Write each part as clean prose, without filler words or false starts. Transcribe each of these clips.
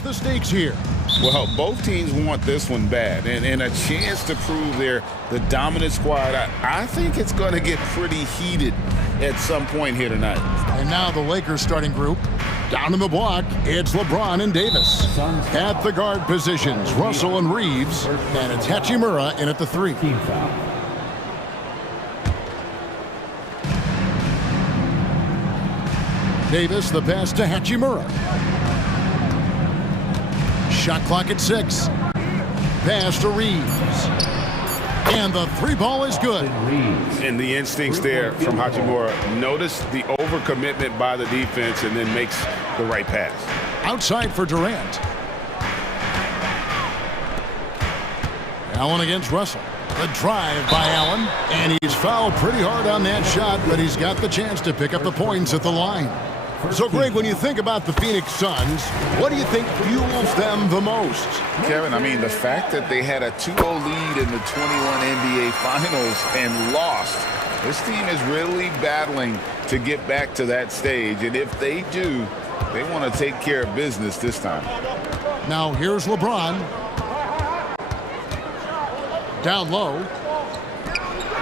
What's the stakes here? Well, both teams want this one bad, and a chance to prove they're the dominant squad. I think it's going to get pretty heated at some point here tonight. And now the Lakers starting group. Down in the block, it's LeBron and Davis. At the guard positions, Russell and Reeves. And it's Hachimura in at the 3. Davis, the pass to Hachimura. Shot clock at 6. Pass to Reeves. And the 3 ball is good. And the instincts there from Hachimura. Notice the overcommitment by the defense and then makes the right pass. Outside for Durant. Allen against Russell. The drive by Allen. And he's fouled pretty hard on that shot, but he's got the chance to pick up the points at the line. So, Greg, when you think about the Phoenix Suns, what do you think fuels them the most? Kevin, I mean, the fact that they had a 2-0 lead in the 21 NBA Finals and lost. This team is really battling to get back to that stage. And if they do, they want to take care of business this time. Now, here's LeBron. Down low.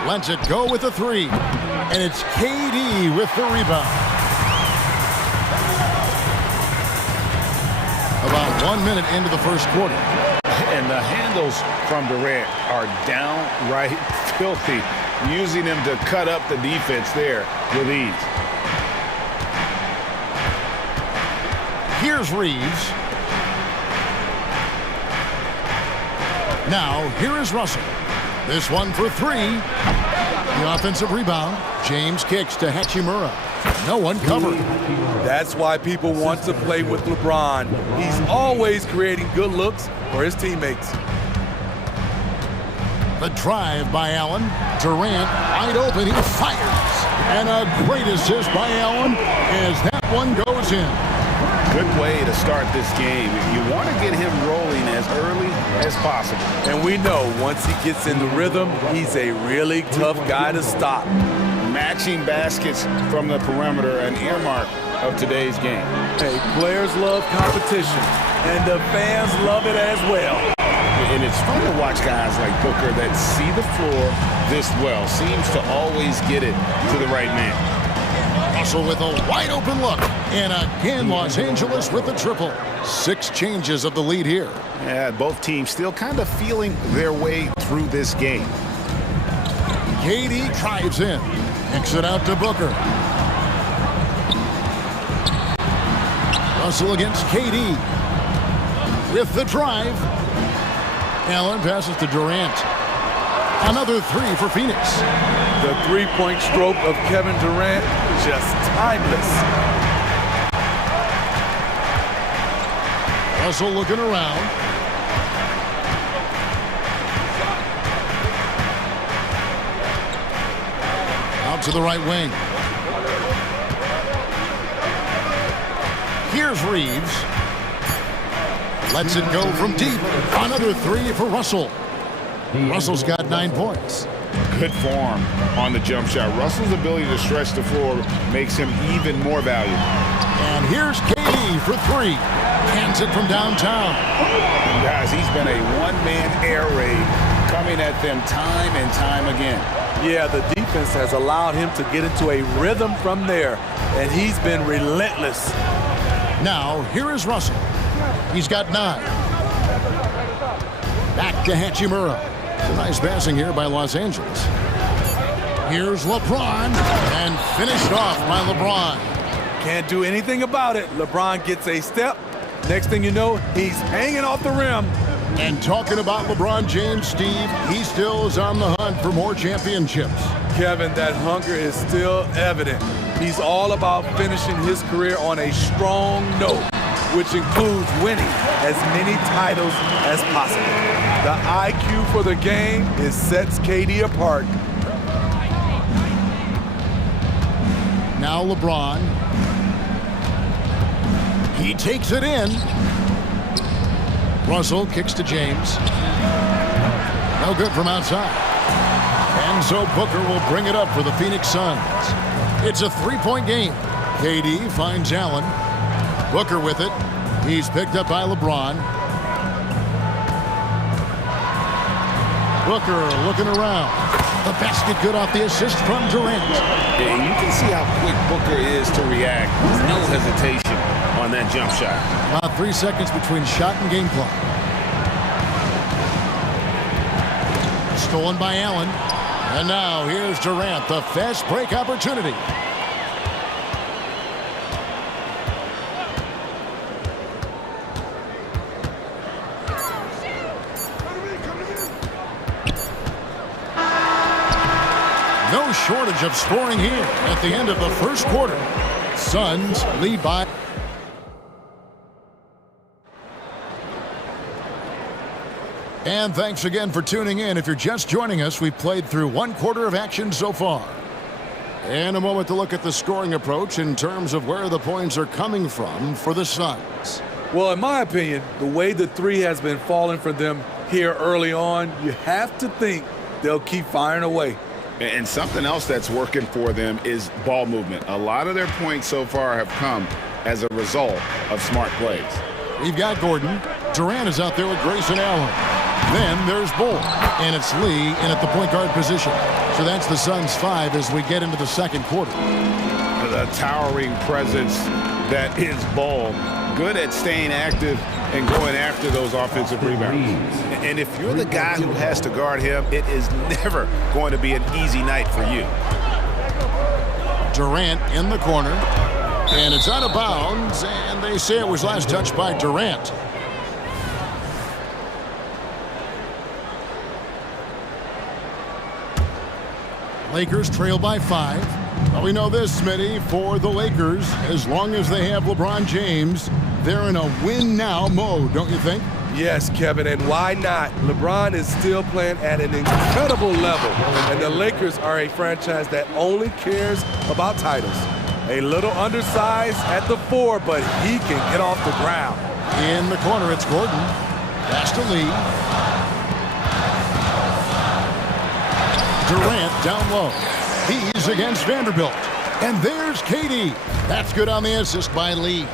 Lets it go with the 3. And it's KD with the rebound. About 1 minute into the first quarter. And the handles from Durant are downright filthy, using him to cut up the defense there with ease. Here's Reeves. Now, here is Russell. This one for 3. The offensive rebound. James kicks to Hachimura. No one covered. That's why people want to play with LeBron. He's always creating good looks for his teammates. The drive by Allen. Durant wide open. He fires. And a great assist by Allen as that one goes in. Good way to start this game. You want to get him rolling as early as possible. And we know once he gets in the rhythm, he's a really tough guy to stop. Matching baskets from the perimeter, an earmark of today's game. Hey, players love competition, and the fans love it as well. And it's fun to watch guys like Booker that see the floor this well. Seems to always get it to the right man. Russell with a wide open look. And again, Los Angeles with the triple. 6 changes of the lead here. Yeah, both teams still kind of feeling their way through this game. KD drives in. Kicks it out to Booker. Russell against KD. With the drive. Allen passes to Durant. Another 3 for Phoenix. The 3-point stroke of Kevin Durant, just timeless. Russell looking around. Out to the right wing. Here's Reeves. Lets it go from deep. Another 3 for Russell. Russell's got 9 points. Good form on the jump shot. Russell's ability to stretch the floor makes him even more valuable. And here's KD for 3. Hands it from downtown. Guys, he's been a one-man air raid coming at them time and time again. Yeah, the defense has allowed him to get into a rhythm from there, and he's been relentless. Now, here is Russell. He's got 9. Back to Hachimura. It's a nice passing here by Los Angeles. Here's LeBron, and finished off by LeBron. Can't do anything about it. LeBron gets a step. Next thing you know, he's hanging off the rim. And talking about LeBron James, Steve, he still is on the hunt for more championships. Kevin, that hunger is still evident. He's all about finishing his career on a strong note, which includes winning as many titles as possible. The IQ for the game sets KD apart. Now LeBron. He takes it in. Russell kicks to James. No good from outside. And so Booker will bring it up for the Phoenix Suns. It's a 3-point game. KD finds Allen. Booker with it. He's picked up by LeBron. Booker looking around. The basket good off the assist from Durant. And you can see how quick Booker is to react. No hesitation on that jump shot. About 3 seconds between shot and game clock. Stolen by Allen. And now here's Durant, the fast break opportunity. No shortage of scoring here at the end of the first quarter. Suns lead by. And thanks again for tuning in. If you're just joining us, we've played through 1 quarter of action so far. And a moment to look at the scoring approach in terms of where the points are coming from for the Suns. Well, in my opinion, the way the three has been falling for them here early on, you have to think they'll keep firing away. And something else that's working for them is ball movement. A lot of their points so far have come as a result of smart plays. We've got Gordon. Durant is out there with Grayson Allen. Then there's Bull, and it's Lee in at the point guard position. So that's the Suns' 5 as we get into the second quarter. The towering presence that is Bull, good at staying active and going after those offensive rebounds. And if you're the guy who has to guard him, it is never going to be an easy night for you. Durant in the corner, and it's out of bounds, and they say it was last touched by Durant. Lakers trail by 5. Well, we know this, Smitty, for the Lakers, as long as they have LeBron James, they're in a win-now mode, don't you think? Yes, Kevin, and why not? LeBron is still playing at an incredible level, and the Lakers are a franchise that only cares about titles. A little undersized at the 4, but he can get off the ground. In the corner, it's Gordon. Pass to Lee. Durant down low. He's against Vanderbilt. And there's KD. That's good on the assist by Lee.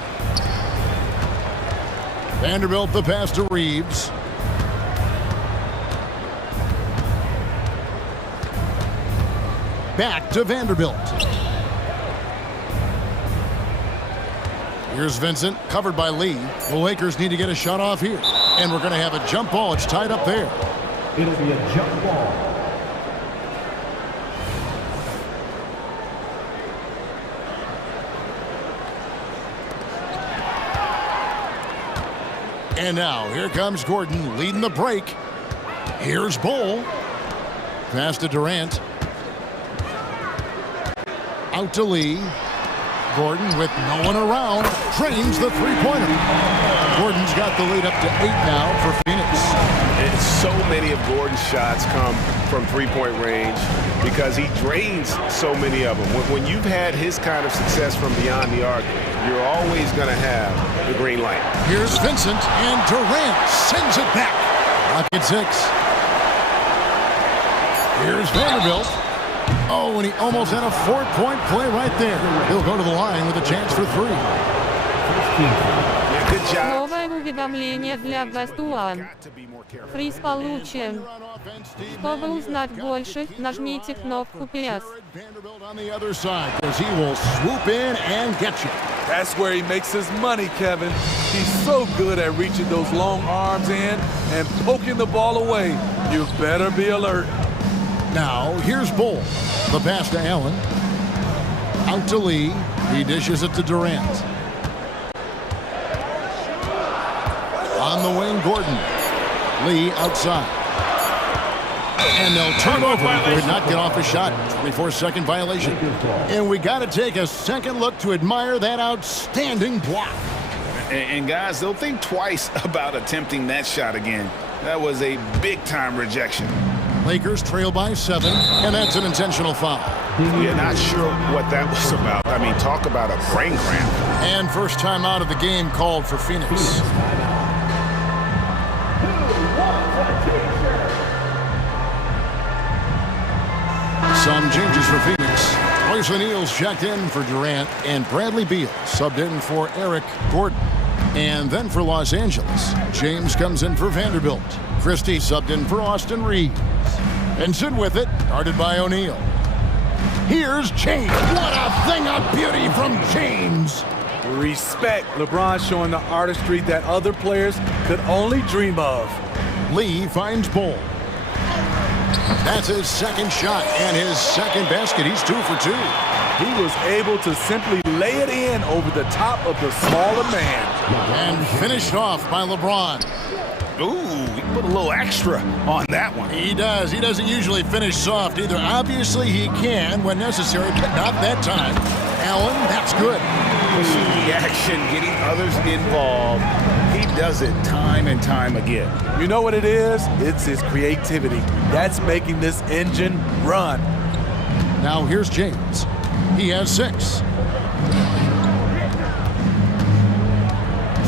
Vanderbilt the pass to Reeves. Back to Vanderbilt. Here's Vincent, covered by Lee. The Lakers need to get a shot off here. And we're going to have a jump ball. It's tied up there. It'll be a jump ball. And now, here comes Gordon leading the break. Here's Bull. Pass to Durant. Out to Lee. Gordon with no one around. Trains the three-pointer. Gordon's got the lead up to 8 now for Phoenix. And so many of Gordon's shots come from three-point range because he drains so many of them. When you've had his kind of success from beyond the arc, you're always going to have the green light. Here's Vincent, and Durant sends it back. Pocket 6. Here's Vanderbilt. Oh, and he almost had a 4-point play right there. He'll go to the line with a chance for 3. Yeah, good job. Новое уведомление для Гастуан. Приз получен. Чтобы узнать больше, нажмите кнопку «Плюс». Vanderbilt on the other side, because he will swoop in and get you. That's where he makes his money, Kevin. He's so good at reaching those long arms in and poking the ball away. You better be alert. Now, here's Bull. The pass to Allen. Out to Lee. He dishes it to Durant. On the wing, Gordon. Lee outside. And they'll turn over. He would not get off a shot. 24-second violation. And we got to take a second look to admire that outstanding block. And guys, they'll think twice about attempting that shot again. That was a big-time rejection. Lakers trail by 7, and that's an intentional foul. Yeah, not sure what that was about. I mean, talk about a brain cramp. And first time out of the game called for Phoenix. Some changes for Phoenix. Royce O'Neal's checked in for Durant, and Bradley Beal subbed in for Eric Gordon. And then for Los Angeles, James comes in for Vanderbilt. Christie subbed in for Austin Reeves. And sit with it, guarded by O'Neal. Here's James. What a thing of beauty from James. Respect. LeBron showing the artistry that other players could only dream of. Lee finds Bull. That's his second shot and his second basket. He's 2 for 2. He was able to simply lay it in over the top of the smaller man. And finished off by LeBron. Ooh, he put a little extra on that one. He does. He doesn't usually finish soft either. Obviously, he can when necessary, but not that time. Allen, that's good. Pushing the action, getting others involved. He does it time and time again. You know what it is? It's his creativity. That's making this engine run. Now here's James. He has 6.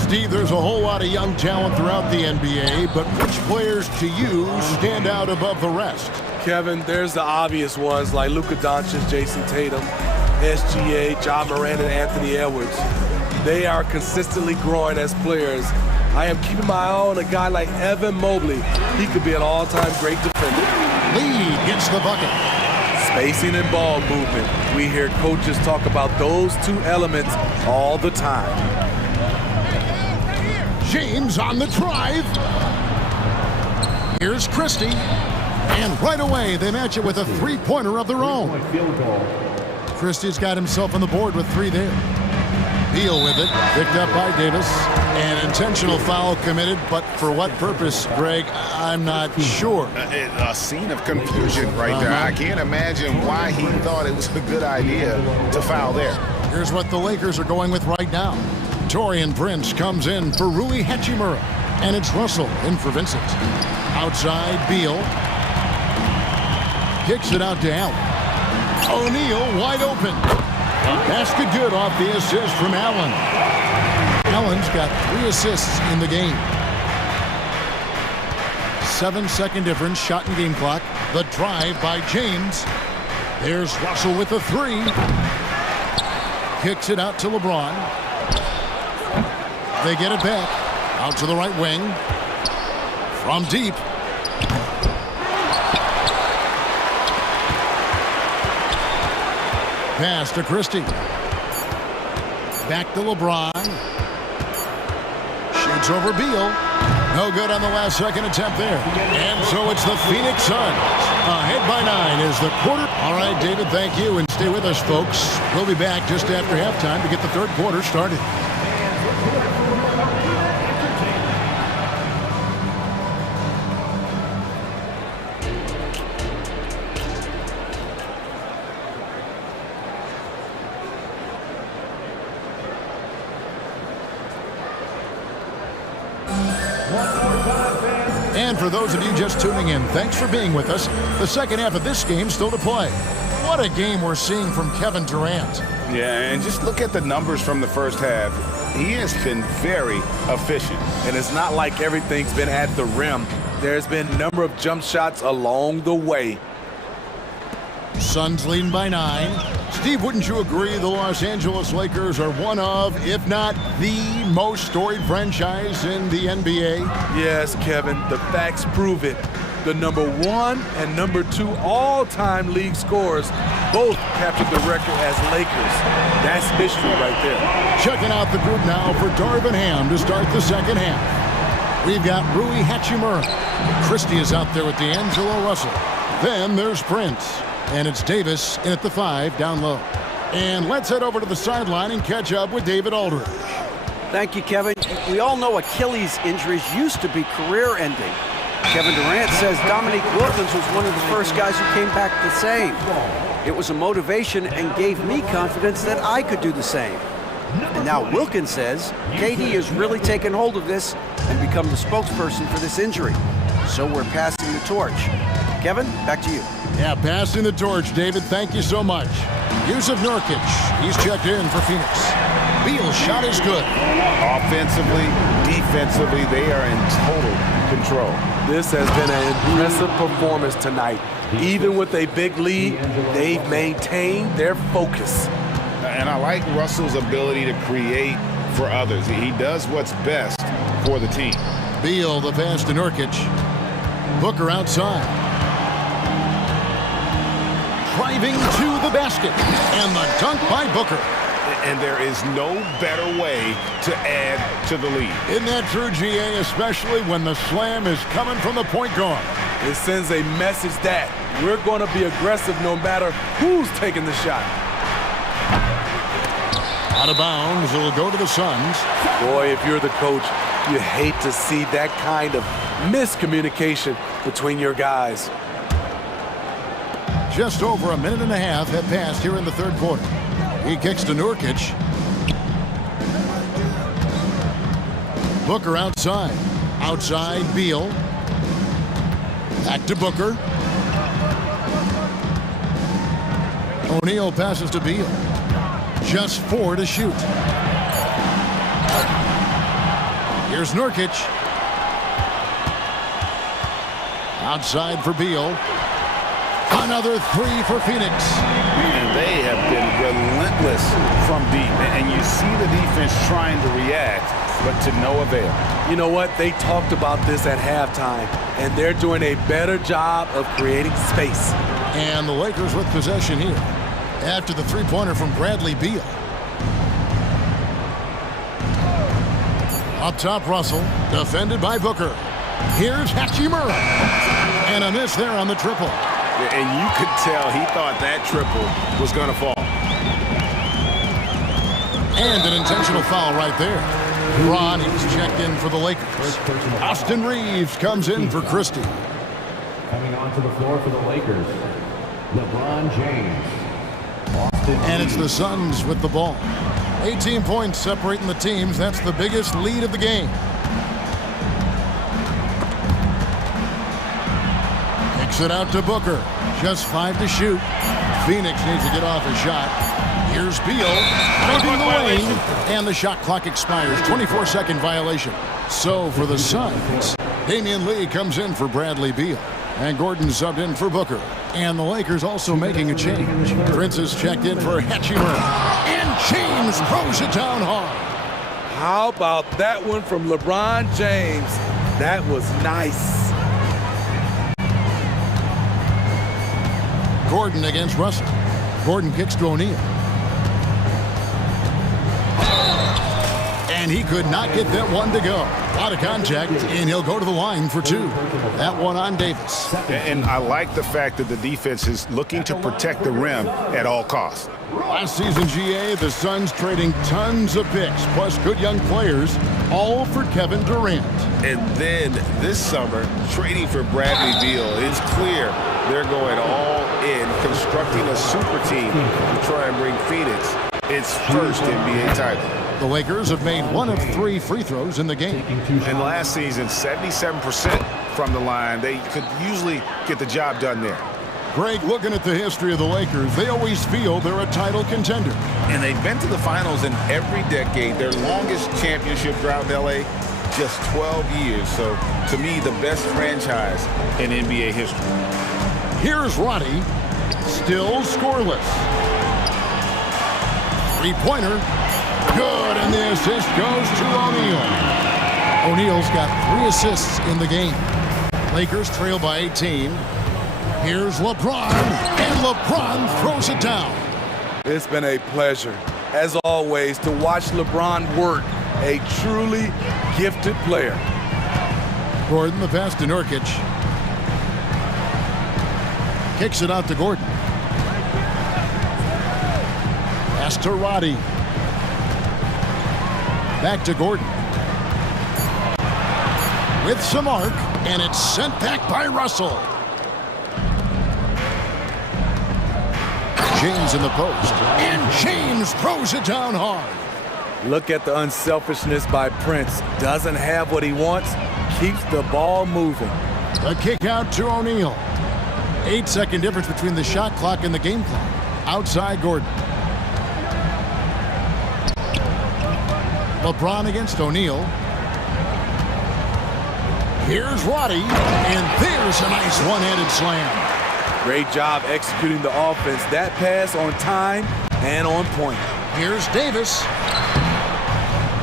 Steve, there's a whole lot of young talent throughout the NBA, but which players to you stand out above the rest? Kevin, there's the obvious ones like Luka Doncic, Jason Tatum, SGA, John Moran, and Anthony Edwards. They are consistently growing as players. I am keeping my eye on a guy like Evan Mobley. He could be an all-time great defender. Lee gets the bucket. Spacing and ball movement. We hear coaches talk about those 2 elements all the time. James on the drive. Here's Christie. And right away, they match it with a 3-pointer of their own. Christie's got himself on the board with 3 there. Beal with it, picked up by Davis. An intentional foul committed, but for what purpose, Greg, I'm not sure. A scene of confusion right there. I can't imagine why he thought it was a good idea to foul there. Here's what the Lakers are going with right now. Torian Prince comes in for Rui Hachimura. And it's Russell in for Vincent. Outside, Beal. Kicks it out to Allen. O'Neal wide open. Basket good off the assist from Allen. Allen's got 3 assists in the game. 7-second difference, shot and game clock. The drive by James. There's Russell with the 3. Kicks it out to LeBron. They get it back. Out to the right wing. From deep. Pass to Christie. Back to LeBron. Shoots over Beal. No good on the last second attempt there. And so it's the Phoenix Suns. Ahead by 9 is the quarter. All right, David, thank you. And stay with us, folks. We'll be back just after halftime to get the third quarter started. And for those of you just tuning in, thanks for being with us. The second half of this game still to play. What a game we're seeing from Kevin Durant. Yeah, and just look at the numbers from the first half. He has been very efficient. And it's not like everything's been at the rim. There's been a number of jump shots along the way. Suns leading by 9. Steve, wouldn't you agree the Los Angeles Lakers are one of, if not the most storied franchise in the NBA? Yes, Kevin, the facts prove it. The number 1 and number 2 all-time league scorers both captured the record as Lakers. That's history right there. Checking out the group now for Darvin Ham to start the second half. We've got Rui Hachimura. Christie is out there with D'Angelo Russell. Then there's Prince. And it's Davis in at the 5 down low. And let's head over to the sideline and catch up with David Aldridge. Thank you, Kevin. We all know Achilles injuries used to be career-ending. Kevin Durant says Dominique Wilkins was one of the first guys who came back the same. It was a motivation and gave me confidence that I could do the same. And now Wilkins says KD has really taken hold of this and become the spokesperson for this injury. So we're passing the torch. Kevin, back to you. Yeah, passing the torch, David. Thank you so much. Yusuf Nurkic, he's checked in for Phoenix. Beal's shot is good. Offensively, defensively, they are in total control. This has been an impressive performance tonight. Even with a big lead, they've maintained their focus. And I like Russell's ability to create for others. He does what's best for the team. Beal, the pass to Nurkic. Booker outside. Driving to the basket. And the dunk by Booker. And there is no better way to add to the lead. Isn't that true, GA? Especially when the slam is coming from the point guard. It sends a message that we're going to be aggressive no matter who's taking the shot. Out of bounds, it'll go to the Suns. Boy, if you're the coach, you hate to see that kind of miscommunication between your guys. Just over a minute and a half have passed here in the third quarter. He kicks to Nurkic. Booker outside. Outside, Beal. Back to Booker. O'Neal passes to Beal. Just 4 to shoot. Here's Nurkic. Outside for Beal. Another 3 for Phoenix. And they have been relentless from deep. And you see the defense trying to react, but to no avail. You know what? They talked about this at halftime, and they're doing a better job of creating space. And the Lakers with possession here after the three-pointer from Bradley Beal. Up top, Russell, defended by Booker. Here's Hachimura. And a miss there on the triple. And you could tell he thought that triple was going to fall. And an intentional foul right there. Ronnie's checked in for the Lakers. Austin Reeves comes in for Christie. Coming onto the floor for the Lakers, LeBron James. And it's the Suns with the ball. 18 points separating the teams. That's the biggest lead of the game. Kicks it out to Booker. Just 5 to shoot. Phoenix needs to get off a shot. Here's Beal, leading the lane, and the shot clock expires. 24-second violation. So for the Suns, Damian Lee comes in for Bradley Beal, and Gordon subbed in for Booker. And the Lakers also making a change. Princess checked in for Hachimura, and James throws it down hard. How about that one from LeBron James? That was nice. Gordon against Russell. Gordon kicks to O'Neal. And he could not get that one to go. Out of contact, and he'll go to the line for 2. That one on Davis. And I like the fact that the defense is looking to protect the rim at all costs. Last season, GA, the Suns trading tons of picks, plus good young players, all for Kevin Durant. And then this summer, trading for Bradley Beal, it's clear they're going all in, constructing a super team to try and bring Phoenix its first NBA title. The Lakers have made 1 of 3 free throws in the game. And last season, 77% from the line. They could usually get the job done there. Greg, looking at the history of the Lakers, they always feel they're a title contender. And they've been to the finals in every decade. Their longest championship drought in LA, just 12 years. So, to me, the best franchise in NBA history. Here's Roddy, still scoreless. Three-pointer, good, and the assist goes to O'Neal. O'Neal's got 3 assists in the game. Lakers trail by 18. Here's LeBron, and LeBron throws it down. It's been a pleasure, as always, to watch LeBron work. A truly gifted player. Gordon, the pass to Nurkic. Kicks it out to Gordon. Pass to Roddy. Back to Gordon. With some arc, and it's sent back by Russell. James in the post, and James throws it down hard. Look at the unselfishness by Prince. Doesn't have what he wants, keeps the ball moving. A kick out to O'Neal. 8-second difference between the shot clock and the game clock. Outside Gordon. LeBron against O'Neal. Here's Roddy, and there's a nice one-handed slam. Great job executing the offense. That pass on time and on point. Here's Davis.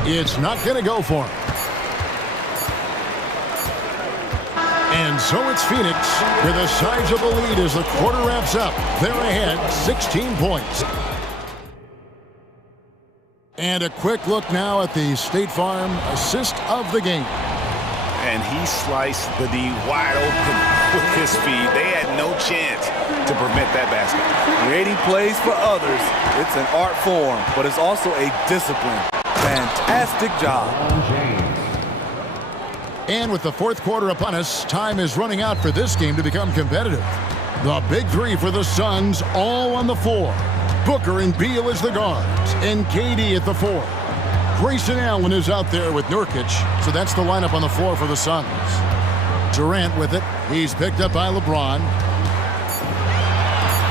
It's not going to go for him. And so it's Phoenix with a sizable lead as the quarter wraps up. They're ahead 16 points. And a quick look now at the State Farm assist of the game. And he sliced the D wide open with his feet. They had no chance to prevent that basket. Creating plays for others, it's an art form, but it's also a discipline. Fantastic job. And with the fourth quarter upon us, time is running out for this game to become competitive. The big three for the Suns, all on the floor. Booker and Beal as the guards, and KD at the four. Grayson Allen is out there with Nurkic, so that's the lineup on the floor for the Suns. Durant with it. He's picked up by LeBron.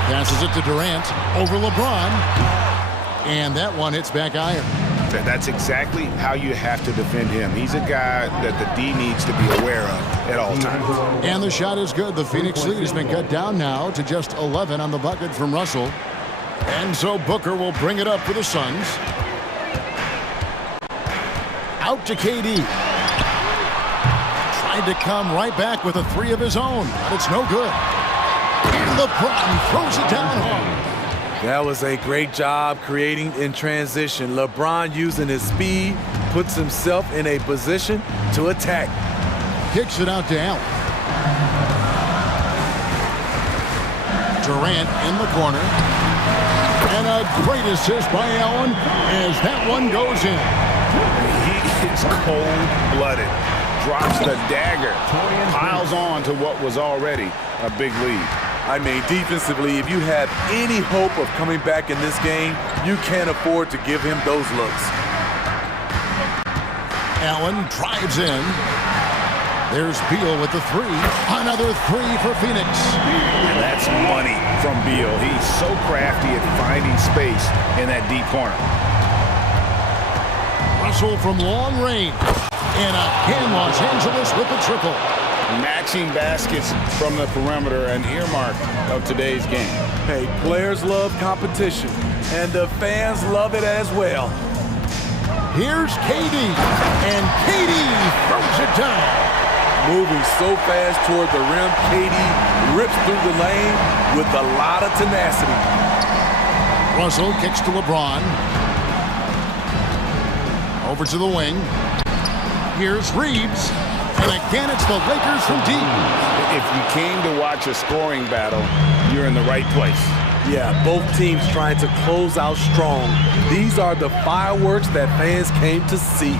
Passes it to Durant over LeBron. And that one hits back iron. That's exactly how you have to defend him. He's a guy that the D needs to be aware of at all times. And the shot is good. The Phoenix lead has been cut down now to just 11 on the bucket from Russell. And so Booker will bring it up for the Suns. Out to KD. Tried to come right back with a three of his own, but it's no good. And LeBron throws it down hard. That was a great job creating in transition. LeBron, using his speed, puts himself in a position to attack. Kicks it out to Allen. Durant in the corner. And a great assist by Allen as that one goes in. He is cold-blooded. Drops the dagger. Piles on to what was already a big lead. I mean, defensively, if you have any hope of coming back in this game, you can't afford to give him those looks. Allen drives in. There's Beal with the three. Another three for Phoenix. And that's money from Beal. He's so crafty at finding space in that deep corner. Russell from long range. And again, Los Angeles with the triple. Matching baskets from the perimeter, an earmark of today's game. Hey, players love competition, and the fans love it as well. Here's KD, and KD throws it down. Moving so fast toward the rim, KD rips through the lane with a lot of tenacity. Russell kicks to LeBron. Over to the wing. Here's Reeves. And again, it's the Lakers from deep. If you came to watch a scoring battle, you're in the right place. Yeah, both teams trying to close out strong. These are the fireworks that fans came to see.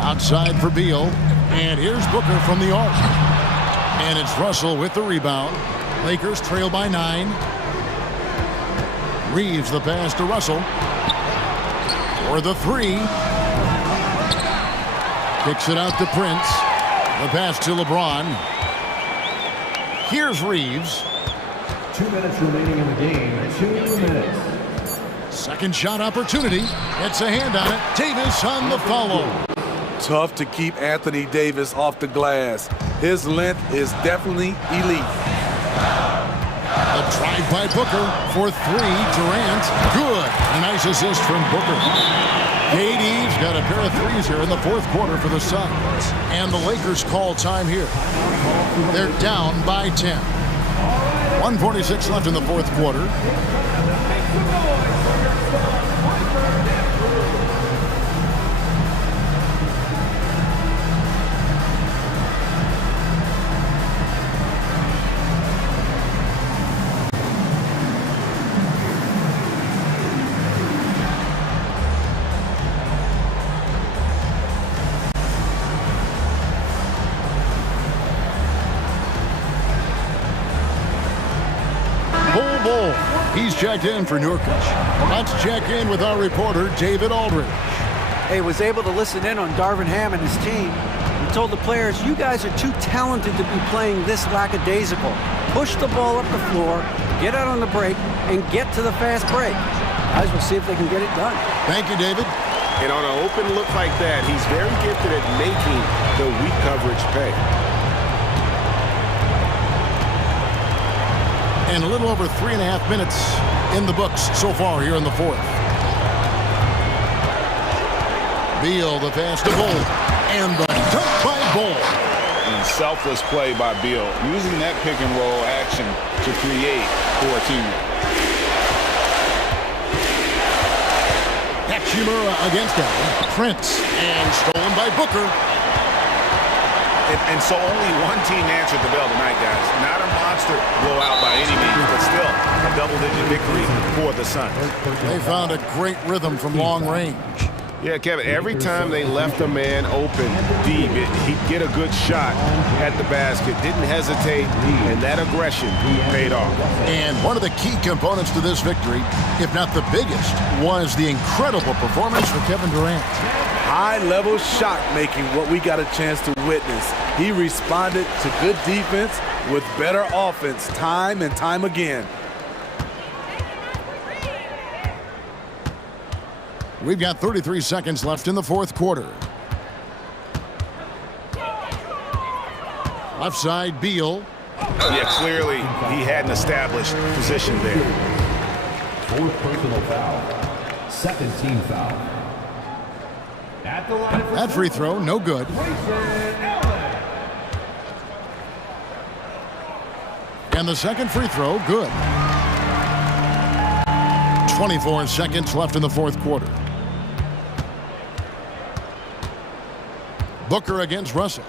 Outside for Beal. And here's Booker from the arc. And it's Russell with the rebound. Lakers trail by 9. Reeves the pass to Russell. For the three. Kicks it out to Prince. The pass to LeBron. Here's Reeves. 2 minutes remaining in the game. 2 minutes. Second shot opportunity. It's a hand on it. Davis on the follow. Tough to keep Anthony Davis off the glass. His length is definitely elite. A drive by Booker for three. Durant. Good. A nice assist from Booker. KD's got a pair of threes here in the fourth quarter for the Suns. And the Lakers call time here. They're down by 10. 1:46 left in the fourth quarter. He's checked in for Nurkic. Let's check in with our reporter, David Aldridge. He was able to listen in on Darvin Ham and his team. He told the players, you guys are too talented to be playing this lackadaisical. Push the ball up the floor, get out on the break, and get to the fast break. Guys will see if they can get it done. Thank you, David. And on an open look like that, he's very gifted at making the weak coverage pay. And a little over 3.5 minutes in the books so far here in the fourth. Beal, the pass to Bull. And the dunk by Bull. And selfless play by Beal, using that pick and roll action to create for a teammate. Hachimura against Allen. Prince. And stolen by Booker. And so only one team answered the bell tonight, guys. Not a monster blowout by any means, but still a double-digit victory for the Suns. They found a great rhythm from long range. Yeah, Kevin, every time they left a man open deep, he'd get a good shot at the basket, didn't hesitate, and that aggression paid off. And one of the key components to this victory, if not the biggest, was the incredible performance for Kevin Durant. High-level shot making, what we got a chance to witness. He responded to good defense with better offense time and time again. We've got 33 seconds left in the fourth quarter. Left side, Beal. Yeah, clearly he had an established position there. Fourth personal foul. Second team foul. At the line for That free throw, no good. And the second free throw, good. 24 seconds left in the fourth quarter. Booker against Russell.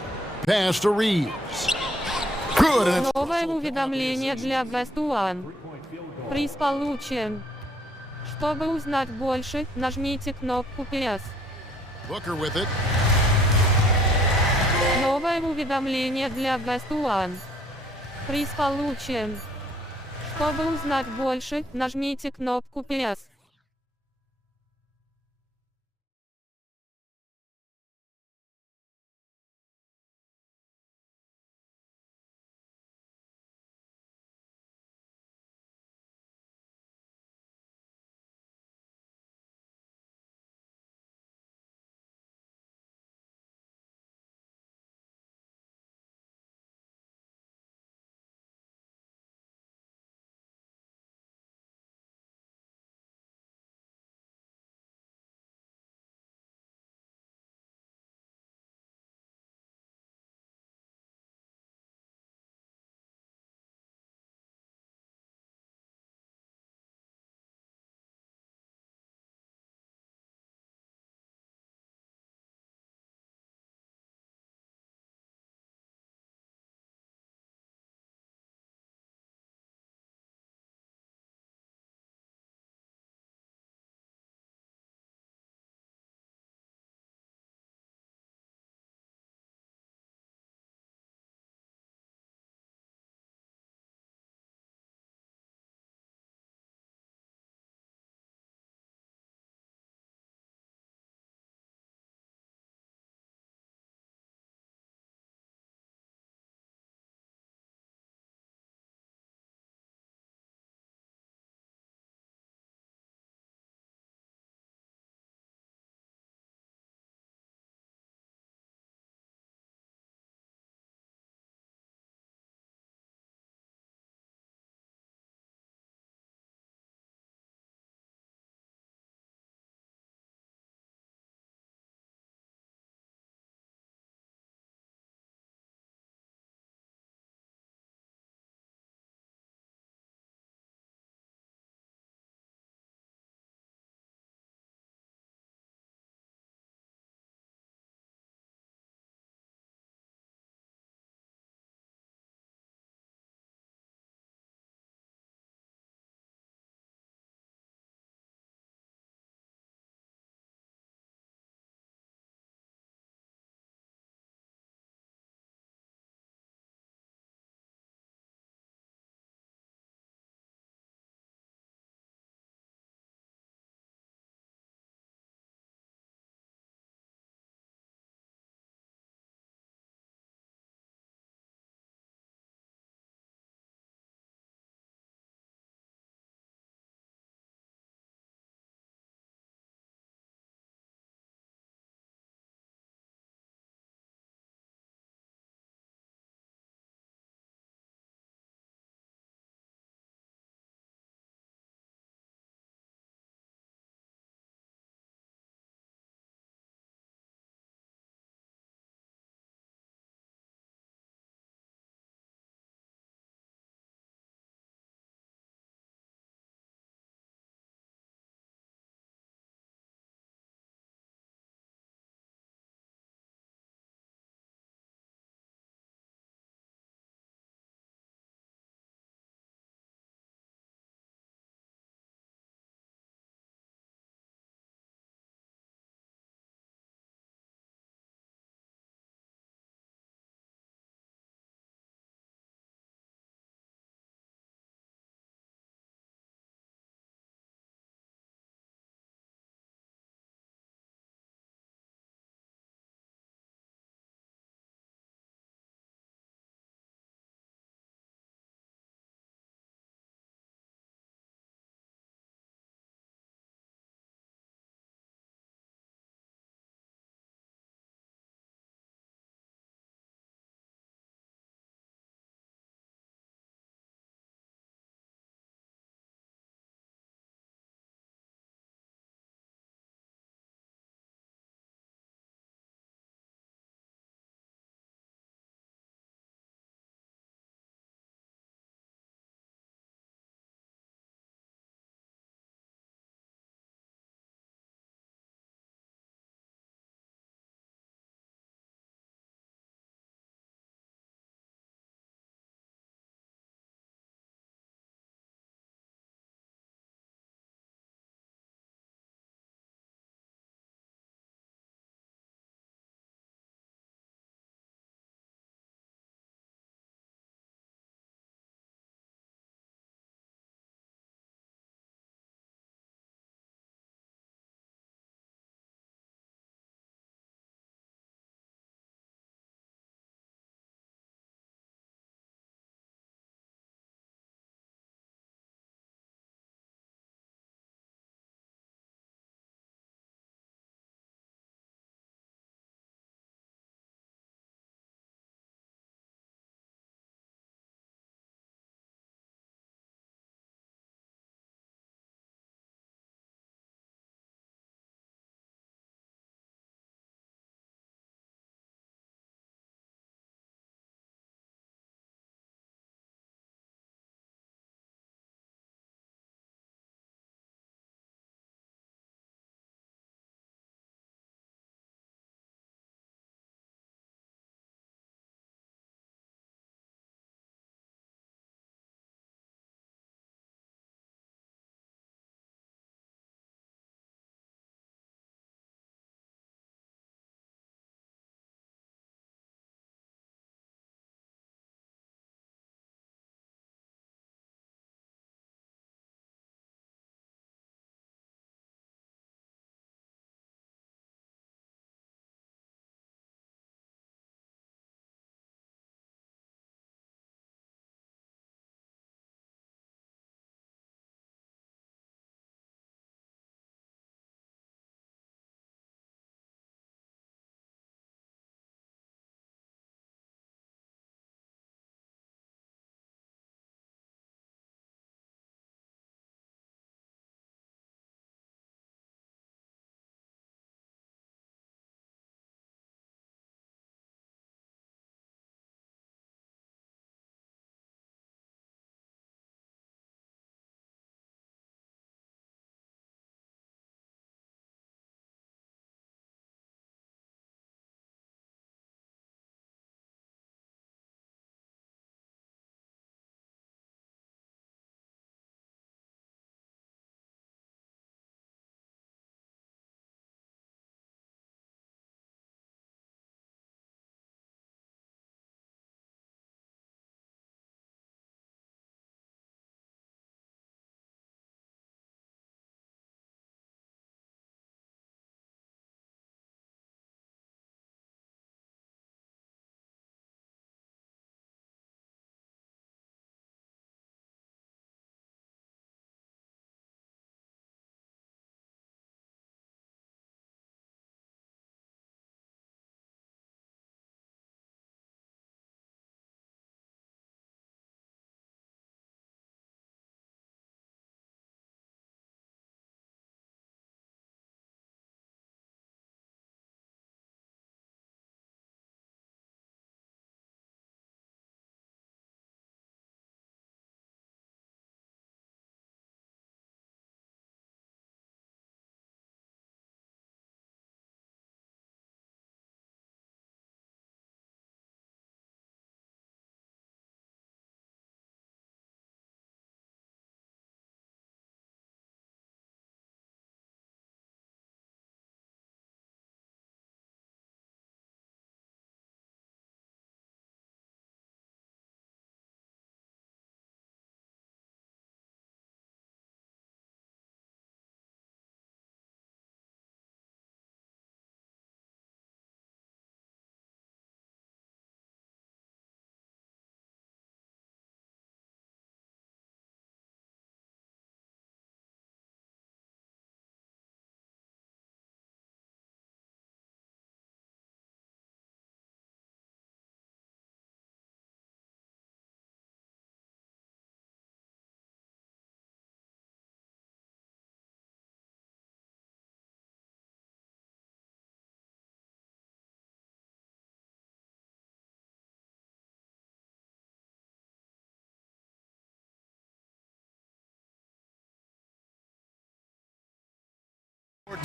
Pass to Reeves. Good. And it's Новое уведомление для Best One. Приз получен. Чтобы узнать больше, нажмите кнопку PS. Booker with it. Новое уведомление для Best One. Приз получен. Чтобы узнать больше, нажмите кнопку PS.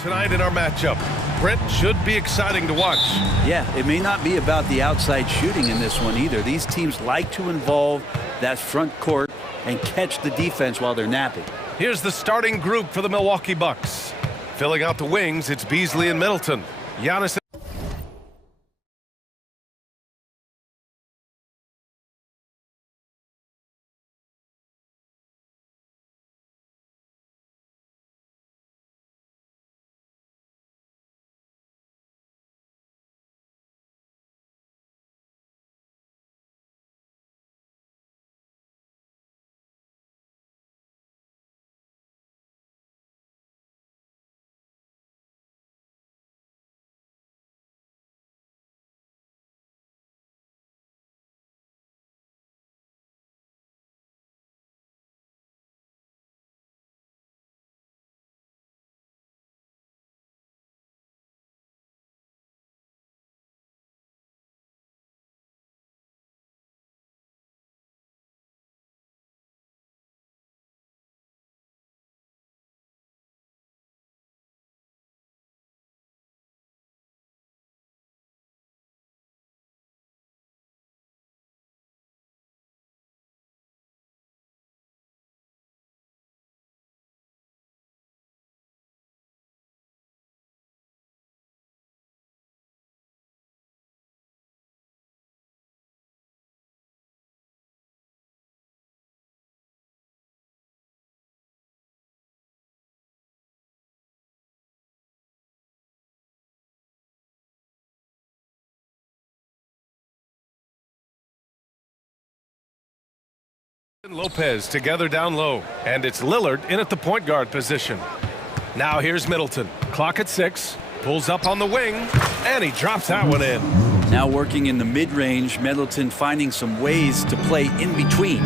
tonight in our matchup. Brent, should be exciting to watch. Yeah, it may not be about the outside shooting in this one either. These teams like to involve that front court and catch the defense while they're napping. Here's the starting group for the Milwaukee Bucks. Filling out the wings, it's Beasley and Middleton. Giannis. Lopez together down low, and it's Lillard in at the point guard position. Now here's Middleton. Clock at 6, pulls up on the wing, and he drops that one in. Now working in the mid-range, Middleton finding some ways to play in between.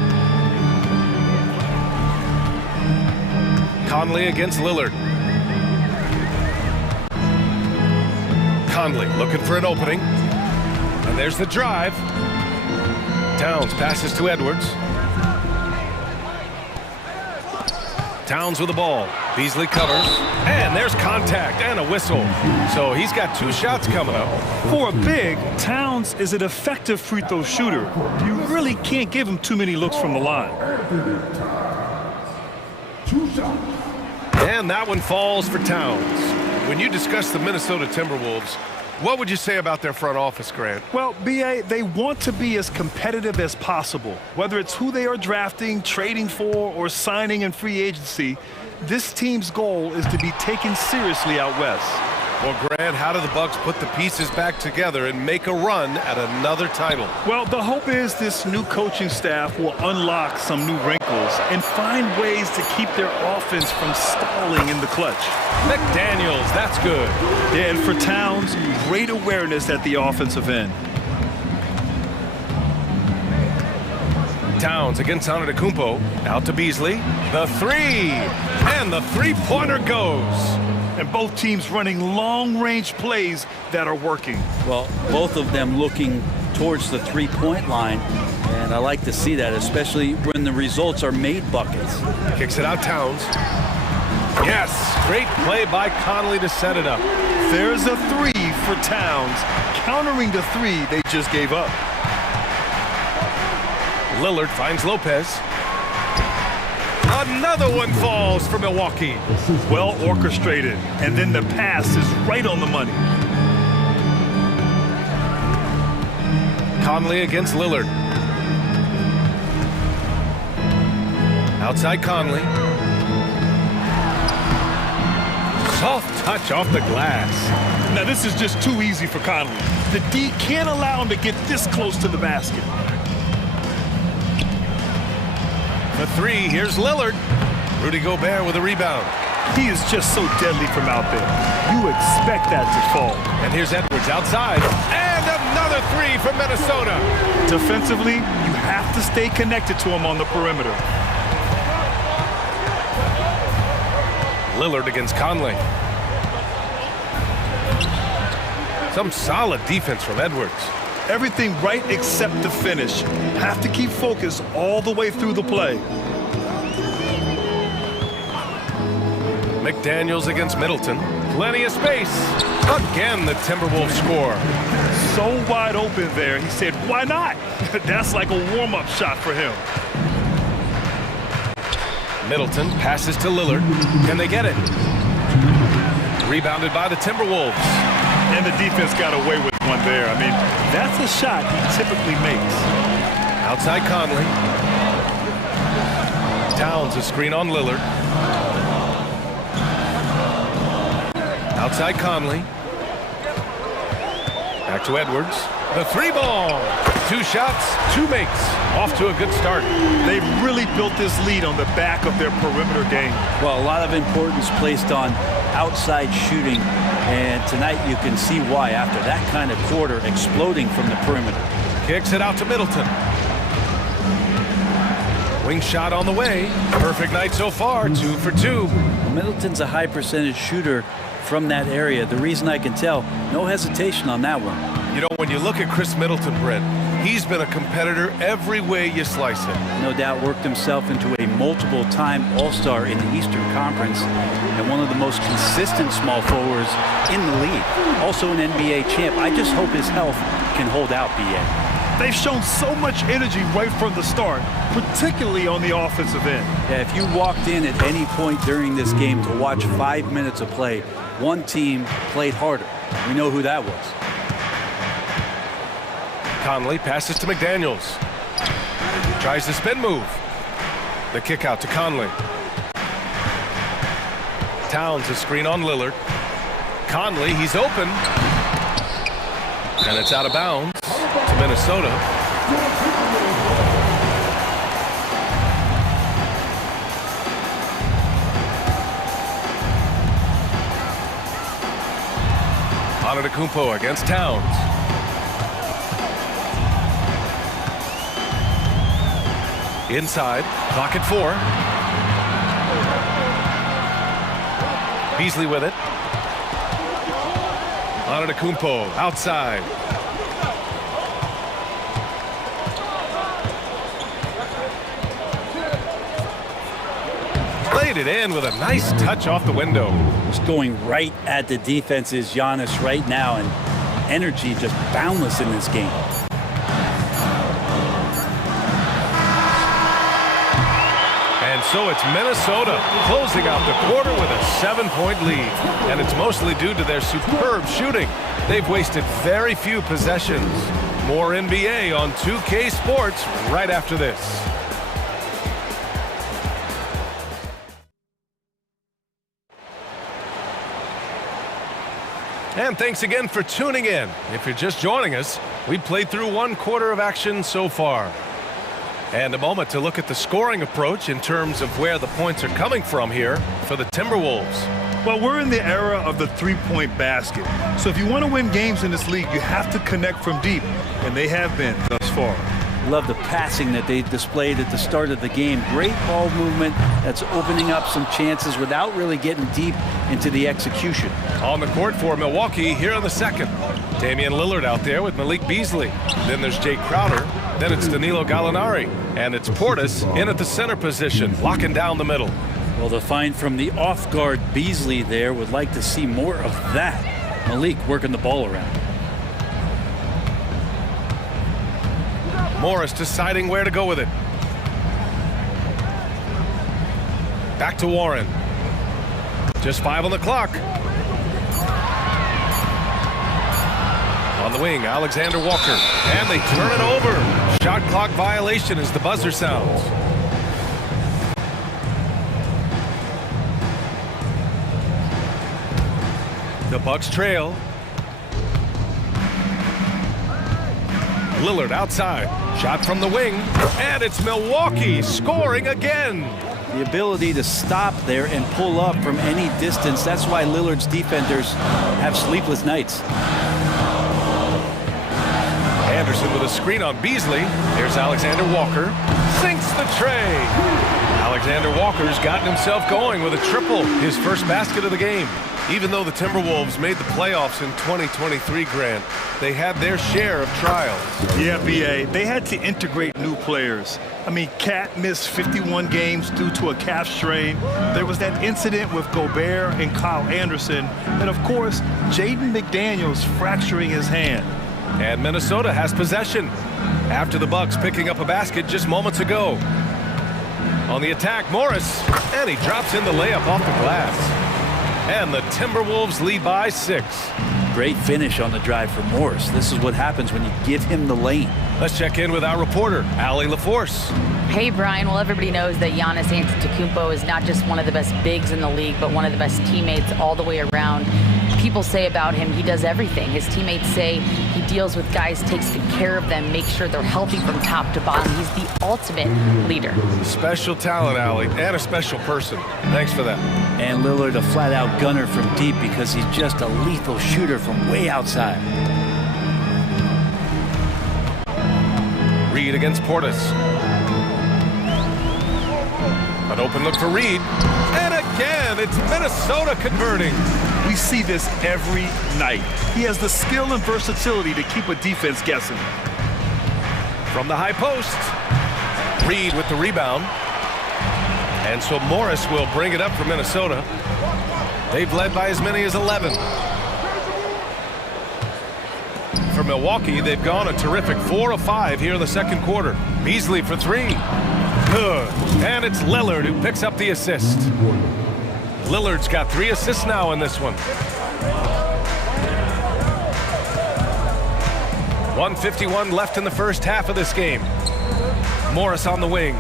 Conley against Lillard. Conley looking for an opening, and there's the drive. Towns passes to Edwards. Towns with the ball. Beasley covers, and there's contact and a whistle. So he's got 2 shots coming up. For a big, Towns is an effective free throw shooter. You really can't give him too many looks from the line. And that one falls for Towns. When you discuss the Minnesota Timberwolves, what would you say about their front office, Grant? Well, B.A., they want to be as competitive as possible. Whether it's who they are drafting, trading for, or signing in free agency, this team's goal is to be taken seriously out west. Well, Grant, how do the Bucks put the pieces back together and make a run at another title? Well, the hope is this new coaching staff will unlock some new wrinkles and find ways to keep their offense from stalling in the clutch. McDaniels, that's good. Yeah, and for Towns, great awareness at the offensive end. Towns against Antetokounmpo. Out to Beasley. The 3. And the three-pointer goes. And both teams running long-range plays that are working. Well, both of them looking towards the three-point line, and I like to see that, especially when the results are made buckets. Kicks it out, Towns. Yes, great play by Conley to set it up. There's a 3 for Towns, countering the 3 they just gave up. Lillard finds Lopez. Another one falls for Milwaukee. Well orchestrated, and then the pass is right on the money. Conley against Lillard. Outside Conley. Soft touch off the glass. Now this is just too easy for Conley. The D can't allow him to get this close to the basket. The 3, here's Lillard. Rudy Gobert with a rebound. He is just so deadly from out there. You expect that to fall. And here's Edwards outside. And another 3 from Minnesota. Defensively, you have to stay connected to him on the perimeter. Lillard against Conley. Some solid defense from Edwards. Everything right except the finish. Have to keep focus all the way through the play. McDaniels against Middleton. Plenty of space. Again, the Timberwolves score. So wide open there. He said, why not? That's like a warm-up shot for him. Middleton passes to Lillard. Can they get it? Rebounded by the Timberwolves. And the defense got away with one there. I mean, that's a shot he typically makes. Outside Conley. Towns a screen on Lillard. Outside Conley. Back to Edwards. The three ball. 2 shots, 2 makes. Off to a good start. They've really built this lead on the back of their perimeter game. Well, a lot of importance placed on outside shooting, and tonight you can see why after that kind of quarter exploding from the perimeter. Kicks it out to Middleton. Wing shot on the way. Perfect night so far, 2 for 2. Well, Middleton's a high percentage shooter from that area. The reason I can tell, no hesitation on that one. You know, when you look at Chris Middleton, Brent, he's been a competitor every way you slice it. No doubt worked himself into a multiple-time All-Star in the Eastern Conference and one of the most consistent small forwards in the league. Also an NBA champ. I just hope his health can hold out, B.A. They've shown so much energy right from the start, particularly on the offensive end. Yeah, if you walked in at any point during this game to watch 5 minutes of play, one team played harder. We know who that was. Conley passes to McDaniels. Tries the spin move. The kick out to Conley. Towns a screen on Lillard. Conley, he's open. And it's out of bounds to Minnesota. Antetokounmpo against Towns. Inside, clock at 4. Beasley with it. Antetokounmpo outside. Played it in with a nice touch off the window. Just going right at the defense's Giannis right now, and energy just boundless in this game. And so it's Minnesota closing out the quarter with a 7-point lead. And it's mostly due to their superb shooting. They've wasted very few possessions. More NBA on 2K Sports right after this. And thanks again for tuning in. If you're just joining us, we've played through 1 quarter of action so far. And a moment to look at the scoring approach in terms of where the points are coming from here for the Timberwolves. Well, we're in the era of the three-point basket. So if you want to win games in this league, you have to connect from deep, and they have been thus far. Love the passing that they displayed at the start of the game. Great ball movement that's opening up some chances without really getting deep into the execution. On the court for Milwaukee here in the second. Damian Lillard out there with Malik Beasley. Then there's Jay Crowder. Then it's Danilo Gallinari. And it's Portis in at the center position, locking down the middle. Well, the find from the off-guard Beasley there, would like to see more of that. Malik working the ball around. Morris deciding where to go with it. Back to Warren. Just 5 on the clock. On the wing, Alexander Walker. And they turn it over. Shot clock violation as the buzzer sounds. The Bucks trail. Lillard outside. Shot from the wing. And it's Milwaukee scoring again. The ability to stop there and pull up from any distance. That's why Lillard's defenders have sleepless nights. Anderson with a screen on Beasley. Here's Alexander Walker. Sinks the tray. Alexander Walker's gotten himself going with a triple, his first basket of the game. Even though the Timberwolves made the playoffs in 2023, Grant, they had their share of trials. Yeah, B.A., they had to integrate new players. I mean, Cat missed 51 games due to a calf strain. There was that incident with Gobert and Kyle Anderson. And, of course, Jaden McDaniels fracturing his hand. And Minnesota has possession after the Bucks picking up a basket just moments ago. On the attack, Morris, and he drops in the layup off the glass. And the Timberwolves lead by 6. Great finish on the drive for Morris. This is what happens when you give him the lane. Let's check in with our reporter, Allie LaForce. Hey, Brian. Well, everybody knows that Giannis Antetokounmpo is not just one of the best bigs in the league, but one of the best teammates all the way around. People say about him, he does everything. His teammates say he deals with guys, takes good care of them, makes sure they're healthy from top to bottom. He's the ultimate leader. Special talent, Allie, and a special person. Thanks for that. And Lillard, a flat-out gunner from deep because he's just a lethal shooter from way outside. Reed against Portis. An open look for Reed. And again, it's Minnesota converting. We see this every night. He has the skill and versatility to keep a defense guessing. From the high post, Reed with the rebound. And so Morris will bring it up for Minnesota. They've led by as many as 11. For Milwaukee, they've gone a terrific 4 of 5 here in the second quarter. Beasley for 3. Good. And it's Lillard who picks up the assist. Lillard's got 3 assists now in this one. 1:51 left in the first half of this game. Morris on the wing.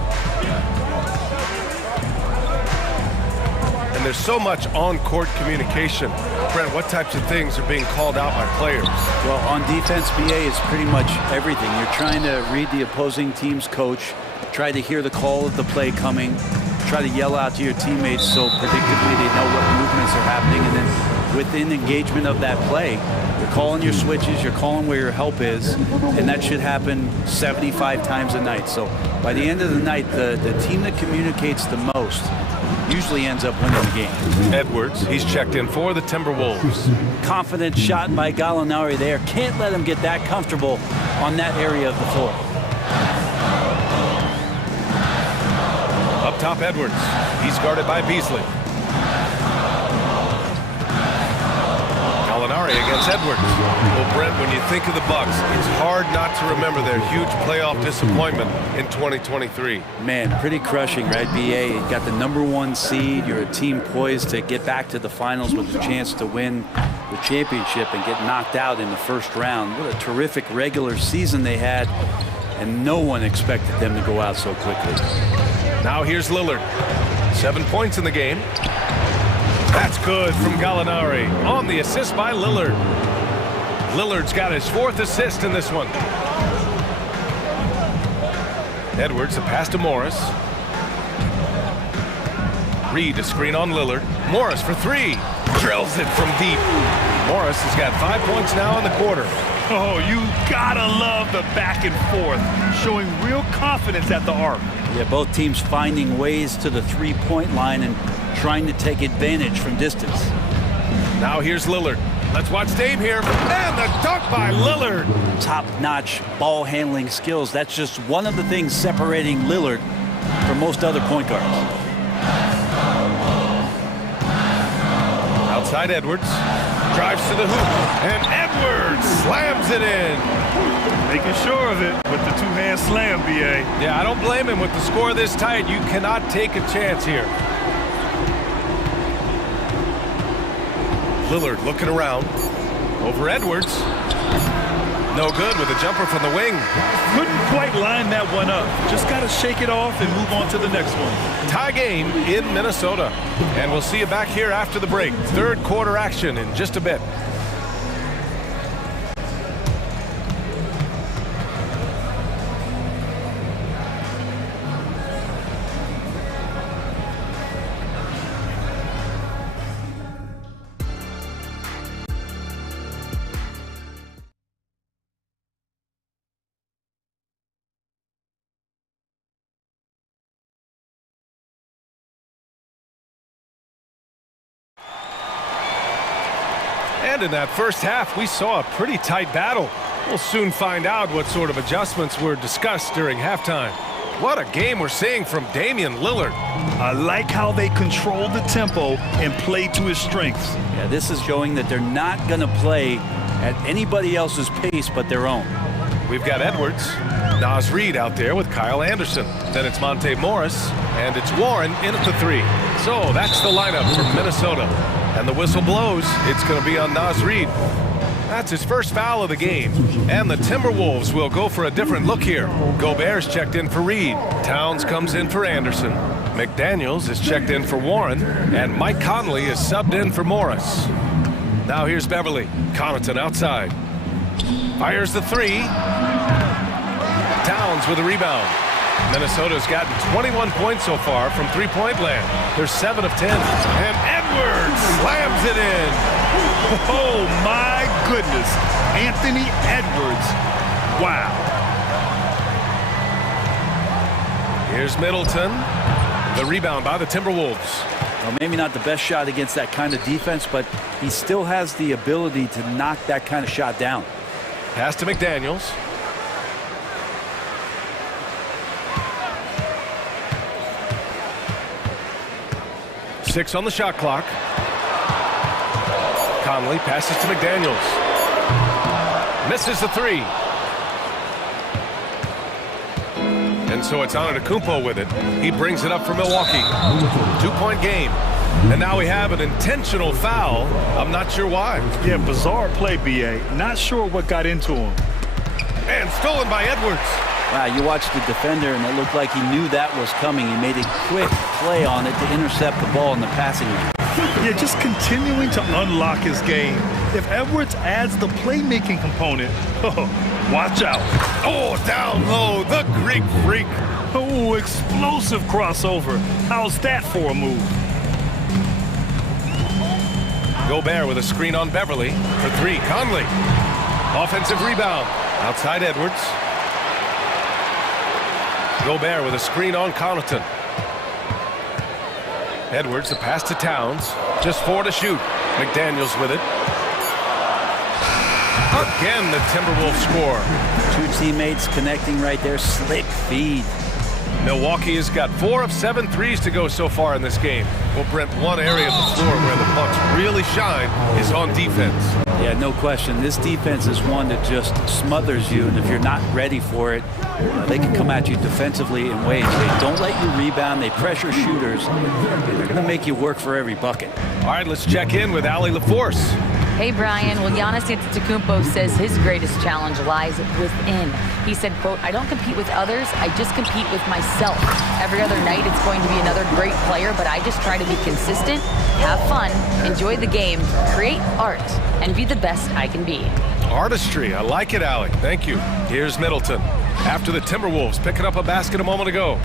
And there's so much on-court communication. Brent, what types of things are being called out by players? Well, on defense, BA is pretty much everything. You're trying to read the opposing team's coach, try to hear the call of the play coming, try to yell out to your teammates so predictably they know what movements are happening, and then within engagement of that play, you're calling your switches, you're calling where your help is, and that should happen 75 times a night. So by the end of the night, the team that communicates the most usually ends up winning the game. Edwards, he's checked in for the Timberwolves. Confident shot by Gallinari there. Can't let him get that comfortable on that area of the floor. Up top, Edwards. He's guarded by Beasley. Gallinari against Edwards. Well, Brent, when you think of the Bucks, it's hard not to remember their huge playoff disappointment in 2023. Man, pretty crushing, right, BA? You got the #1 seed. You're a team poised to get back to the finals with a chance to win the championship and get knocked out in the first round. What a terrific regular season they had, and no one expected them to go out so quickly. Now here's Lillard. 7 points in the game. That's good from Gallinari. On the assist by Lillard. Lillard's got his 4th assist in this one. Edwards, a pass to Morris. Reed, a screen on Lillard. Morris for 3. Drills it from deep. Morris has got 5 points now in the quarter. Oh, you gotta love the back and forth, showing real confidence at the arc. Yeah, both teams finding ways to the three-point line and trying to take advantage from distance. Now here's Lillard. Let's watch Dave here. And the dunk by Lillard. Top-notch ball handling skills. That's just one of the things separating Lillard from most other point guards. Outside Edwards. Drives to the hoop. And Edwards slams it in. Making sure of it with the two-hand slam, BA. Yeah, I don't blame him. With the score this tight, you cannot take a chance here. Lillard looking around. Over Edwards. No good with a jumper from the wing. Couldn't quite line that one up. Just got to shake it off and move on to the next one. Tie game in Minnesota. And we'll see you back here after the break. Third quarter action in just a bit. And in that first half, we saw a pretty tight battle. We'll soon find out what sort of adjustments were discussed during halftime. What a game we're seeing from Damian Lillard. I like how they control the tempo and play to his strengths. Yeah, this is showing that they're not going to play at anybody else's pace but their own. We've got Edwards, Naz Reid out there with Kyle Anderson. Then it's Monte Morris, and it's Warren in at the 3. So that's the lineup for Minnesota. And the whistle blows, it's going to be on Naz Reid. That's his first foul of the game. And the Timberwolves will go for a different look here. Gobert's checked in for Reid. Towns comes in for Anderson. McDaniels is checked in for Warren. And Mike Conley is subbed in for Morris. Now here's Beverly. Connaughton outside. Fires the 3. Towns with a rebound. Minnesota's gotten 21 points so far from three-point land. They're 7 of 10. And Edwards slams it in. Oh, my goodness. Anthony Edwards. Wow. Here's Middleton. The rebound by the Timberwolves. Well, maybe not the best shot against that kind of defense, but he still has the ability to knock that kind of shot down. Pass to McDaniels. Six on the shot clock. Conley passes to McDaniels. Misses the 3. And so it's Antetokounmpo with it. He brings it up for Milwaukee. 2-point game. And now we have an intentional foul. I'm not sure why. Yeah, bizarre play, B.A. Not sure what got into him. And stolen by Edwards. Wow, you watched the defender, and it looked like he knew that was coming. He made a quick play on it to intercept the ball in the passing lane. Yeah, just continuing to unlock his game. If Edwards adds the playmaking component, watch out. Oh, down low, the Greek freak. Oh, explosive crossover. How's that for a move? Gobert with a screen on Beverly for 3. Conley. Offensive rebound. Outside Edwards. Gobert with a screen on Connaughton. Edwards, the pass to Towns. Just 4 to shoot. McDaniels with it. Again, the Timberwolves score. 2 teammates connecting right there. Slick feed. Milwaukee has got 4 of 7 threes to go so far in this game. Well, Brent, one area of the floor where the Bucks really shine is on defense. Yeah, no question. This defense is one that just smothers you, and if you're not ready for it, they can come at you defensively in ways. They don't let you rebound. They pressure shooters. They're going to make you work for every bucket. All right, let's check in with Allie LaForce. Hey, Brian. Well, Giannis Antetokounmpo says his greatest challenge lies within. He said, quote, "I don't compete with others. I just compete with myself. Every other night it's going to be another great player, but I just try to be consistent, have fun, enjoy the game, create art, and be the best I can be." Artistry. I like it, Allie. Thank you. Here's Middleton. After the Timberwolves picking up a basket a moment ago.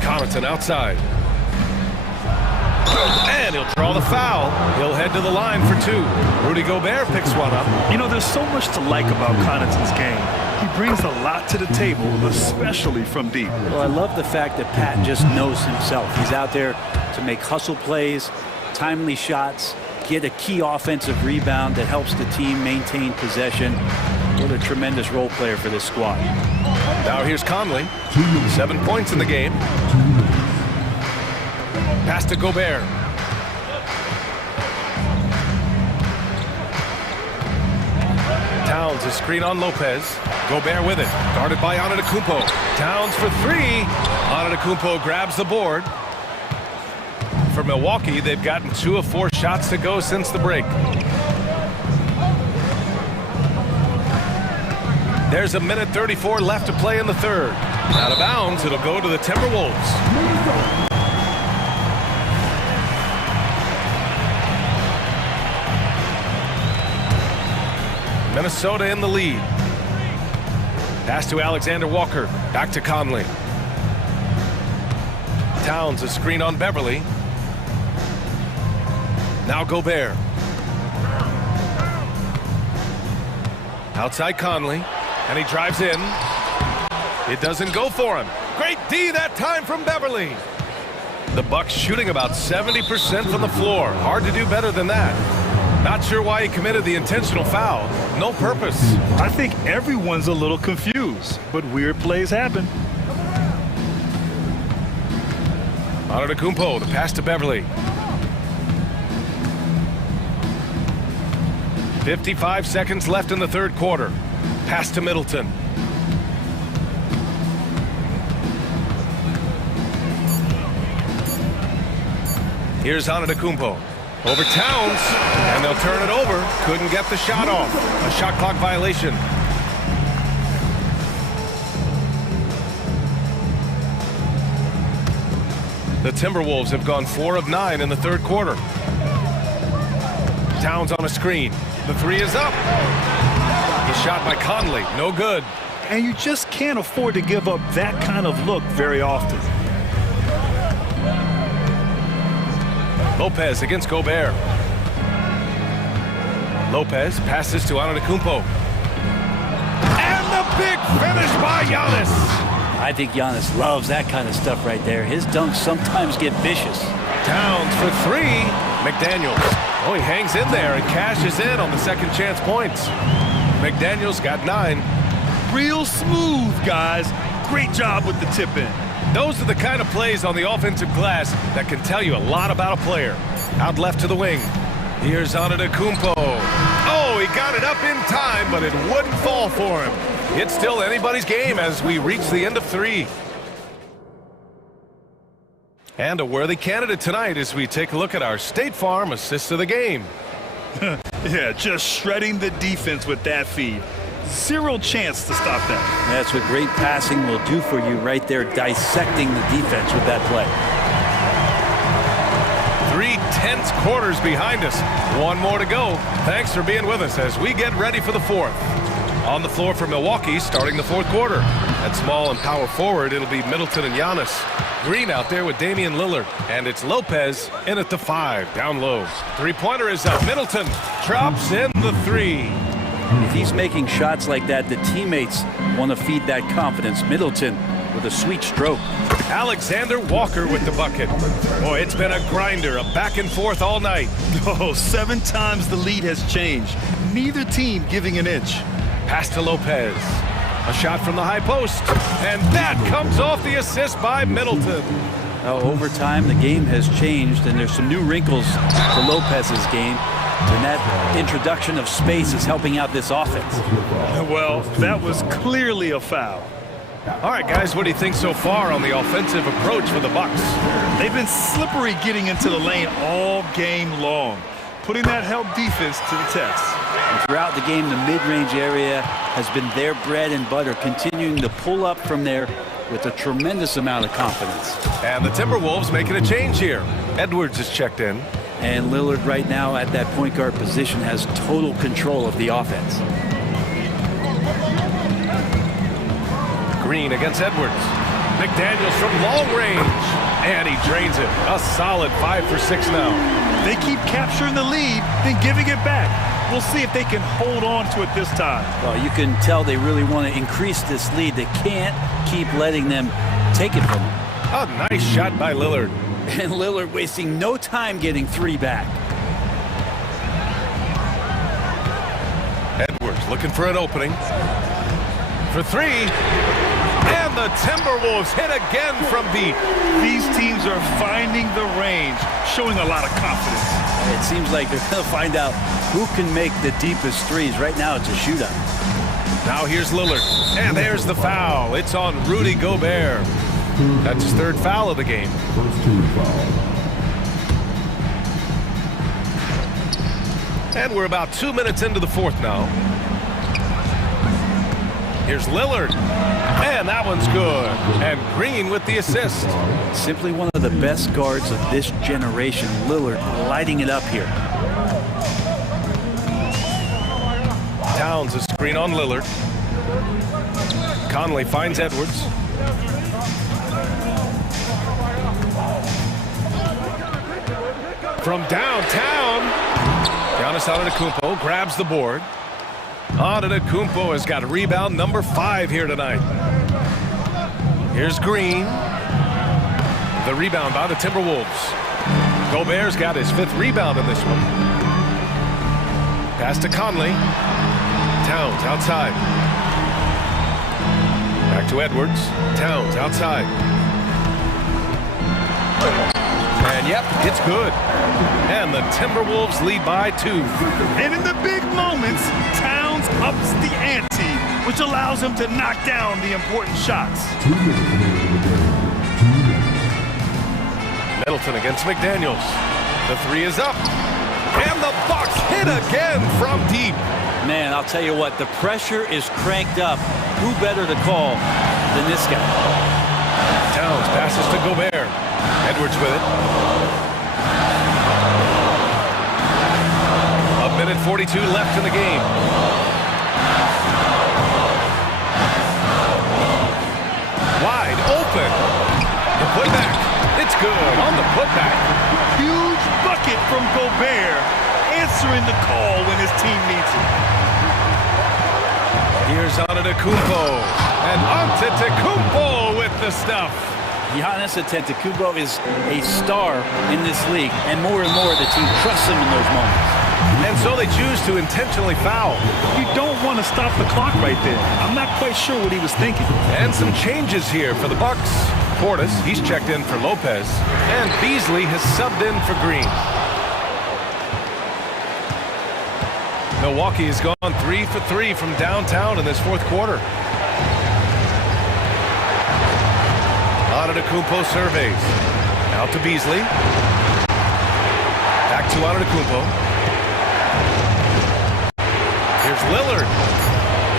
Connaughton outside. And he'll draw the foul. He'll head to the line for 2. Rudy Gobert picks one up. You know, there's so much to like about Connaughton's game. He brings a lot to the table, especially from deep. Well, I love the fact that Pat just knows himself. He's out there to make hustle plays, timely shots, get a key offensive rebound that helps the team maintain possession. What a tremendous role player for this squad. Now here's Conley. 7 points in the game. Pass to Gobert. Towns, a screen on Lopez. Gobert with it. Guarded by Antetokounmpo. Towns for 3. Antetokounmpo grabs the board. For Milwaukee, they've gotten 2 of 4 shots to go since the break. There's 1:34 left to play in the third. Out of bounds, it'll go to the Timberwolves. Minnesota in the lead. Pass to Alexander Walker. Back to Conley. Towns, a screen on Beverly. Now Gobert. Outside Conley. And he drives in. It doesn't go for him. Great D that time from Beverly. The Bucks shooting about 70% from the floor. Hard to do better than that. Not sure why he committed the intentional foul. No purpose. I think everyone's a little confused, but weird plays happen. Antetokounmpo, the pass to Beverly. 55 seconds left in the third quarter. Pass to Middleton. Here's Antetokounmpo. Over Towns, and they'll turn it over. Couldn't get the shot off. A shot clock violation. The Timberwolves have gone 4 of 9 in the third quarter. Towns on a screen. The three is up. The shot by Conley, no good. And you just can't afford to give up that kind of look very often. Lopez against Gobert. Lopez passes to Antetokounmpo. And the big finish by Giannis. I think Giannis loves that kind of stuff right there. His dunks sometimes get vicious. Towns for three. McDaniels. Oh, he hangs in there and cashes in on the second chance points. McDaniels got 9. Real smooth, guys. Great job with the tip in. Those are the kind of plays on the offensive glass that can tell you a lot about a player. Out left to the wing. Here's Antetokounmpo. Oh, he got it up in time, but it wouldn't fall for him. It's still anybody's game as we reach the end of 3. And a worthy candidate tonight as we take a look at our State Farm assist of the game. Yeah, just shredding the defense with that feed. Zero chance to stop that. That's what great passing will do for you right there, dissecting the defense with that play. 3 tense quarters behind us. 1 more to go. Thanks for being with us as we get ready for the 4th. On the floor for Milwaukee starting the 4th quarter. At small and power forward, it'll be Middleton and Giannis. Green out there with Damian Lillard. And it's Lopez in at the 5, down low. Three-pointer is up. Middleton drops in the 3. If he's making shots like that, the teammates want to feed that confidence. Middleton with a sweet stroke. Alexander Walker with the bucket. Boy, it's been a grinder, a back and forth all night. Oh, 7 times the lead has changed. Neither team giving an inch. Pass to Lopez. A shot from the high post. And that comes off the assist by Middleton. Over time, the game has changed, and there's some new wrinkles to Lopez's game. And that introduction of space is helping out this offense. Well, that was clearly a foul. All right, guys, what do you think so far on the offensive approach for the Bucks? They've been slippery getting into the lane all game long, putting that help defense to the test. And throughout the game, the mid-range area has been their bread and butter, continuing to pull up from there with a tremendous amount of confidence. And the Timberwolves making a change here. Edwards is checked in. And Lillard right now at that point guard position has total control of the offense. Green against Edwards. McDaniels from long range. And he drains it. A solid 5 for 6 now. They keep capturing the lead, then giving it back. We'll see if they can hold on to it this time. Well, you can tell they really want to increase this lead. They can't keep letting them take it from them. A nice shot by Lillard. And Lillard wasting no time getting 3 back. Edwards looking for an opening. For 3. And the Timberwolves hit again from deep. These teams are finding the range, showing a lot of confidence. It seems like they're going to find out who can make the deepest threes. Right now, it's a shootout. Now here's Lillard. And there's the foul. It's on Rudy Gobert. That's his 3rd foul of the game. And we're about 2 minutes into the 4th now. Here's Lillard. And that one's good. And Green with the assist. Simply one of the best guards of this generation. Lillard lighting it up here. Towns a screen on Lillard. Conley finds Edwards. From downtown, Giannis Antetokounmpo grabs the board. Antetokounmpo has got rebound number 5 here tonight. Here's Green. The rebound by the Timberwolves. Gobert's got his 5th rebound in this one. Pass to Conley. Towns outside. Back to Edwards. Towns outside. And yep, it's good. And the Timberwolves lead by 2. And in the big moments, Towns ups the ante, which allows him to knock down the important shots. Middleton against McDaniels. The 3 is up. And the Bucks hit again from deep. Man, I'll tell you what, the pressure is cranked up. Who better to call than this guy? Towns passes to Gobert. Edwards with it. A minute 42 left in the game. Wide open. The putback. It's good on the putback. Huge bucket from Gobert, answering the call when his team needs it. Here's Antetokounmpo. And Antetokounmpo with the stuff. Giannis Antetokounmpo is a star in this league, and more the team trusts him in those moments. And so they choose to intentionally foul. You don't want to stop the clock right there. I'm not quite sure what he was thinking. And some changes here for the Bucks. Portis, he's checked in for Lopez. And Beasley has subbed in for Green. Milwaukee has gone 3 for 3 from downtown in this fourth quarter. Antetokounmpo surveys. Out to Beasley. Back to Antetokounmpo. Here's Lillard.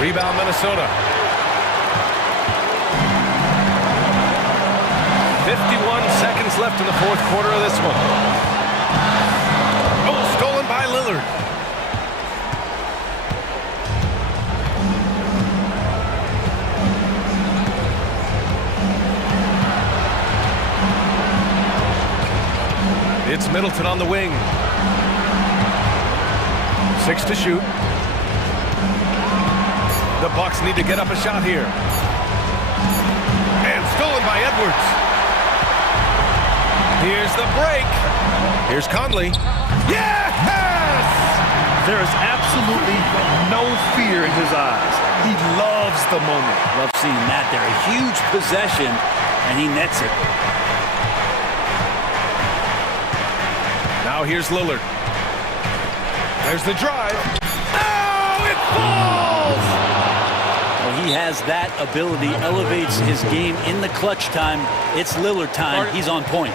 Rebound Minnesota. 51 seconds left in the fourth quarter of this one. Oh, stolen by Lillard. It's Middleton on the wing. 6 to shoot. The Bucks need to get up a shot here. And stolen by Edwards. Here's the break. Here's Conley. Yes! There is absolutely no fear in his eyes. He loves the moment. Love seeing that there. A huge possession, and he nets it. Now here's Lillard. There's the drive. Oh, it falls! Well, he has that ability, elevates his game in the clutch time. It's Lillard time. He's on point.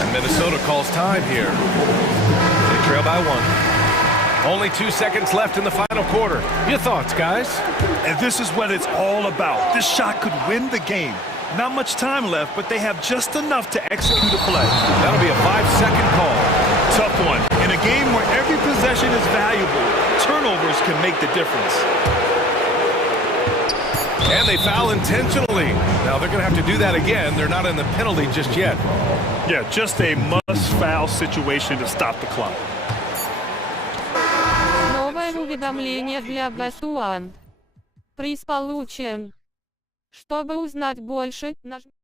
And Minnesota calls time here. They trail by 1. Only 2 seconds left in the final quarter. Your thoughts, guys? And this is what it's all about. This shot could win the game. Not much time left, but they have just enough to execute a play. That'll be a 5-second call. Tough one. In a game where every possession is valuable, turnovers can make the difference. And they foul intentionally. Now they're going to have to do that again. They're not in the penalty just yet. Yeah, just a must-foul situation to stop the clock. Новое уведомление для Best One. Приз получен. Чтобы узнать больше, нажмите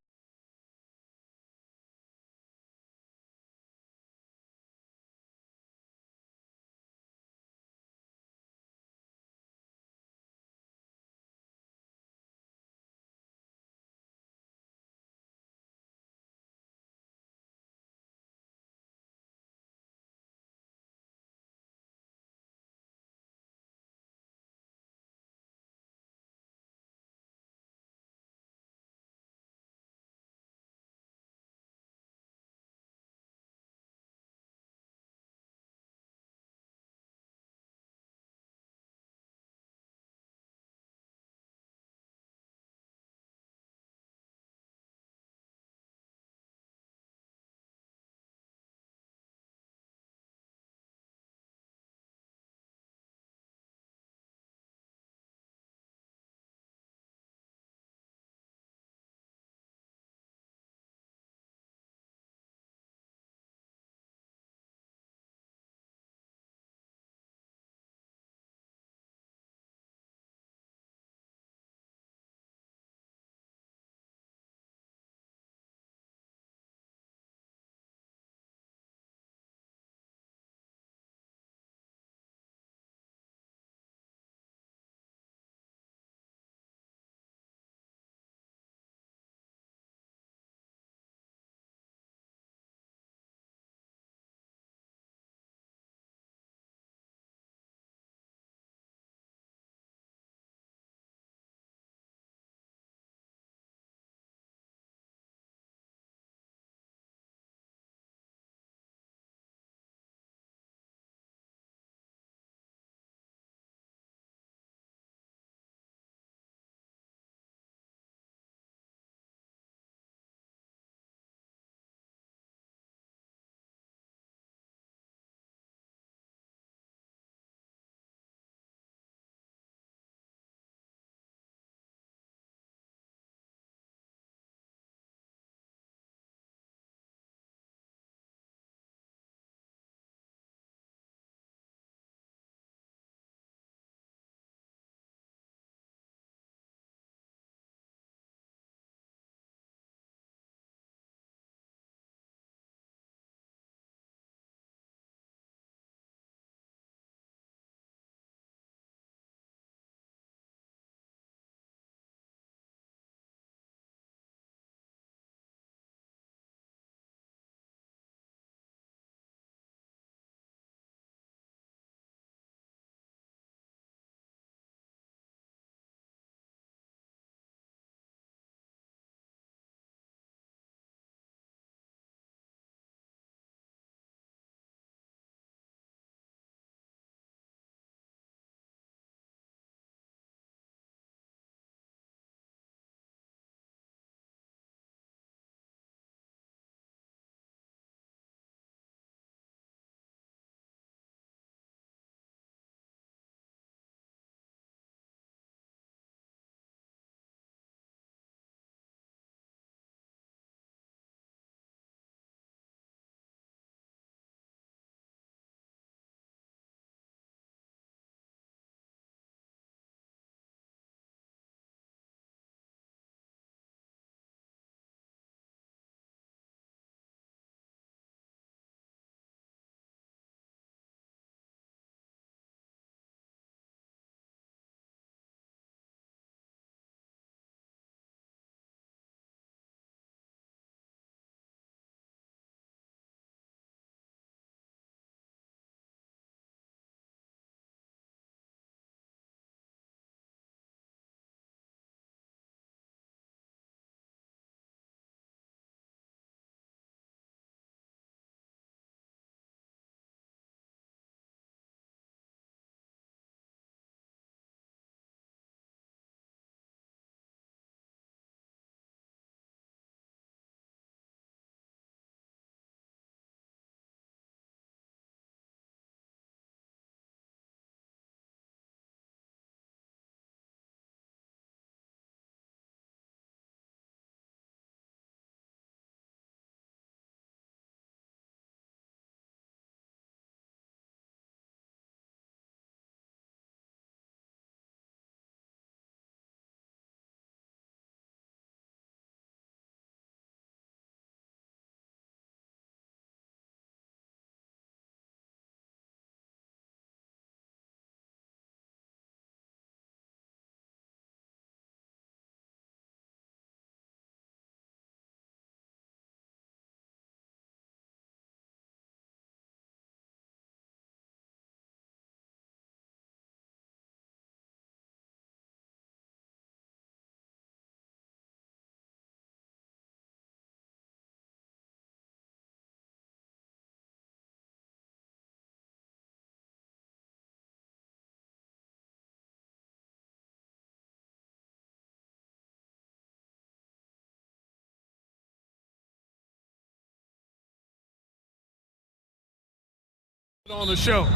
On the show.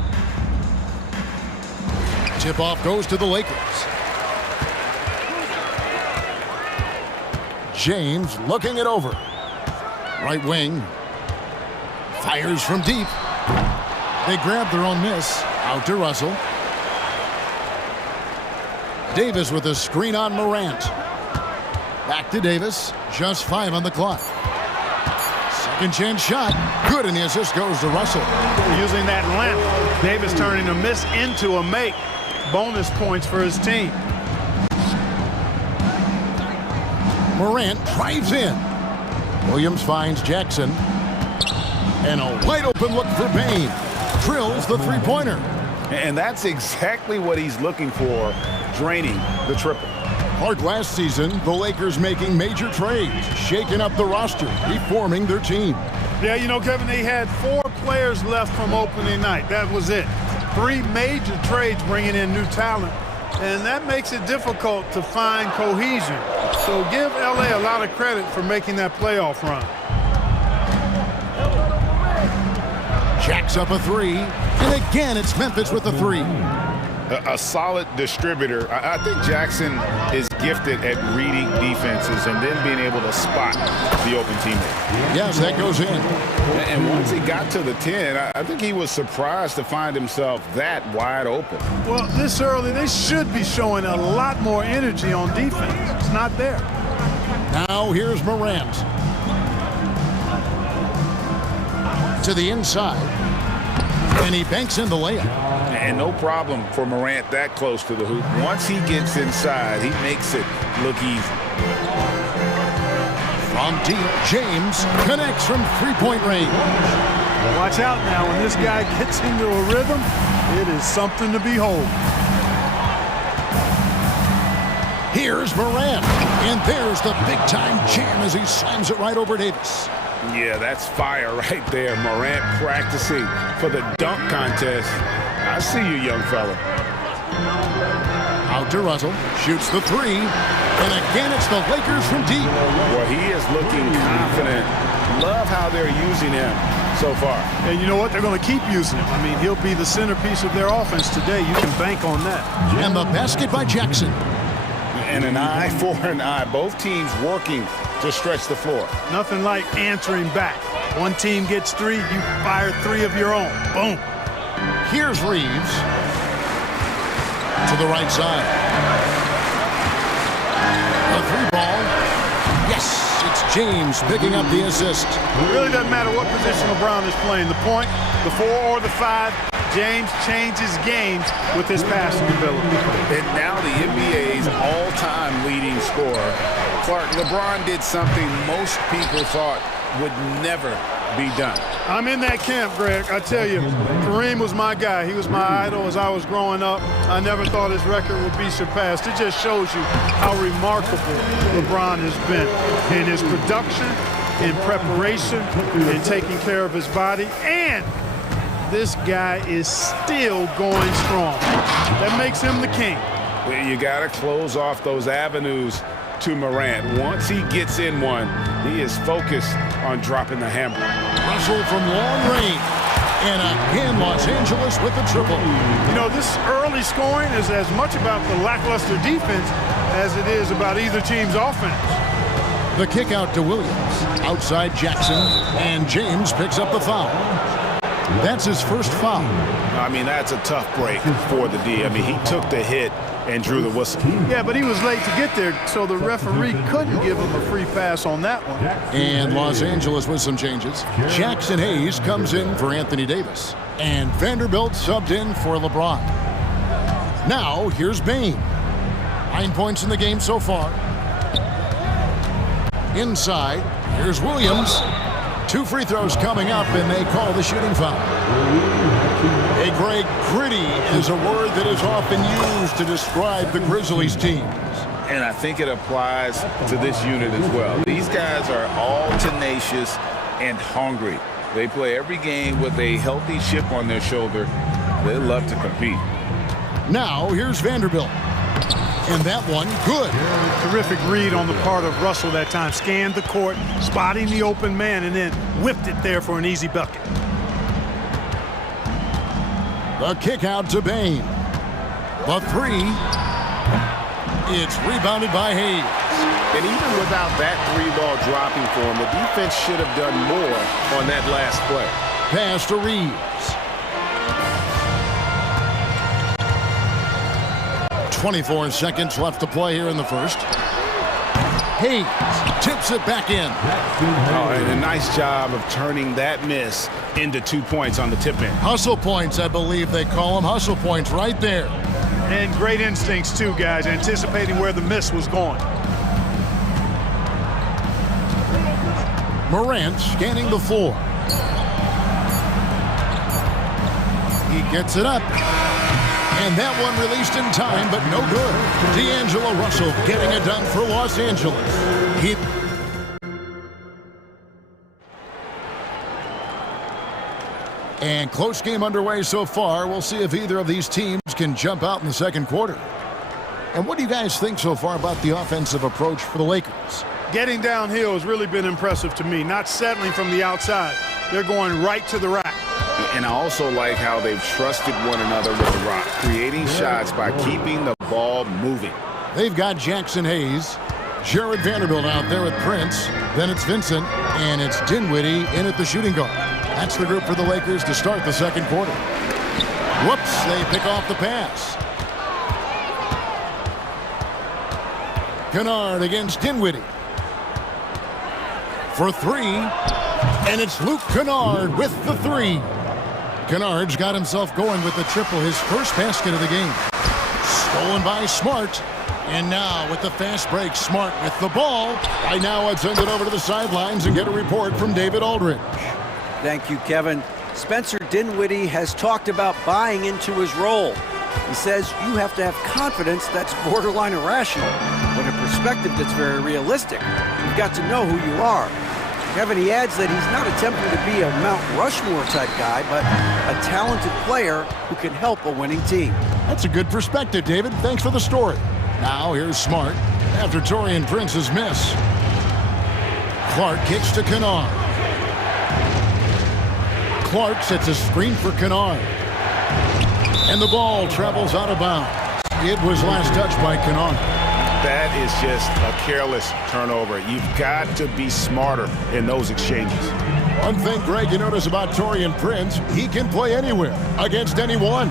Tip-off goes to the Lakers. James looking it over. Right wing. Fires from deep. They grab their own miss. Out to Russell. Davis with a screen on Morant. Back to Davis. Just 5 on the clock. Second chance shot. Good, and the assist goes to Russell. Using that length, Davis turning a miss into a make. Bonus points for his team. Morant drives in. Williams finds Jackson. And a wide open look for Bain. Drills the three-pointer. And that's exactly what he's looking for, draining the triple. Hard last season, the Lakers making major trades, shaking up the roster, reforming their team. Yeah, you know, Kevin, they had 4 players left from opening night. That was it. 3 major trades bringing in new talent, and that makes it difficult to find cohesion. So give LA a lot of credit for making that playoff run. Jacks up a 3, and again it's Memphis with a 3. A solid distributor. I think Jackson is gifted at reading defenses and then being able to spot the open teammate. Yes, that goes in. And once he got to the 10, I think he was surprised to find himself that wide open. Well, this early, they should be showing a lot more energy on defense. It's not there. Now here's Morant. To the inside. And he banks in the layup. And no problem for Morant that close to the hoop. Once he gets inside, he makes it look easy. From deep, James connects from three-point range. Watch out now. When this guy gets into a rhythm, it is something to behold. Here's Morant. And there's the big-time jam as he slams it right over Davis. Yeah, that's fire right there. Morant practicing for the dunk contest. I see you, young fella. Out to Russell. Shoots the 3. And again, it's the Lakers from deep. Well, he is looking confident. Love how they're using him so far. And you know what? They're going to keep using him. I mean, he'll be the centerpiece of their offense today. You can bank on that. And the basket by Jackson. And an eye for an eye. Both teams working to stretch the floor. Nothing like answering back. One team gets 3, you fire 3 of your own. Boom. Here's Reeves. To the right side. A 3-ball. Yes, it's James picking up the assist. It really doesn't matter what position LeBron is playing. The point, the 4 or the 5, James changes games with his passing ability. And now the NBA's all-time leading scorer. Clark, LeBron did something most people thought would never be done. I'm in that camp, Greg. I tell you, Kareem was my guy. He was my idol as I was growing up. I never thought his record would be surpassed. It just shows you how remarkable LeBron has been in his production, in preparation, in taking care of his body, and this guy is still going strong. That makes him the king. Well, you got to close off those avenues to Morant. Once he gets in one, he is focused on dropping the hammer. Russell from long range. And again, Los Angeles with the triple. You know, this early scoring is as much about the lackluster defense as it is about either team's offense. The kick out to Williams. Outside Jackson. And James picks up the foul. That's his first foul. I mean, that's a tough break for the D. I mean, he took the hit and drew the whistle. Yeah, but he was late to get there, so the referee couldn't give him a free pass on that one. And Los Angeles with some changes. Jackson Hayes comes in for Anthony Davis. And Vanderbilt subbed in for LeBron. Now, here's Bain. 9 points in the game so far. Inside, here's Williams. 2 free throws coming up, and they call the shooting foul. Hey, Greg, gritty is a word that is often used to describe the Grizzlies teams. And I think it applies to this unit as well. These guys are all tenacious and hungry. They play every game with a healthy chip on their shoulder. They love to compete. Now, here's Vanderbilt. And that one, good. Terrific read on the part of Russell that time. Scanned the court, spotting the open man, and then whipped it there for an easy bucket. The kick out to Bain. The three. It's rebounded by Hayes. And even without that three ball dropping for him, the defense should have done more on that last play. Pass to Reeves. 24 seconds left to play here in the first. Hayes tips it back in. Oh, and a nice job of turning that miss into 2 points on the tip-in. Hustle points, I believe they call them. Hustle points right there. And great instincts, too, guys, anticipating where the miss was going. Morant scanning the floor. He gets it up. And that one released in time, but no good. D'Angelo Russell getting it done for Los Angeles. And close game underway so far. We'll see if either of these teams can jump out in the second quarter. And what do you guys think so far about the offensive approach for the Lakers? Getting downhill has really been impressive to me, not settling from the outside. They're going right to the rack. And I also like how they've trusted one another with the rock, creating shots by keeping the ball moving. They've got Jackson Hayes, Jared Vanderbilt out there with Prince, then it's Vincent, and it's Dinwiddie in at the shooting guard. That's the group for the Lakers to start the second quarter. Whoops, they pick off the pass. Kennard against Dinwiddie. For three, and it's Luke Kennard with the three. Kennard's got himself going with the triple, his first basket of the game. Stolen by Smart. And now with the fast break, Smart with the ball. Right now I'd send it over to the sidelines and get a report from David Aldridge. Thank you, Kevin. Spencer Dinwiddie has talked about buying into his role. He says you have to have confidence that's borderline irrational, but a perspective that's very realistic. You've got to know who you are. Kevin, he adds that he's not attempting to be a Mount Rushmore type guy, but a talented player who can help a winning team. That's a good perspective, David. Thanks for the story. Now here's Smart after Taurean Prince's miss. Clark kicks to Kennard. Clark sets a screen for Kennard. And the ball travels out of bounds. It was last touched by Kennard. That is just a careless turnover. You've got to be smarter in those exchanges. One thing, Greg, you notice about Taurean Prince, he can play anywhere, against anyone.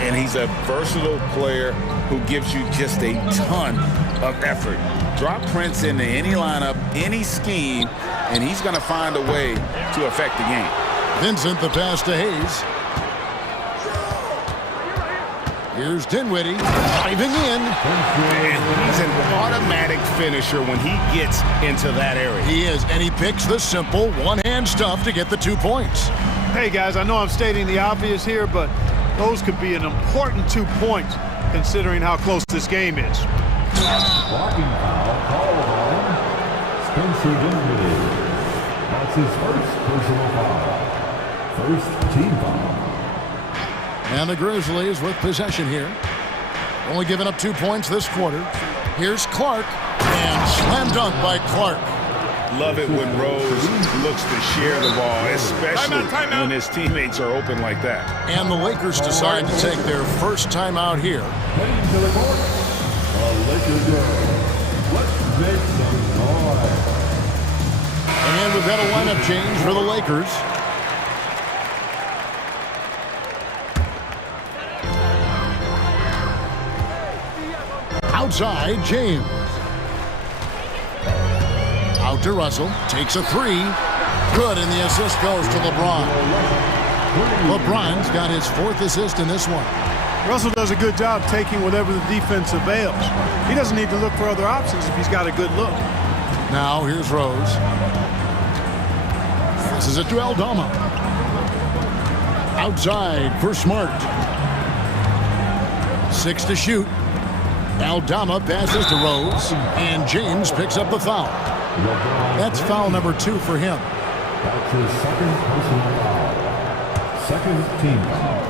And he's a versatile player who gives you just a ton of effort. Drop Prince into any lineup, any scheme, and he's going to find a way to affect the game. Vincent, the pass to Hayes. Here's Dinwiddie diving in. And he's an automatic finisher when he gets into that area. He is, and he picks the simple one-hand stuff to get the 2 points. Hey, guys, I know I'm stating the obvious here, but those could be an important 2 points considering how close this game is. Blocking foul called on Spencer Dinwiddie. That's his first personal foul. First team foul. And the Grizzlies with possession here. Only giving up 2 points this quarter. Here's Clark, and slam dunk by Clark. Love it when Rose looks to share the ball, especially when his teammates are open like that. And the Lakers decide to take their first timeout here. Heading to the court, a Lakers girl. Let's make some noise. And we've got a lineup change for the Lakers. Outside, James. Out to Russell. Takes a three. Good, and the assist goes to LeBron. LeBron's got his 4th assist in this one. Russell does a good job taking whatever the defense avails. He doesn't need to look for other options if he's got a good look. Now here's Rose. This is it to Aldama. Outside for Smart. 6 to shoot. Aldama passes to Rose, and James picks up the foul. That's foul number 2 for him. That's his second personal foul. Second team foul.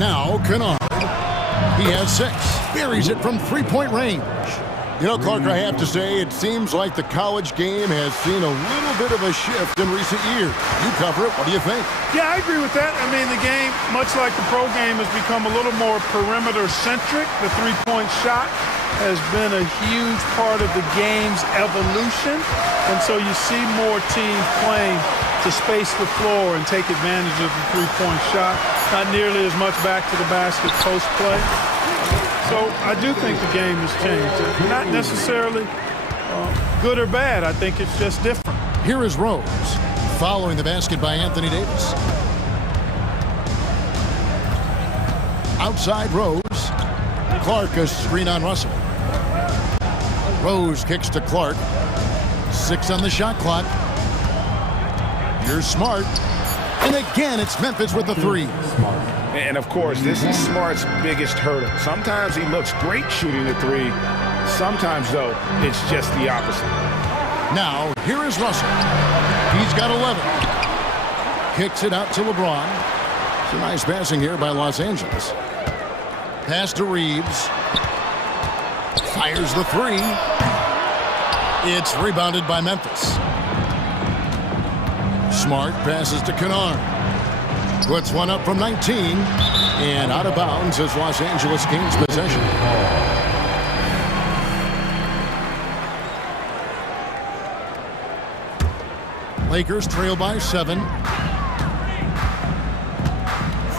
Now Kennard. He has 6. Buries it from 3-point range. You know, Clark, I have to say, it seems like the college game has seen a little bit of a shift in recent years. You cover it. What do you think? Yeah, I agree with that. I mean, the game, much like the pro game, has become a little more perimeter-centric. The three-point shot has been a huge part of the game's evolution. And so you see more teams playing to space the floor and take advantage of the three-point shot. Not nearly as much back to the basket post play. So I do think the game has changed. Not necessarily good or bad. I think it's just different. Here is Rose, following the basket by Anthony Davis. Outside Rose. Clark, a screen on Russell. Rose kicks to Clark. 6 on the shot clock. Here's Smart. And again, it's Memphis with the three. And, of course, this is Smart's biggest hurdle. Sometimes he looks great shooting the three. Sometimes, though, it's just the opposite. Now, here is Russell. He's got 11. Kicks it out to LeBron. Some nice passing here by Los Angeles. Pass to Reeves. Fires the three. It's rebounded by Memphis. Smart passes to Kennard. Puts one up from 19. And out of bounds as Los Angeles gains possession. Lakers trail by 7.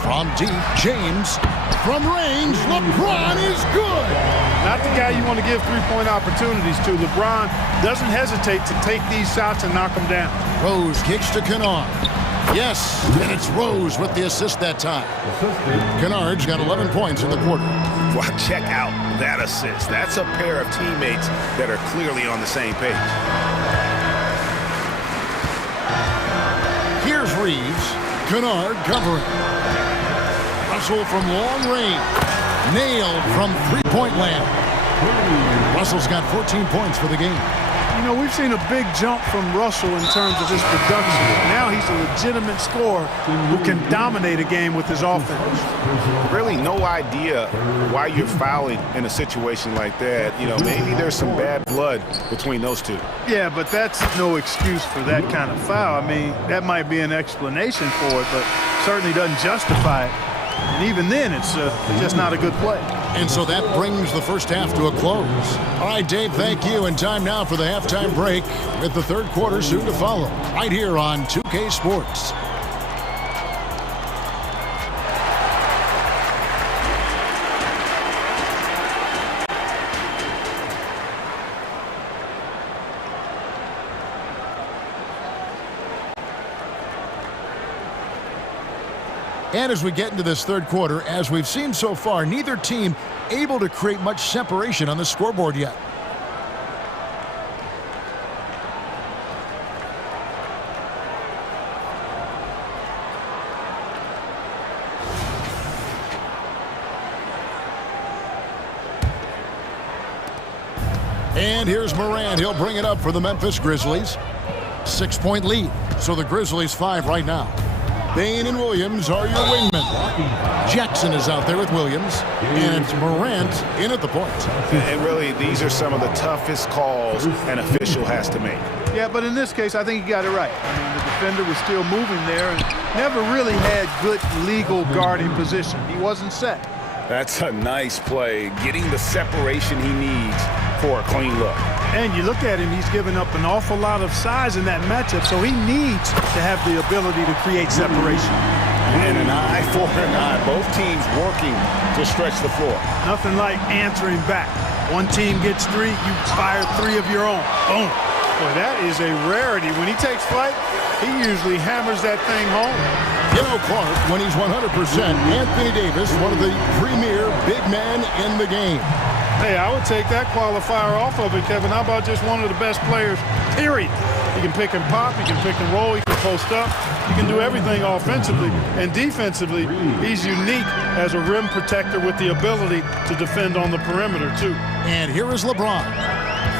From deep, James. From range, LeBron is good. Not the guy you want to give three-point opportunities to. LeBron doesn't hesitate to take these shots and knock them down. Rose kicks to Kennard. Yes, and it's Rose with the assist that time. Kennard's got 11 points in the quarter. Well, check out that assist. That's a pair of teammates that are clearly on the same page. Here's Reeves. Kennard covering. Russell from long range. Nailed from three-point land. Russell's got 14 points for the game. You know, we've seen a big jump from Russell in terms of his production. Now he's a legitimate scorer who can dominate a game with his offense. Really no idea why you're fouling in a situation like that. You know, maybe there's some bad blood between those two. Yeah, but that's no excuse for that kind of foul. I mean, that might be an explanation for it, but certainly doesn't justify it. And even then, it's just not a good play. And so that brings the first half to a close. All right, Dave, thank you. And time now for the halftime break with the third quarter soon to follow. Right here on 2K Sports. And as we get into this third quarter, as we've seen so far, neither team able to create much separation on the scoreboard yet. And here's Morant. He'll bring it up for the Memphis Grizzlies. 6-point lead. So the Grizzlies 5 right now. Bain and Williams are your wingmen. Jackson is out there with Williams. And it's Morant in at the point. And really, these are some of the toughest calls an official has to make. Yeah, but in this case, I think he got it right. I mean, the defender was still moving there and never really had good legal guarding position. He wasn't set. That's a nice play, getting the separation he needs for a clean look. And you look at him, he's given up an awful lot of size in that matchup, so he needs to have the ability to create separation. And an eye for an eye. Both teams working to stretch the floor. Nothing like answering back. One team gets 3, you fire 3 of your own. Boom. Boy, that is a rarity. When he takes flight, he usually hammers that thing home. You know, Clark, when he's 100%, Anthony Davis, one of the premier big men in the game. Hey, I would take that qualifier off of it, Kevin. How about just one of the best players, period? He can pick and pop, he can pick and roll, he can post up. He can do everything offensively. And defensively, he's unique as a rim protector with the ability to defend on the perimeter, too. And here is LeBron.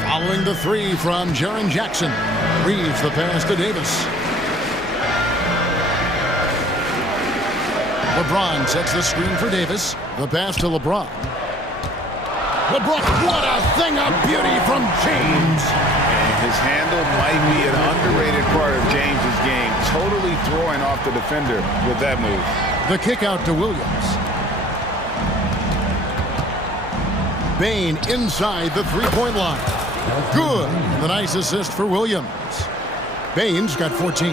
Following the 3 from Jaren Jackson. Reeves the pass to Davis. LeBron sets the screen for Davis. The pass to LeBron. LeBron, what a thing of beauty from James. And his handle might be an underrated part of James's game. Totally throwing off the defender with that move. The kick out to Williams. Bain inside the three-point line. Good. The nice assist for Williams. Bain's got 14.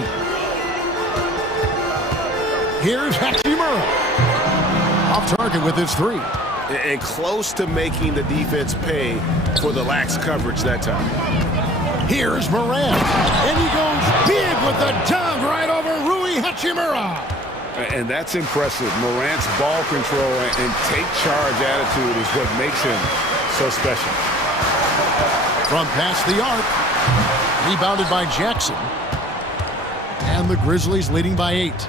Here's Hachimura. Off target with his three. And close to making the defense pay for the lax coverage that time. Here's Morant. And he goes big with the dunk right over Rui Hachimura. And that's impressive. Morant's ball control and take charge attitude is what makes him so special. From past the arc. Rebounded by Jackson. And the Grizzlies leading by 8.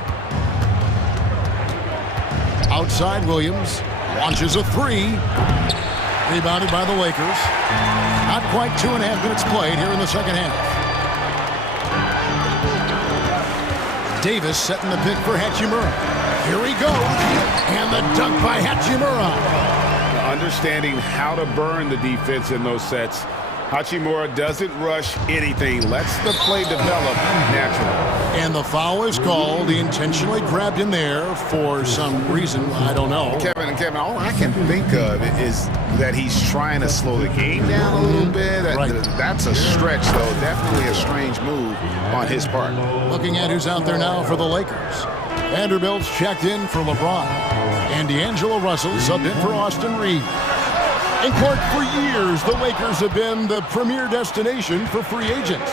Outside Williams. Launches a three. Rebounded by the Lakers. Not quite 2.5 minutes played here in the second half. Davis setting the pick for Hachimura. Here he goes. And the dunk by Hachimura. Understanding how to burn the defense in those sets. Hachimura doesn't rush anything. Lets the play develop naturally. And the foul is called. He intentionally grabbed him there for some reason. I don't know. Kevin, all I can think of is that he's trying to slow the game down a little bit. Right. That's a stretch, though. Definitely a strange move on his part. Looking at who's out there now for the Lakers. Vanderbilt's checked in for LeBron. And D'Angelo Russell subbed in for Austin Reeves. In court for years, the Lakers have been the premier destination for free agents.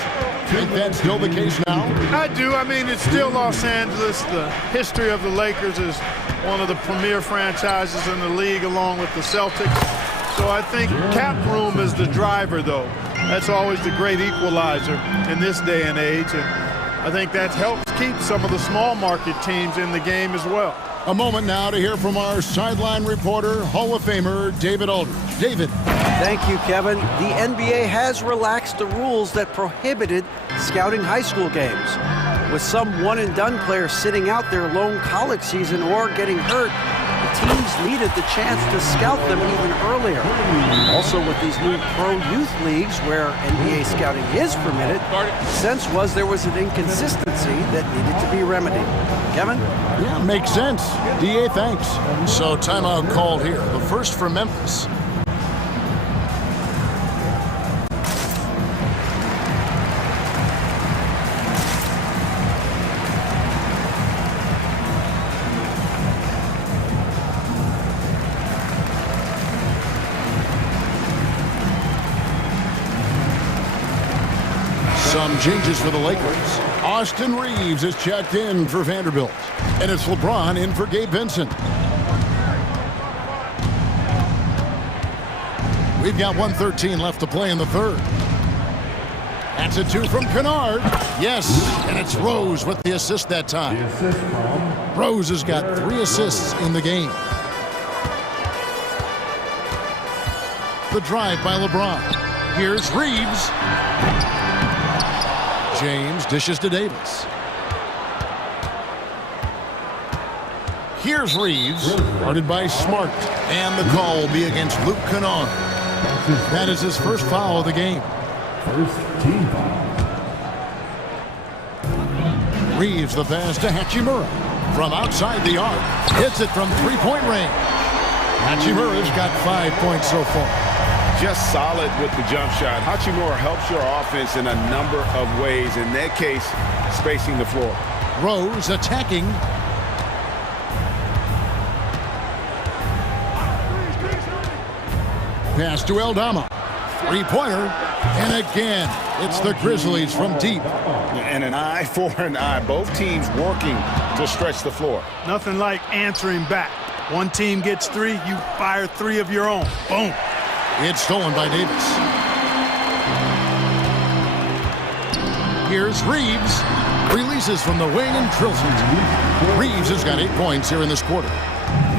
Think that's still the case now? I do. I mean, it's still Los Angeles. The history of the Lakers is one of the premier franchises in the league along with the Celtics. So I think cap room is the driver, though. That's always the great equalizer in this day and age. And I think that helps keep some of the small market teams in the game as well. A moment now to hear from our sideline reporter, Hall of Famer David Aldridge. David. Thank you, Kevin. The NBA has relaxed the rules that prohibited scouting high school games. With some one-and-done players sitting out their lone college season or getting hurt, the teams needed the chance to scout them even earlier. Also, with these new pro youth leagues where NBA scouting is permitted, the sense was there was an inconsistency that needed to be remedied. Kevin? Yeah, makes sense. DA, thanks. So timeout called here. The first for Memphis. Some changes for the Lakers. Austin Reeves is checked in for Vanderbilt. And it's LeBron in for Gabe Vincent. We've got 1:13 left to play in the third. That's a two from Kennard. Yes, and it's Rose with the assist that time. Rose has got 3 assists in the game. The drive by LeBron. Here's Reeves. James dishes to Davis. Here's Reeves, guarded by Smart. And the call will be against Luke Kennard. That is his first foul of the game. First team foul. Reeves the pass to Hachimura. From outside the arc. Hits it from three-point range. Hachimura's got 5 points so far. Just solid with the jump shot. Hachimura helps your offense in a number of ways. In that case, spacing the floor. Rose attacking. Pass to Eldama. Three-pointer. And again, it's the Grizzlies from deep. And an eye for an eye. Both teams working to stretch the floor. Nothing like answering back. One team gets 3, you fire 3 of your own. Boom. It's stolen by Davis. Here's Reeves. Releases from the wing and drills it. Reeves has got 8 points here in this quarter.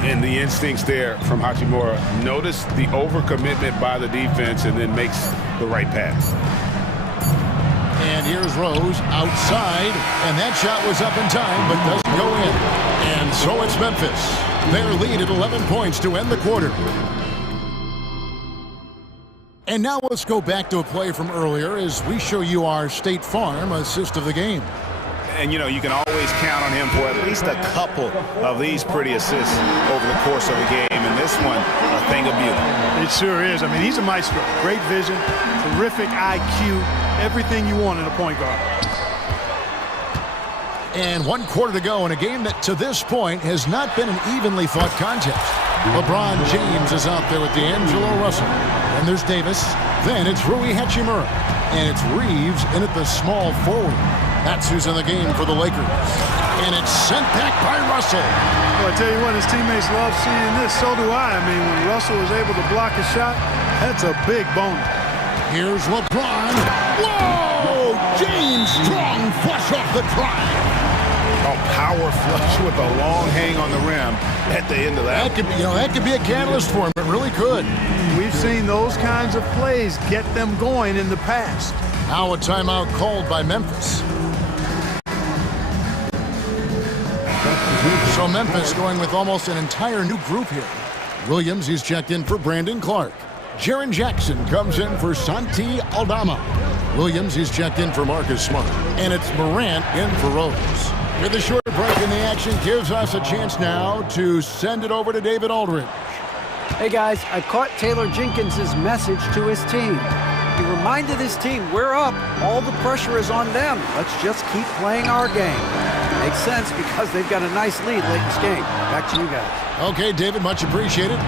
And the instincts there from Hachimura. Notice the overcommitment by the defense and then makes the right pass. And here's Rose outside. And that shot was up in time, but doesn't go in. And so it's Memphis. Their lead at 11 points to end the quarter. And now let's go back to a play from earlier as we show you our State Farm assist of the game. And, you know, you can always count on him for at least a couple of these pretty assists over the course of a game. And this one, a thing of beauty. It sure is. I mean, he's a maestro. Great vision, terrific IQ, everything you want in a point guard. And 1 quarter to go in a game that to this point has not been an evenly fought contest. LeBron James is out there with D'Angelo Russell. And there's Davis. Then it's Rui Hachimura. And it's Reeves in at the small forward. That's who's in the game for the Lakers. And it's sent back by Russell. Well, I tell you what, his teammates love seeing this. So do I. I mean, when Russell is able to block a shot, that's a big bonus. Here's LeBron. Whoa! James strong flush off the drive. A power flush with a long hang on the rim at the end of that. That could be a catalyst for him. It really could. We've seen those kinds of plays get them going in the past. Now a timeout called by Memphis. So Memphis going with almost an entire new group here. Williams, he's checked in for Brandon Clark. Jaren Jackson comes in for Santi Aldama. Williams, he's checked in for Marcus Smart. And it's Morant in for Rose. With a short break in the action, gives us a chance now to send it over to David Aldridge. Hey guys, I caught Taylor Jenkins' message to his team. He reminded his team, we're up. All the pressure is on them. Let's just keep playing our game. Makes sense because they've got a nice lead late in this game. Back to you guys. Okay, David, much appreciated.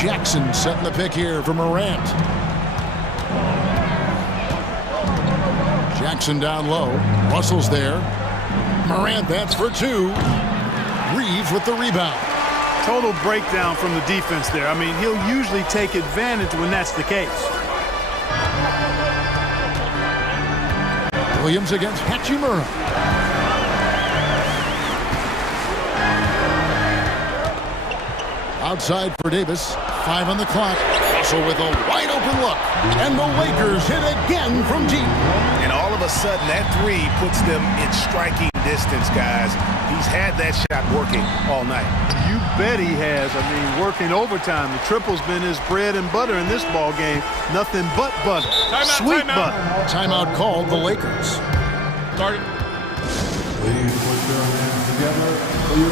Jackson setting the pick here for Morant. Jackson down low. Russell's there. Morant, that's for 2. Reeves with the rebound. Total breakdown from the defense there. I mean, he'll usually take advantage when that's the case. Williams against Hachimura. Outside for Davis. 5 on the clock. Russell with a wide open look. And the Lakers hit again from deep. And all of a sudden, that 3 puts them in striking distance, guys. He's had that shot working all night. You bet he has. I mean, working overtime. The triple's been his bread and butter in this ball game. Nothing but butter. Sweet butter. Timeout called the Lakers. Start it. Please put your hands together for your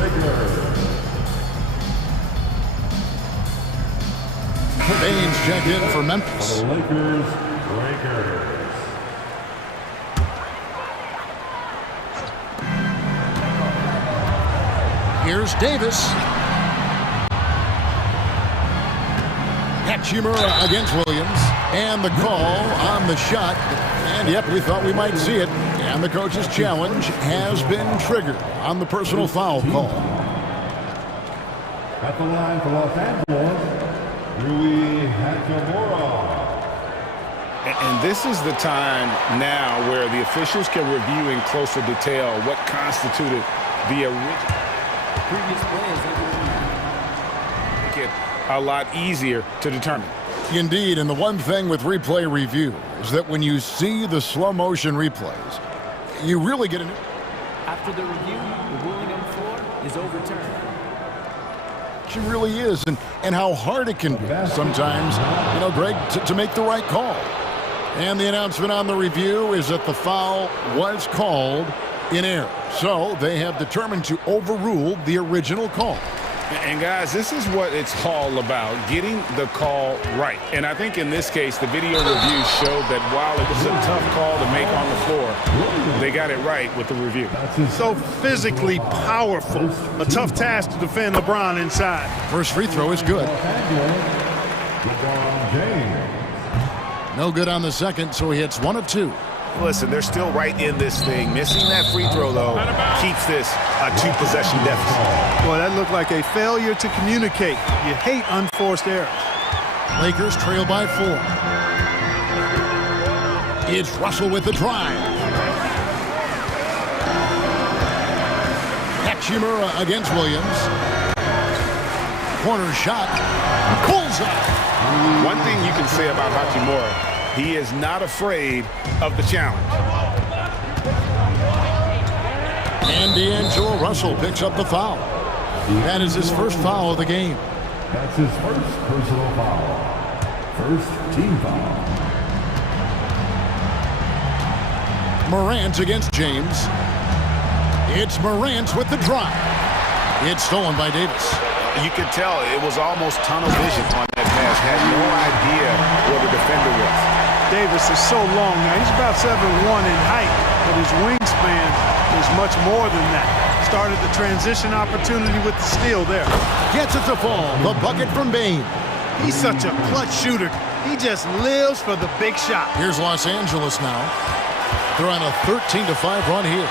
Lakers. Baines checked in for Memphis. For the Lakers. Here's Davis. Hachimura against Williams. And the call on the shot. And yep, we thought we might see it. And the coach's challenge has been triggered on the personal foul call. At the line for Los Angeles, Rui Hachimura. And this is the time now where the officials can review in closer detail what constituted the original. Previous plays, make it a lot easier to determine. Indeed, and the one thing with replay review is that when you see the slow motion replays, you really get a new. After the review, the ruling on the floor is overturned. She really is, and how hard it can be sometimes, Greg, to make the right call. And the announcement on the review is that the foul was called in error. So they have determined to overrule the original call. And guys, this is what it's all about, getting the call right. And I think in this case, the video review showed that while it was a tough call to make on the floor, they got it right with the review. So physically powerful. A tough task to defend LeBron inside. First free throw is good. No good on the second, so he hits 1 of 2. Listen, they're still right in this thing. Missing that free throw, though, keeps this a 2-possession deficit. Boy, that looked like a failure to communicate. You hate unforced errors. Lakers trail by 4. It's Russell with the drive. Hachimura against Williams. Corner shot. Pulls up. One thing you can say about Hachimura, he is not afraid of the challenge. And D'Angelo Russell picks up the foul. That is his first foul of the game. That's his first personal foul. First team foul. Morant against James. It's Morant with the drive. It's stolen by Davis. You could tell it was almost tunnel vision on that pass. Had no idea where the defender was. Davis is so long now. He's about 7'1" in height, but his wingspan is much more than that. Started the transition opportunity with the steal there. Gets it to fall. The bucket from Bane. He's such a clutch shooter. He just lives for the big shot. Here's Los Angeles now. They're on a 13-5 run here.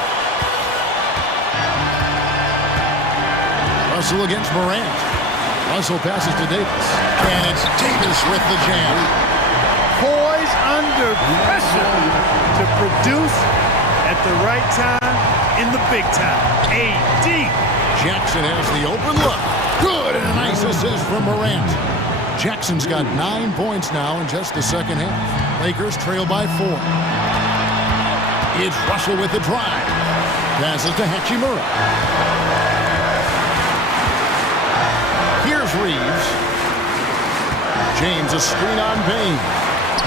Russell against Morant. Russell passes to Davis. And it's Davis with the jam. Poised under pressure to produce at the right time in the big time. AD. Jackson has the open look. Good, and a nice assist from Morant. Jackson's got 9 points now in just the second half. Lakers trail by 4. It's Russell with the drive. Passes to Hachimura. Here's Reeves. James a screen on Bane.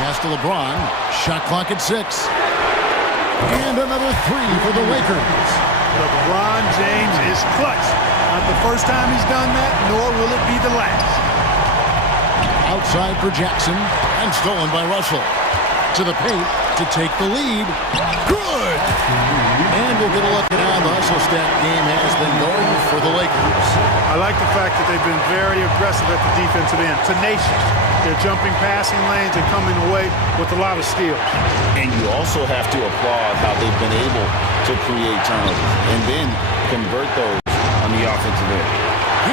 Pass to LeBron. Shot clock at 6. And another 3 for the Lakers. LeBron James is clutch. Not the first time he's done that, nor will it be the last. Outside for Jackson, and stolen by Russell. To the paint to take the lead. Good! And we'll get a look at how the hustle stat game has been going for the Lakers. I like the fact that they've been very aggressive at the defensive end. Tenacious. They're jumping passing lanes and coming away with a lot of steals. And you also have to applaud how they've been able to create turnovers and then convert those on the offensive end.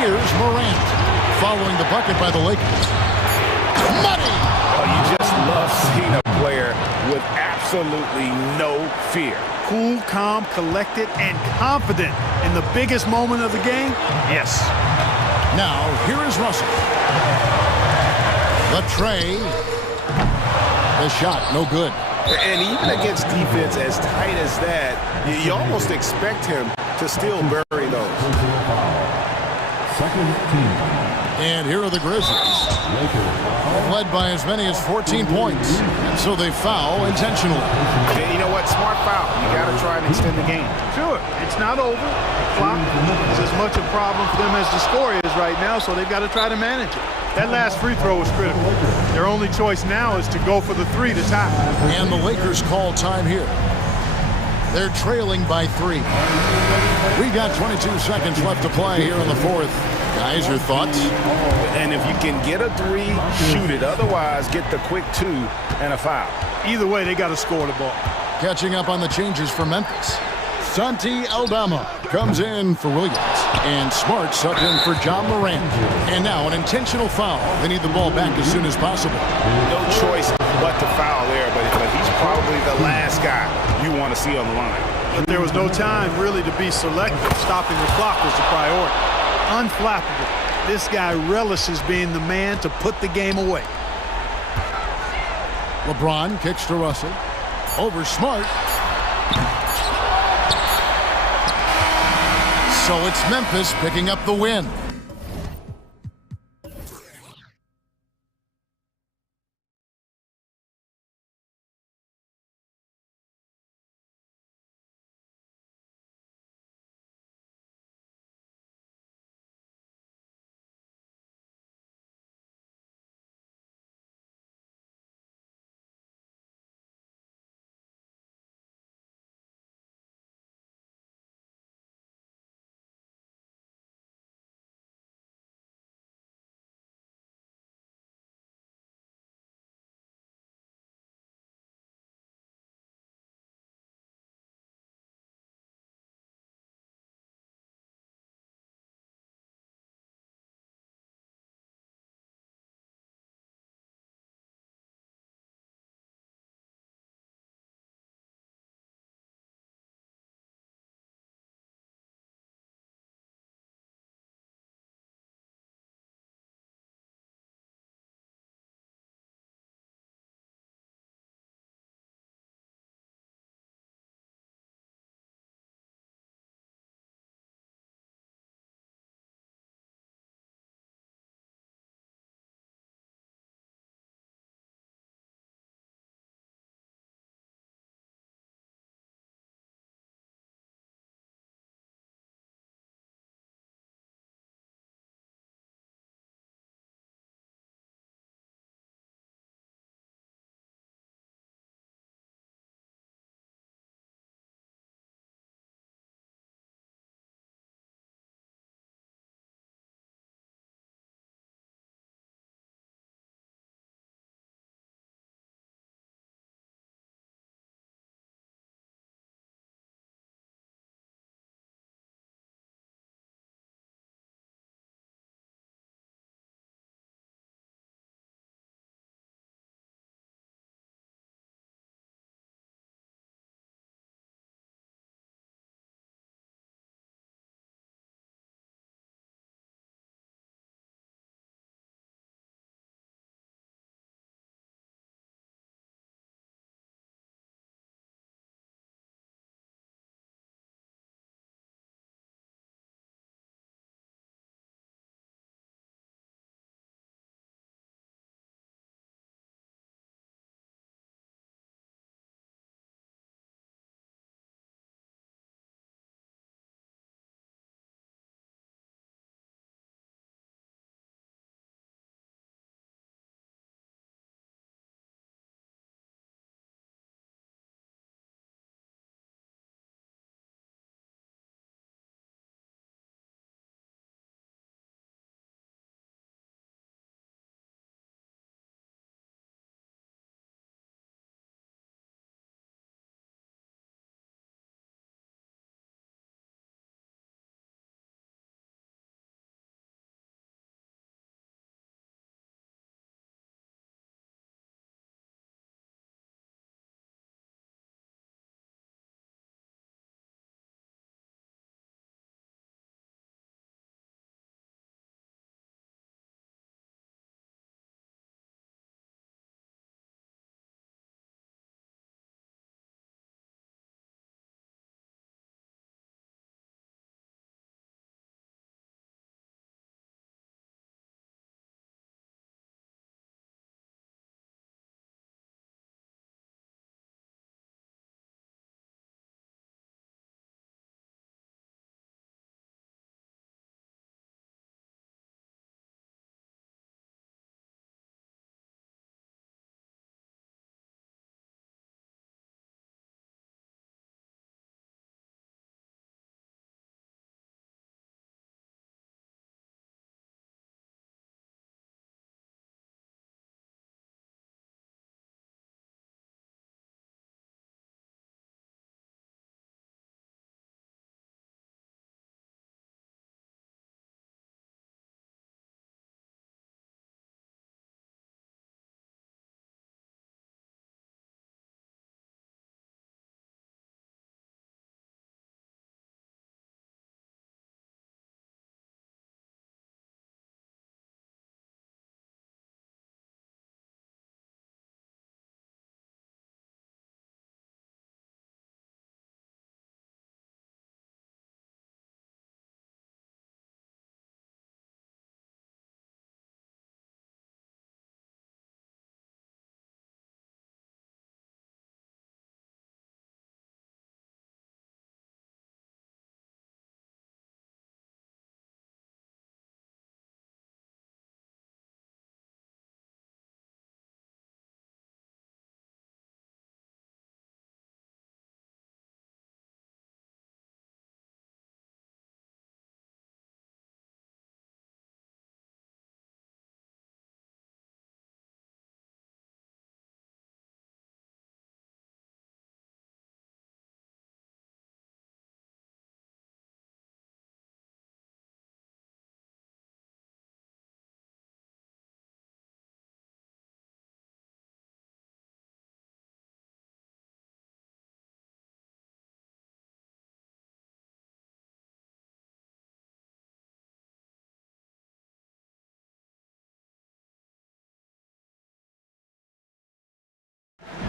Here's Morant, following the bucket by the Lakers. Money! Oh, you just love seeing a player with absolutely no fear. Cool, calm, collected, and confident in the biggest moment of the game? Yes. Now, here is Russell. The tray. The shot, no good. And even against defense as tight as that, you almost expect him to still bury those. Second team. And here are the Grizzlies. Led by as many as 14 points. And so they foul intentionally. And you know what? Smart foul. You got to try and extend the game. Sure. It's not over. Clock is as much a problem for them as the score is right now, so they've got to try to manage it. That last free throw was critical. Their only choice now is to go for the 3 to tie. And the Lakers call time here. They're trailing by 3. We got 22 seconds left to play here in the fourth. Guys, your thoughts? And if you can get a 3, shoot it. Otherwise, get the quick 2 and a foul. Either way, they got to score the ball. Catching up on the changes for Memphis. Santi Aldama comes in for Williams. And Smart subbed in for John Morant. And now an intentional foul. They need the ball back as soon as possible. No choice but to foul there, but he's probably the last guy you want to see on the line. But there was no time really to be selective. Stopping the clock was the priority. Unflappable. This guy relishes being the man to put the game away. LeBron kicks to Russell. Over Smart. So it's Memphis picking up the win.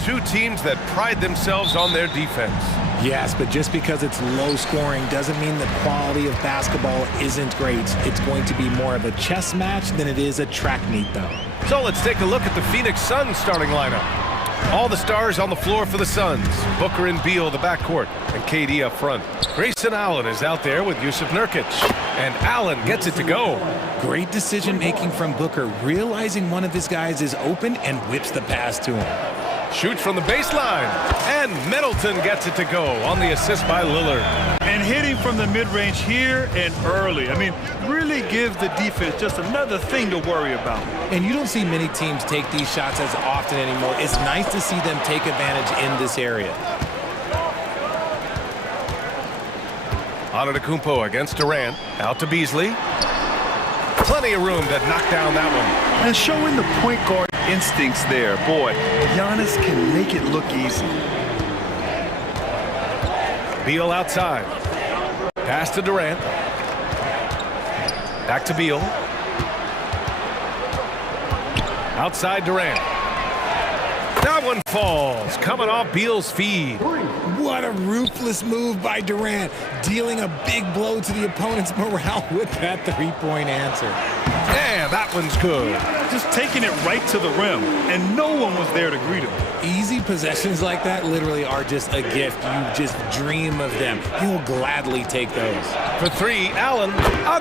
two teams that pride themselves on their defense. Yes, but just because it's low scoring doesn't mean the quality of basketball isn't great. It's going to be more of a chess match than it is a track meet, though. So let's take a look at the Phoenix Suns starting lineup. All the stars on the floor for the Suns. Booker and Beal, the backcourt, and KD up front. Grayson Allen is out there with Yusuf Nurkic, and Allen gets it to go. Great decision-making from Booker, realizing one of his guys is open and whips the pass to him. Shoots from the baseline, and Middleton gets it to go on the assist by Lillard. And hitting from the mid-range here and early. I mean, really gives the defense just another thing to worry about. And you don't see many teams take these shots as often anymore. It's nice to see them take advantage in this area. Antetokounmpo against Durant, out to Beasley. Plenty of room to knock down that one. And showing the point guard instincts there. Boy, Giannis can make it look easy. Beal outside. Pass to Durant. Back to Beal. Outside Durant. That one falls, coming off Beal's feed. What a ruthless move by Durant, dealing a big blow to the opponent's morale with that three-point answer. Yeah, that one's good. Just taking it right to the rim, and no one was there to greet him. Easy possessions like that literally are just a gift. You just dream of them. He'll gladly take those. For three, Allen.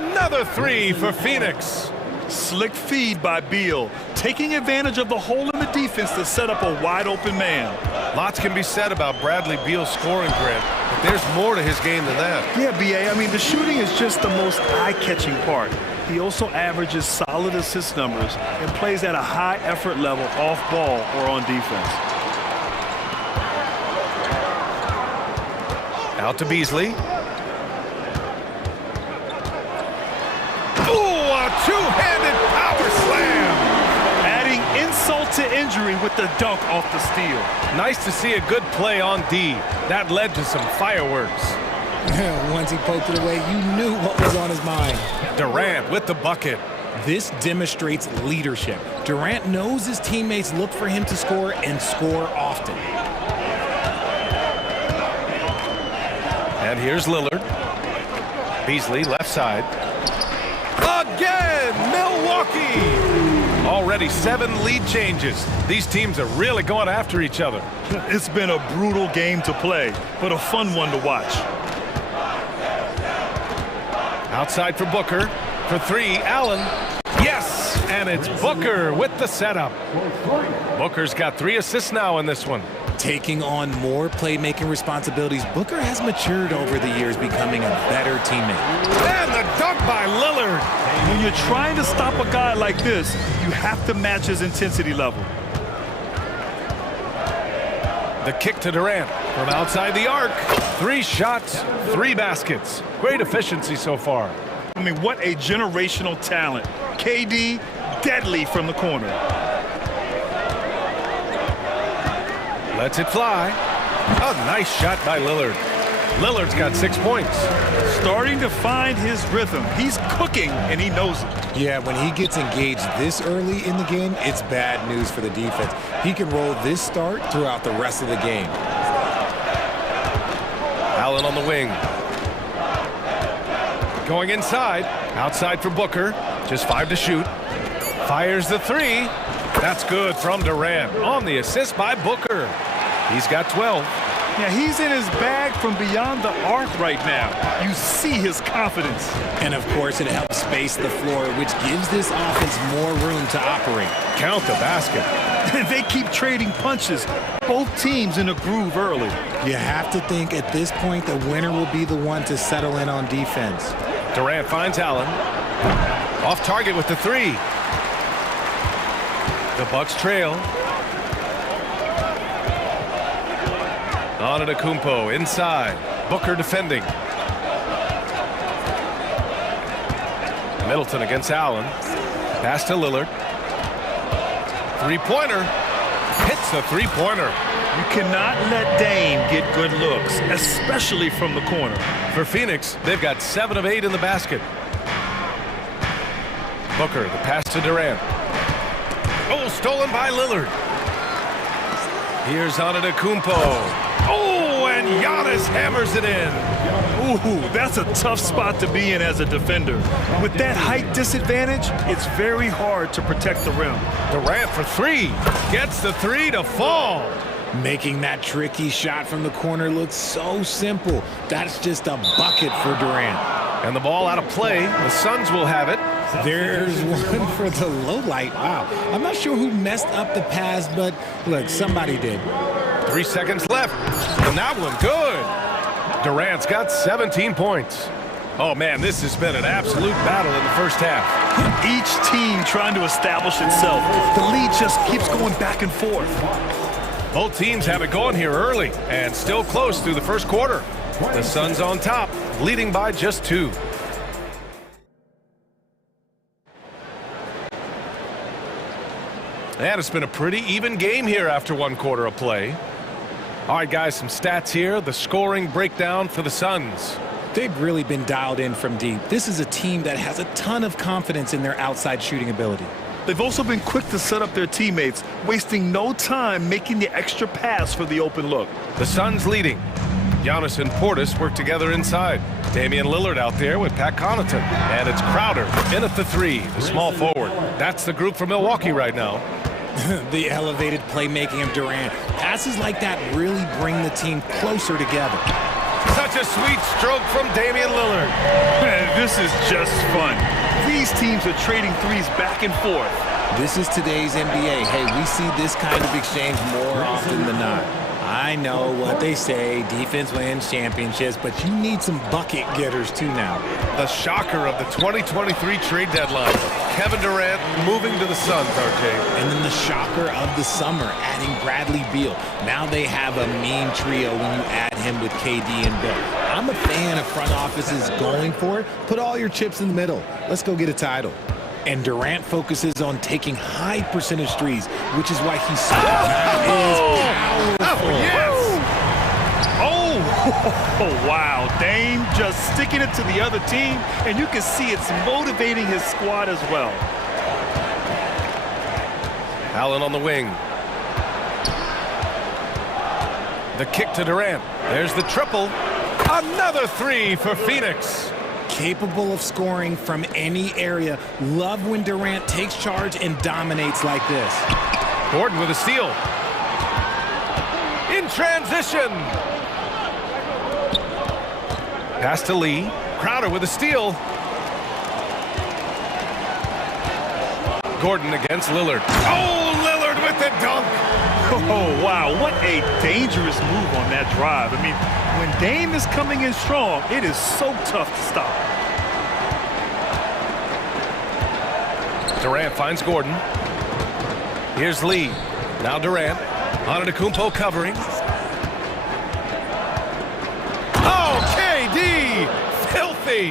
Another three for Phoenix. Slick feed by Beal, taking advantage of the hole in the defense to set up a wide-open man. Lots can be said about Bradley Beal's scoring, Grant, but there's more to his game than that. Yeah, B.A., I mean, the shooting is just the most eye-catching part. He also averages solid assist numbers and plays at a high effort level off ball or on defense. Out to Beasley. Ooh, a two-handed power slam. Adding insult to injury with the dunk off the steal. Nice to see a good play on D. That led to some fireworks. Once he poked it away, you knew what was on his mind. Durant with the bucket. This demonstrates leadership. Durant knows his teammates look for him to score and score often. And here's Lillard. Beasley left side. Again, Milwaukee! Already 7 lead changes. These teams are really going after each other. It's been a brutal game to play, but a fun one to watch. Outside for Booker. For three, Allen. Yes! And it's Booker with the setup. Booker's got 3 assists now in this one. Taking on more playmaking responsibilities, Booker has matured over the years, becoming a better teammate. And the dunk by Lillard. When you're trying to stop a guy like this, you have to match his intensity level. The kick to Durant from outside the arc. 3 shots, 3 baskets. Great efficiency so far. I mean, what a generational talent. KD, deadly from the corner. Lets it fly. A nice shot by Lillard. Lillard's got 6 points. Starting to find his rhythm. He's cooking, and he knows it. Yeah, when he gets engaged this early in the game, it's bad news for the defense. He can roll this start throughout the rest of the game. Allen on the wing. Going inside. Outside for Booker. Just 5 to shoot. Fires the 3. That's good from Durant on the assist by Booker. He's got 12. Yeah, he's in his bag from beyond the arc right now. You see his confidence. And of course, it helps space the floor, which gives this offense more room to operate. Count the basket. They keep trading punches. Both teams in a groove early. You have to think at this point the winner will be the one to settle in on defense. Durant finds Allen. Off target with the 3. The Bucks trail. Antetokounmpo inside. Booker defending. Middleton against Allen. Pass to Lillard. 3-pointer. Hits a 3-pointer. You cannot let Dame get good looks, especially from the corner. For Phoenix, they've got 7 of 8 in the basket. Booker, the pass to Durant. Oh, stolen by Lillard. Here's Antetokounmpo. Oh, and Giannis hammers it in. Ooh, that's a tough spot to be in as a defender. With that height disadvantage, it's very hard to protect the rim. Durant for three. Gets the three to fall. Making that tricky shot from the corner look so simple. That's just a bucket for Durant. And the ball out of play. The Suns will have it. There's one for the low light. Wow. I'm not sure who messed up the pass, but look, somebody did. 3 seconds left. And that one good. Durant's got 17 points. Oh, man, this has been an absolute battle in the first half. Each team trying to establish itself. The lead just keeps going back and forth. Both teams have it going here early and still close through the first quarter. The Suns on top, leading by just 2. And it's been a pretty even game here after 1 quarter of play. All right, guys, some stats here. The scoring breakdown for the Suns. They've really been dialed in from deep. This is a team that has a ton of confidence in their outside shooting ability. They've also been quick to set up their teammates, wasting no time making the extra pass for the open look. The Suns leading. Giannis and Portis work together inside. Damian Lillard out there with Pat Connaughton. And it's Crowder in at the 3, the small forward. That's the group for Milwaukee right now. The elevated playmaking of Durant. Passes like that really bring the team closer together. Such a sweet stroke from Damian Lillard. Man, this is just fun. These teams are trading threes back and forth. This is today's NBA. Hey, we see this kind of exchange more often than not. I know what they say, defense wins championships, but you need some bucket getters too now. The shocker of the 2023 trade deadline. Kevin Durant moving to the Suns, RJ. And then the shocker of the summer, adding Bradley Beal. Now they have a mean trio when you add him with KD and Bill. I'm a fan of front offices going for it. Put all your chips in the middle. Let's go get a title. And Durant focuses on taking high percentage threes, which is why he's so powerful. Yes! Oh, wow. Dame just sticking it to the other team, and you can see it's motivating his squad as well. Allen on the wing. The kick to Durant. There's the triple. Another 3 for Phoenix. Capable of scoring from any area. Love when Durant takes charge and dominates like this. Gordon with a steal. In transition. Pass to Lee. Crowder with a steal. Gordon against Lillard. Oh, Lillard with the dunk. Oh, wow. What a dangerous move on that drive. I mean, when Dame is coming in strong, it is so tough to stop. Durant finds Gordon. Here's Lee. Now Durant. Antetokounmpo covering. Oh, KD! Filthy!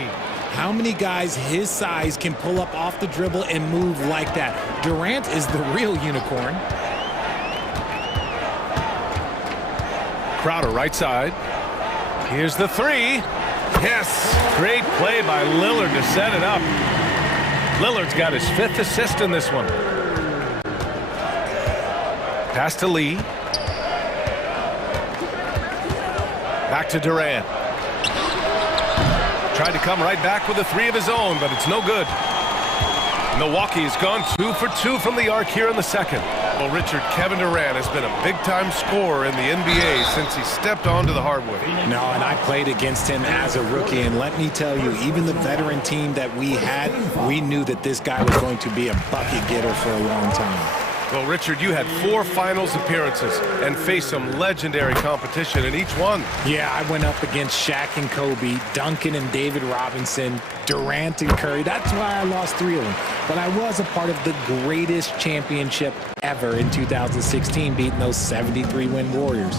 How many guys his size can pull up off the dribble and move like that? Durant is the real unicorn. Crowder right side. Here's the 3. Yes! Great play by Lillard to set it up. Lillard's got his 5th assist in this one. Pass to Lee. Back to Durant. Tried to come right back with a 3 of his own, but it's no good. Milwaukee's gone 2 for 2 from the arc here in the second. Well, Richard, Kevin Durant has been a big-time scorer in the NBA since he stepped onto the hardwood. No, and I played against him as a rookie, and let me tell you, even the veteran team that we had, we knew that this guy was going to be a bucket getter for a long time. Well, Richard, you had 4 finals appearances and faced some legendary competition in each one. Yeah, I went up against Shaq and Kobe, Duncan and David Robinson, Durant and Curry. That's why I lost 3 of them. But I was a part of the greatest championship ever in 2016, beating those 73-win Warriors.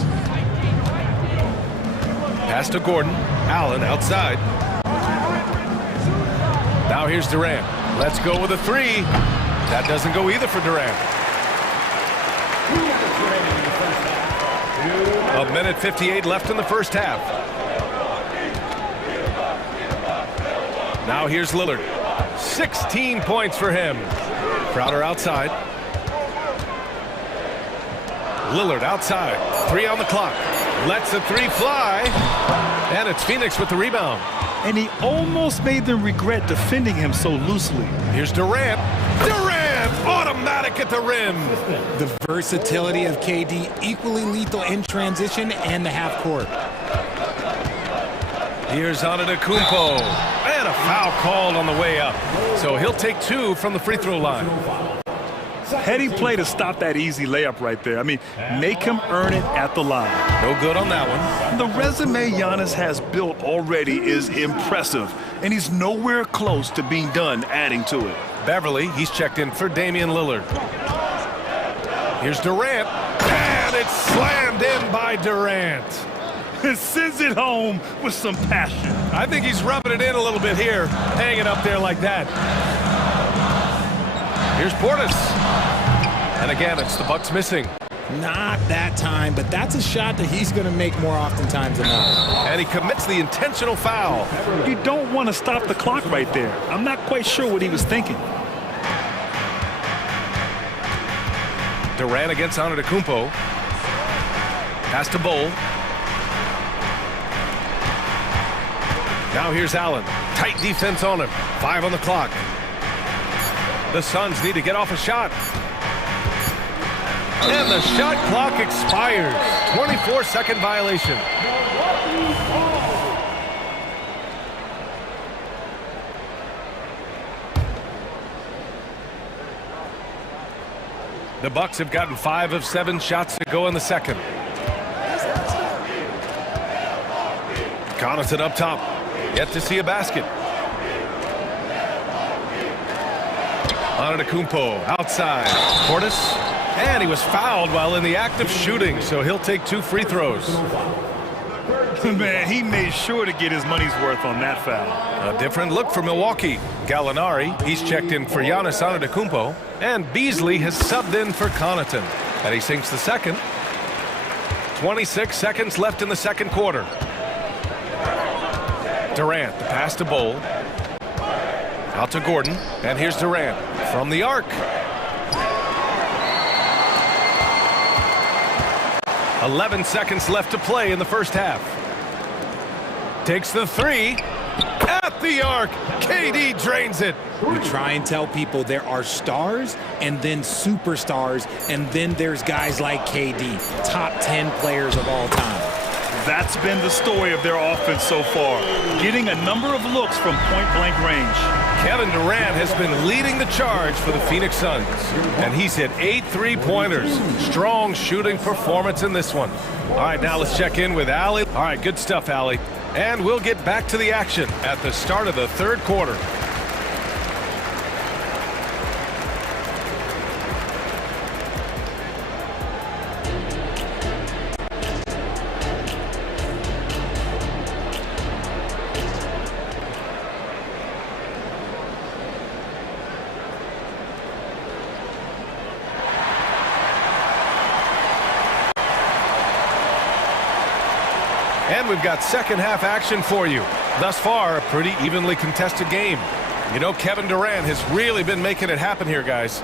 Pass to Gordon. Allen outside. Now here's Durant. Let's go with a 3. That doesn't go either for Durant. A minute 58 left in the first half. Now here's Lillard. 16 points for him. Crowder outside. Lillard outside. 3 on the clock. Lets the 3 fly. And it's Phoenix with the rebound. And he almost made them regret defending him so loosely. Here's Durant. Durant! Automatic at the rim. The versatility of KD, equally lethal in transition and the half court. Here's Antetokounmpo. And a foul called on the way up. So he'll take 2 from the free throw line. Heady play to stop that easy layup right there. I mean, make him earn it at the line. No good on that one. The resume Giannis has built already is impressive, and he's nowhere close to being done adding to it. Beverly, he's checked in for Damian Lillard. Here's Durant. And it's slammed in by Durant. It sends it home with some passion. I think he's rubbing it in a little bit here, hanging up there like that. Here's Portis. And again, it's the Bucks missing. Not that time, but that's a shot that he's going to make more oftentimes than not. And he commits the intentional foul. You don't want to stop the clock right there. I'm not quite sure what he was thinking. Durant against Antetokounmpo. Pass to Bull. Now here's Allen. Tight defense on him. 5 on the clock. The Suns need to get off a shot. And the shot clock expires. 24-second violation. The Bucks have gotten 5 of 7 shots to go in the second. Connaughton up top. Yet to see a basket. Antetokounmpo outside. Portis. And he was fouled while in the act of shooting, so he'll take 2 free throws. Man, he made sure to get his money's worth on that foul. A different look for Milwaukee. Gallinari, he's checked in for Giannis Antetokounmpo. And Beasley has subbed in for Connaughton. And he sinks the second. 26 seconds left in the second quarter. Durant, the pass to Bull. Out to Gordon. And here's Durant from the arc. 11 seconds left to play in the first half. Takes the 3 at the arc. KD drains it. We try and tell people there are stars and then superstars, and then there's guys like KD, top 10 players of all time. That's been the story of their offense so far, getting a number of looks from point-blank range. Kevin Durant has been leading the charge for the Phoenix Suns, and he's hit 8 3-pointers. Strong shooting performance in this one. All right, now let's check in with Allie. All right, good stuff, Allie. And we'll get back to the action at the start of the third quarter. And we've got second half action for you. Thus far, a pretty evenly contested game. You know, Kevin Durant has really been making it happen here, guys.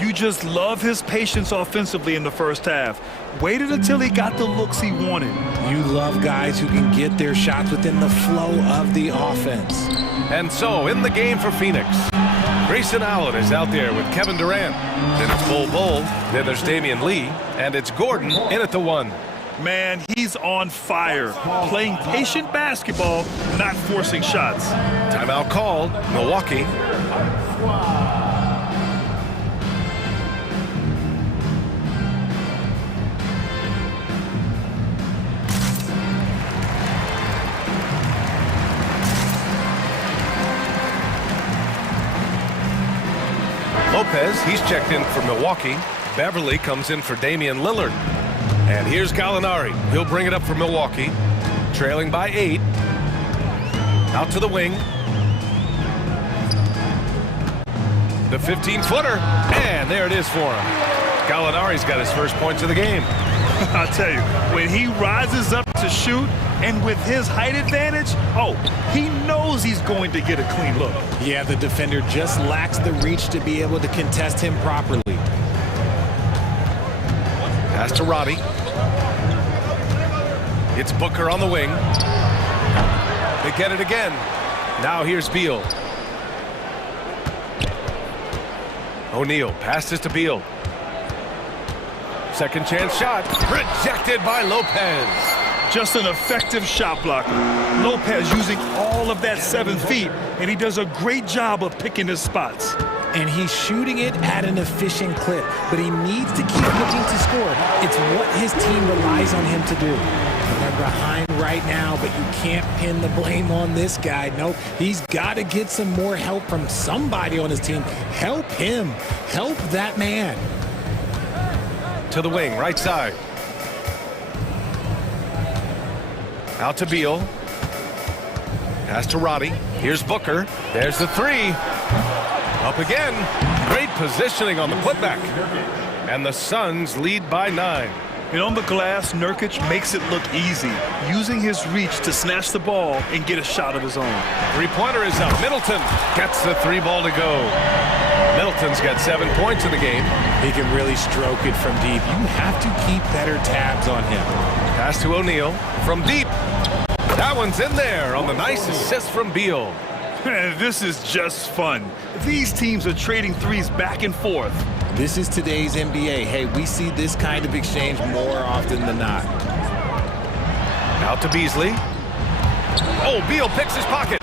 You just love his patience offensively in the first half. Waited until he got the looks he wanted. You love guys who can get their shots within the flow of the offense. And so, in the game for Phoenix, Grayson Allen is out there with Kevin Durant. Then it's Bull. Then there's Damian Lee. And it's Gordon in at the 1. Man, he's on fire. Playing patient basketball, not forcing shots. Timeout called. Milwaukee. Lopez, he's checked in for Milwaukee. Beverly comes in for Damian Lillard. And here's Gallinari. He'll bring it up for Milwaukee. Trailing by 8. Out to the wing. The 15-footer. And there it is for him. Gallinari's got his first points of the game. I'll tell you, when he rises up to shoot, and with his height advantage, he knows he's going to get a clean look. Yeah, the defender just lacks the reach to be able to contest him properly. Pass to Roddy. It's Booker on the wing. They get it again. Now here's Beal. O'Neal passes to Beal. Second chance shot. Rejected by Lopez. Just an effective shot blocker. Lopez using all of that 7 feet, and he does a great job of picking his spots. And he's shooting it at an efficient clip, but he needs to keep looking to score. It's what his team relies on him to do. They're behind right now, but you can't pin the blame on this guy. No, he's got to get some more help from somebody on his team. Help him. Help that man. To the wing, right side. Out to Beal. Pass to Roddy. Here's Booker. There's the three. Up again. Great positioning on the putback. And the Suns lead by 9. And on the glass, Nurkic makes it look easy, using his reach to snatch the ball and get a shot of his own. Three-pointer is up. Middleton gets the 3 ball to go. Middleton's got 7 points in the game. He can really stroke it from deep. You have to keep better tabs on him. Pass to O'Neal from deep. That one's in there on the nice assist from Beal. This is just fun. These teams are trading threes back and forth. This is today's NBA. Hey, we see this kind of exchange more often than not. Out to Beasley. Oh, Beal picks his pocket.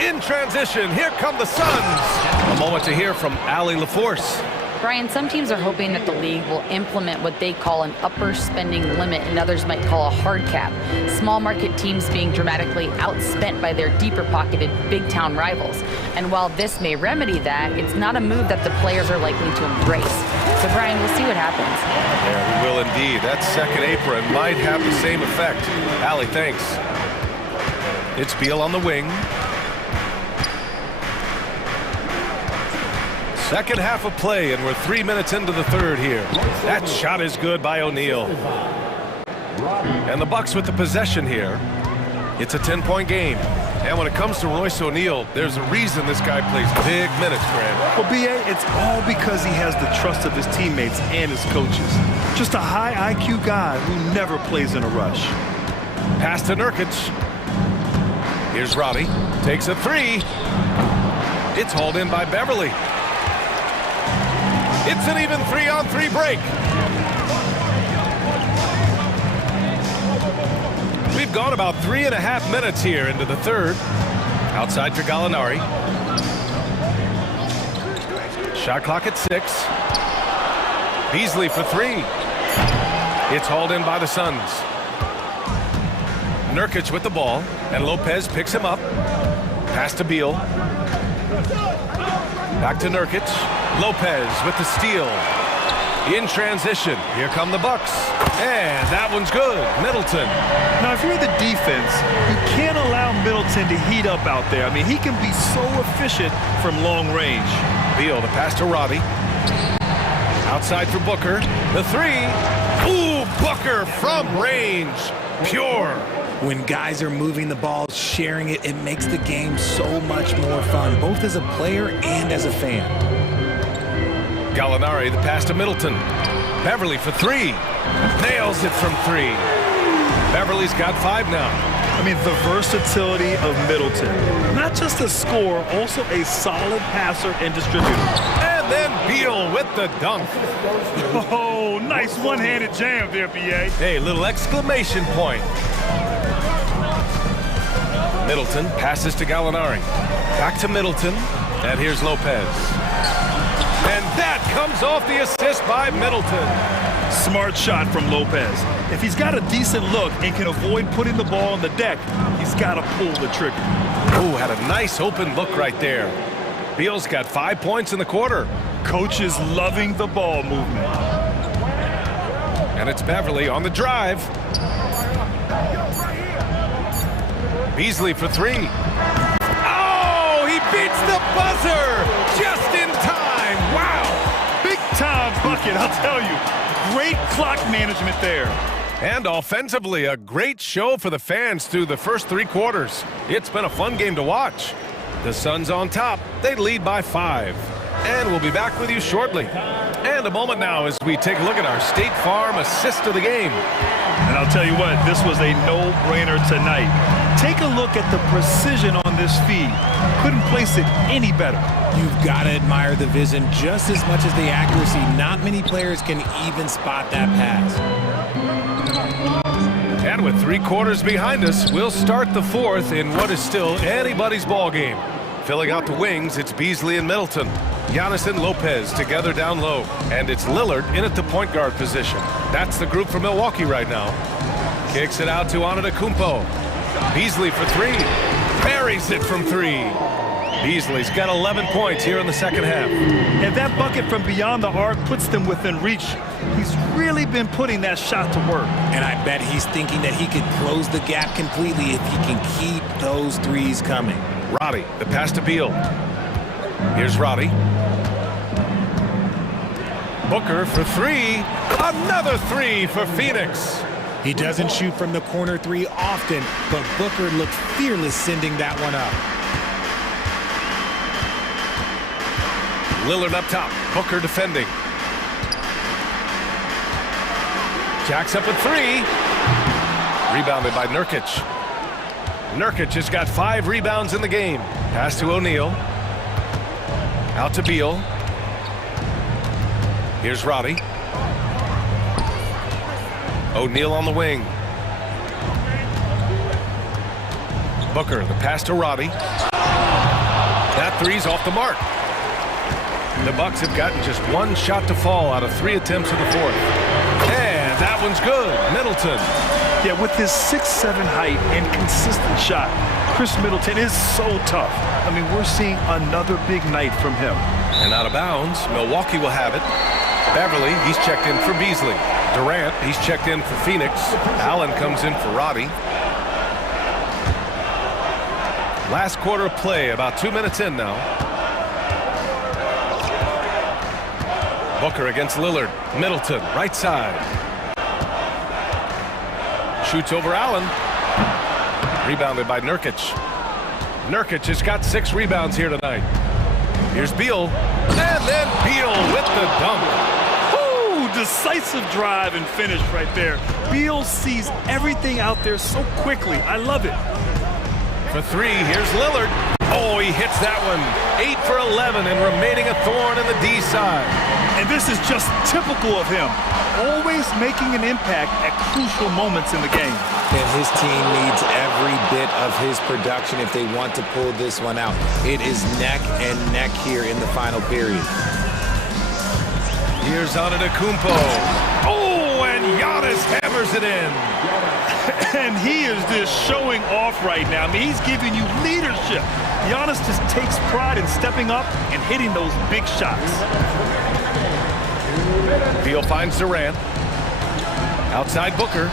In transition, here come the Suns. A moment to hear from Allie LaForce. Brian, some teams are hoping that the league will implement what they call an upper spending limit and others might call a hard cap. Small market teams being dramatically outspent by their deeper pocketed big town rivals. And while this may remedy that, it's not a move that the players are likely to embrace. So Brian, we'll see what happens. Yeah, we will indeed. That second apron might have the same effect. Allie, thanks. It's Beal on the wing. Second half of play, and we're 3 minutes into the third here. That shot is good by O'Neal. And the Bucks with the possession here. It's a 10-point game. And when it comes to Royce O'Neal, there's a reason this guy plays big minutes, Grant. Well, B.A., it's all because he has the trust of his teammates and his coaches. Just a high IQ guy who never plays in a rush. Pass to Nurkic. Here's Roddy. Takes a 3. It's hauled in by Beverly. It's an even 3-on-3 break. We've gone about 3.5 minutes here into the third. Outside for Gallinari. Shot clock at 6. Beasley for 3. It's hauled in by the Suns. Nurkic with the ball, and Lopez picks him up. Pass to Beal. Back to Nurkic. Lopez with the steal. In transition. Here come the Bucks. And that one's good. Middleton. Now, if you're the defense, you can't allow Middleton to heat up out there. I mean, he can be so efficient from long range. Beal, the pass to Roddy. Outside for Booker. The 3. Ooh, Booker from range. Pure. When guys are moving the ball, sharing it, it makes the game so much more fun, both as a player and as a fan. Gallinari, the pass to Middleton. Beverly for 3. Nails it from 3. Beverly's got 5 now. I mean, the versatility of Middleton. Not just a scorer, also a solid passer and distributor. And then Beal with the dunk. Oh, nice one-handed jam there, B.A. Hey, little exclamation point. Middleton passes to Gallinari. Back to Middleton. And here's Lopez. And that comes off the assist by Middleton. Smart shot from Lopez. If he's got a decent look and can avoid putting the ball on the deck, he's got to pull the trigger. Ooh, had a nice open look right there. Beal's got 5 points in the quarter. Coach is loving the ball movement. And it's Beverly on the drive. Beasley for 3. Oh, he beats the buzzer just in time. Wow. Big time bucket, I'll tell you. Great clock management there. And offensively, a great show for the fans through the first 3 quarters. It's been a fun game to watch. The Suns on top. They lead by 5. and we'll be back with you shortly. And a moment now as we take a look at our State Farm assist of the game. And I'll tell you what, this was a no-brainer tonight. Take a look at the precision on this feed. Couldn't place it any better. You've got to admire the vision just as much as the accuracy. Not many players can even spot that pass. And with 3 quarters behind us, we'll start the 4th in what is still anybody's ball game. Filling out the wings, it's Beasley and Middleton. Giannis and Lopez together down low. And it's Lillard in at the point guard position. That's the group from Milwaukee right now. Kicks it out to Antetokounmpo. Beasley for 3. Buries it from 3. Beasley's got 11 points here in the second half. And that bucket from beyond the arc puts them within reach. He's really been putting that shot to work. And I bet he's thinking that he could close the gap completely if he can keep those threes coming. Roddy, the pass to Beal. Here's Roddy. Booker for 3. Another 3 for Phoenix. He doesn't shoot from the corner 3 often, but Booker looked fearless sending that one up. Lillard up top. Booker defending. Jacks up at 3. Rebounded by Nurkic. Nurkic has got 5 rebounds in the game. Pass to O'Neal. Out to Beal. Here's Roddy. O'Neal on the wing. Booker, the pass to Roddy. That 3's off the mark. The Bucks have gotten just 1 shot to fall out of 3 attempts in the 4th. And that one's good. Middleton. Yeah, with his 6'7" height and consistent shot, Chris Middleton is so tough. I mean, we're seeing another big night from him. And out of bounds, Milwaukee will have it. Beverly, he's checked in for Beasley. Durant, he's checked in for Phoenix. Allen comes in for Roddy. Last quarter of play, about 2 minutes in now. Booker against Lillard. Middleton, right side. Shoots over Allen. Rebounded by Nurkic. Nurkic has got 6 rebounds here tonight. Here's Beal. And then Beal with the dunk. Ooh, decisive drive and finish right there. Beal sees everything out there so quickly. I love it. For 3, here's Lillard. Oh, he hits that one. 8 for 11 and remaining a thorn in the D side. And this is just typical of him. Always making an impact at crucial moments in the game. And his team needs every bit of his production if they want to pull this one out. It is neck and neck here in the final period. Here's Antetokounmpo. Oh, and Giannis hammers it in. And he is just showing off right now. I mean, he's giving you leadership. Giannis just takes pride in stepping up and hitting those big shots. Beal finds Durant. Outside Booker.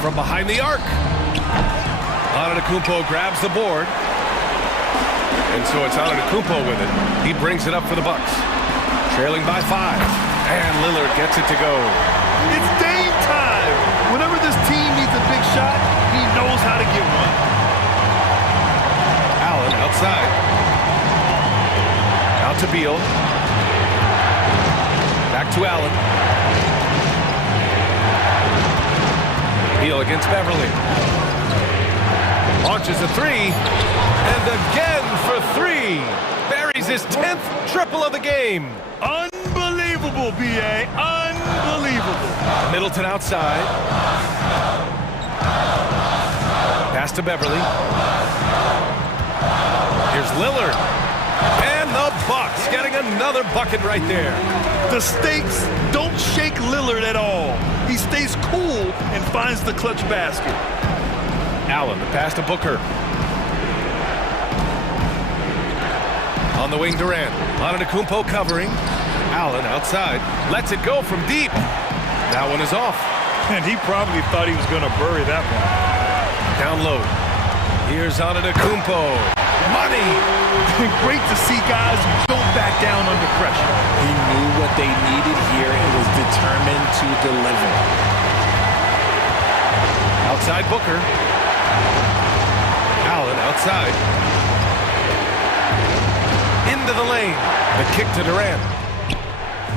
From behind the arc. Antetokounmpo grabs the board. And so it's Antetokounmpo with it. He brings it up for the Bucks. Trailing by 5. And Lillard gets it to go. It's Dame time. Whenever this team needs a big shot, he knows how to get one. Allen outside. Out to Beal. Back to Allen. Beal against Beverly. Launches a 3. And again for 3. Buries his 10th triple of the game. Unbelievable, B.A. Unbelievable. Middleton outside. Pass to Beverly. Here's Lillard. And the Bucks getting another bucket right there. The stakes don't shake Lillard at all. He stays cool and finds the clutch basket. Allen, the pass to Booker. On the wing, Durant. Antetokounmpo covering. Allen outside. Lets it go from deep. That one is off. And he probably thought he was going to bury that one. Down low. Here's Antetokounmpo. Money! Great to see guys who don't back down under pressure. He knew what they needed here and was determined to deliver. Outside Booker. Allen outside. into the lane. The kick to Durant.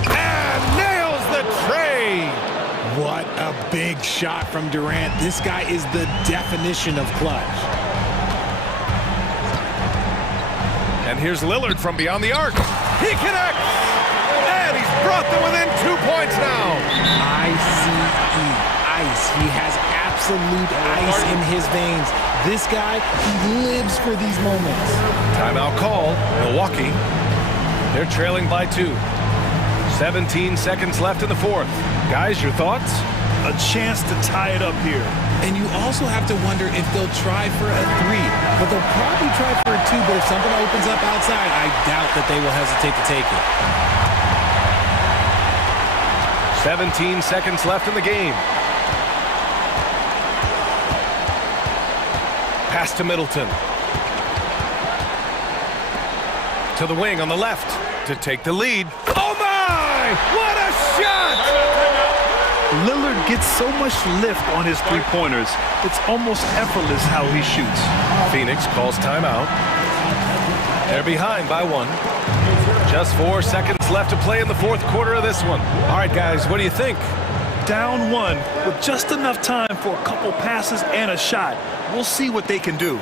And nails the tray. What a big shot from Durant. This guy is the definition of clutch. And here's Lillard from beyond the arc. He connects! And he's brought them within 2 points now. ICE, ice. He has absolute ice in his veins. This guy, he lives for these moments. Timeout call, Milwaukee. They're trailing by 2. 17 seconds left in the fourth. Guys, your thoughts? A chance to tie it up here. And you also have to wonder if they'll try for a 3. But they'll probably try for a 2, but if something opens up outside, I doubt that they will hesitate to take it. 17 seconds left in the game. Pass to Middleton. To the wing on the left to take the lead. Oh my! What a shot! Lillard gets so much lift on his three-pointers, it's almost effortless how he shoots. Phoenix calls timeout. They're behind by 1. Just 4 seconds left to play in the fourth quarter of this one. All right, guys, what do you think? Down 1 with just enough time for a couple passes and a shot. We'll see what they can do.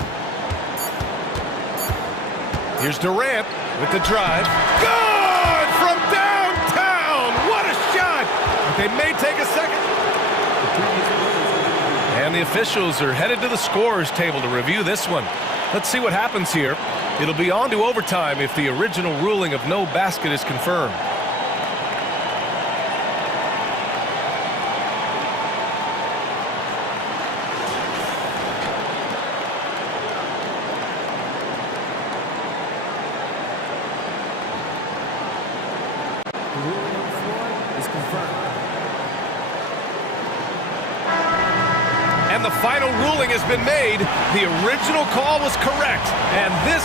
Here's Durant with the drive. Good from downtown! What a shot! They may take a second. And the officials are headed to the scorer's table to review this one. Let's see what happens here. It'll be on to overtime if the original ruling of no basket is confirmed. And the final ruling has been made. The original call was correct. And this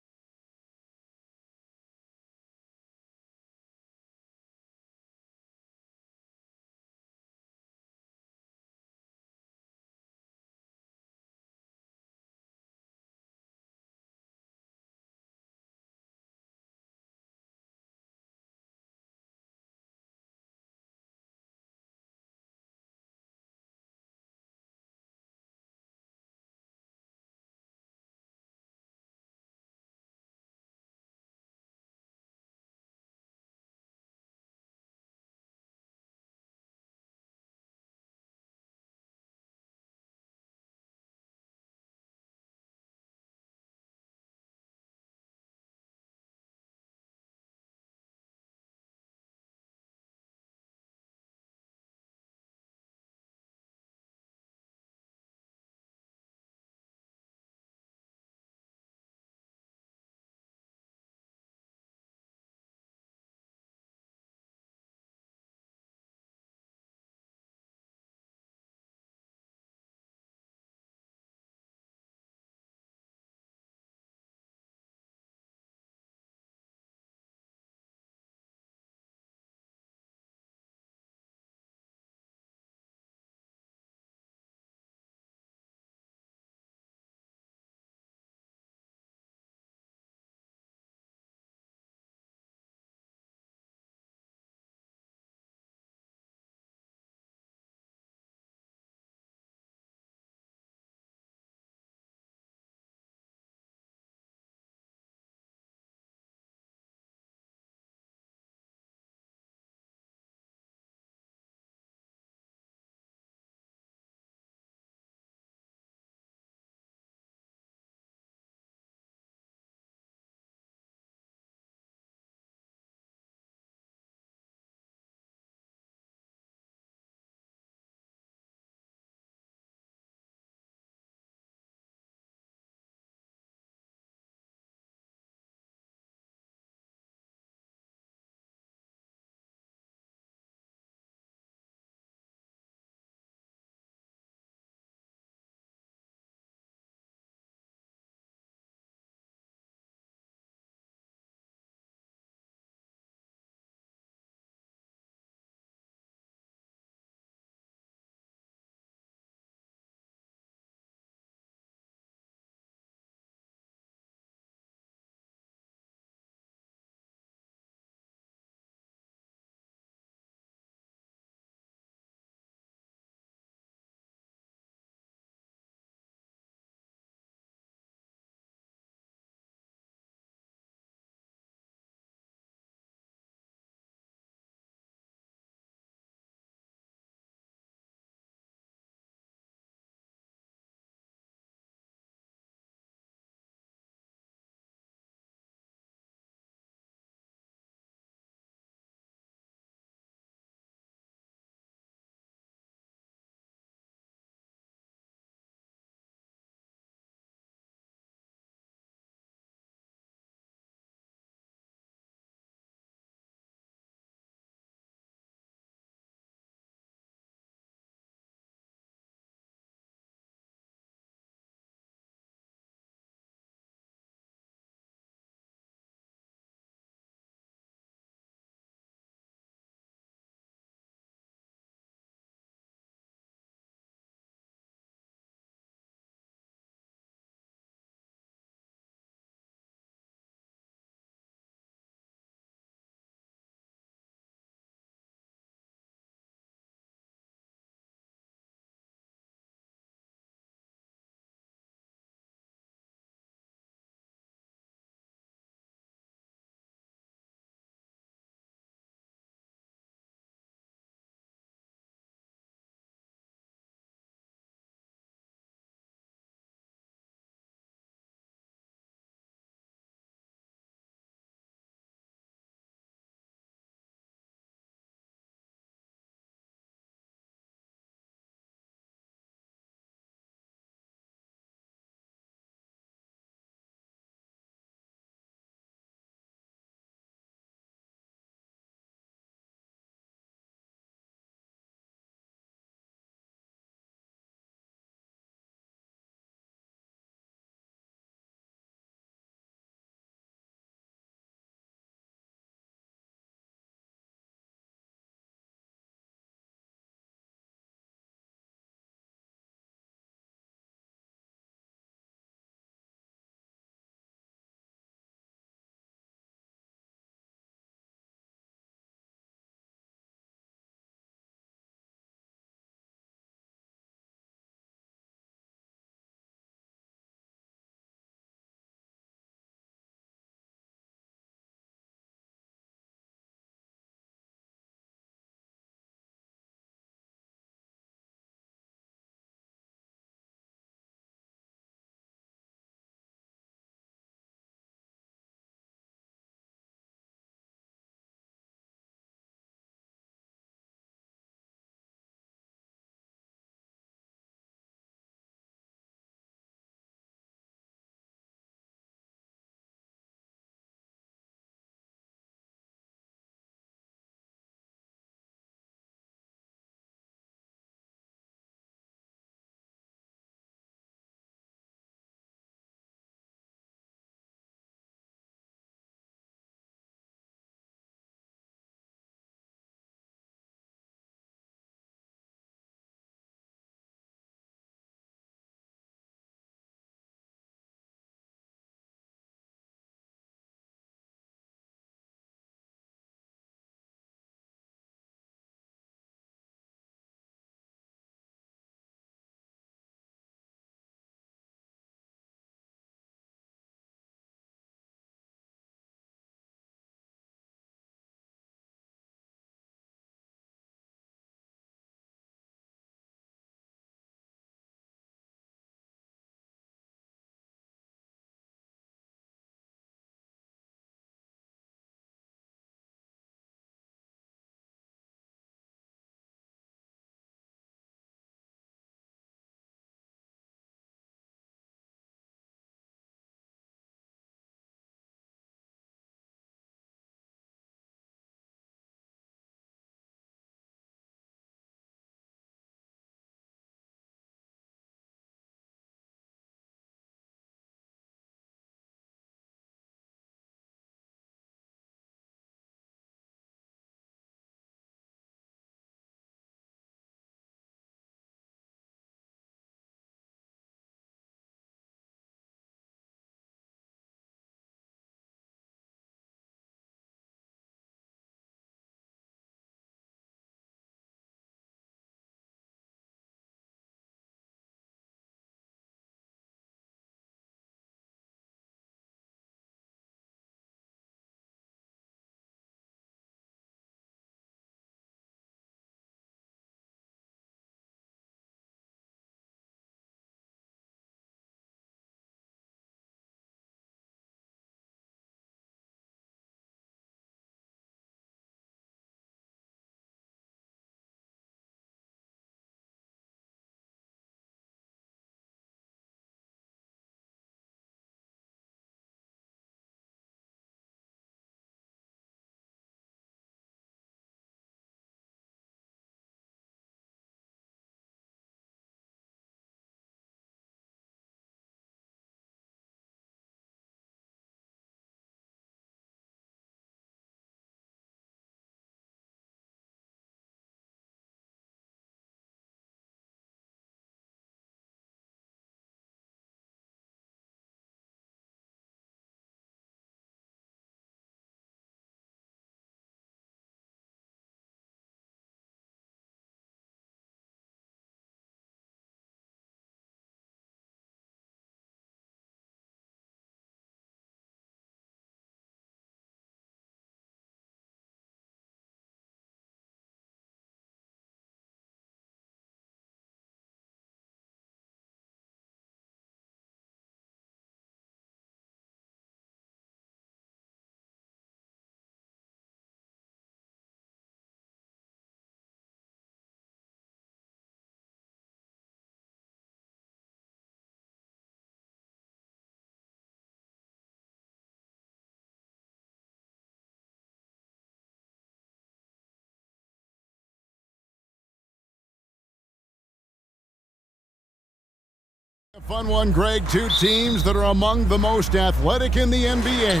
Fun one, Greg. Two teams that are among the most athletic in the NBA.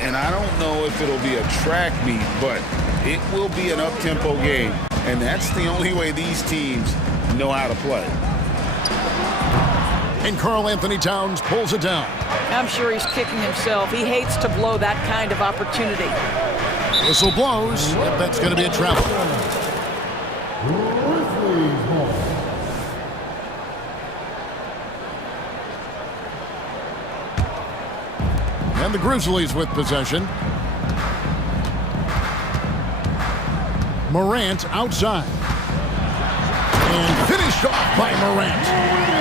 And I don't know if it'll be a track meet, but it will be an up-tempo game. And that's the only way these teams know how to play. And Karl Anthony Towns pulls it down. I'm sure he's kicking himself. He hates to blow that kind of opportunity. Whistle blows. Yep, that's going to be a travel. And the Grizzlies with possession. Morant outside. And finished off by Morant.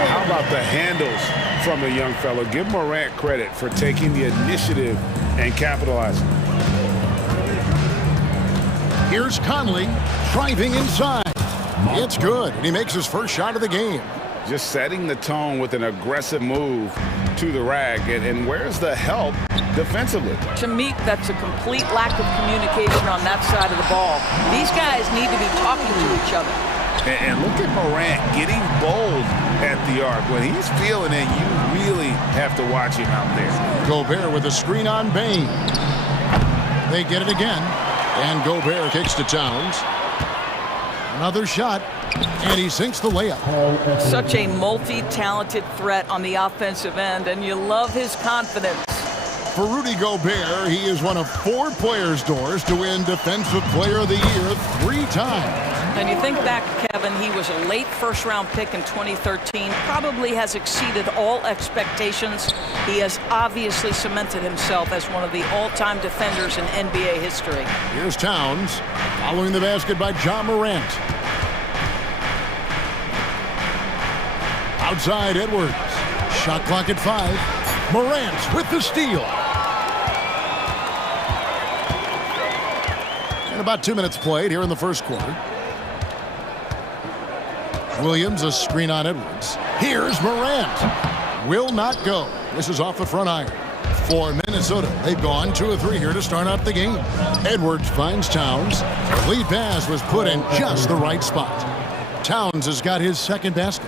How about the handles from the young fellow? Give Morant credit for taking the initiative and capitalizing. Here's Conley driving inside. It's good, and he makes his first shot of the game. Just setting the tone with an aggressive move to the rack. And where's the help defensively? To me, that's a complete lack of communication on that side of the ball. These guys need to be talking to each other. And look at Morant getting bold at the arc. When he's feeling it, you really have to watch him out there. Gobert with a screen on Bain. They get it again. And Gobert kicks to Towns. Another shot. And he sinks the layup. Such a multi-talented threat on the offensive end, and you love his confidence. For Rudy Gobert, he is one of 4 players, Doors, to win Defensive Player of the Year 3 times. And you think back, Kevin, he was a late first-round pick in 2013, probably has exceeded all expectations. He has obviously cemented himself as one of the all-time defenders in NBA history. Here's Towns, following the basket by Ja Morant. Outside Edwards. Shot clock at 5. Morant with the steal. And about 2 minutes played here in the first quarter. Williams, a screen on Edwards. Here's Morant. Will not go. This is off the front iron. For Minnesota, they've gone 2 of 3 here to start out the game. Edwards finds Towns. Lead pass was put in just the right spot. Towns has got his second basket.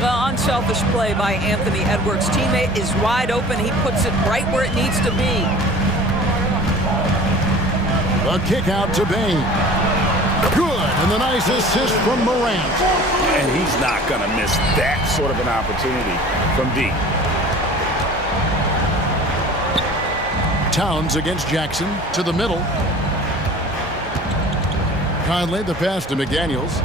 Well, unselfish play by Anthony Edwards. Teammate is wide open. He puts it right where it needs to be. A kick out to Bain. Good, and the nice assist from Morant. And he's not going to miss that sort of an opportunity from deep. Towns against Jackson to the middle. Conley, the pass to McDaniels.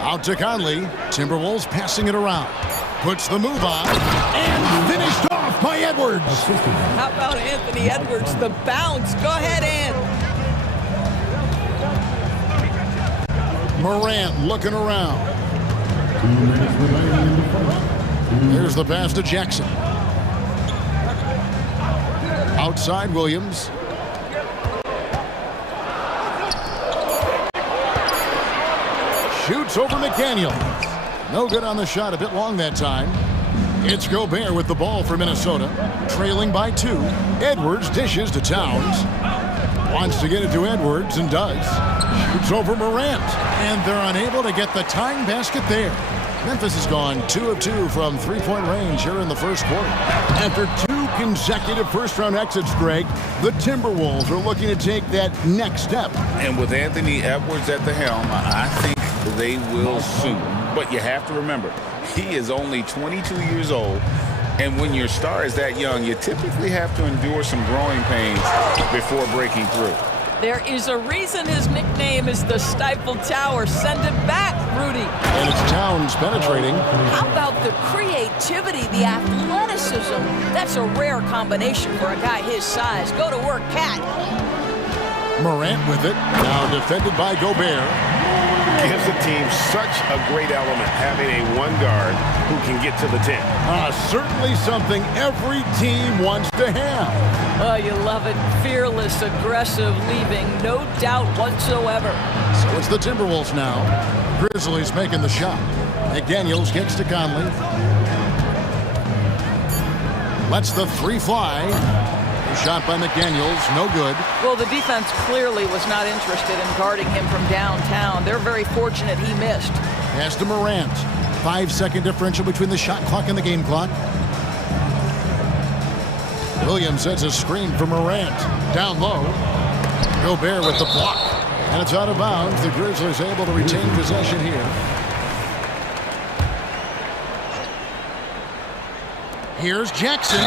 Out to Conley. Timberwolves passing it around. Puts the move on. And finished off by Edwards. How about Anthony Edwards? The bounce. Go ahead, Ant. Morant looking around. Here's the pass to Jackson. Outside Williams. Shoots over McDaniel. No good on the shot, a bit long that time. It's Gobert with the ball for Minnesota, trailing by 2. Edwards dishes to Towns. Wants to get it to Edwards and does. Shoots over Morant, and they're unable to get the tying basket there. Memphis has gone 2 of 2 from 3-point range here in the first quarter. After 2 consecutive first-round exits, Greg, the Timberwolves are looking to take that next step. And with Anthony Edwards at the helm, I think they will soon. But you have to remember, he is only 22 years old. And when your star is that young, you typically have to endure some growing pains before breaking through. There is a reason his nickname is the Stifled Tower. Send it back, Rudy. And it's Towns penetrating. How about the creativity, the athleticism? That's a rare combination for a guy his size. Go to work, Cat. Morant with it. Now defended by Gobert. Gives the team such a great element, having a one guard who can get to the 10. Certainly something every team wants to have. Oh, you love it. Fearless, aggressive, leaving no doubt whatsoever. So it's the Timberwolves now. Grizzlies making the shot. McDaniels gets to Conley. Lets the 3 fly. The shot by McDaniels, no good. Well, the defense clearly was not interested in guarding him from downtown. They're very fortunate he missed. Pass to Morant. 5-second differential between the shot clock and the game clock. Williams sets a screen for Morant. Down low. Gobert with the block. And it's out of bounds. The Grizzlies able to retain possession here. Here's Jackson.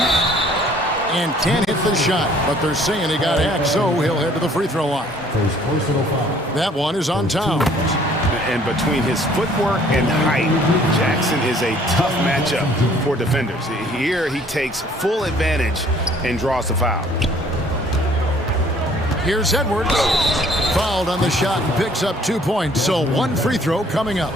And can't hit the shot. But they're saying he got hacked, so he'll head to the free throw line. That one is on Towns. And between his footwork and height, Jackson is a tough matchup for defenders. Here he takes full advantage and draws the foul. Here's Edwards. Fouled on the shot and picks up 2 points. So one free throw coming up.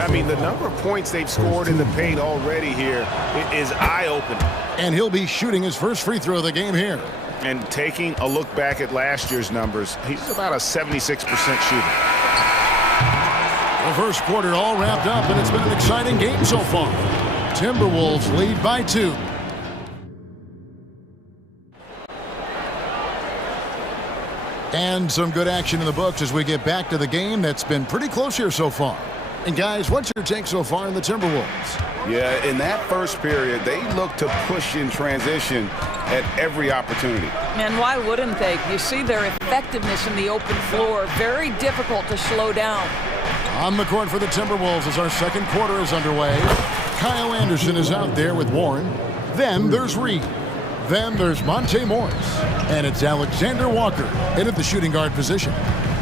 I mean, the number of points they've scored in the paint already here is eye-opening. And he'll be shooting his first free throw of the game here. And taking a look back at last year's numbers, he's about a 76% shooter. The first quarter all wrapped up, and it's been an exciting game so far. Timberwolves lead by 2. And some good action in the books as we get back to the game that's been pretty close here so far. And guys, what's your take so far in the Timberwolves? Yeah, in that first period, they looked to push in transition at every opportunity. And why wouldn't they? You see their effectiveness in the open floor. Very difficult to slow down. On the court for the Timberwolves as our second quarter is underway. Kyle Anderson is out there with Warren. Then there's Reed. Then there's Monte Morris. And it's Alexander Walker in at the shooting guard position.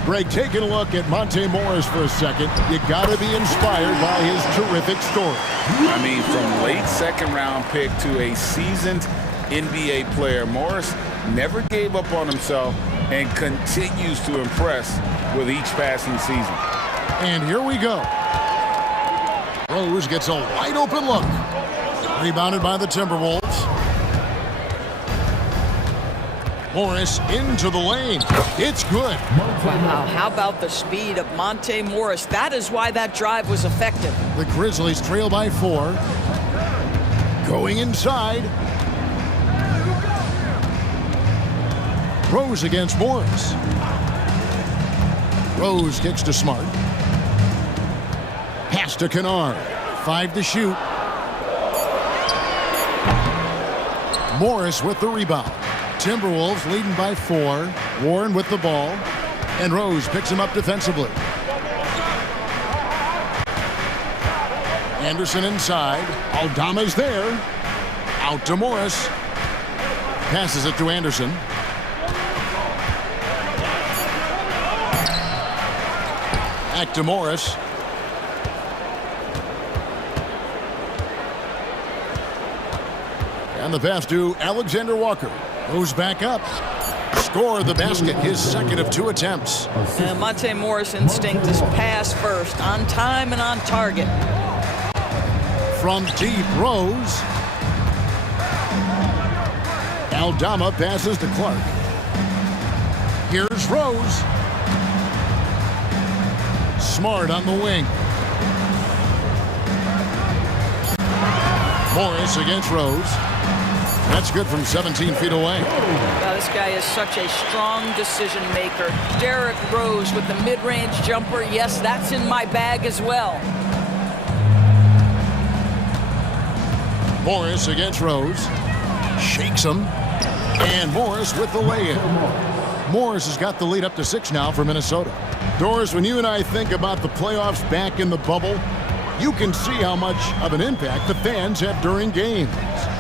Greg, taking a look at Monte Morris for a second, you got to be inspired by his terrific story. I mean, from late second-round pick to a seasoned NBA player, Morris never gave up on himself and continues to impress with each passing season. And here we go. Rose gets a wide open look. Rebounded by the Timberwolves. Morris into the lane. It's good. Wow, how about the speed of Monte Morris? That is why that drive was effective. The Grizzlies trail by 4. Going inside. Rose against Morris. Rose kicks to Smart. Pass to Kennard. 5 to shoot. Morris with the rebound. Timberwolves leading by 4. Warren with the ball. And Rose picks him up defensively. Anderson inside. Aldama's there. Out to Morris. Passes it to Anderson. Back to Morris. And the pass to Alexander Walker. Goes back up. Score the basket, his second of 2 attempts. Monte Morris' instinct is pass first, on time and on target. From deep, Rose. Aldama passes to Clark. Here's Rose. Smart on the wing. Morris against Rose. That's good from 17 feet away. Now, this guy is such a strong decision maker. Derrick Rose with the mid-range jumper. Yes, that's in my bag as well. Morris against Rose. Shakes him. And Morris with the lay-in. Morris has got the lead up to 6 now for Minnesota. Doris, when you and I think about the playoffs back in the bubble, you can see how much of an impact the fans have during games.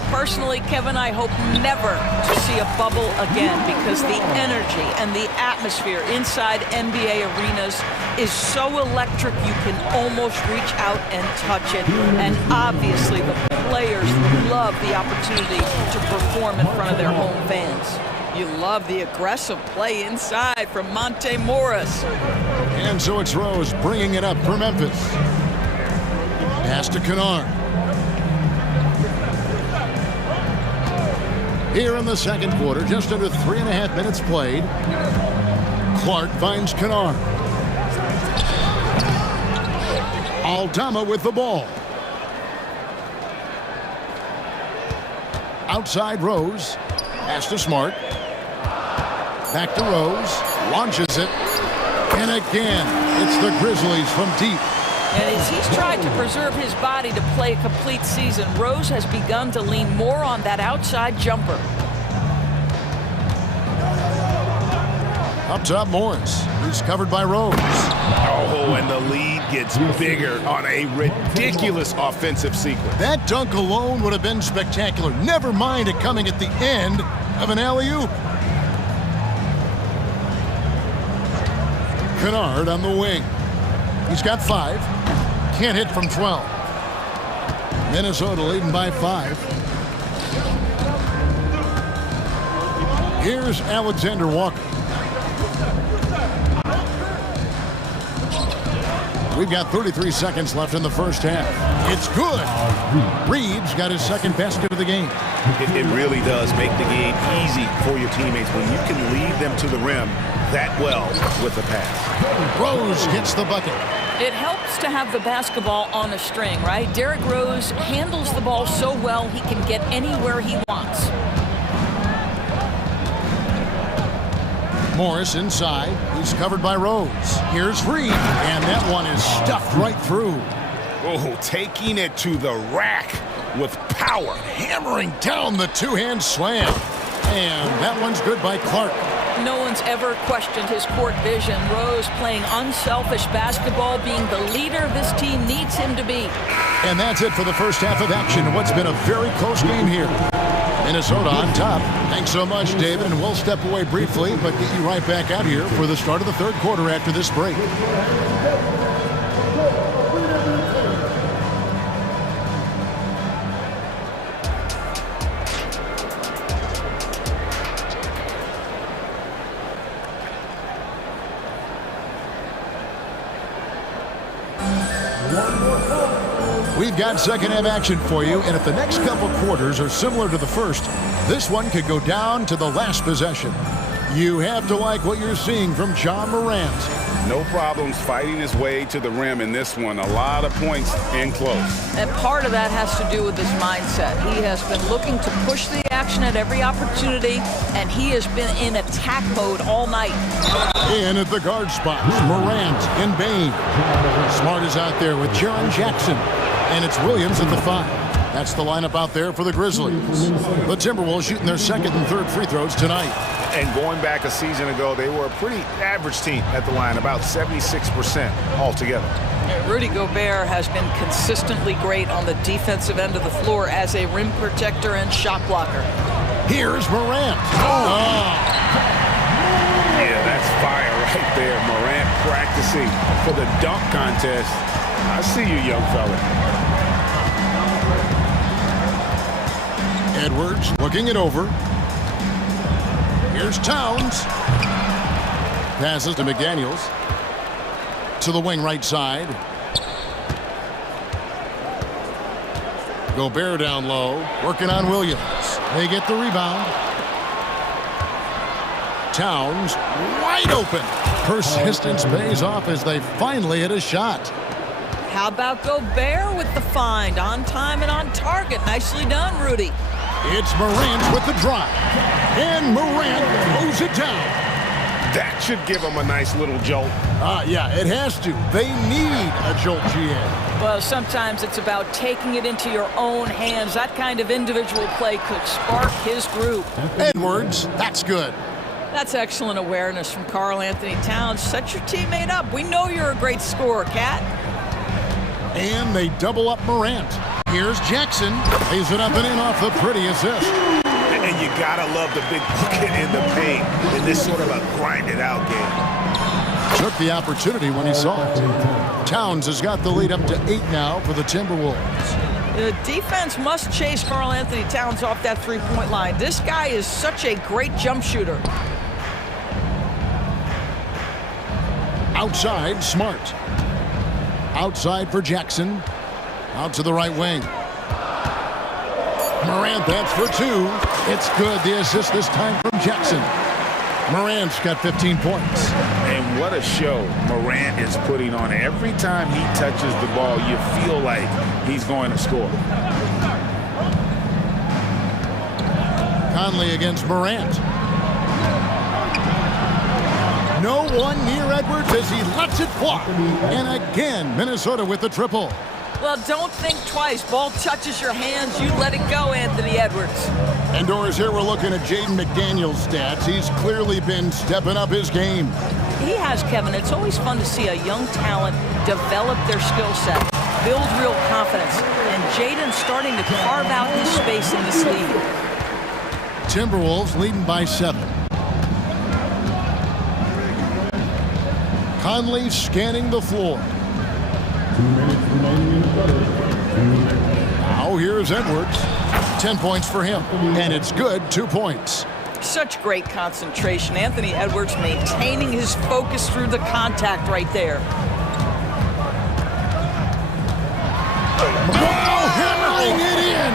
Personally, Kevin, I hope never to see a bubble again because the energy and the atmosphere inside NBA arenas is so electric you can almost reach out and touch it. And obviously the players love the opportunity to perform in front of their home fans. You love the aggressive play inside from Monte Morris. And so it's Rose bringing it up for Memphis. Pass to Kennard. Here in the second quarter, just under 3.5 minutes played. Clark finds Kennard. Aldama with the ball. Outside Rose. Pass to Smart. Back to Rose. Launches it. And again, it's the Grizzlies from deep. And as he's tried to preserve his body to play a complete season, Rose has begun to lean more on that outside jumper. Up top, Morris. He's covered by Rose. Oh, and the lead gets bigger on a ridiculous offensive sequence. That dunk alone would have been spectacular. Never mind it coming at the end of an alley-oop. Kennard on the wing. He's got 5. Can't hit from 12. Minnesota leading by 5. Here's Alexander Walker. We've got 33 seconds left in the first half. It's good. Reeves got his second basket of the game. It really does make the game easy for your teammates when you can lead them to the rim that well with the pass. Rose gets the bucket. It helps to have the basketball on a string, right? Derrick Rose handles the ball so well he can get anywhere he wants. Morris inside. He's covered by Rose. Here's Reed, and that one is stuffed right through. Oh, taking it to the rack with power. Hammering down the two-hand slam. And that one's good by Clark. No one's ever questioned his court vision. Rose playing unselfish basketball, being the leader this team needs him to be. And that's it for the first half of action in what's been a very close game here. Minnesota on top. Thanks so much, David, and we'll step away briefly, but get you right back out here for the start of the third quarter after this break. We've got second half action for you, and if the next couple quarters are similar to the first, this one could go down to the last possession. You have to like what you're seeing from John Morant. No problems fighting his way to the rim in this one. A lot of points in close. And part of that has to do with his mindset. He has been looking to push the action at every opportunity, and he has been in attack mode all night. In at the guard spot, Morant and Bain. Smart is out there with Jaren Jackson. And it's Williams at the 5. That's the lineup out there for the Grizzlies. The Timberwolves shooting their second and third free throws tonight. And going back a season ago, they were a pretty average team at the line, about 76% altogether. Rudy Gobert has been consistently great on the defensive end of the floor as a rim protector and shot blocker. Here's Morant. Yeah, that's fire right there. Morant practicing for the dunk contest. I see you, young fella. Edwards looking it over. Here's Towns. Passes to McDaniels. To the wing right side. Gobert down low. Working on Williams. They get the rebound. Towns wide open. Persistence pays off as they finally hit a shot. How about Gobert with the find? On time and on target. Nicely done, Rudy. It's Morant with the drive. And Morant throws it down. That should give them a nice little jolt. Yeah, it has to. They need a jolt, GA. Well, sometimes it's about taking it into your own hands. That kind of individual play could spark his group. Edwards, that's good. That's excellent awareness from Karl Anthony Towns. Set your teammate up. We know you're a great scorer, Cat. And they double up Morant. Here's Jackson. Lays it up and in off the pretty assist. And you gotta love the big bucket in the paint in this sort of a grinded-out game. Took the opportunity when he saw it. Towns has got the lead up to 8 now for the Timberwolves. The defense must chase Karl Anthony Towns off that three-point line. This guy is such a great jump shooter. Outside, Smart. Outside for Jackson. Out to the right wing. Morant, that's for 2. It's good. The assist this time from Jackson. Morant's got 15 points. And what a show Morant is putting on. Every time he touches the ball, you feel like he's going to score. Conley against Morant. No one near Edwards as he lets it fly. And again, Minnesota with the triple. Well, don't think twice. Ball touches your hands, you let it go, Anthony Edwards. Indoors here, we're looking at Jaden McDaniel's stats. He's clearly been stepping up his game. He has, Kevin. It's always fun to see a young talent develop their skill set, build real confidence, and Jaden's starting to carve out his space in this league. Timberwolves leading by 7. Conley scanning the floor. 2 minutes remaining in the quarter. Now here's Edwards. 10 points for him, and it's good, 2 points. Such great concentration. Anthony Edwards maintaining his focus through the contact right there. Ball hammering it in.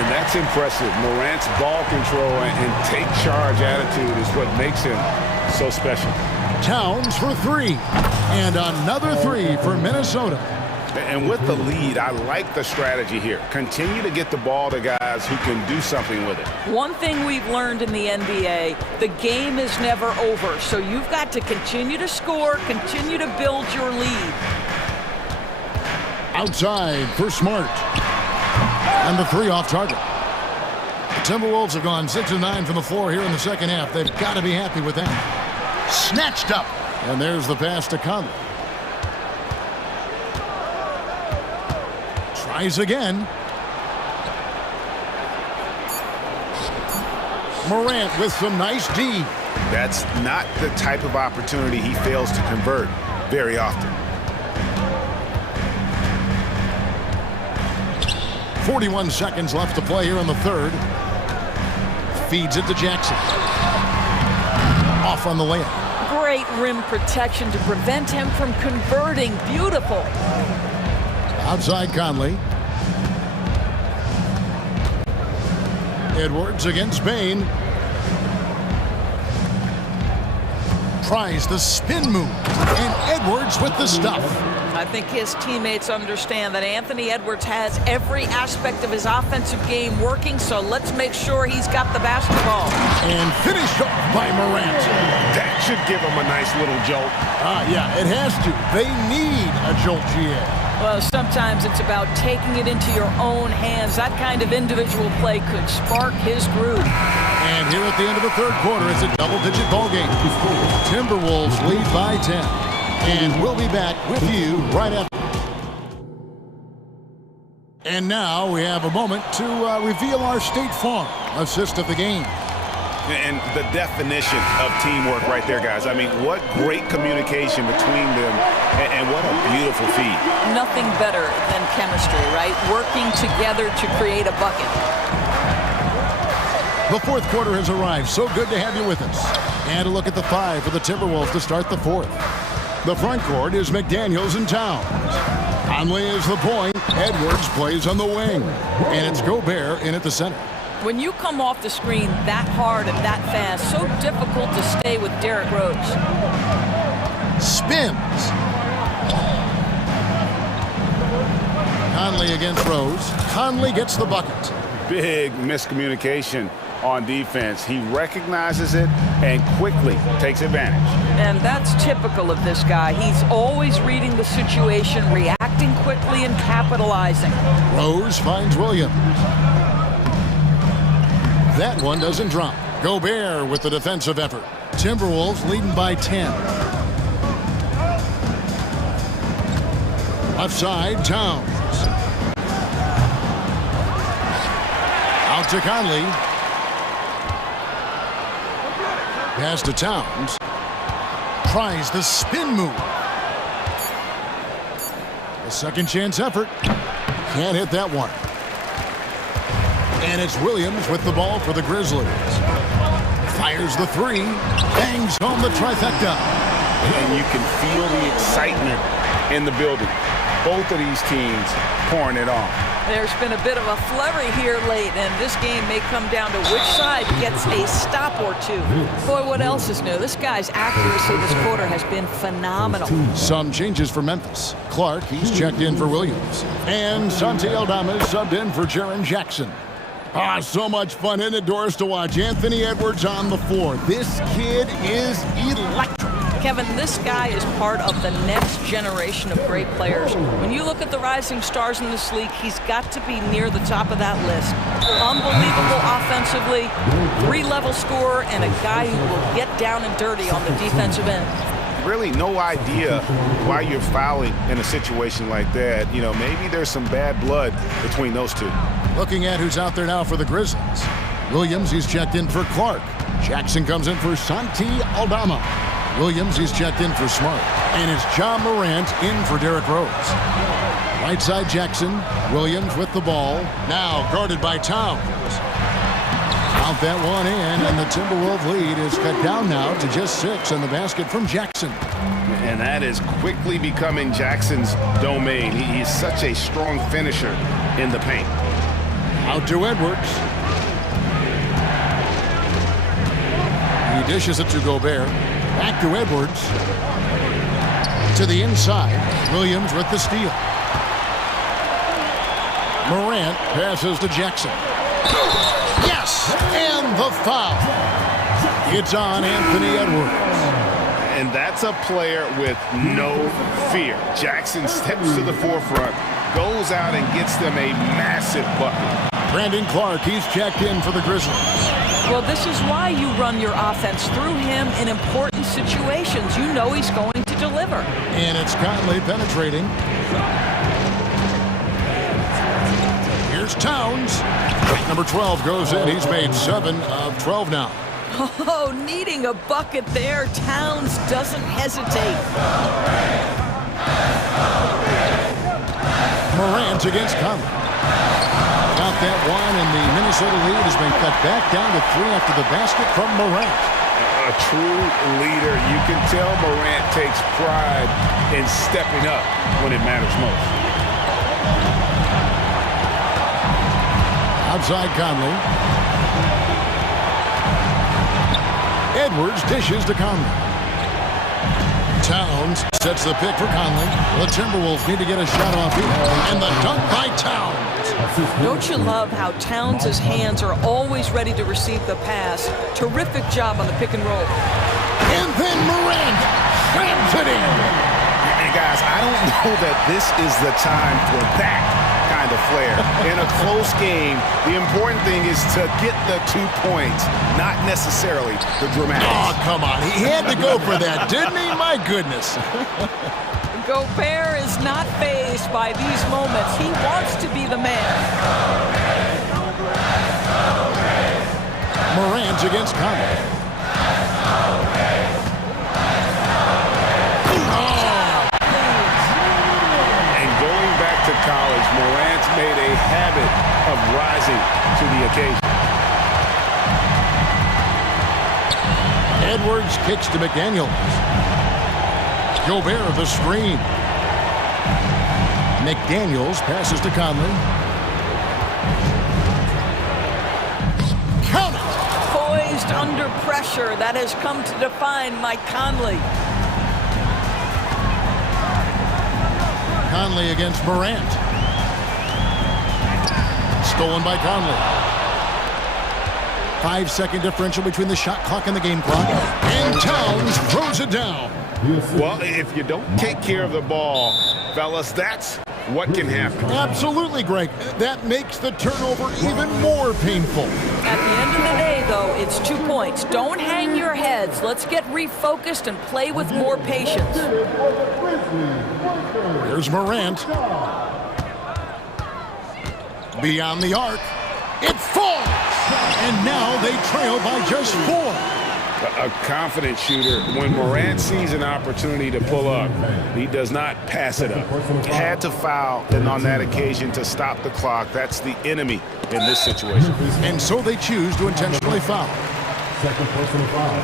And that's impressive. Morant's ball control and take charge attitude is what makes him so special. Towns for 3. And another 3 for Minnesota. And with the lead, I like the strategy here. Continue to get the ball to guys who can do something with it. One thing we've learned in the NBA, the game is never over. So you've got to continue to score, continue to build your lead. Outside for Smart. And the 3 off target. The Timberwolves have gone 6 of 9 from the floor here in the second half. They've got to be happy with that. Snatched up. And there's the pass to Conley. Tries again. Morant with some nice D. That's not the type of opportunity he fails to convert very often. 41 seconds left to play here in the third. Feeds it to Jackson. Off on the layup. Great rim protection to prevent him from converting. Beautiful. Outside Conley. Edwards against Bain. Tries the spin move. And Edwards with the stuff. I think his teammates understand that Anthony Edwards has every aspect of his offensive game working, so let's make sure he's got the basketball. And finished off by Morant. That should give him a nice little jolt. Yeah, it has to. They need a jolt, GA. Well, sometimes it's about taking it into your own hands. That kind of individual play could spark his groove. And here at the end of the third quarter, it's a double-digit ball game. Timberwolves lead by 10. And we'll be back with you right after. And now we have a moment to reveal our State Farm assist of the game. And the definition of teamwork right there, guys. I mean, what great communication between them, and what a beautiful feed. Nothing better than chemistry, right? Working together to create a bucket. The fourth quarter has arrived. So good to have you with us. And a look at the 5 for the Timberwolves to start the fourth. The front court is McDaniels and Towns. Conley is the point. Edwards plays on the wing. And it's Gobert in at the center. When you come off the screen that hard and that fast, so difficult to stay with Derrick Rose. Spins. Conley against Rose. Conley gets the bucket. Big miscommunication on defense. He recognizes it and quickly takes advantage. And that's typical of this guy. He's always reading the situation, reacting quickly and capitalizing. Rose finds Williams. That one doesn't drop. Gobert with the defensive effort. Timberwolves leading by 10. Left side, Towns. Out to Conley. Pass to Towns. Tries the spin move. A second chance effort. Can't hit that one. And it's Williams with the ball for the Grizzlies. Fires the 3. Bangs home the trifecta. And you can feel the excitement in the building. Both of these teams pouring it on. There's been a bit of a flurry here late, and this game may come down to which side gets a stop or two. Boy, what else is new? This guy's accuracy this quarter has been phenomenal. Some changes for Memphis. Clark, he's checked in for Williams. And Santi Aldama subbed in for Jaren Jackson. So much fun in the doors to watch. Anthony Edwards on the floor. This kid is electric. Kevin, this guy is part of the next generation of great players. When you look at the rising stars in this league, he's got to be near the top of that list. Unbelievable offensively, 3-level scorer, and a guy who will get down and dirty on the defensive end. Really no idea why you're fouling in a situation like that. You know, maybe there's some bad blood between those two. Looking at who's out there now for the Grizzlies. Williams, he's checked in for Clark. Jackson comes in for Santi Aldama. Williams, he's checked in for Smart. And it's John Morant in for Derrick Rose. Right side Jackson. Williams with the ball. Now guarded by Towns. Count that one in, and the Timberwolves lead is cut down now to just 6 on the basket from Jackson. And that is quickly becoming Jackson's domain. He's such a strong finisher in the paint. Out to Edwards. He dishes it to Gobert. Back to Edwards. To the inside. Williams with the steal. Morant passes to Jackson. Yes! And the foul. It's on Anthony Edwards. And that's a player with no fear. Jackson steps to the forefront, goes out and gets them a massive bucket. Brandon Clark, he's checked in for the Grizzlies. Well, this is why you run your offense through him in important situations. You know he's going to deliver. And it's Conley penetrating. Here's Towns. Number 12 goes in. He's made 7 of 12 now. Oh, needing a bucket there. Towns doesn't hesitate. Morant against Conley. Got that one, and the Minnesota lead has been cut back down to 3 after the basket from Morant. A true leader. You can tell Morant takes pride in stepping up when it matters most. Outside Conley. Edwards dishes to Conley. Towns sets the pick for Conley. The Timberwolves need to get a shot off here. And the dunk by Towns. Don't you love how Towns' hands are always ready to receive the pass? Terrific job on the pick and roll. And then Morant slams it in. And guys, I don't know that this is the time for that kind of flair. In a close game, the important thing is to get the 2 points, not necessarily the dramatics. Oh, come on. He had to go for that, didn't he? My goodness. Gobert is not fazed by these moments. He wants to be the man. Morant against Conley. And going back to college, Morant's made a habit of rising to the occasion. Edwards kicks to McDaniels. Gobert the screen. McDaniels passes to Conley. Count it! Poised under pressure. That has come to define Mike Conley. Conley against Morant. Stolen by Conley. 5-second differential between the shot clock and the game clock. And Towns throws it down. Well, if you don't take care of the ball, fellas, that's what can happen. Absolutely, Greg. That makes the turnover even more painful. At the end of the day, though, it's 2 points. Don't hang your heads. Let's get refocused and play with more patience. Here's Morant. Beyond the arc. It falls! And now they trail by just 4. A confident shooter, when Morant sees an opportunity to pull up, he does not pass it up. Had to foul, and on that occasion to stop the clock. That's the enemy in this situation. And so they choose to intentionally foul. Second personal foul.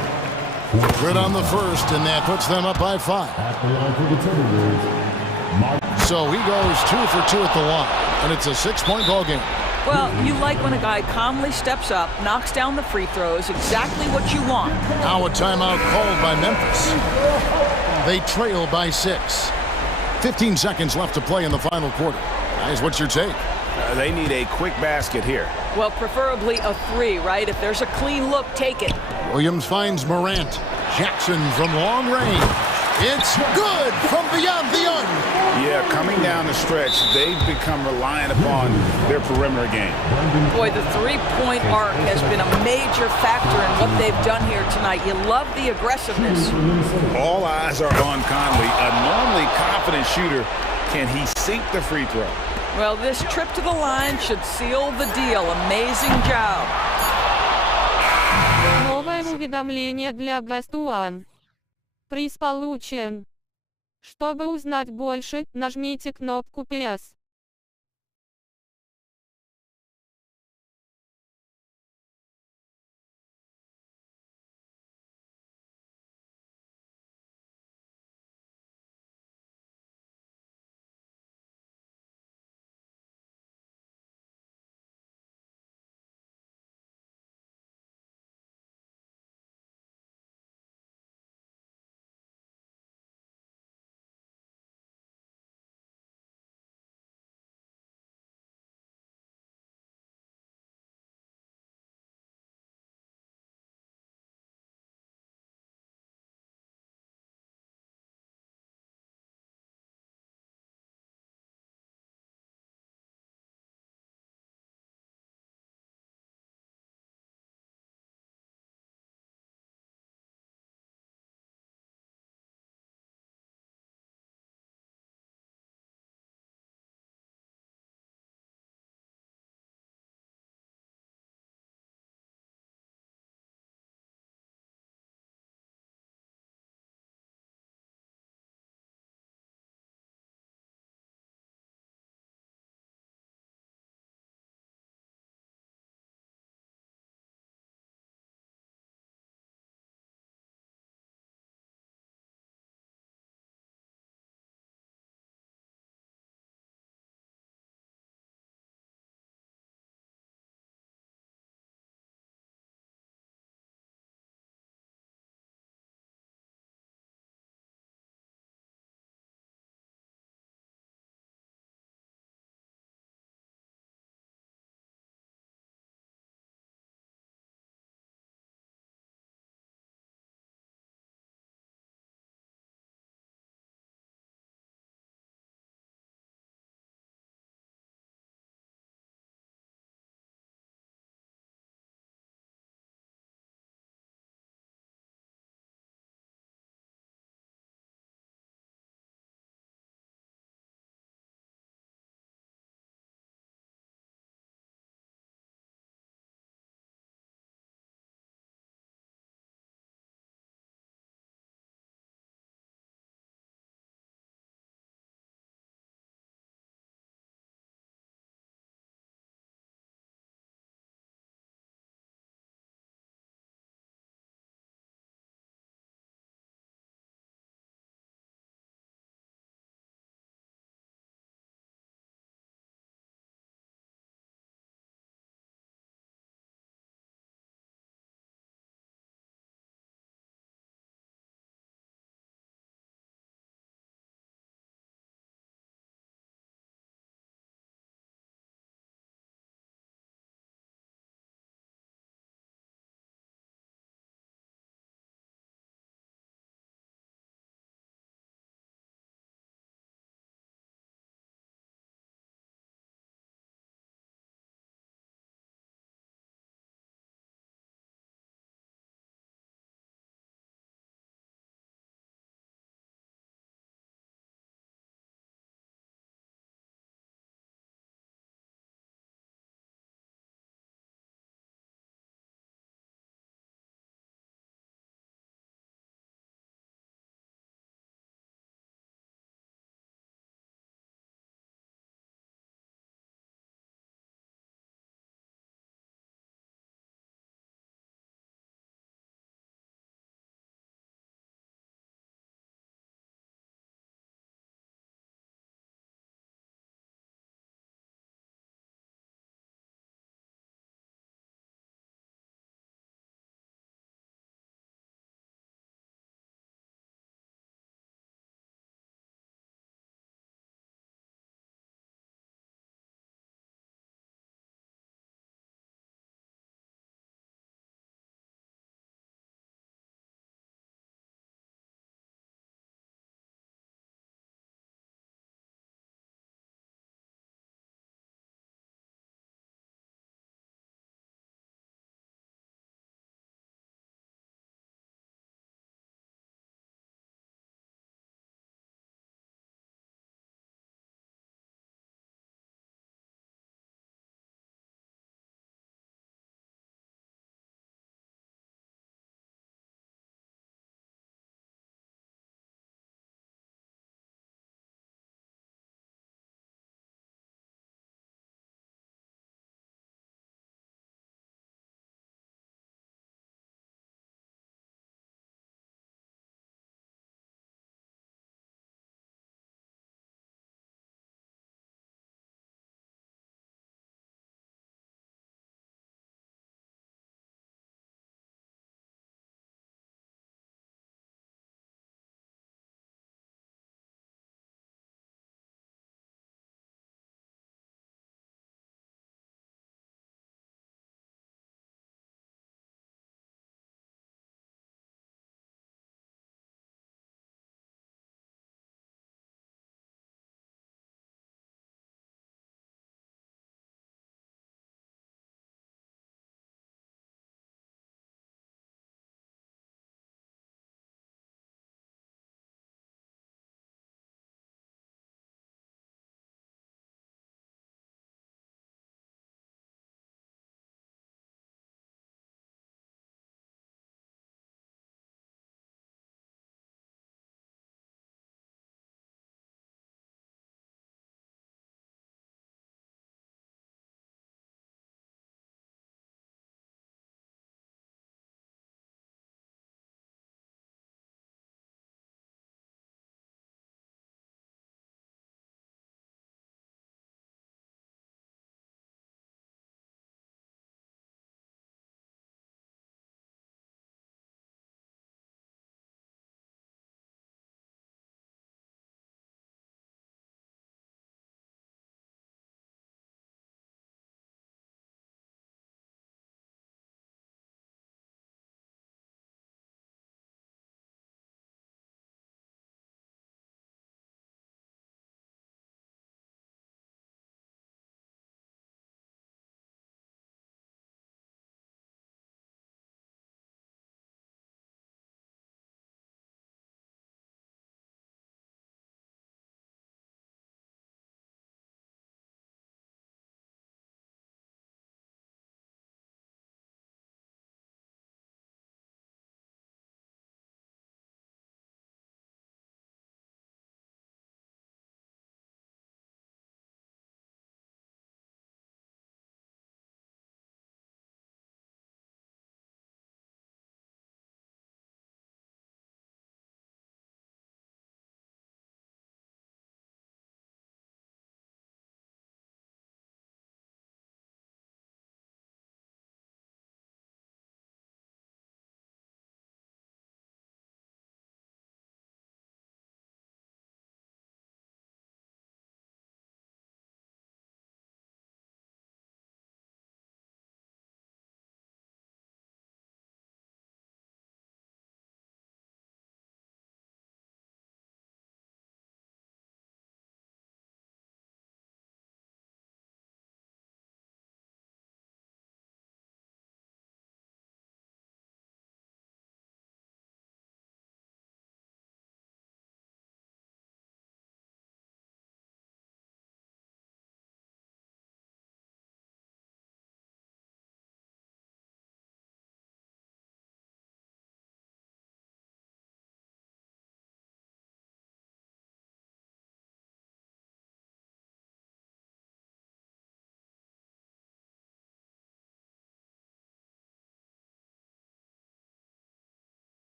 Good on the first, and that puts them up by 5. So he goes 2 for 2 at the line, and it's a 6-point ball game. Well, you like when a guy calmly steps up, knocks down the free throws, exactly what you want. Now a timeout called by Memphis. They trail by 6. 15 seconds left to play in the final quarter. Guys, what's your take? They need a quick basket here. Well, preferably a 3, right? If there's a clean look, take it. Williams finds Morant. Jackson from long range. It's good from beyond the arc. Yeah, coming down the stretch, they've become reliant upon their perimeter game. Boy, the three-point arc has been a major factor in what they've done here tonight. You love the aggressiveness. All eyes are on Conley, a normally confident shooter. Can he sink the free throw? Well, this trip to the line should seal the deal. Amazing job. Новое уведомление для Best One. Приз получен. Чтобы узнать больше, нажмите кнопку «Плюс».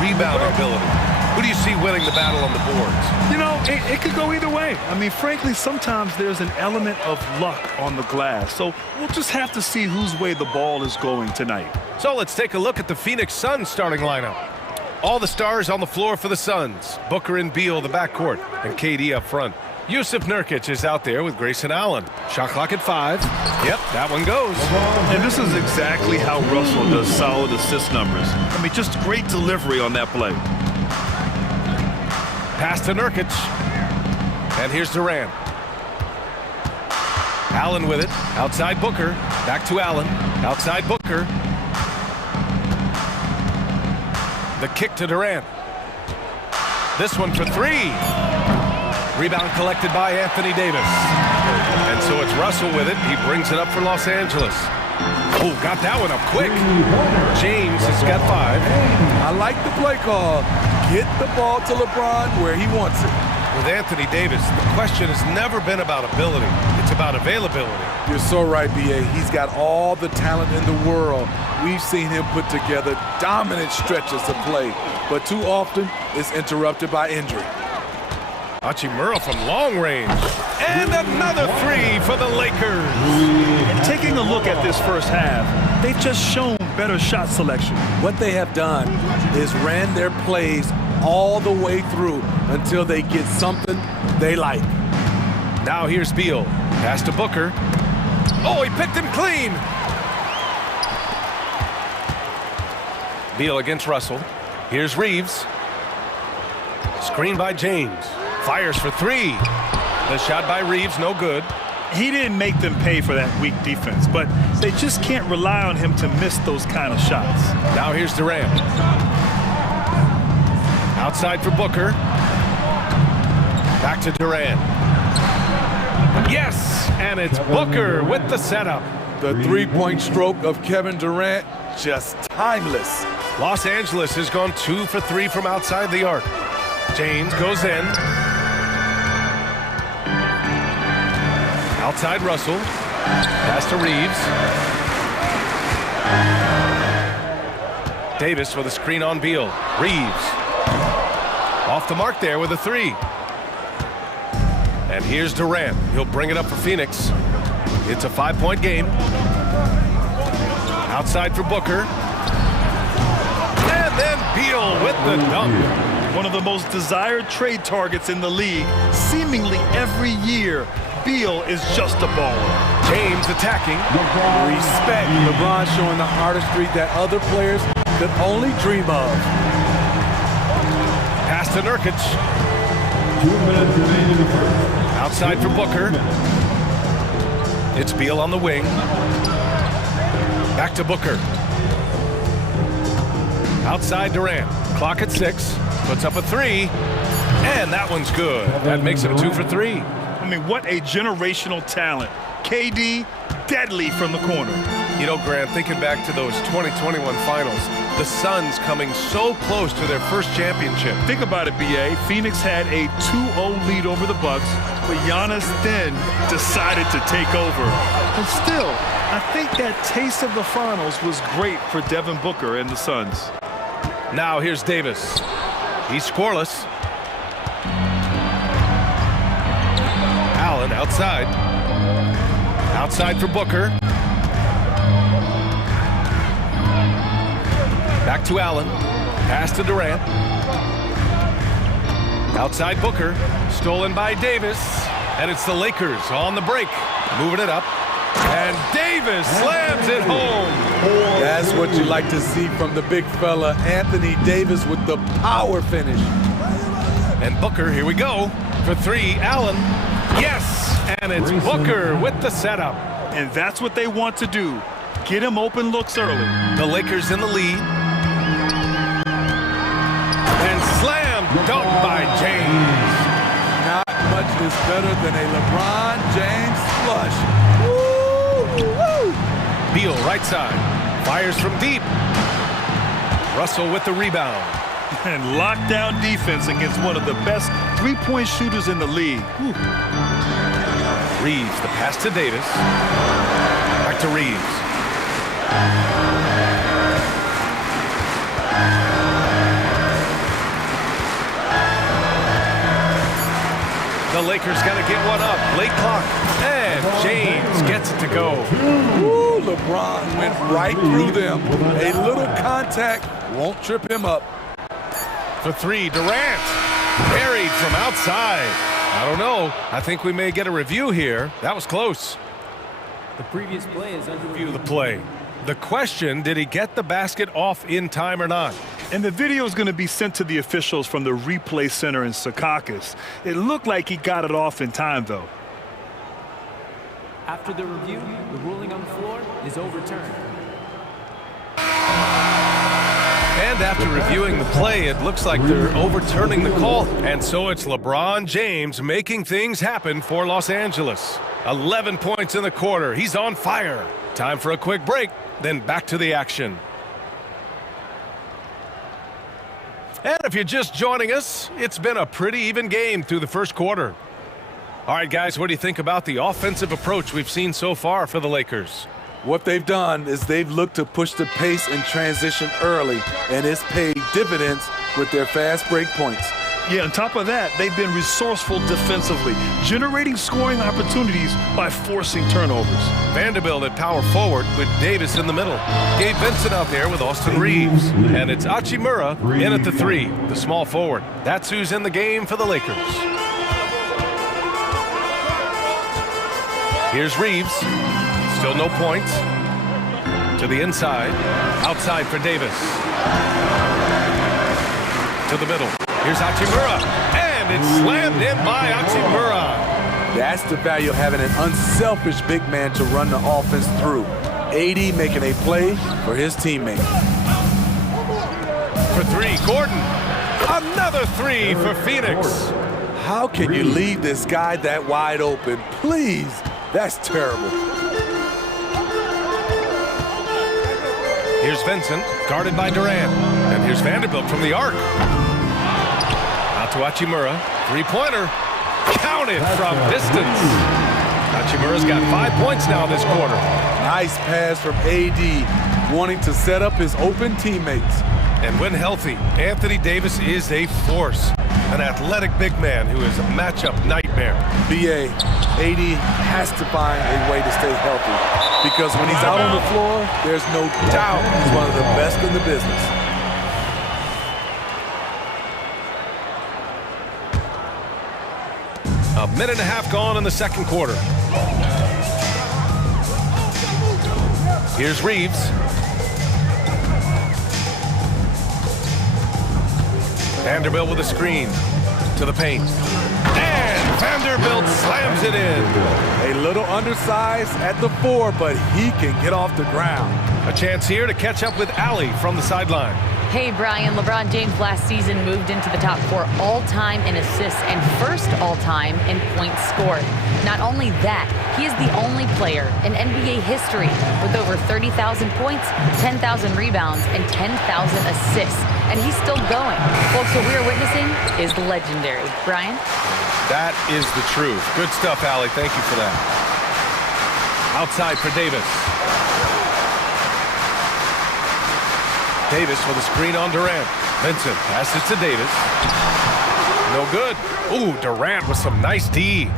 rebounding ability. Who do you see winning the battle on the boards? You know, it could go either way. I mean, frankly, sometimes there's an element of luck on the glass. So we'll just have to see whose way the ball is going tonight. So let's take a look at the Phoenix Suns starting lineup. All the stars on the floor for the Suns. Booker and Beal, the backcourt, and KD up front. Yusuf Nurkic is out there with Grayson Allen. Shot clock at 5. Yep, that one goes. And this is exactly how Russell does solid assist numbers. I mean, just great delivery on that play. Pass to Nurkic. And here's Durant. Allen with it. Outside Booker. Back to Allen. Outside Booker. The kick to Durant. This one for 3. Rebound collected by Anthony Davis. And so it's Russell with it. He brings it up for Los Angeles. Oh, got that one up quick. James has got 5. I like the play call. Get the ball to LeBron where he wants it. With Anthony Davis, the question has never been about ability. It's about availability. You're so right, B.A. He's got all the talent in the world. We've seen him put together dominant stretches of play, but too often it's interrupted by injury. Hachimura from long range. And another 3 for the Lakers. And taking a look at this first half, they've just shown better shot selection. What they have done is ran their plays all the way through until they get something they like. Now here's Beal. Pass to Booker. Oh, he picked him clean. Beal against Russell. Here's Reeves. Screen by James. Fires for 3. The shot by Reeves, no good. He didn't make them pay for that weak defense, but they just can't rely on him to miss those kind of shots. Now here's Durant. Outside for Booker. Back to Durant. Yes, and it's Booker with the setup. The three-point stroke of Kevin Durant, just timeless. Los Angeles has gone 2 for 3 from outside the arc. James goes in. Outside Russell. Pass to Reeves. Davis with a screen on Beal. Reeves. Off the mark there with a 3. And here's Durant. He'll bring it up for Phoenix. It's a 5-point game. Outside for Booker. And then Beal with the dunk. One of the most desired trade targets in the league. Seemingly every year, Beal is just a baller. James attacking. Respect. LeBron showing the artistry that other players could only dream of. Pass to Nurkic. 2 minutes remaining in the first. Outside for Booker. It's Beal on the wing. Back to Booker. Outside Durant. Clock at 6. Puts up a 3. And that one's good. That makes him 2 for 3. I mean, what a generational talent. KD, deadly from the corner. You know, Grant, thinking back to those 2021 finals, the Suns coming so close to their first championship. Think about it, B.A. Phoenix had a 2-0 lead over the Bucks, but Giannis then decided to take over. And still, I think that taste of the finals was great for Devin Booker and the Suns. Now here's Davis. He's scoreless. Allen outside. Outside for Booker. Back to Allen. Pass to Durant. Outside Booker. Stolen by Davis. And it's the Lakers on the break. Moving it up. And Davis slams it home. That's what you like to see from the big fella, Anthony Davis, with the power finish. And Booker, here we go. For 3, Allen. Yes! And it's Booker with the setup. And that's what they want to do. Get him open looks early. The Lakers in the lead. And slam dunk by James. Not much is better than a LeBron James flush. Woo! Woo! Beal right side. Fires from deep. Russell with the rebound. And lockdown defense against one of the best three-point shooters in the league. Whew. Reeves, the pass to Davis. Back to Reeves. The Lakers got to get one up. Late clock. And James gets it to go. Ooh, LeBron went right through them. A little contact won't trip him up. For three, Durant. Buried from outside. I don't know. I think we may get a review here. That was close. The previous play is under review. The play. The question, did he get the basket off in time or not? And the video is going to be sent to the officials from the replay center in Secaucus. It looked like he got it off in time, though. After the review, the ruling on the floor is overturned. And after reviewing the play, it looks like they're overturning the call. And so it's LeBron James making things happen for Los Angeles. 11 points in the quarter. He's on fire. Time for a quick break, then back to the action. And if you're just joining us, it's been a pretty even game through the first quarter. All right, guys, what do you think about the offensive approach we've seen so far for the Lakers? What they've done is they've looked to push the pace and transition early, and it's paid dividends with their fast break points. Yeah, on top of that, they've been resourceful defensively, generating scoring opportunities by forcing turnovers. Vanderbilt at power forward with Davis in the middle. Gabe Vincent out there with Austin Reeves. And it's Hachimura in at the three, the small forward. That's who's in the game for the Lakers. Here's Reeves. Still no points. To the inside. Outside for Davis. To the middle. Here's Hachimura, and it's slammed in by Hachimura. That's the value of having an unselfish big man to run the offense through. AD making a play for his teammate. For three, Gordon. Another three for Phoenix. How can you leave this guy that wide open? Please, that's terrible. Here's Vincent, guarded by Durant. And here's Vanderbilt from the arc. To Hachimura, three-pointer, counted from distance. Hachimura's got 5 points now this quarter. Nice pass from AD, wanting to set up his open teammates. And when healthy, Anthony Davis is a force. An athletic big man who is a matchup nightmare. BA, AD has to find a way to stay healthy because when he's out on the floor, there's no doubt he's one of the best in the business. A minute and a half gone in the second quarter. Here's Reeves. Vanderbilt with a screen to the paint. And Vanderbilt slams it in. A little undersized at the four, but he can get off the ground. A chance here to catch up with Allie from the sideline. Hey, Brian, LeBron James last season moved into the top 4 all-time in assists and first all-time in points scored. Not only that, he is the only player in NBA history with over 30,000 points, 10,000 rebounds, and 10,000 assists. And he's still going. Folks, what we are witnessing is legendary. Brian? That is the truth. Good stuff, Allie. Thank you for that. Outside for Davis. Davis with a screen on Durant. Vincent passes to Davis. No good. Ooh, Durant with some nice D.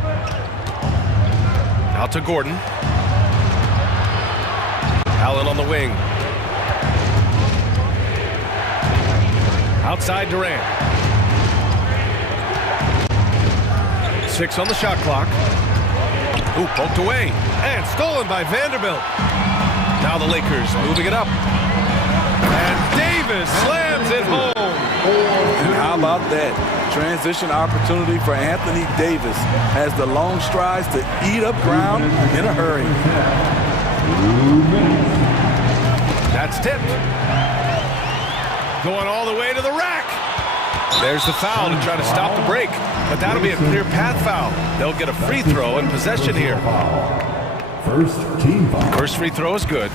Out to Gordon. Allen on the wing. Outside Durant. 6 on the shot clock. Ooh, poked away. And stolen by Vanderbilt. Now the Lakers moving it up. And Davis slams it home. And how about that? Transition opportunity for Anthony Davis has the long strides to eat up ground in a hurry. That's tipped. Going all the way to the rack. There's the foul to try to stop the break. But that'll be a clear path foul. They'll get a free throw in possession here. First team foul. First free throw is good.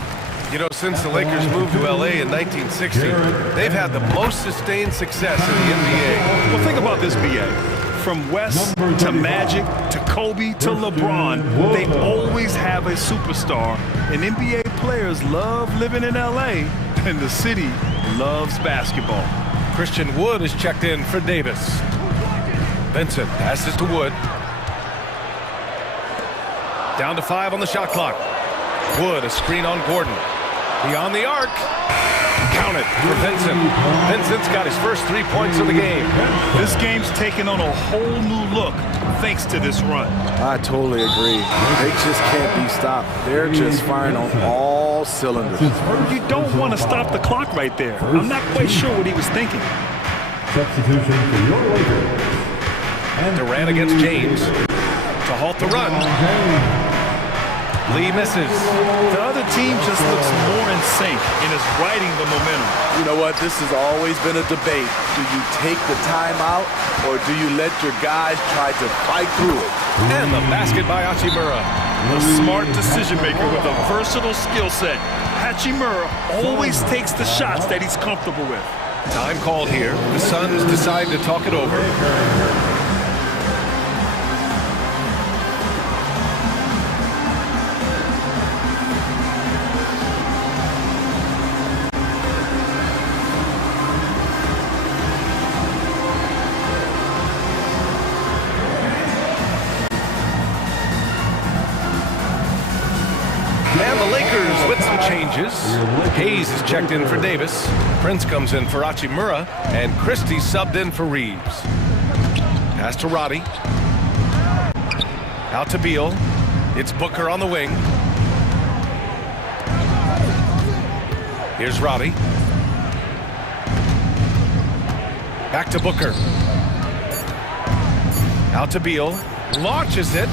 You know, since the Lakers moved to LA in 1960, they've had the most sustained success in the NBA. Well, think about this, BA. From West to Magic to Kobe to LeBron, they always have a superstar. And NBA players love living in LA, and the city loves basketball. Christian Wood is checked in for Davis. Vincent passes to Wood. Down to 5 on the shot clock. Wood, a screen on Gordon. Beyond the arc. Count it for Vincent. Vincent's got his first 3 points of the game. This game's taken on a whole new look thanks to this run. I totally agree. They just can't be stopped. They're just firing on all cylinders. You don't want to stop the clock right there. I'm not quite sure what he was thinking. Substitution for your Lakers. Durant against James to halt the run. Lee misses. The other team just looks more in sync and is riding the momentum. You know what? This has always been a debate. Do you take the timeout or do you let your guys try to fight through it? And the basket by Hachimura. A smart decision maker with a versatile skill set. Hachimura always takes the shots that he's comfortable with. Time called here. The Suns decide to talk it over. And the Lakers with some changes. Hayes is checked in for Davis. Prince comes in for Hachimura. And Christie subbed in for Reeves. Pass to Roddy. Out to Beal. It's Booker on the wing. Here's Roddy. Back to Booker. Out to Beal. Launches it.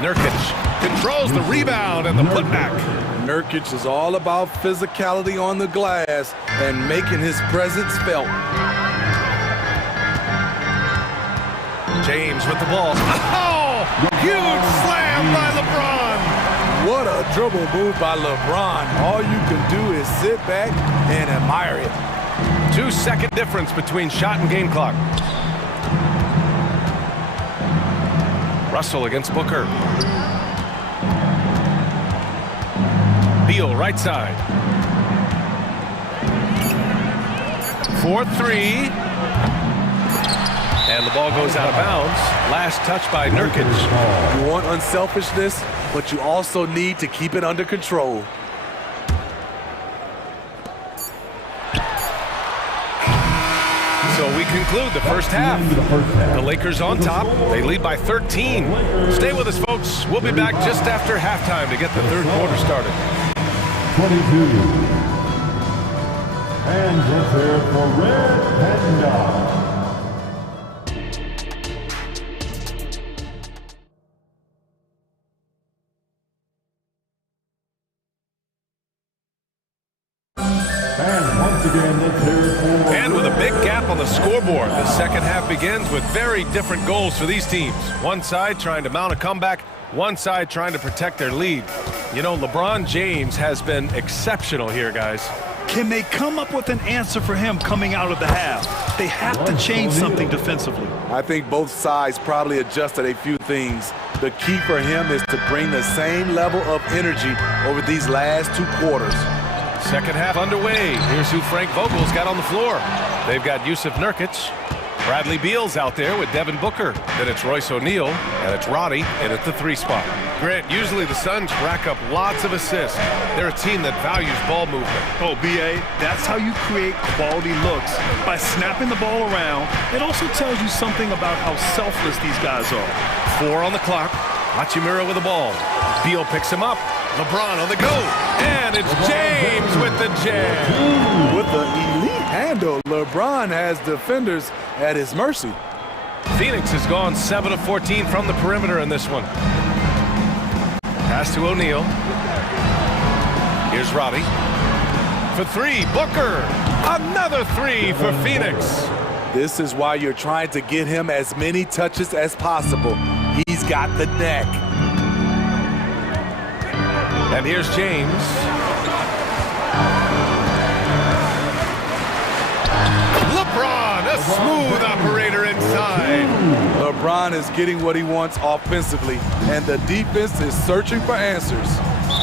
Nurkic controls the rebound and the putback. Nurkic is all about physicality on the glass and making his presence felt. James with the ball. Oh! Huge slam by LeBron! What a dribble move by LeBron. All you can do is sit back and admire it. 2-second difference between shot and game clock. Russell against Booker. Beal right side. 4-3. And the ball goes out of bounds. Last touch by Nurkic. You want unselfishness, but you also need to keep it under control. So we conclude the first half. The Lakers on top. They lead by 13. Stay with us, folks. We'll be back just after halftime to get the third quarter started. 22. And let's hear it for Red Panda. And with a big gap on the scoreboard, the second half begins with very different goals for these teams. One side trying to mount a comeback, one side trying to protect their lead. You know, LeBron James has been exceptional here, guys. Can they come up with an answer for him coming out of the half? They have to change something defensively. I think both sides probably adjusted a few things. The key for him is to bring the same level of energy over these last 2 quarters. Second half underway. Here's who Frank Vogel's got on the floor. They've got Yusuf Nurkic. Bradley Beal's out there with Devin Booker. Then it's Royce O'Neal, and it's Roddy in at the 3 spot. Grant, usually the Suns rack up lots of assists. They're a team that values ball movement. Oh, B.A., that's how you create quality looks, by snapping the ball around. It also tells you something about how selfless these guys are. 4 on the clock. Hachimura with the ball. Beal picks him up. LeBron on the go. And it's James with the jam. With the elite handle, LeBron has defenders at his mercy. Phoenix has gone 7 of 14 from the perimeter in this one. Pass to O'Neal. Here's Roddy. For 3, Booker. Another 3 for Phoenix. This is why you're trying to get him as many touches as possible. He's got the neck. And here's James. LeBron, a smooth operator inside. LeBron is getting what he wants offensively, and the defense is searching for answers.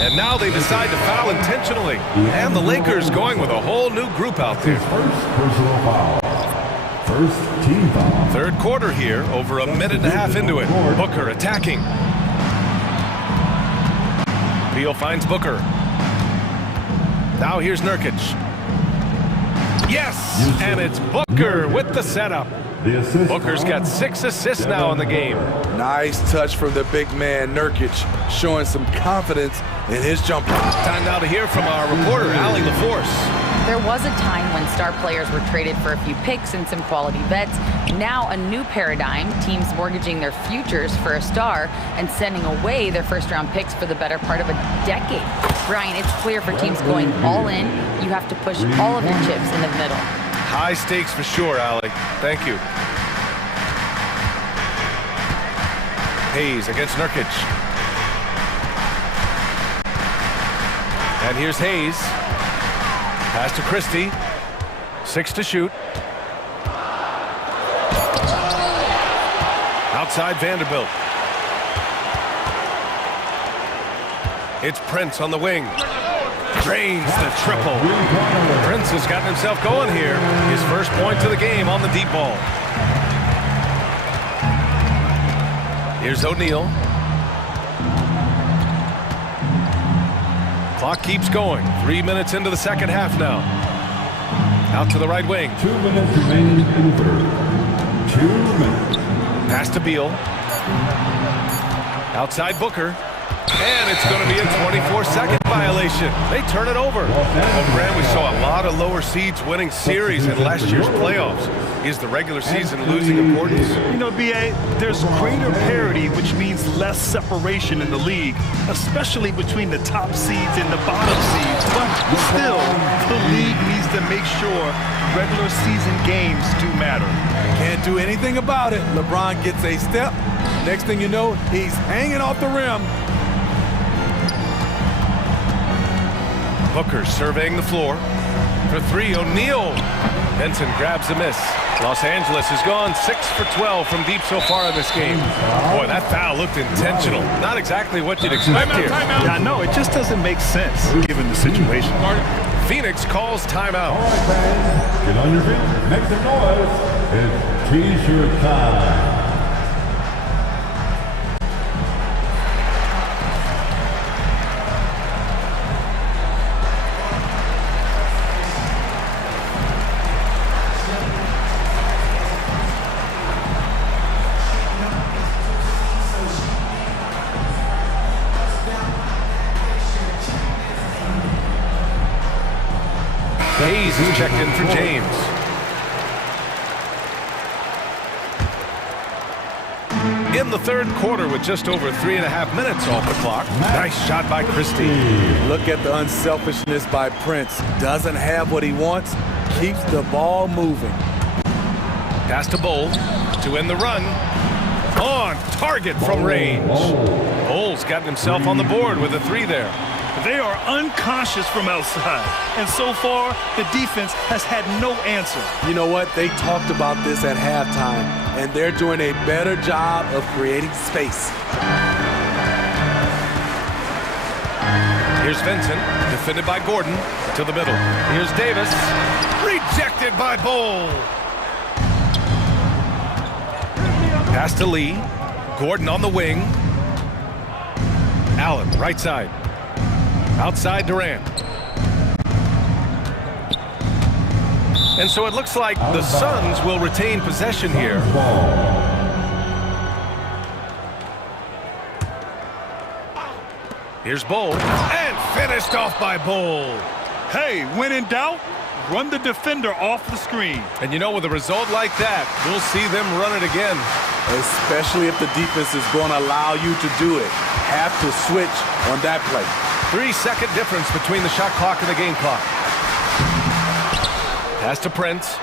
And now they decide to foul intentionally. And the Lakers going with a whole new group out there. First personal foul. First team foul. Third quarter here, over a minute and a half into it. Booker attacking. Beal finds Booker. Now here's Nurkic. Yes, and it's Booker with the setup. Booker's got 6 assists now in the game. Nice touch from the big man, Nurkic, showing some confidence in his jumper. Time now to hear from our reporter, Allie LaForce. There was a time when star players were traded for a few picks and some quality vets. Now a new paradigm, teams mortgaging their futures for a star and sending away their first-round picks for the better part of a decade. Brian, it's clear for teams going all in, you have to push all of your chips into the middle. High stakes for sure, Allie. Thank you. Hayes against Nurkic. And here's Hayes. Pass to Christie. 6 to shoot. Outside Vanderbilt. It's Prince on the wing. Drains the triple. Prince has gotten himself going here. His first point to the game on the deep ball. Here's O'Neal. Clock keeps going. 3 minutes into the second half now. Out to the right wing. 2 minutes remaining in the third. 2 minutes. Pass to Beal. Outside Booker. And it's going to be a 24-second violation. They turn it over. Well, Grant, we saw a lot of lower seeds winning series in last year's playoffs. Is the regular season losing importance? You know, B.A., there's greater parity, which means less separation in the league, especially between the top seeds and the bottom seeds. But still, the league needs to make sure regular season games do matter. Can't do anything about it. LeBron gets a step. Next thing you know, he's hanging off the rim. Booker surveying the floor. For 3, O'Neal. Benson grabs a miss. Los Angeles has gone 6 for 12 from deep so far in this game. Boy, that foul looked intentional. Not exactly what you'd expect here. Yeah, no, it just doesn't make sense given the situation. Phoenix calls timeout. Get on your feet, make some noise. It's T-shirt time. Hayes is checked in for James. In the third quarter with just over 3.5 minutes off the clock. Nice shot by Christie. Look at the unselfishness by Prince. Doesn't have what he wants, keeps the ball moving. Pass to Bowl to end the run. On target from range. Bowles gotten himself on the board with a 3 there. They are unconscious from outside, and so far, the defense has had no answer. You know what? They talked about this at halftime, and they're doing a better job of creating space. Here's Vincent, defended by Gordon, to the middle. Here's Davis, rejected by Bowl. Pass to Lee, Gordon on the wing. Allen, right side. Outside Durant. And so it looks like the Suns will retain possession here. Here's Bowl. And finished off by Bowl. Hey, when in doubt, run the defender off the screen. And you know, with a result like that, we'll see them run it again. Especially if the defense is going to allow you to do it. Have to switch on that play. 3-second difference between the shot clock and the game clock. Pass to Prince.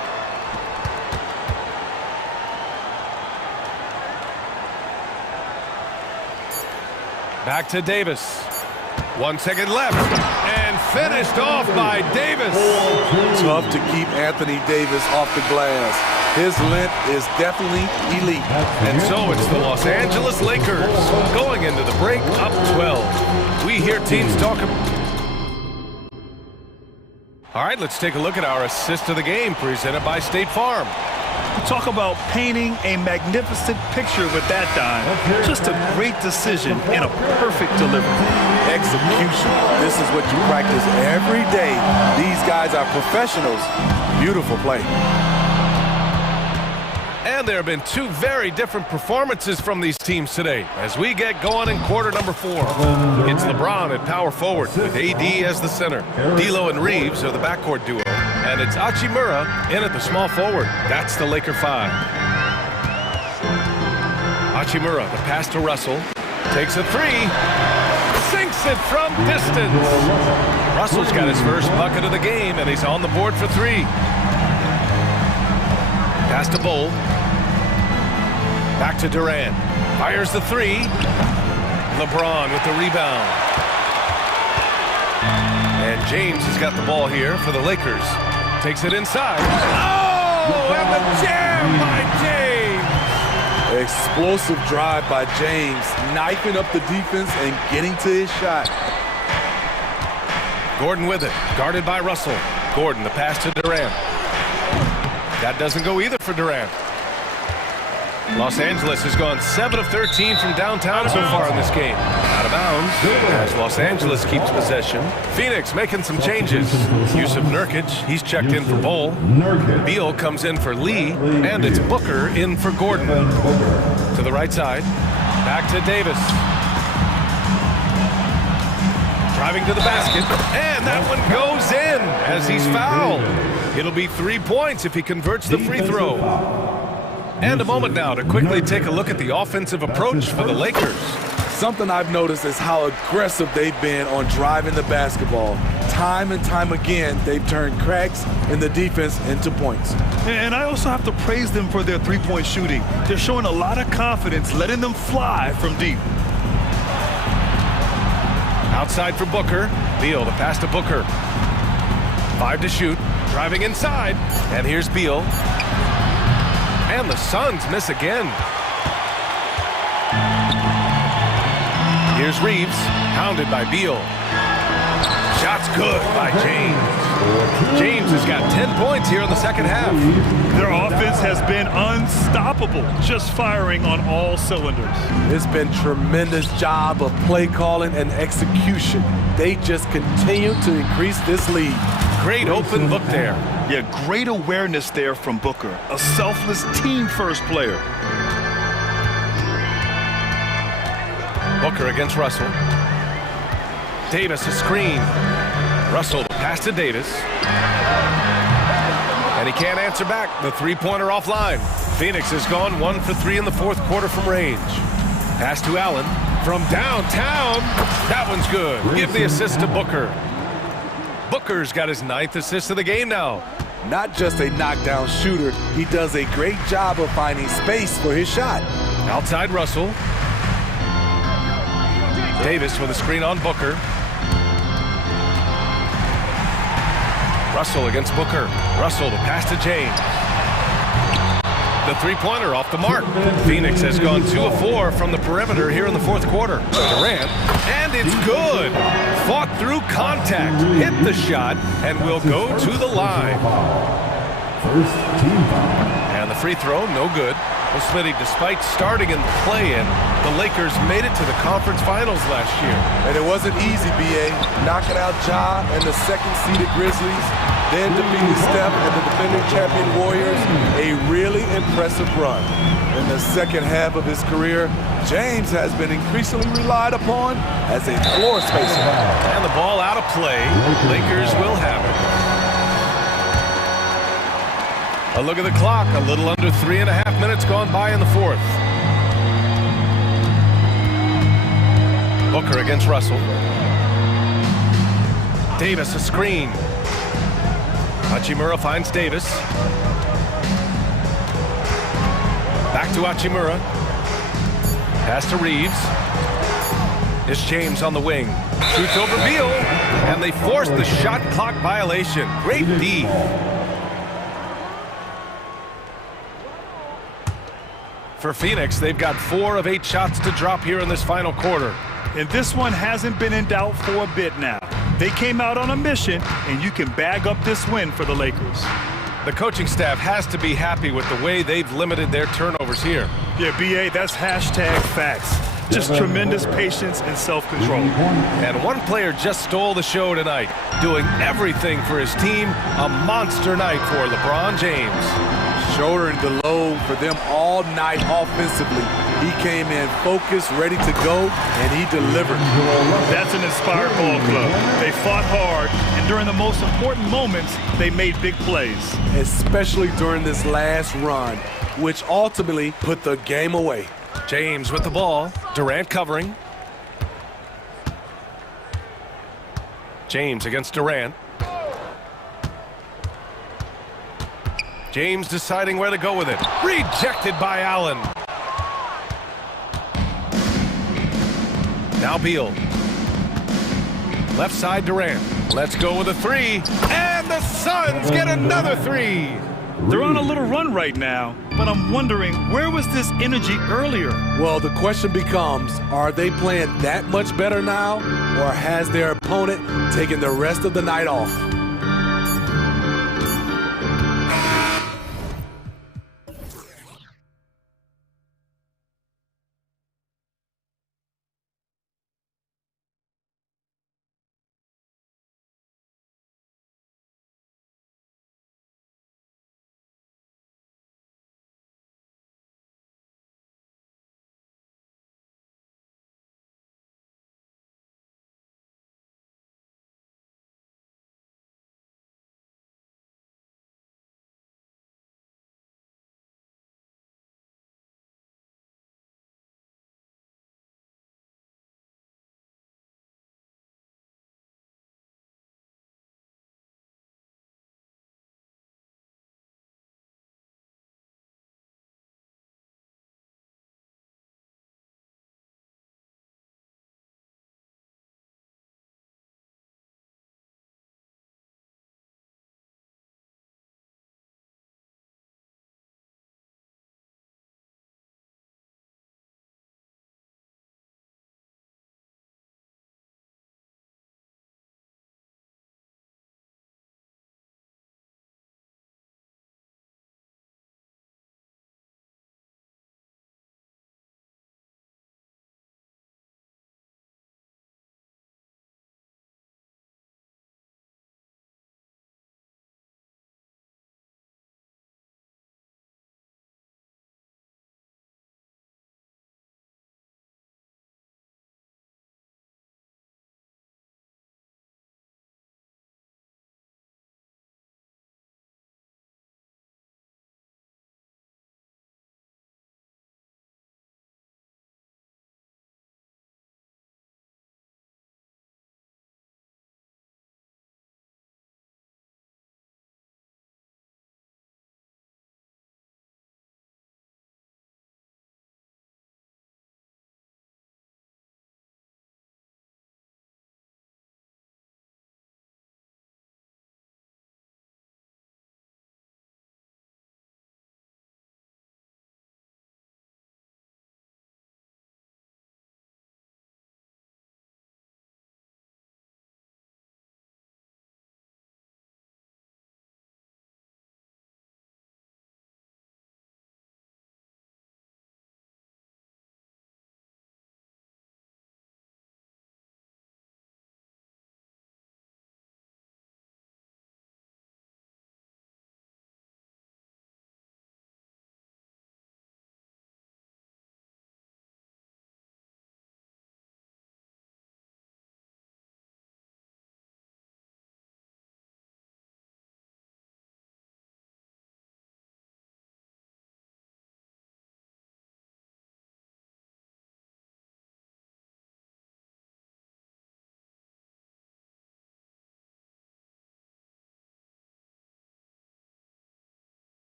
Back to Davis. 1 second left. And finished off by Davis. Tough to keep Anthony Davis off the glass. His length is definitely elite. And so it's the Los Angeles Lakers going into the break up 12. We hear teams talk about... All right, let's take a look at our assist of the game presented by State Farm. Talk about painting a magnificent picture with that dime. Just a great decision and a perfect delivery. Execution. This is what you practice every day. These guys are professionals. Beautiful play. And there have been two very different performances from these teams today as we get going in quarter number 4. It's LeBron at power forward with AD as the center. D'Lo and Reeves are the backcourt duo. And it's Hachimura in at the small forward. That's the Laker 5. Hachimura, the pass to Russell. Takes a 3. Sinks it from distance. Russell's got his first bucket of the game, and he's on the board for 3. Pass to Bull. Back to Durant. Fires the 3. LeBron with the rebound. And James has got the ball here for the Lakers. Takes it inside. Oh, and the jam by James. Explosive drive by James, knifing up the defense and getting to his shot. Gordon with it, guarded by Russell. Gordon, the pass to Durant. That doesn't go either for Durant. Los Angeles has gone 7 of 13 from downtown so far in this game. Out of bounds as Los Angeles keeps possession. Phoenix making some changes. Yusuf Nurkic, he's checked in for Bull. Beal comes in for Lee, and it's Booker in for Gordon. To the right side, back to Davis. Driving to the basket, and that one goes in as he's fouled. It'll be 3 points if he converts the free throw. And a moment now to quickly take a look at the offensive approach for the Lakers. Something I've noticed is how aggressive they've been on driving the basketball. Time and time again, they've turned cracks in the defense into points. And I also have to praise them for their three-point shooting. They're showing a lot of confidence, letting them fly from deep. Outside for Booker. Beal, the pass to Booker. 5 to shoot. Driving inside. And here's Beal. And the Suns miss again. Here's Reeves, pounded by Beal. Shot's good by James. James has got 10 points here in the second half. Their offense has been unstoppable, just firing on all cylinders. It's been tremendous job of play calling and execution. They just continue to increase this lead. Great open look there. Yeah, great awareness there from Booker. A selfless team-first player. Booker against Russell. Davis a screen. Russell pass to Davis. And he can't answer back. The three-pointer offline. Phoenix has gone 1 for 3 in the fourth quarter from range. Pass to Allen from downtown. That one's good. Give the assist to Booker. Booker's got his 9th assist of the game now. Not just a knockdown shooter, he does a great job of finding space for his shot. Outside Russell. Davis with a screen on Booker. Russell against Booker. Russell to pass to James. The three-pointer off the mark. Phoenix has gone 2 of 4 from the perimeter here in the fourth quarter. Durant, and it's good. Fought through contact, hit the shot, and will go to the line. And the free throw, no good. Well, Smitty, despite starting in the play-in, the Lakers made it to the conference finals last year. And it wasn't easy, B.A. Knocking out Ja and the second-seeded Grizzlies, then defeating Steph and the defending champion Warriors. A really impressive run. In the second half of his career, James has been increasingly relied upon as a floor spacer. And the ball out of play. Lakers will have it. A look at the clock, a little under 3.5 minutes gone by in the fourth. Booker against Russell. Davis a screen. Hachimura finds Davis. Back to Hachimura. Pass to Reeves. It's James on the wing. Shoots over Beal, and they force the shot clock violation. Great D. For Phoenix, they've got 4 of 8 shots to drop here in this final quarter. And this one hasn't been in doubt for a bit now. They came out on a mission, and you can bag up this win for the Lakers. The coaching staff has to be happy with the way they've limited their turnovers here. Yeah, BA, that's hashtag facts. Just tremendous patience and self-control. And one player just stole the show tonight, doing everything for his team. A monster night for LeBron James. Shouldering the load for them all night offensively. He came in focused, ready to go, and he delivered. That's an inspired ball club. They fought hard, and during the most important moments, they made big plays. Especially during this last run, which ultimately put the game away. James with the ball. Durant covering. James against Durant. James deciding where to go with it. Rejected by Allen. Now Beal. Left side Durant. Let's go with a three. And the Suns get another three. They're on a little run right now, but I'm wondering, where was this energy earlier? Well, the question becomes, are they playing that much better now, or has their opponent taken the rest of the night off?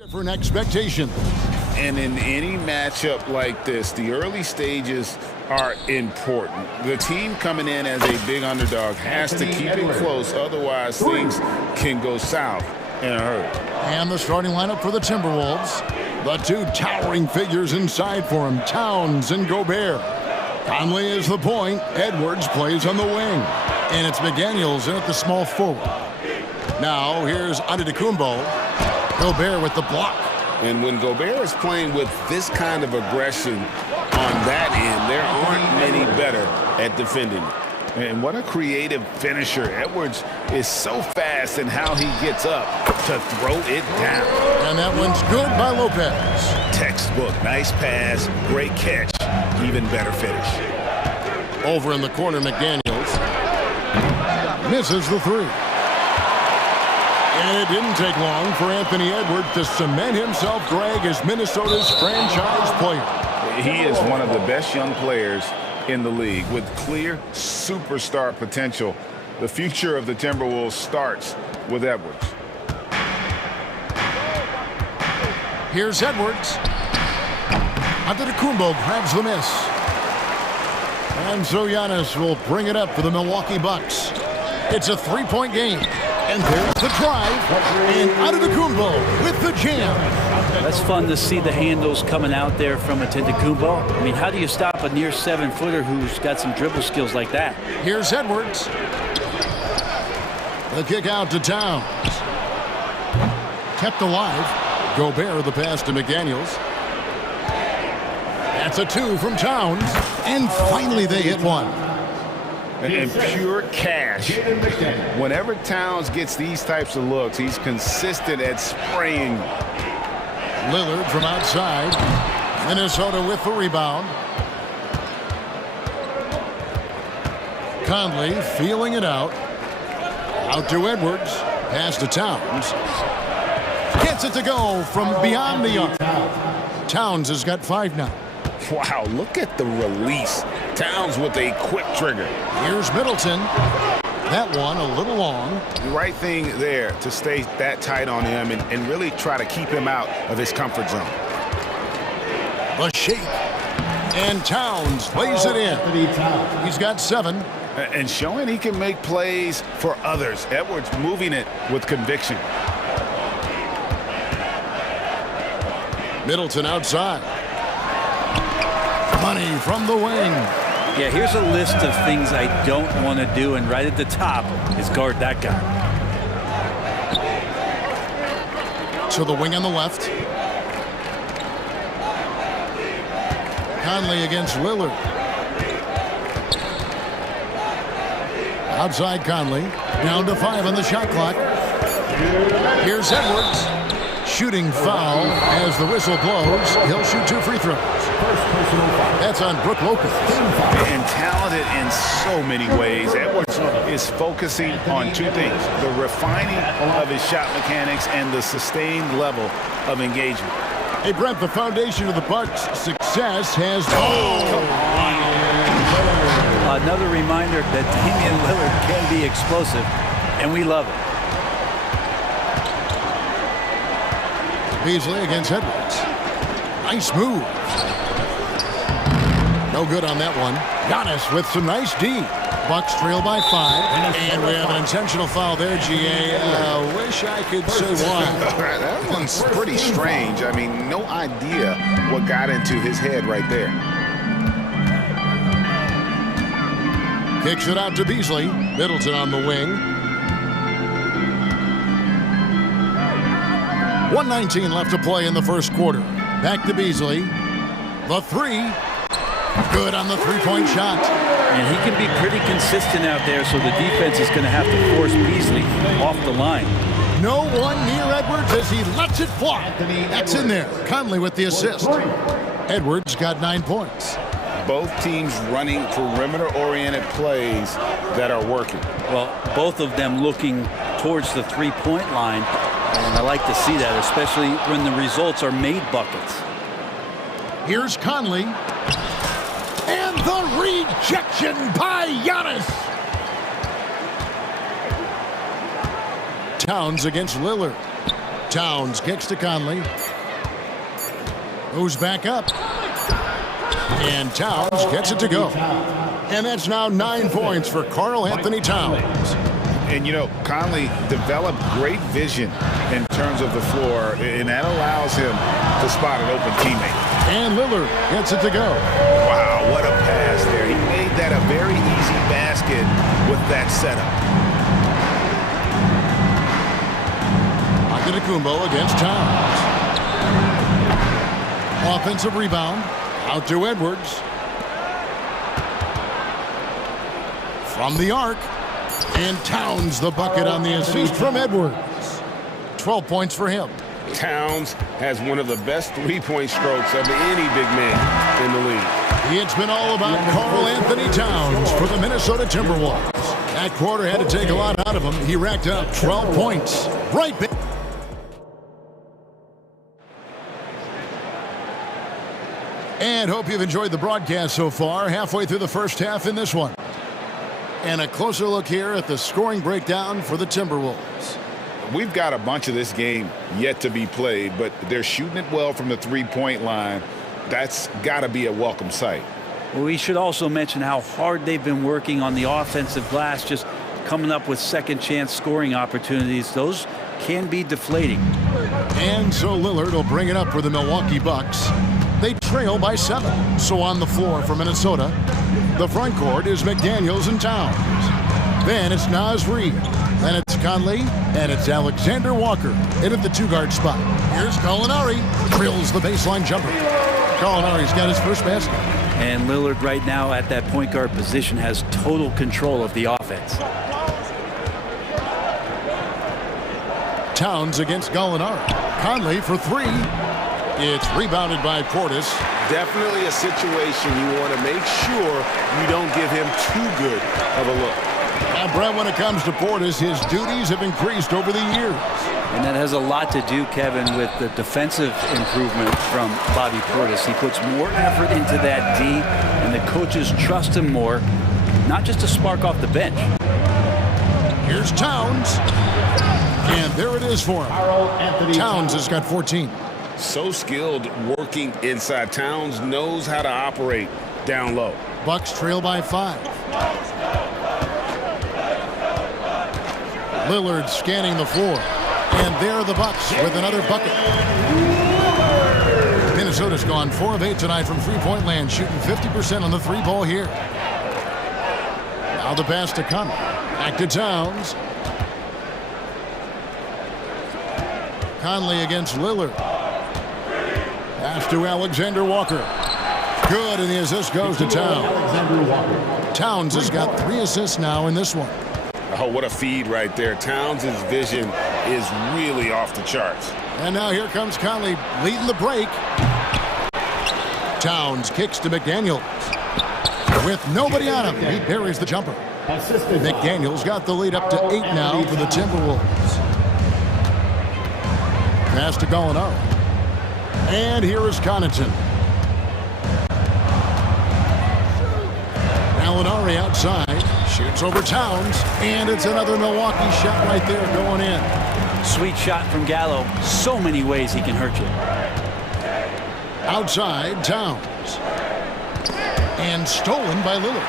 Different expectation. And in any matchup like this, the early stages are important. The team coming in as a big underdog has to keep it close, otherwise things can go south in a hurry. And the starting lineup for the Timberwolves. The two towering figures inside for him, Towns and Gobert. Conley is the point. Edwards plays on the wing. And it's McDaniels in at the small forward. Now here's Antetokounmpo. Gobert with the block. And when Gobert is playing with this kind of aggression on that end, there aren't many better at defending it. And what a creative finisher. Edwards is so fast in how he gets up to throw it down. And that one's good by Lopez. Textbook. Nice pass, great catch, even better finish. Over in the corner, McDaniels misses the three. And it didn't take long for Anthony Edwards to cement himself, Greg, as Minnesota's franchise player. He is one of the best young players in the league with clear superstar potential. The future of the Timberwolves starts with Edwards. Here's Edwards. Antetokounmpo grabs the miss. And so Giannis will bring it up for the Milwaukee Bucks. It's a three-point game. And there's the drive. And Antetokounmpo with the jam. That's fun to see the handles coming out there from Antetokounmpo. I mean, how do you stop a near 7-footer who's got some dribble skills like that? Here's Edwards. The kick out to Towns. Kept alive. Gobert the pass to McDaniels. That's a two from Towns. And finally they hit one. And pure cash. Whenever Towns gets these types of looks, he's consistent at spraying. Lillard from outside. Minnesota with the rebound. Conley feeling it out. Out to Edwards. Pass to Towns. Gets it to go from beyond the arc. Towns has got 5 now. Wow, look at the release. Towns with a quick trigger. Here's Middleton. That one a little long. The right thing there to stay that tight on him and really try to keep him out of his comfort zone. The shake. And Towns lays it in. He's got 7. And showing he can make plays for others. Edwards moving it with conviction. Middleton outside. Money from the wing. Yeah, here's a list of things I don't want to do, and right at the top is guard that guy. To the wing on the left. Conley against Lillard. Outside Conley. Down to 5 on the shot clock. Here's Edwards. Shooting foul as the whistle blows. He'll shoot 2 free throws. That's on Brook Lopez. And talented in so many ways. Edwards is focusing on 2 things. The refining of his shot mechanics and the sustained level of engagement. Hey, Brent, the foundation of the Bucks' success has... Another reminder that Damian Lillard can be explosive, and we love it. Beasley against Edwards. Nice move. No good on that one. Giannis with some nice D. Bucks trail by 5. And we have an intentional foul there, GA. Wish I could say why. That one's pretty strange. I mean, no idea what got into his head right there. Kicks it out to Beasley. Middleton on the wing. 1:19 left to play in the first quarter. Back to Beasley. The 3. Good on the 3-point shot. And he can be pretty consistent out there, so the defense is going to have to force Beasley off the line. No one near Edwards as he lets it fly. That's in there. Conley with the assist. Edwards got 9 points. Both teams running perimeter-oriented plays that are working. Well, both of them looking towards the 3-point line. And I like to see that, especially when the results are made buckets. Here's Conley. And the rejection by Giannis. Towns against Lillard. Towns kicks to Conley. Moves back up. And Towns gets it to go. And that's now 9 points for Karl Anthony Towns. And, you know, Conley developed great vision in terms of the floor, and that allows him to spot an open teammate. And Lillard gets it to go. Wow, what a pass there. He made that a very easy basket with that setup. Antetokounmpo against Towns. Offensive rebound. Out to Edwards. From the arc. And Towns the bucket on the assist from Edwards. 12 points for him. Towns has one of the best three-point strokes of any big man in the league. It's been all about Karl Anthony Towns for the Minnesota Timberwolves. That quarter had to take a lot out of him. He racked up 12 points. Right back. And hope you've enjoyed the broadcast so far. Halfway through the first half in this one. And a closer look here at the scoring breakdown for the Timberwolves. We've got a bunch of this game yet to be played, but they're shooting it well from the three-point line. That's got to be a welcome sight. Well, we should also mention how hard they've been working on the offensive glass, just coming up with second chance scoring opportunities. Those can be deflating. And so Lillard will bring it up for the Milwaukee Bucks. They trail by 7. So on the floor for Minnesota, the front court is McDaniels and Towns. Then it's Naz Reid. Then it's Conley, and it's Alexander Walker in at the 2-guard spot. Here's Gallinari. Drills the baseline jumper. Gallinari's got his first basket. And Lillard right now at that point guard position has total control of the offense. Towns against Gallinari. Conley for 3. It's rebounded by Portis. Definitely a situation you want to make sure you don't give him too good of a look. Now, Brett, when it comes to Portis, his duties have increased over the years. And that has a lot to do, Kevin, with the defensive improvement from Bobby Portis. He puts more effort into that D, and the coaches trust him more, not just to spark off the bench. Here's Towns. And there it is for him. Towns has got 14. So skilled working inside. Towns knows how to operate down low. Bucks trail by 5. Lillard scanning the floor. And there are the Bucks with another bucket. Minnesota's gone 4 of 8 tonight from three-point land, shooting 50% on the 3-ball here. Now the pass to Conley. Back to Towns. Conley against Lillard. Pass to Alexander Walker. Good, and the assist goes to Towns. Towns has got 3 assists now in this one. Oh, what a feed right there. Towns' vision is really off the charts. And now here comes Conley leading the break. Towns kicks to McDaniels. With nobody on him, he buries the jumper. McDaniels got the lead up to 8 now for the Timberwolves. Pass to Gallinari. And here is Connaughton. Gallinari outside. Shoots over Towns. And it's another Milwaukee shot right there going in. Sweet shot from Gallo. So many ways he can hurt you. Outside, Towns. And stolen by Lillard.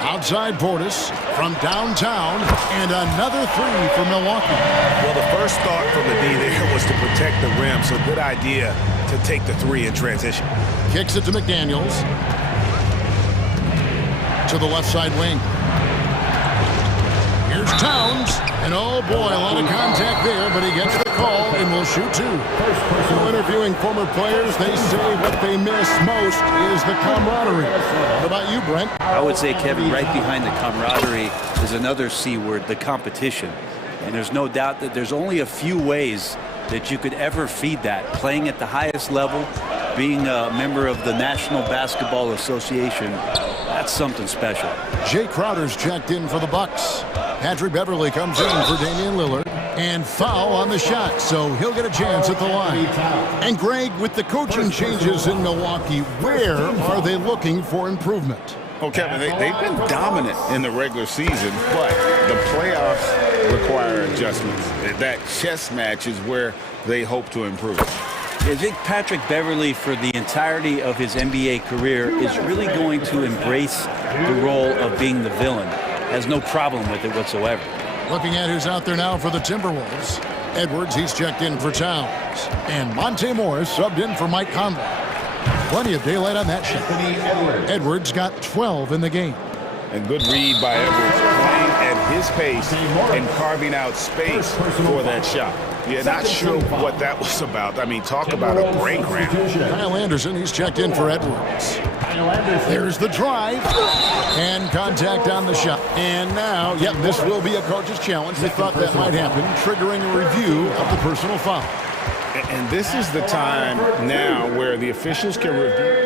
Outside Portis from downtown, and another 3 for Milwaukee. Well, the first thought from the D there was to protect the rim, so good idea to take the 3 in transition. Kicks it to McDaniels. To the left side wing. Here's Towns, and oh boy, a lot of contact there, but he gets the call and will shoot 2. So interviewing former players, they say what they miss most is the camaraderie. What about you, Brent? I would say, Kevin, right behind the camaraderie is another C word, the competition. And there's no doubt that there's only a few ways that you could ever feed that. Playing at the highest level, being a member of the National Basketball Association, that's something special. Jay Crowder's checked in for the Bucks. Patrick Beverly comes in for Damian Lillard. And foul on the shot, so he'll get a chance at the line. And Greg, with the coaching changes in Milwaukee, where are they looking for improvement? Oh, Kevin, they've been dominant in the regular season, but the playoffs require adjustments. That chess match is where they hope to improve. I think Patrick Beverley, for the entirety of his NBA career, is really going to embrace the role of being the villain. Has no problem with it whatsoever. Looking at who's out there now for the Timberwolves. Edwards, he's checked in for Towns. And Monte Morris subbed in for Mike Conley. Plenty of daylight on that shot. Edwards got 12 in the game. And good read by Edwards, playing at his pace and carving out space for that shot. Yeah, not sure what that was about. I mean, talk about a break round. Kyle Anderson, he's checked in for Edwards. There's the drive. And contact on the shot. And now, yep, this will be a coach's challenge. They thought that might happen, triggering a review of the personal foul. And this is the time now where the officials can review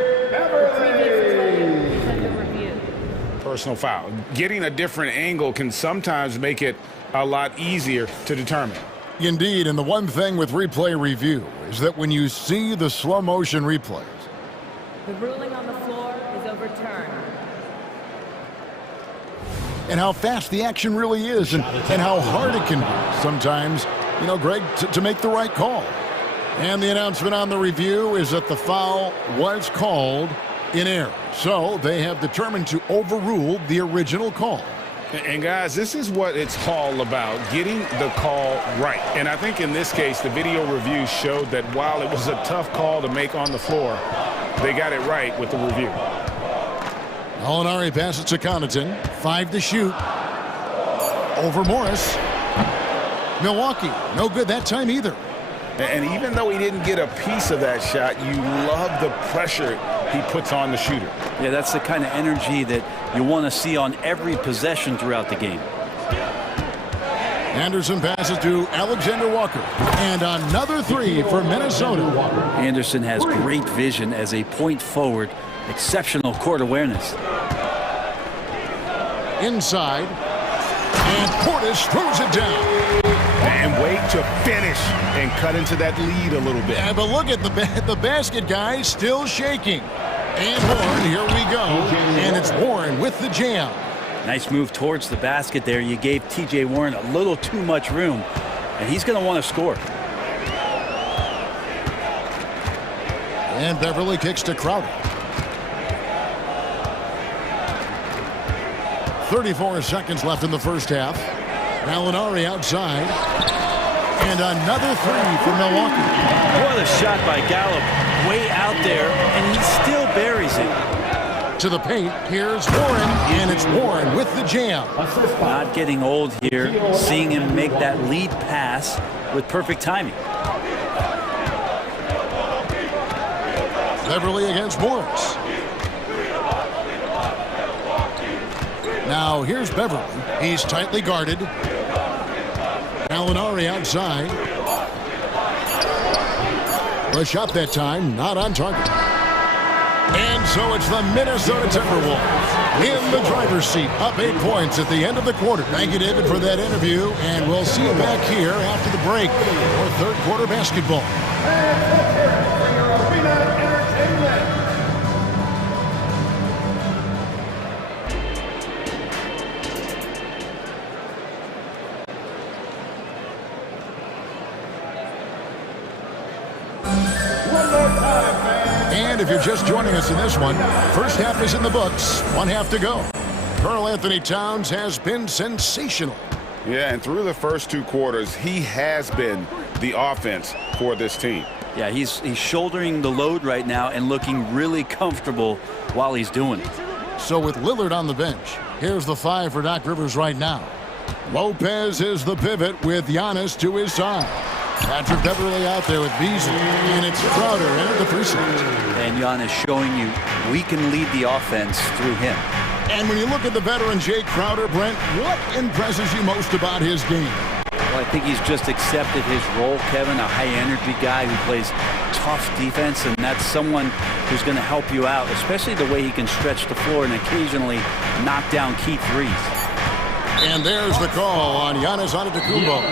personal foul. Getting a different angle can sometimes make it a lot easier to determine. Indeed, and the one thing with replay review is that when you see the slow motion replays, the ruling on the floor is overturned. And how fast the action really is and how hard it can be sometimes, you know, Greg, to make the right call. And the announcement on the review is that the foul was called in error. So they have determined to overrule the original call. And guys, this is what it's all about, getting the call right. And I think in this case, the video review showed that while it was a tough call to make on the floor, they got it right with the review. Molinari passes to Connaughton. 5 to shoot. Over Morris. Milwaukee, no good that time either. And even though he didn't get a piece of that shot, you love the pressure he puts on the shooter. Yeah, that's the kind of energy that you want to see on every possession throughout the game. Anderson passes to Alexander Walker. And another 3 for Minnesota. Anderson has great vision as a point forward. Exceptional court awareness. Inside. And Portis throws it down. And wait to finish and cut into that lead a little bit. Yeah, but look at the basket guy still shaking. And Warren, here we go. And it's Warren with the jam. Nice move towards the basket there. You gave T.J. Warren a little too much room, and he's going to want to score. And Beverly kicks to Crowder. 34 seconds left in the first half. Molinari outside. And another 3 for Milwaukee. What a shot by Gallup. Way out there, and he still buries it. To the paint, here's Warren, and it's Warren with the jam. Not getting old here, seeing him make that lead pass with perfect timing. Beverly against Morris. Now here's Beverly. He's tightly guarded. Molinari outside. The shot that time, not on target. And so it's the Minnesota Timberwolves in the driver's seat, up 8 points at the end of the quarter. Thank you, David, for that interview, and we'll see you back here after the break for third quarter basketball. And if you're just joining us in this one, first half is in the books, 1 half to go. Karl Anthony Towns has been sensational. Yeah, and through the first 2 quarters, he has been the offense for this team. Yeah, he's shouldering the load right now and looking really comfortable while he's doing it. So with Lillard on the bench, here's the 5 for Doc Rivers right now. Lopez is the pivot with Giannis to his side. Patrick Beverly out there with Beasley, and it's Crowder in at the 3 slot. And Giannis showing you we can lead the offense through him. And when you look at the veteran Jay Crowder, Brent, what impresses you most about his game? Well, I think he's just accepted his role, Kevin, a high-energy guy who plays tough defense, and that's someone who's going to help you out, especially the way he can stretch the floor and occasionally knock down key threes. And there's the call on Giannis Antetokounmpo.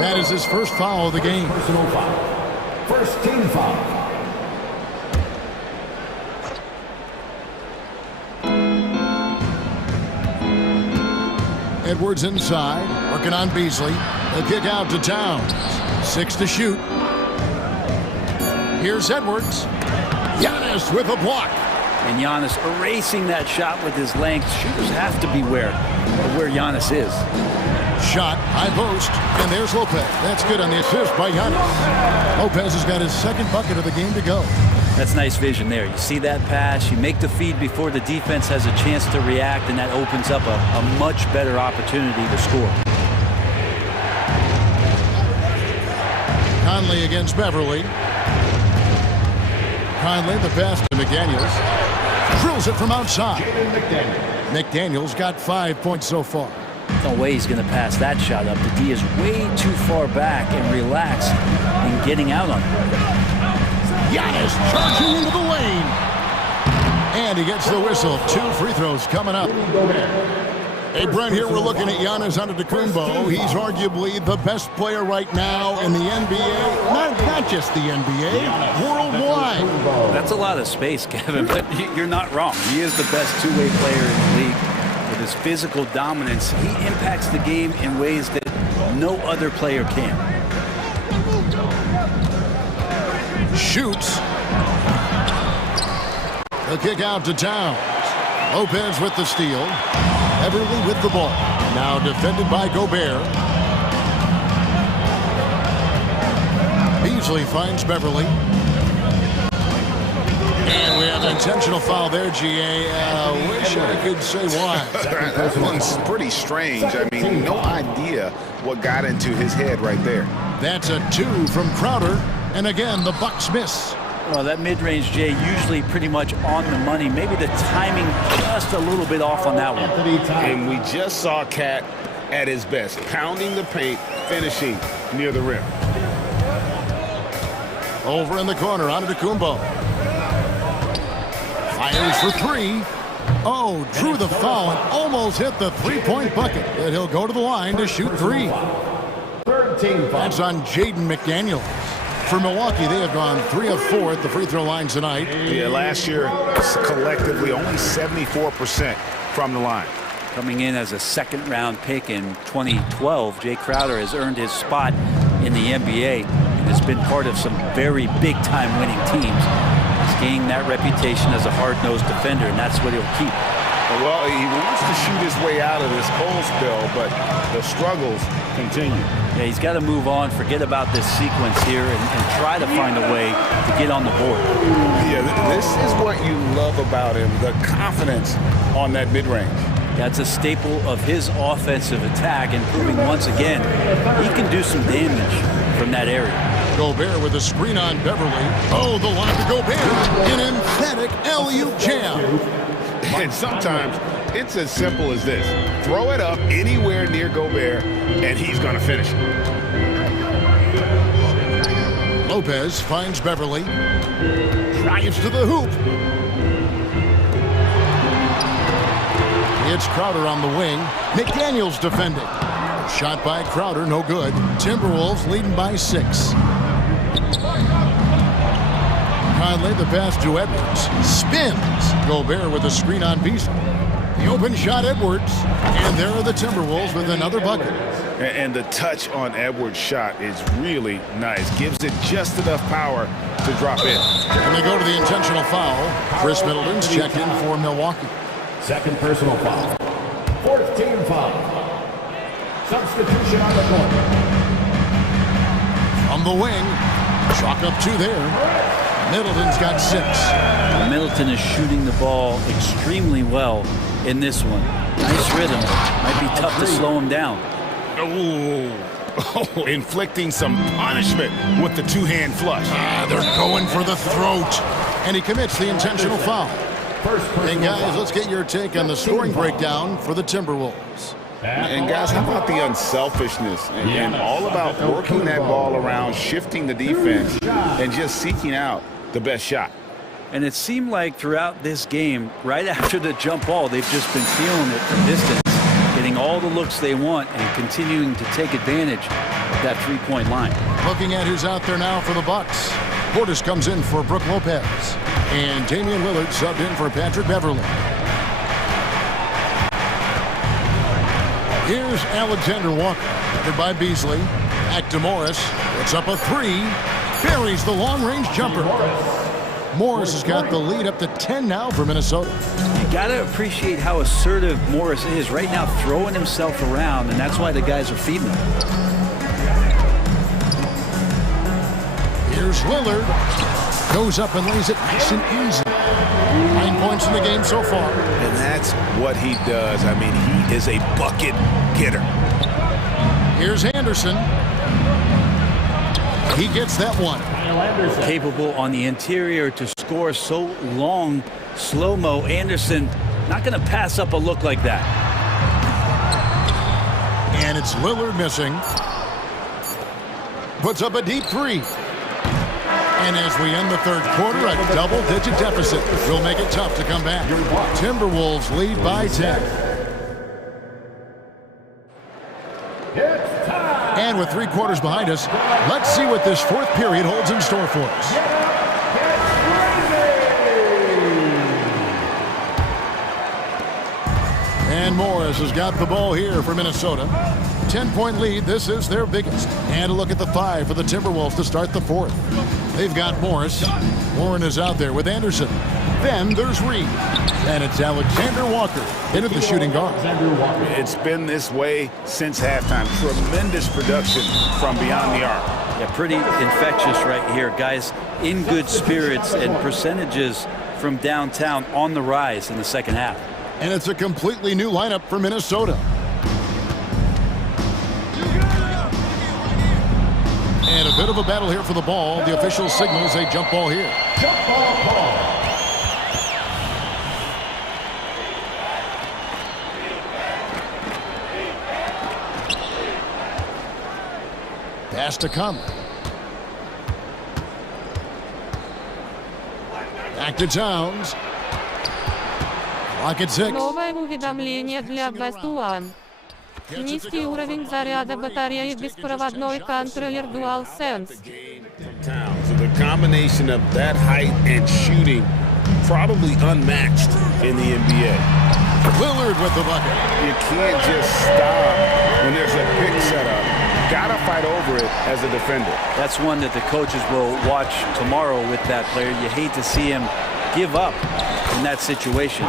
That is his first foul of the game. Personal foul. First team foul. Edwards inside. Working on Beasley. The kick out to Towns. 6 to shoot. Here's Edwards. Giannis with a block. And Giannis erasing that shot with his length. Shooters have to beware of where Giannis is. Shot, high post, and there's Lopez. That's good on the assist by Giannis. Lopez has got his second bucket of the game to go. That's nice vision there. You see that pass, you make the feed before the defense has a chance to react, and that opens up a much better opportunity to score. Conley against Beverly. Conley, the pass to McDaniels. Drills it from outside. McDaniels got 5 points so far. No way he's going to pass that shot up. The D is way too far back and relaxed in getting out on it. Giannis charging into the lane. And he gets the whistle. 2 free throws coming up. Hey, Brent, here we're looking at Giannis Antetokounmpo. He's arguably the best player right now in the NBA. Not just the NBA, worldwide. That's a lot of space, Kevin, but you're not wrong. He is the best two-way player in the league. With his physical dominance, he impacts the game in ways that no other player can. Shoots. The kick out to Towns. Lopez with the steal. Beverly with the ball. Now defended by Gobert. Beasley finds Beverly. And we have an intentional foul there, GA. Wish I could say why. That one's pretty strange. I mean, no idea what got into his head right there. That's a 2 from Crowder. And again, the Bucks miss. Well, that mid-range, Jay, usually pretty much on the money. Maybe the timing just a little bit off on that one. And we just saw Cat at his best, pounding the paint, finishing near the rim. Over in the corner, Antetokounmpo. Fires for 3. Oh, drew the foul and almost hit the three-point bucket. And he'll go to the line to shoot 3. That's on Jaden McDaniels. For Milwaukee, they have gone 3 of 4 at the free throw line tonight. Yeah, last year, collectively, only 74% from the line. Coming in as a second-round pick in 2012, Jay Crowder has earned his spot in the NBA and has been part of some very big-time winning teams. He's gained that reputation as a hard-nosed defender, and that's what he'll keep. Well, he wants to shoot his way out of this cold spell, but the struggles continue. Yeah, he's got to move on, forget about this sequence here, and try to find a way to get on the board. Yeah, this is what you love about him, the confidence on that mid-range. That's a staple of his offensive attack, and proving once again he can do some damage from that area. Gobert with a screen on Beverly. Oh, the line to Gobert. An emphatic alley-oop jam. And sometimes it's as simple as this. Throw it up anywhere near Gobert, and he's going to finish it. Lopez finds Beverly. Drives to the hoop. It's Crowder on the wing. McDaniels defending. Shot by Crowder, no good. Timberwolves leading by 6. Conley, the pass to Edwards. Spins. Gobert with a screen on Beasley. The open shot, Edwards. And there are the Timberwolves with another bucket. And the touch on Edwards' shot is really nice. Gives it just enough power to drop in. And they go to the intentional foul. Chris Middleton's checked in for Milwaukee. Second personal foul. 4th team foul. Substitution on the court. On the wing. Chalk up 2 there. Middleton's got 6. Middleton is shooting the ball extremely well in this one. Nice rhythm. Might be tough to slow him down. Oh, inflicting some punishment with the two-hand flush. They're going for the throat. And he commits the intentional foul. Hey, guys, let's get your take on the scoring breakdown for the Timberwolves. And, guys, how about the unselfishness and all about working that ball around, shifting the defense, and just seeking out the best shot. And it seemed like throughout this game, right after the jump ball, they've just been feeling it from distance, getting all the looks they want and continuing to take advantage of that three-point line. Looking at who's out there now for the Bucks. Portis comes in for Brook Lopez. And Damian Lillard subbed in for Patrick Beverly. Here's Alexander Walker, covered by Beasley. Back to Morris. Puts up a three. Buries the long-range jumper. Morris has got the lead up to 10 now for Minnesota. You got to appreciate how assertive Morris is right now, throwing himself around, and that's why the guys are feeding him. Here's Lillard. Goes up and lays it nice and easy. 9 points in the game so far. And that's what he does. I mean, he is a bucket getter. Here's Anderson. He gets that one. Capable on the interior to score so long. Slow-mo. Anderson not going to pass up a look like that. And it's Lillard missing. Puts up a deep three. And as we end the third quarter, a double-digit deficit will make it tough to come back. Timberwolves lead by 10. And with 3 quarters behind us, let's see what this fourth period holds in store for us. And Morris has got the ball here for Minnesota. 10-point lead. This is their biggest. And a look at the 5 for the Timberwolves to start the fourth. They've got Morris. Warren is out there with Anderson. Then there's Reed. And it's Alexander Walker into the shooting guard. It's been this way since halftime. Tremendous production from beyond the arc. Yeah, pretty infectious right here. Guys in good spirits and percentages from downtown on the rise in the second half. And it's a completely new lineup for Minnesota. And a bit of a battle here for the ball. The official signals a jump ball here. Jump ball call. Pass to Conley. Back to Towns. Clock at 6. Новое уведомление для Best One. Низкий уровень заряда батареи беспроводной контроллер DualSense. So the combination of that height and shooting probably unmatched in the NBA. Lillard with the bucket. You can't just stop when there's a pick set up. Gotta fight over it as a defender. That's one that the coaches will watch tomorrow with that player. You hate to see him give up in that situation.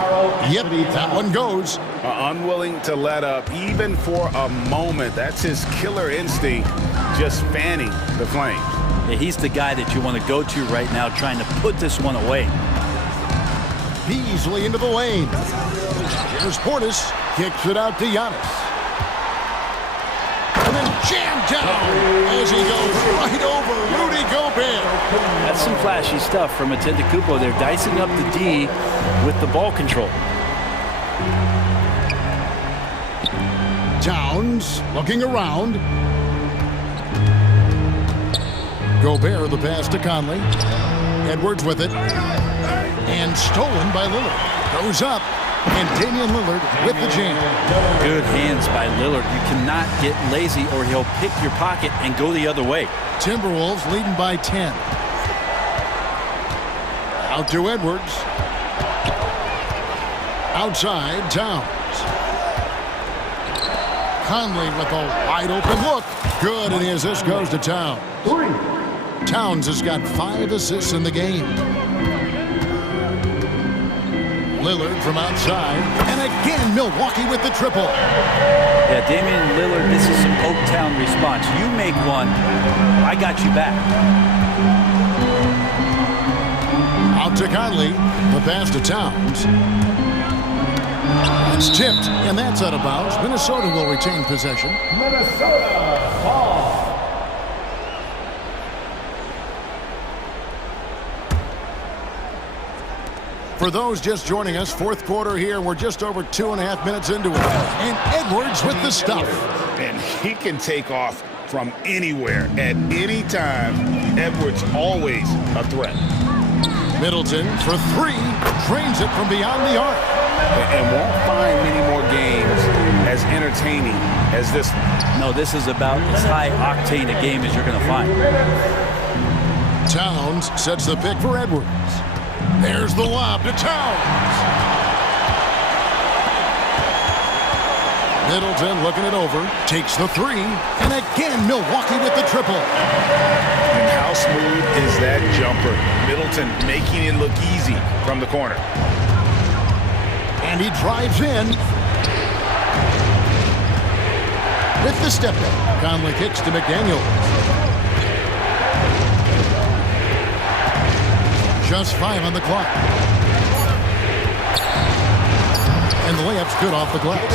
Yep, that one goes. Unwilling to let up even for a moment. That's his killer instinct, just fanning the flames. Yeah, he's the guy that you want to go to right now, trying to put this one away. Beasley into the lane. Here's Portis. Kicks it out to Giannis. And then jammed down as he goes right over Rudy Gobert. That's some flashy stuff from Antetokounmpo. They're dicing up the D with the ball control. Towns looking around. Gobert the pass to Conley. Edwards with it. And stolen by Lillard. Goes up. And Damian Lillard with the jam. Good hands by Lillard. You cannot get lazy or he'll pick your pocket and go the other way. Timberwolves leading by 10. Out to Edwards. Outside, Towns. Conley with a wide open look. Good, and his assist goes to Towns. Towns has got 5 assists in the game. Lillard from outside. And again, Milwaukee with the triple. Yeah, Damian Lillard, this is some Oaktown response. You make one, I got you back. Out to Conley. The pass to Towns. It's tipped, and that's out of bounds. Minnesota will retain possession. Minnesota ball. For those just joining us, fourth quarter here. We're just over 2.5 minutes into it. And Edwards with the stuff. And he can take off from anywhere at any time. Edwards always a threat. Middleton for 3. Drains it from beyond the arc. And won't find many more games as entertaining as this one. No, this is about as high octane a game as you're going to find. Towns sets the pick for Edwards. There's the lob to Towns. Middleton looking it over, takes the three, and again Milwaukee with the triple. And how smooth is that jumper? Middleton making it look easy from the corner. And he drives in. With the step back, Conley kicks to McDaniel. Just 5 on the clock. And the layup's good off the glass.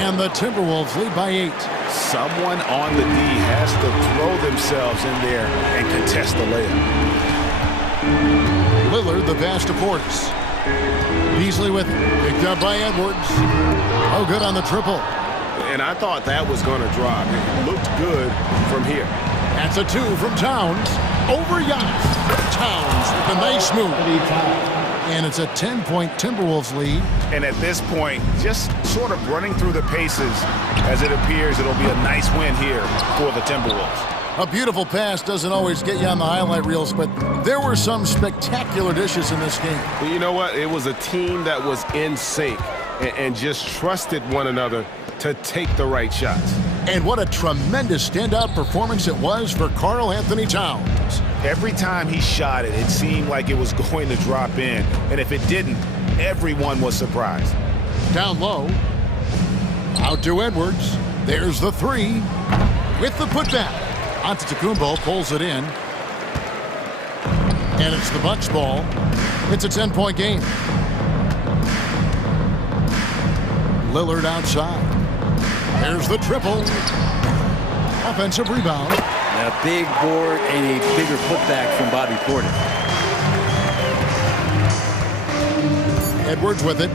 And the Timberwolves lead by 8. Someone on the D has to throw themselves in there and contest the layup. Lillard, the pass to Portis. Beasley with it. Picked up by Edwards. Oh, good on the triple. And I thought that was going to drop. It looked good from here. That's a 2 from Towns. Over Giannis. Towns with a nice move. And it's a 10-point Timberwolves lead. And at this point, just sort of running through the paces as it appears it'll be a nice win here for the Timberwolves. A beautiful pass doesn't always get you on the highlight reels, but there were some spectacular dishes in this game. But you know what? It was a team that was in sync and just trusted one another to take the right shots. And what a tremendous standout performance it was for Karl Anthony Towns. Every time he shot it, it seemed like it was going to drop in. And if it didn't, everyone was surprised. Down low. Out to Edwards. There's the three. With the putback. Antetokounmpo pulls it in. And it's the Bucks ball. It's a 10-point game. Lillard outside. There's the triple. Offensive rebound. A big board and a bigger putback from Bobby Portis. Edwards with it.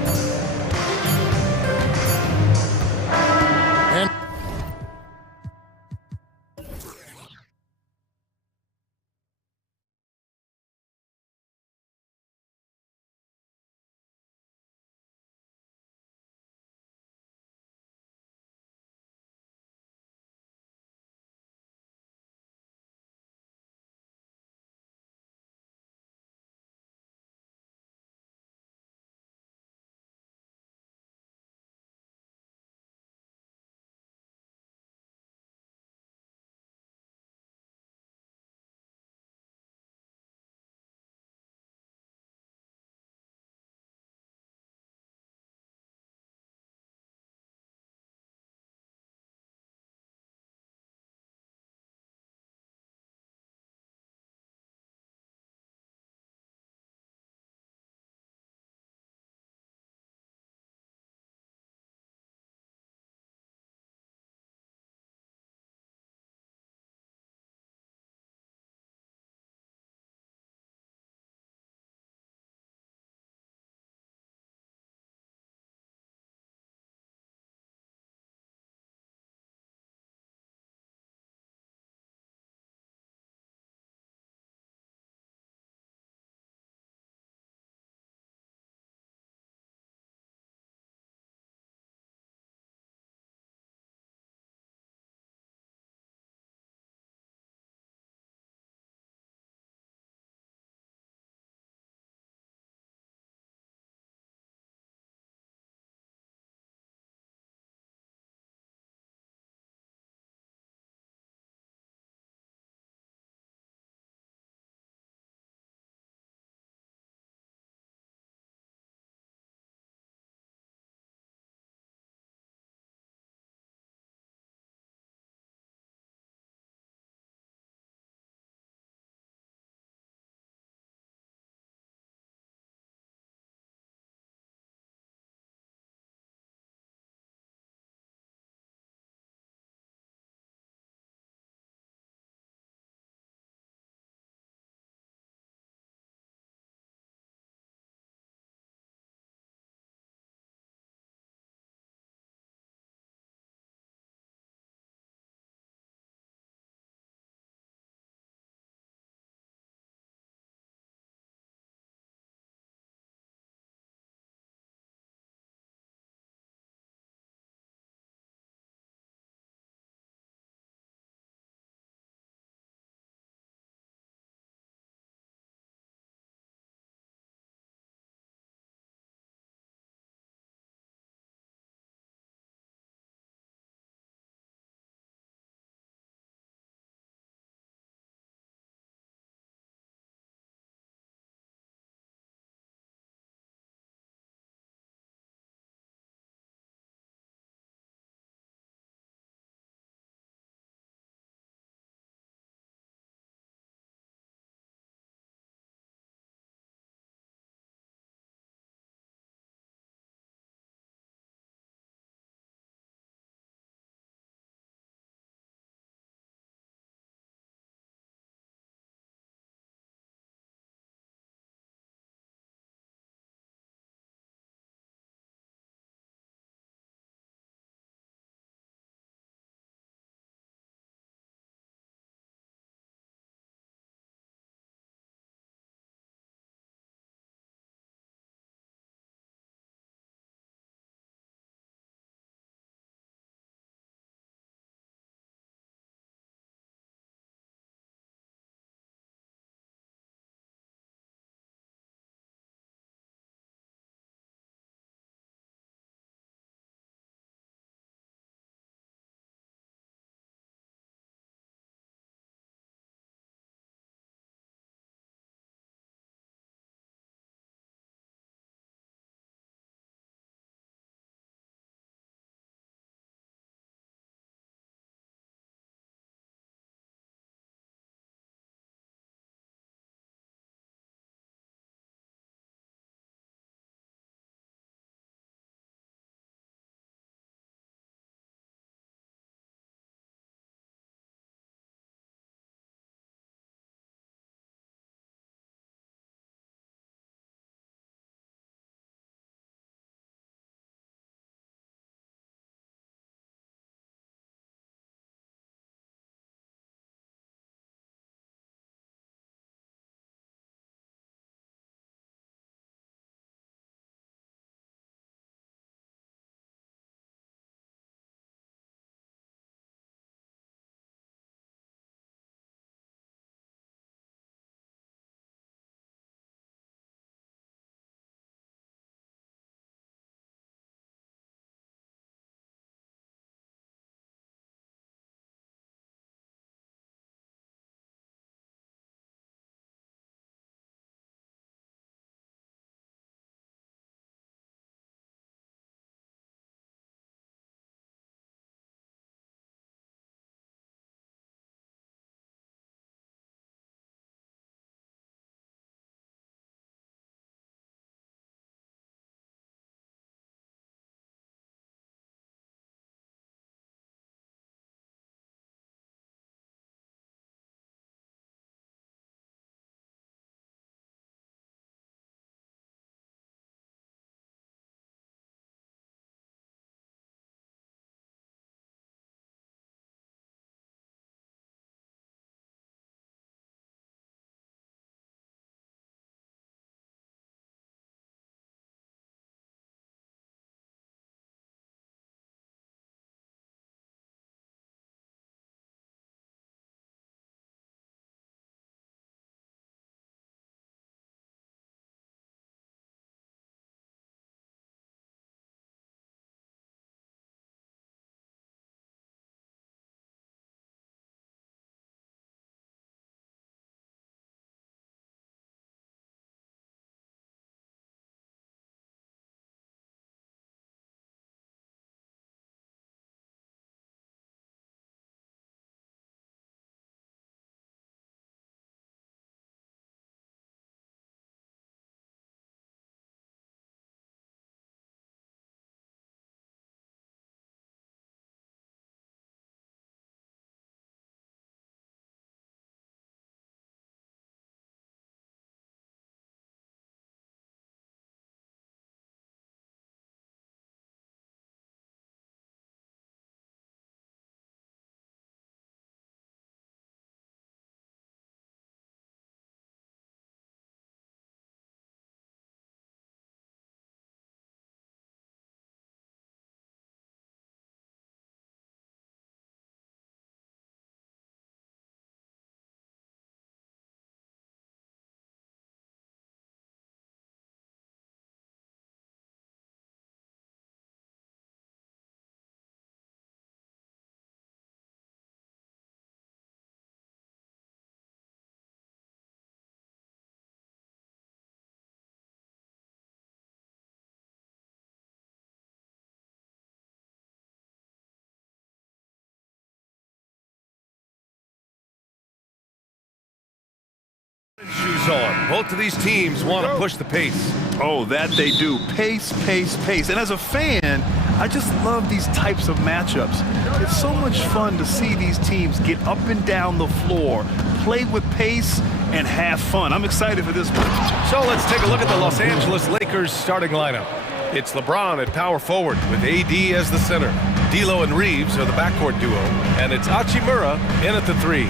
shoes on. Both of these teams want to push the pace. Oh, that they do. Pace, pace, pace. And as a fan, I just love these types of matchups. It's so much fun to see these teams get up and down the floor, play with pace, and have fun. I'm excited for this one. So let's take a look at the Los Angeles Lakers starting lineup. It's LeBron at power forward with AD as the center. D'Lo and Reeves are the backcourt duo, and it's Hachimura in at the 3.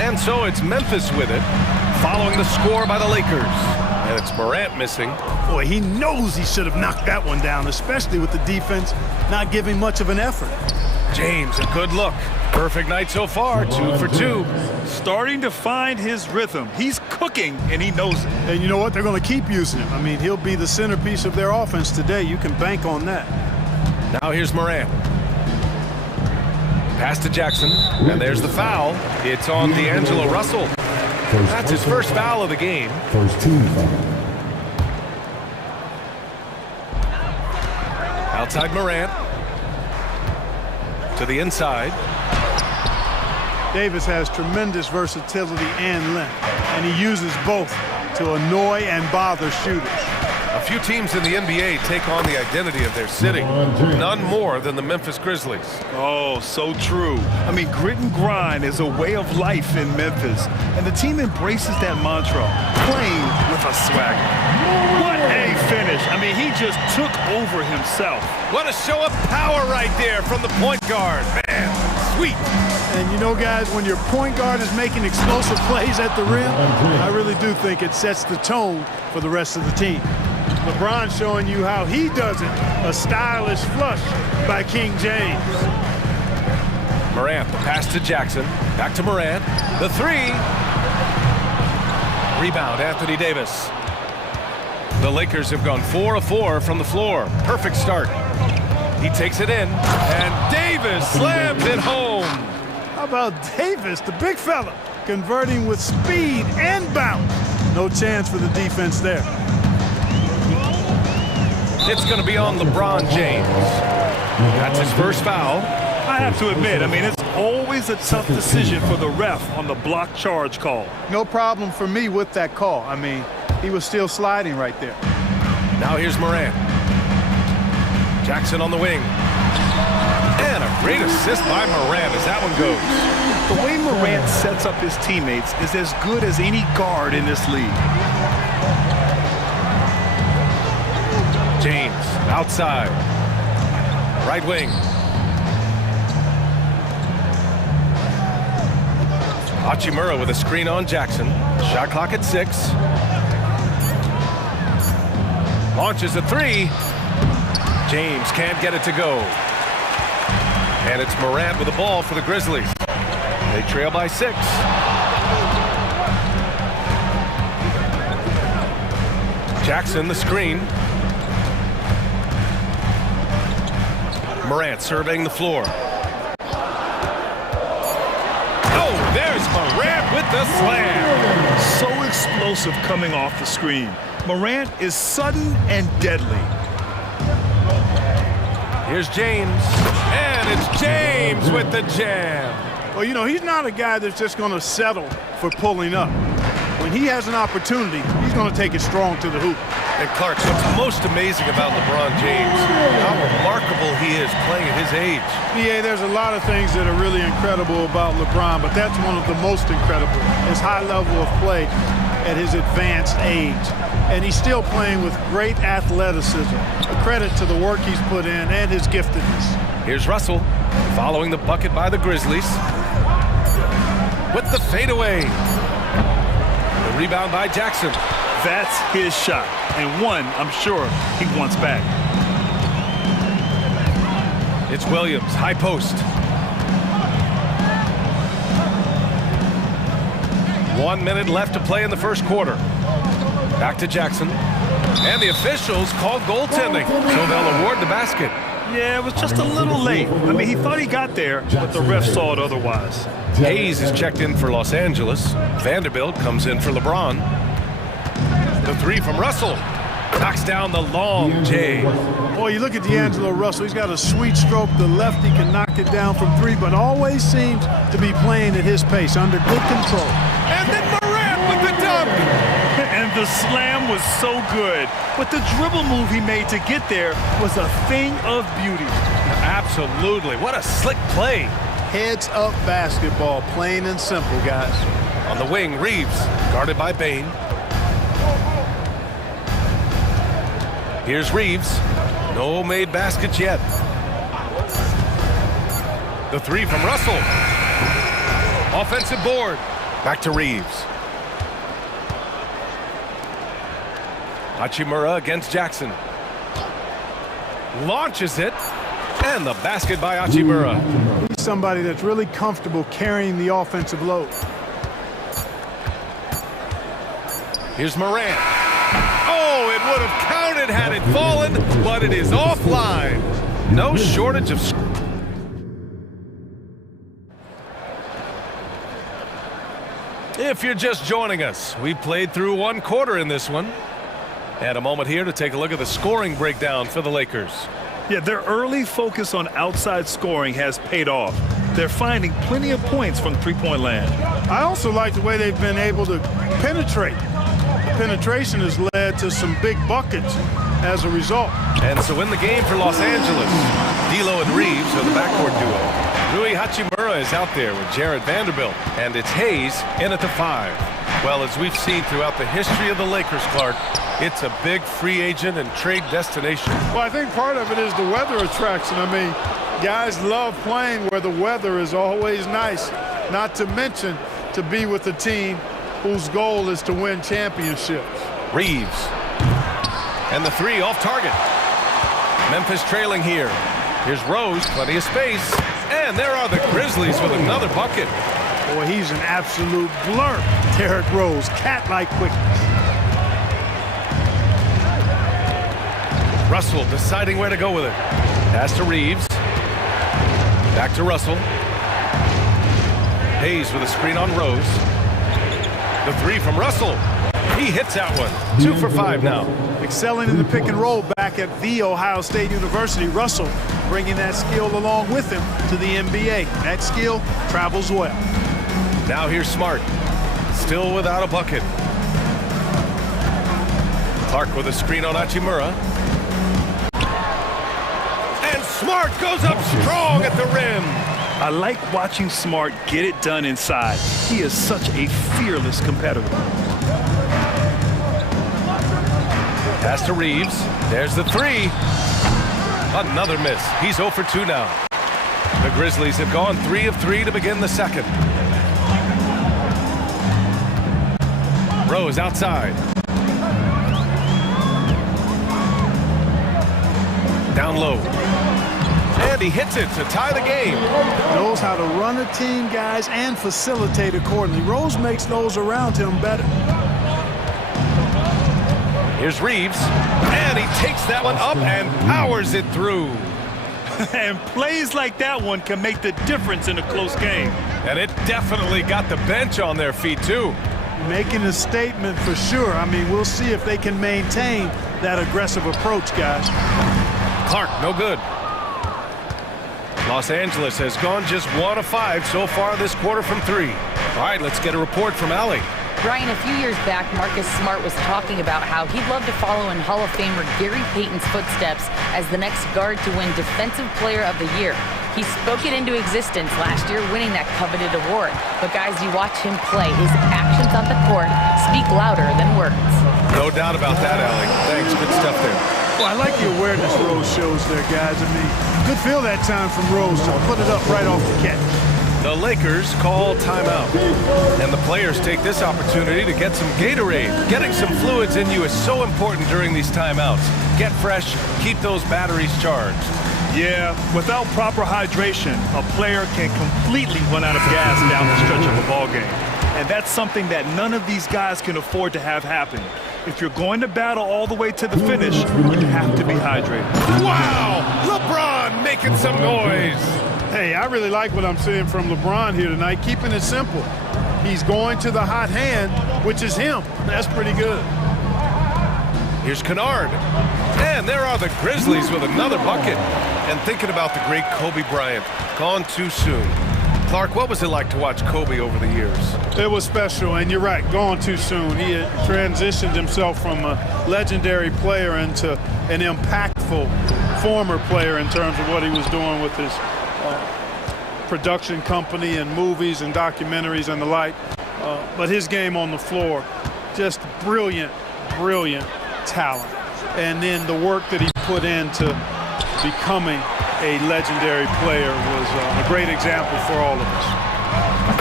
And so it's Memphis with it, following the score by the Lakers. And it's Morant missing. Boy, he knows he should have knocked that one down, especially with the defense not giving much of an effort. James, a good look. Perfect night so far, 2 for 2. Starting to find his rhythm. He's cooking, and he knows it. And you know what? They're going to keep using him. I mean, he'll be the centerpiece of their offense today. You can bank on that. Now here's Morant. Pass to Jackson, and there's the foul. It's on D'Angelo Russell. That's his first foul of the game. First team foul. Outside Morant. To the inside. Davis has tremendous versatility and length, and he uses both to annoy and bother shooters. A few teams in the NBA take on the identity of their city. None more than the Memphis Grizzlies. Oh, so true. I mean, grit and grind is a way of life in Memphis, and the team embraces that mantra, playing with a swagger. What a finish. I mean, he just took over himself. What a show of power right there from the point guard. Man, sweet. And you know, guys, when your point guard is making explosive plays at the rim, I really do think it sets the tone for the rest of the team. LeBron showing you how he does it. A stylish flush by King James. Morant, the pass to Jackson. Back to Morant. The 3. Rebound, Anthony Davis. The Lakers have gone 4 of 4 from the floor. Perfect start. He takes it in, and Davis slams it home. How about Davis, the big fella, converting with speed and bounce? No chance for the defense there. It's going to be on LeBron James. That's his first foul. I have to admit, I mean, it's always a tough decision for the ref on the block charge call. No problem for me with that call. I mean, he was still sliding right there. Now here's Morant. Jackson on the wing. And a great assist by Morant as that one goes. The way Morant sets up his teammates is as good as any guard in this league. James, outside. Right wing. Hachimura with a screen on Jackson. Shot clock at 6. Launches a 3. James can't get it to go. And it's Morant with the ball for the Grizzlies. They trail by 6. Jackson, the screen. Morant surveying the floor. Oh, there's Morant with the slam. So explosive coming off the screen. Morant is sudden and deadly. Here's James, and it's James with the jam. Well, you know, he's not a guy that's just going to settle for pulling up. When he has an opportunity, he's going to take it strong to the hoop. And Clark, what's most amazing about LeBron James, how remarkable he is playing at his age. Yeah, there's a lot of things that are really incredible about LeBron, but that's one of the most incredible, his high level of play at his advanced age. And he's still playing with great athleticism. A credit to the work he's put in and his giftedness. Here's Russell, following the bucket by the Grizzlies. With the fadeaway. The rebound by Jackson. That's his shot, and one I'm sure he wants back. It's Williams, high post. 1 minute left to play in the first quarter. Back to Jackson. And the officials called goaltending, so they'll award the basket. Yeah, it was just a little late. I mean, he thought he got there, but the ref saw it otherwise. Hayes is checked in for Los Angeles. Vanderbilt comes in for LeBron. The 3 from Russell. Knocks down the long J. Boy, you look at D'Angelo Russell. He's got a sweet stroke. The lefty can knock it down from 3, but always seems to be playing at his pace, under good control. And then Morant with the dunk. And the slam was so good. But the dribble move he made to get there was a thing of beauty. Absolutely. What a slick play. Heads up basketball, plain and simple, guys. On the wing, Reeves, guarded by Bain. Here's Reeves. No made baskets yet. The three from Russell. Offensive board. Back to Reeves. Hachimura against Jackson. Launches it. And the basket by Hachimura. He's somebody that's really comfortable carrying the offensive load. Here's Morant. Oh, it would have counted had it fallen, but it is offline. No shortage of... If you're just joining us, we played through one quarter in this one. And a moment here to take a look at the scoring breakdown for the Lakers. Yeah, their early focus on outside scoring has paid off. They're finding plenty of points from three-point land. I also like the way they've been able to penetrate. The penetration has led to some big buckets as a result. And so in the game for Los Angeles, D'Lo and Reeves are the backcourt duo. Rui Hachimura is out there with Jared Vanderbilt, and it's Hayes in at the 5. Well, as we've seen throughout the history of the Lakers, Clark, it's a big free agent and trade destination. Well, I think part of it is the weather attraction. I mean, guys love playing where the weather is always nice, not to mention to be with a team whose goal is to win championships. Reeves. And the three off target. Memphis trailing here. Here's Rose, plenty of space. And there are the Grizzlies with another bucket. Boy, he's an absolute blur. Derrick Rose, cat-like quickness. Russell deciding where to go with it. Pass to Reeves. Back to Russell. Hayes with a screen on Rose. The three from Russell. He hits that one. 2 for 5 now. Excelling in the pick and roll back at the Ohio State University. Russell bringing that skill along with him to the NBA. That skill travels well. Now here's Smart. Still without a bucket. Clark with a screen on Hachimura. And Smart goes up strong at the rim. I like watching Smart get it done inside. He is such a fearless competitor. Pass to Reeves. There's the three. Another miss. He's 0 for 2 now. The Grizzlies have gone 3 of 3 to begin the second. Rose outside. Down low. And he hits it to tie the game. Knows how to run a team, guys, and facilitate accordingly. Rose makes those around him better. Here's Reeves. And he takes that one up and powers it through. And plays like that one can make the difference in a close game. And it definitely got the bench on their feet, too. Making a statement for sure. I mean, we'll see if they can maintain that aggressive approach, guys. Clark, no good. Los Angeles has gone just 1 of 5 so far this quarter from 3. All right, let's get a report from Allie. Brian, a few years back, Marcus Smart was talking about how he'd love to follow in Hall of Famer Gary Payton's footsteps as the next guard to win Defensive Player of the Year. He spoke it into existence last year, winning that coveted award. But guys, you watch him play, his actions on the court speak louder than words. No doubt about that, Allie. Thanks, good stuff there. Well, I like the awareness Rose shows there, guys. I mean, good feel that time from Rose to put it up right off the catch. The Lakers call timeout. And the players take this opportunity to get some Gatorade. Getting some fluids in you is so important during these timeouts. Get fresh, keep those batteries charged. Yeah, without proper hydration, a player can completely run out of gas down the stretch of a ball game. And that's something that none of these guys can afford to have happen. If you're going to battle all the way to the finish, you have to be hydrated. Wow! LeBron making some noise. Hey, I really like what I'm seeing from LeBron here tonight, keeping it simple. He's going to the hot hand, which is him. That's pretty good. Here's Kennard. And there are the Grizzlies with another bucket. And thinking about the great Kobe Bryant, gone too soon. Clark, what was it like to watch Kobe over the years? It was special, and you're right, gone too soon. He had transitioned himself from a legendary player into an impactful former player in terms of what he was doing with his production company and movies and documentaries and the like. But his game on the floor, just brilliant, brilliant talent. And then the work that he put into becoming a legendary player was a great example for all of us.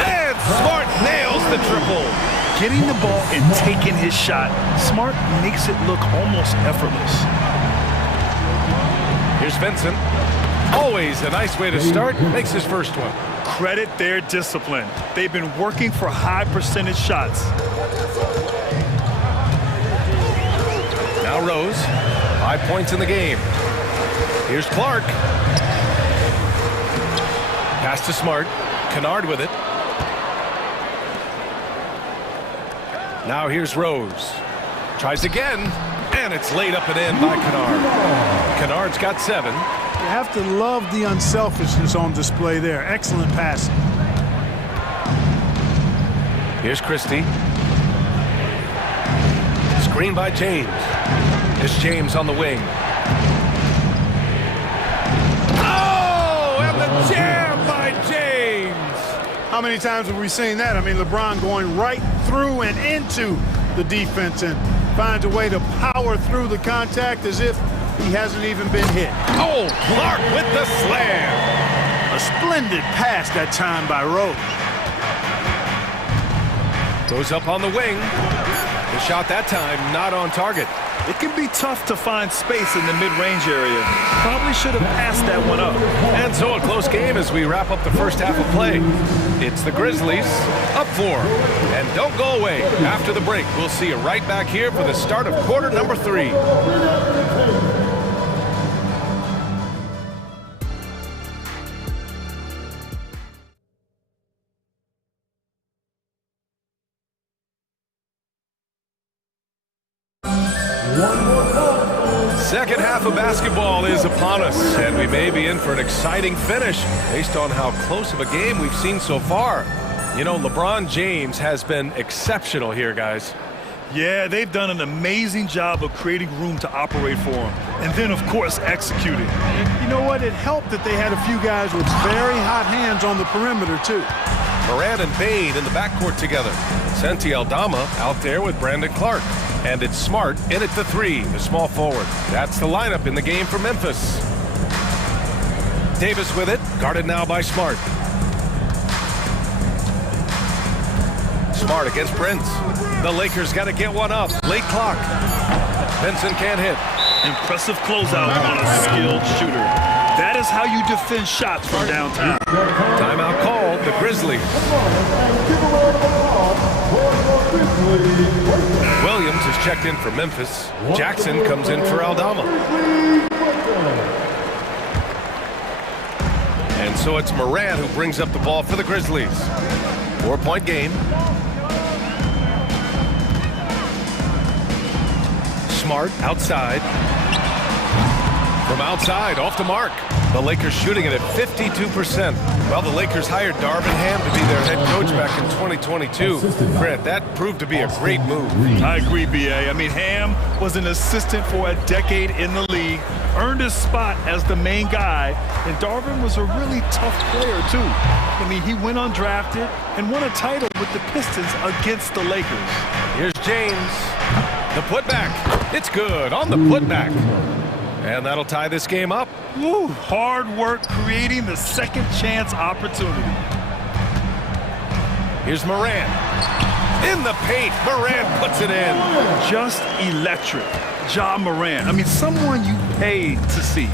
And Smart nails the triple. Getting the ball and taking his shot, Smart makes it look almost effortless. Here's Vincent. Always a nice way to start. Makes his first one. Credit their discipline. They've been working for high percentage shots. Now Rose, 5 points in the game. Here's Clark. Pass to Smart. Kennard with it. Now here's Rose. Tries again, and it's laid up and in by Kennard. Kennard's got 7. You have to love the unselfishness on display there. Excellent passing. Here's Christie. Screen by James. Here's James on the wing. Oh, and the jam by James. How many times have we seen that? I mean, LeBron going right through and into the defense and finds a way to power through the contact as if he hasn't even been hit. Oh, Clark with the slam. A splendid pass that time by Rose. Goes up on the wing. The shot that time not on target. It can be tough to find space in the mid-range area. Probably should have passed that one up. And so a close game as we wrap up the first half of play. It's the Grizzlies up 4. And don't go away. After the break, we'll see you right back here for the start of quarter number 3. Second half of basketball is upon us, and we may be in for an exciting finish based on how close of a game we've seen so far. You know, LeBron James has been exceptional here, guys. Yeah, they've done an amazing job of creating room to operate for him. And then, of course, executing. You know what? It helped that they had a few guys with very hot hands on the perimeter, too. Morant and Bain in the backcourt together. Santi Aldama out there with Brandon Clark. And it's Smart in at the 3, the small forward. That's the lineup in the game for Memphis. Davis with it, guarded now by Smart. Smart against Prince. The Lakers got to get one up. Late clock. Vincent can't hit. Impressive closeout on a skilled shooter. That is how you defend shots from downtown. Timeout called, the Grizzlies. Williams is checked in for Memphis. Jackson comes in for Aldama. And so it's Morant who brings up the ball for the Grizzlies. 4-point game. Smart outside. From outside, off the mark. The Lakers shooting it at 52%. Well, the Lakers hired Darvin Ham to be their head coach back in 2022. Grant, that proved to be a great move. I agree, B.A. I mean, Ham was an assistant for a decade in the league, earned his spot as the main guy, and Darvin was a really tough player, too. I mean, he went undrafted and won a title with the Pistons against the Lakers. Here's James. The putback. It's good on the putback. And that'll tie this game up. Woo, hard work creating the second chance opportunity. Here's Morant. In the paint, Morant puts it in. Just electric. Ja Morant. I mean, someone you paid to see.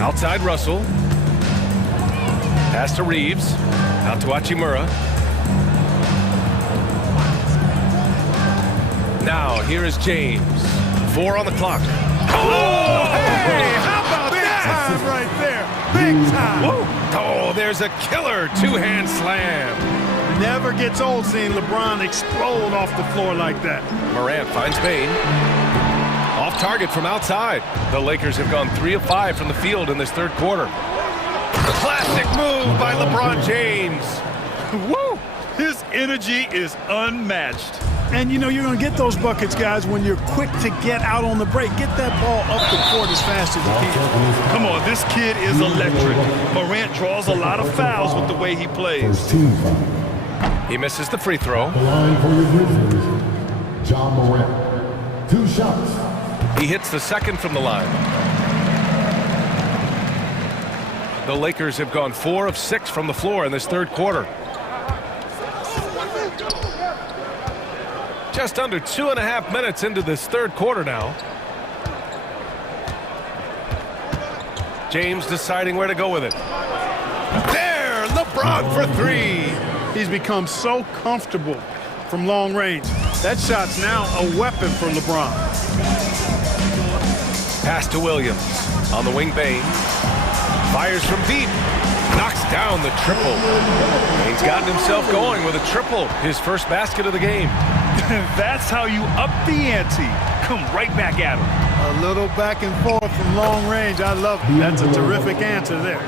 Outside Russell. Pass to Reeves. Out to Hachimura. Now, here is James. 4 on the clock. Oh, hey! How about that? Big time right there. Big time. Whoa. Oh, there's a killer two-hand slam. Never gets old seeing LeBron explode off the floor like that. Morant finds Bain. Off target from outside. The Lakers have gone 3 of 5 from the field in this third quarter. Classic move by LeBron James. Woo! His energy is unmatched. And you know you're going to get those buckets, guys, when you're quick to get out on the break. Get that ball up the court as fast as you can. Come on, this kid is electric. Morant draws a lot of fouls with the way he plays. He misses the free throw. The line for your Grizzlies, John Morant. 2 shots. He hits the second from the line. The Lakers have gone 4 of 6 from the floor in this third quarter. Just under 2.5 minutes into this third quarter now. James deciding where to go with it. There, LeBron for 3. He's become so comfortable from long range. That shot's now a weapon for LeBron. Pass to Williams. On the wing, Bain. Fires from deep. Knocks down the triple. He's gotten himself going with a triple. His first basket of the game. That's how you up the ante. Come right back at him. A little back and forth from long range. I love it. That's a terrific answer there.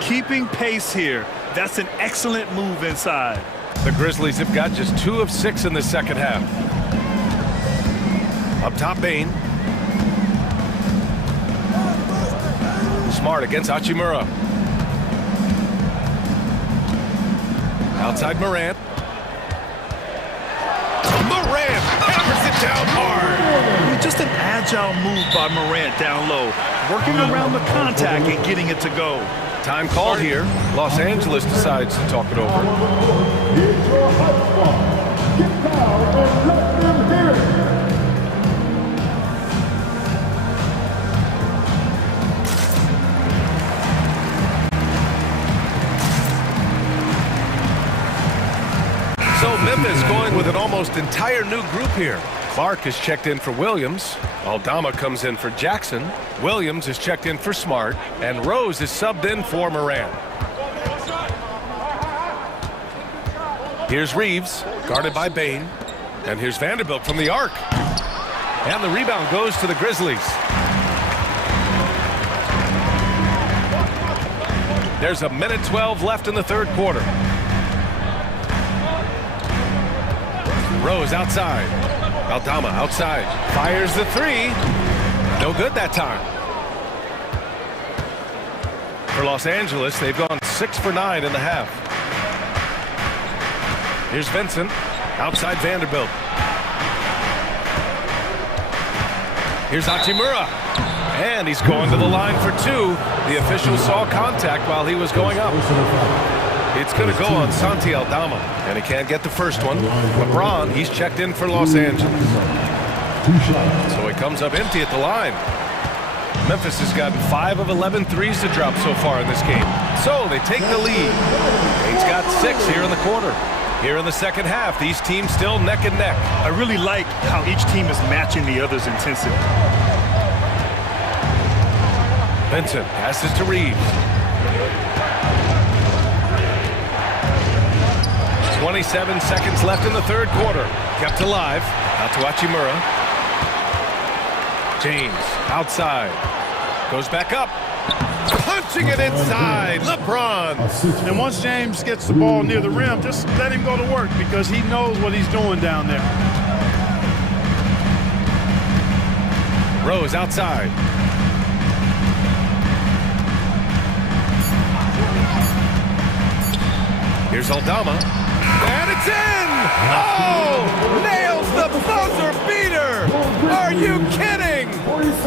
Keeping pace here. That's an excellent move inside. The Grizzlies have got just 2 of 6 in the second half. Up top, Bain. Smart against Hachimura. Outside Morant. Morant hammers it down hard. Just an agile move by Morant down low. Working around the contact and getting it to go. Time called here. Los Angeles decides to talk it over. So Memphis going with an almost entire new group here. Clark is checked in for Williams. Aldama comes in for Jackson. Williams is checked in for Smart. And Rose is subbed in for Morant. Here's Reeves, guarded by Bain. And here's Vanderbilt from the arc. And the rebound goes to the Grizzlies. There's a minute 12 left in the third quarter. Rose outside. Aldama outside. Fires the 3. No good that time. For Los Angeles, they've gone 6 for 9 in the half. Here's Vincent. Outside Vanderbilt. Here's Hachimura. And he's going to the line for 2. The official saw contact while he was going up. It's going to go on Santi Aldama, and he can't get the first one. LeBron, he's checked in for Los Angeles. So he comes up empty at the line. Memphis has gotten 5 of 11 threes to drop so far in this game. So they take the lead. He's got 6 here in the quarter. Here in the second half, these teams still neck and neck. I really like how each team is matching the other's intensity. Vincent passes to Reeves. 27 seconds left in the third quarter. Kept alive. Out to Hachimura. James outside. Goes back up. Punching it inside. LeBron. And once James gets the ball near the rim, just let him go to work because he knows what he's doing down there. Rose outside. Here's Aldama. And it's in! Oh! Nails the buzzer beater! Are you kidding?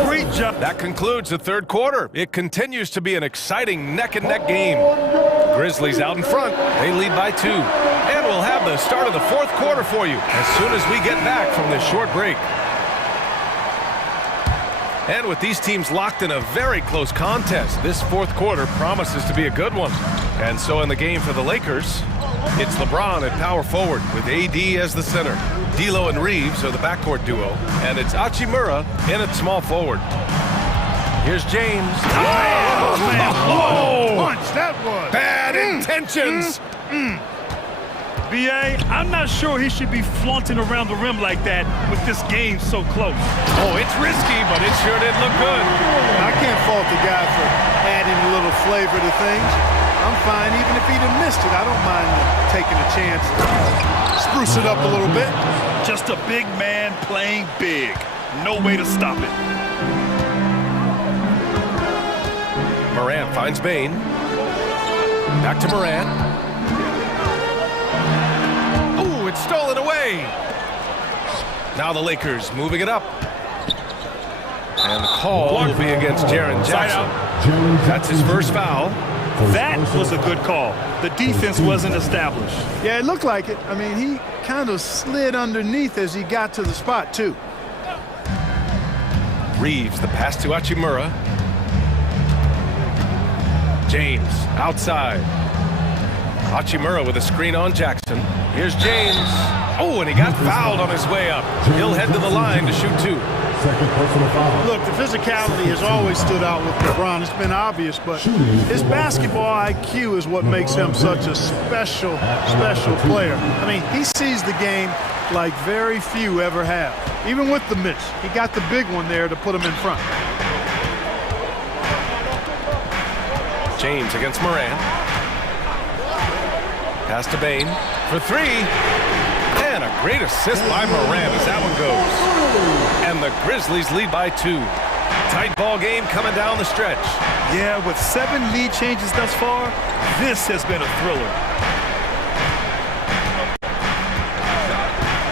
Great job. That concludes the third quarter. It continues to be an exciting neck-and-neck game. Grizzlies out in front. They lead by 2. And we'll have the start of the fourth quarter for you as soon as we get back from this short break. And with these teams locked in a very close contest, this fourth quarter promises to be a good one. And so in the game for the Lakers, it's LeBron at power forward with AD as the center. D'Lo and Reeves are the backcourt duo. And it's Hachimura in at small forward. Here's James. Oh, man. Oh, Punch, that was. bad intentions. B.A., I'm not sure he should be flaunting around the rim like that with this game so close. Oh, it's risky, but it sure did look good. I can't fault the guy for adding a little flavor to things. I'm fine even if he'd have missed it. I don't mind taking a chance. Spruce it up a little bit. Just a big man playing big. No way to stop it. Morant finds Bain. Back to Morant. Ooh, it's stolen away. Now the Lakers moving it up. And the call will be against Jaren Jackson. That's his first foul. That was a good call. The defense wasn't established. Yeah, it looked like it. I mean, he kind of slid underneath as he got to the spot, too. Reeves, the pass to Hachimura. James, outside. Hachimura with a screen on Jackson. Here's James. Oh, and he got fouled on his way up. He'll head to the line to shoot 2. Second personal foul. Look, the physicality has always stood out with LeBron. It's been obvious, but his basketball IQ is what makes him such a special player. I mean, he sees the game like very few ever have. Even with the miss, he got the big one there to put him in front. James against Morant. Pass to Bain for 3. And a great assist by Morant as that one goes. And the Grizzlies lead by 2. Tight ball game coming down the stretch. Yeah, with 7 lead changes thus far, this has been a thriller.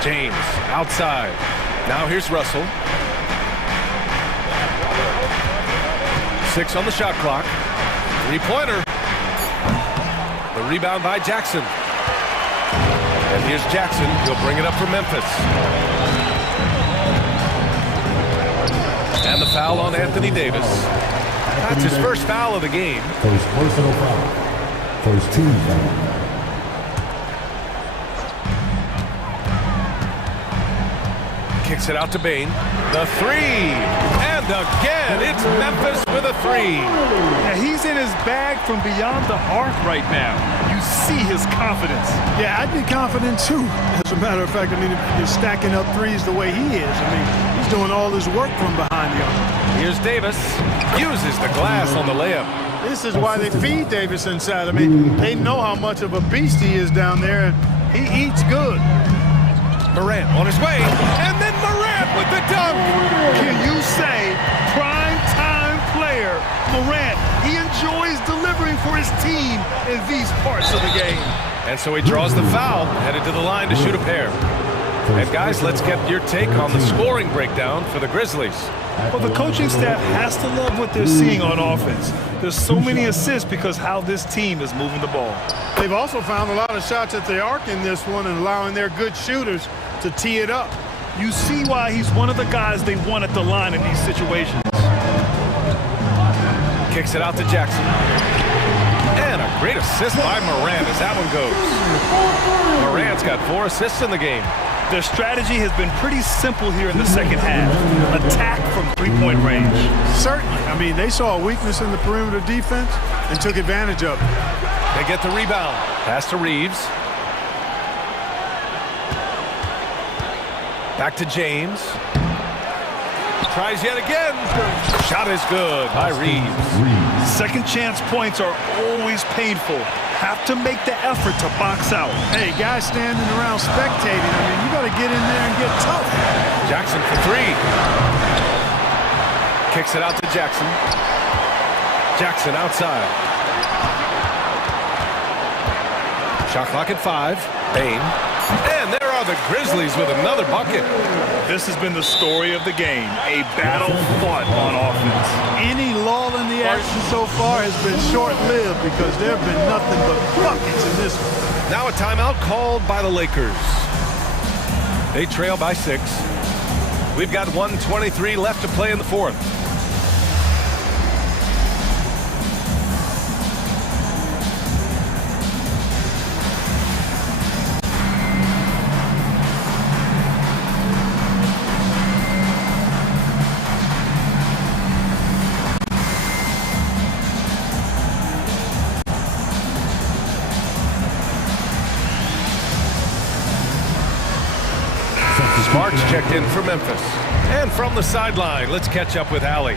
James outside. Now here's Russell. 6 on the shot clock. 3-pointer. The rebound by Jackson. And here's Jackson. He'll bring it up for Memphis. And the foul on Anthony Davis. That's his first foul of the game. First personal foul. First team foul. Kicks it out to Bain. The 3. And again, it's Memphis with a 3. Now he's in his bag from beyond the arc right now. You see his confidence. Yeah, I'd be confident too. As a matter of fact, I mean, if you're stacking up threes the way he is, I mean, he's doing all his work from behind the arc. Here's Davis. Uses the glass on the layup. This is why they feed Davis inside. I mean, they know how much of a beast he is down there, and he eats good. Morant on his way, and then Morant with the dunk. Can you say prime time player Morant? He enjoys delivering for his team in these parts of the game. And so he draws the foul, headed to the line to shoot a pair. And guys, let's get your take on the scoring breakdown for the Grizzlies. Well, the coaching staff has to love what they're seeing on offense. There's so many assists because how this team is moving the ball. They've also found a lot of shots at the arc in this one and allowing their good shooters to tee it up. You see why he's one of the guys they want at the line in these situations. Kicks it out to Jackson. And a great assist by Morant as that one goes. Morant's got 4 assists in the game. Their strategy has been pretty simple here in the second half. Attack from 3-point range. Certainly. I mean, they saw a weakness in the perimeter defense and took advantage of it. They get the rebound. Pass to Reeves. Back to James. Tries yet again. Shot is good by Reeves. Second chance points are always painful. Have to make the effort to box out. Hey, guys standing around spectating, I mean, you got to get in there and get tough. Jackson for 3. Kicks it out to Jackson. Jackson outside. Shot clock at 5. Bain. And there are the Grizzlies with another bucket. This has been the story of the game. A battle fought on offense. Any lull in the action so far has been short-lived because there have been nothing but buckets in this one. Now a timeout called by the Lakers. They trail by 6. We've got 1:23 left to play in the 4th. checked in for Memphis. And from the sideline, let's catch up with Allie.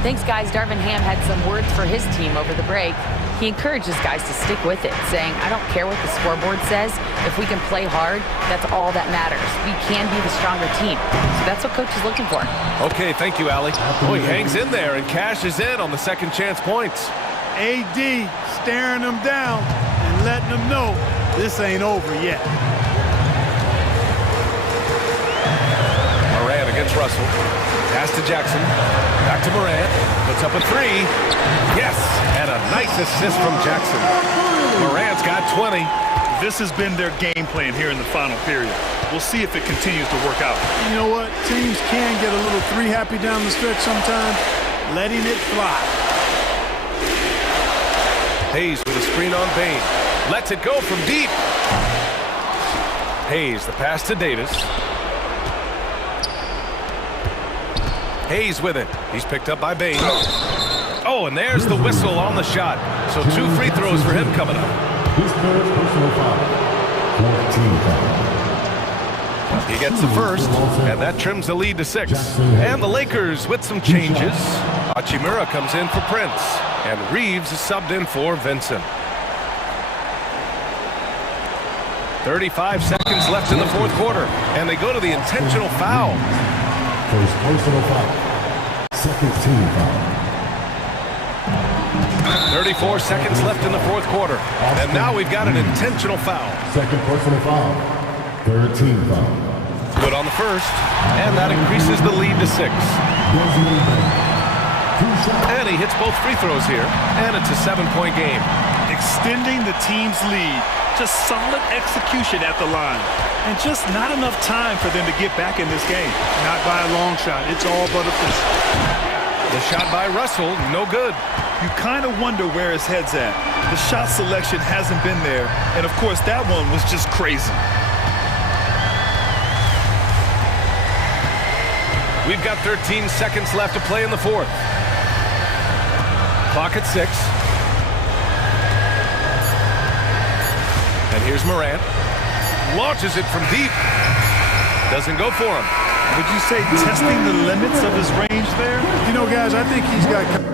Thanks, guys. Darvin Ham had some words for his team over the break. He encourages guys to stick with it, saying, I don't care what the scoreboard says. If we can play hard, that's all that matters. We can be the stronger team. So that's what coach is looking for. Okay, thank you, Allie. Oh, he hangs in there and cashes in on the second chance points. AD staring them down and letting them know this ain't over yet. Morant against Russell. Pass to Jackson. Back to Morant. Puts up a three. Yes! And a nice assist from Jackson. Morant's got 20. This has been their game plan here in the final period. We'll see if it continues to work out. You know what? Teams can get a little three happy down the stretch sometimes. Letting it fly. Hayes with a screen on Bain. Lets it go from deep. Hayes, the pass to Davis. Hayes with it. He's picked up by Bain. Oh, and there's the whistle on the shot. So 2 free throws for him coming up. He gets the first, and that trims the lead to 6. And the Lakers with some changes. Hachimura comes in for Prince, and Reeves is subbed in for Vincent. 35 seconds left in the fourth quarter, and they go to the intentional foul. First personal foul. Second team foul. 34 seconds left in the fourth quarter, and now we've got an intentional foul. Second personal foul. Third team foul. Good on the first, and that increases the lead to 6. And he hits both free throws here, and it's a 7-point game. Extending the team's lead. Just solid execution at the line. And just not enough time for them to get back in this game. Not by a long shot. It's all but official. The shot by Russell, no good. You kind of wonder where his head's at. The shot selection hasn't been there. And, of course, that one was just crazy. We've got 13 seconds left to play in the fourth. Clock at 6. And here's Morant. Launches it from deep. Doesn't go for him. Would you say testing the limits of his range there? You know, guys, I think he's got...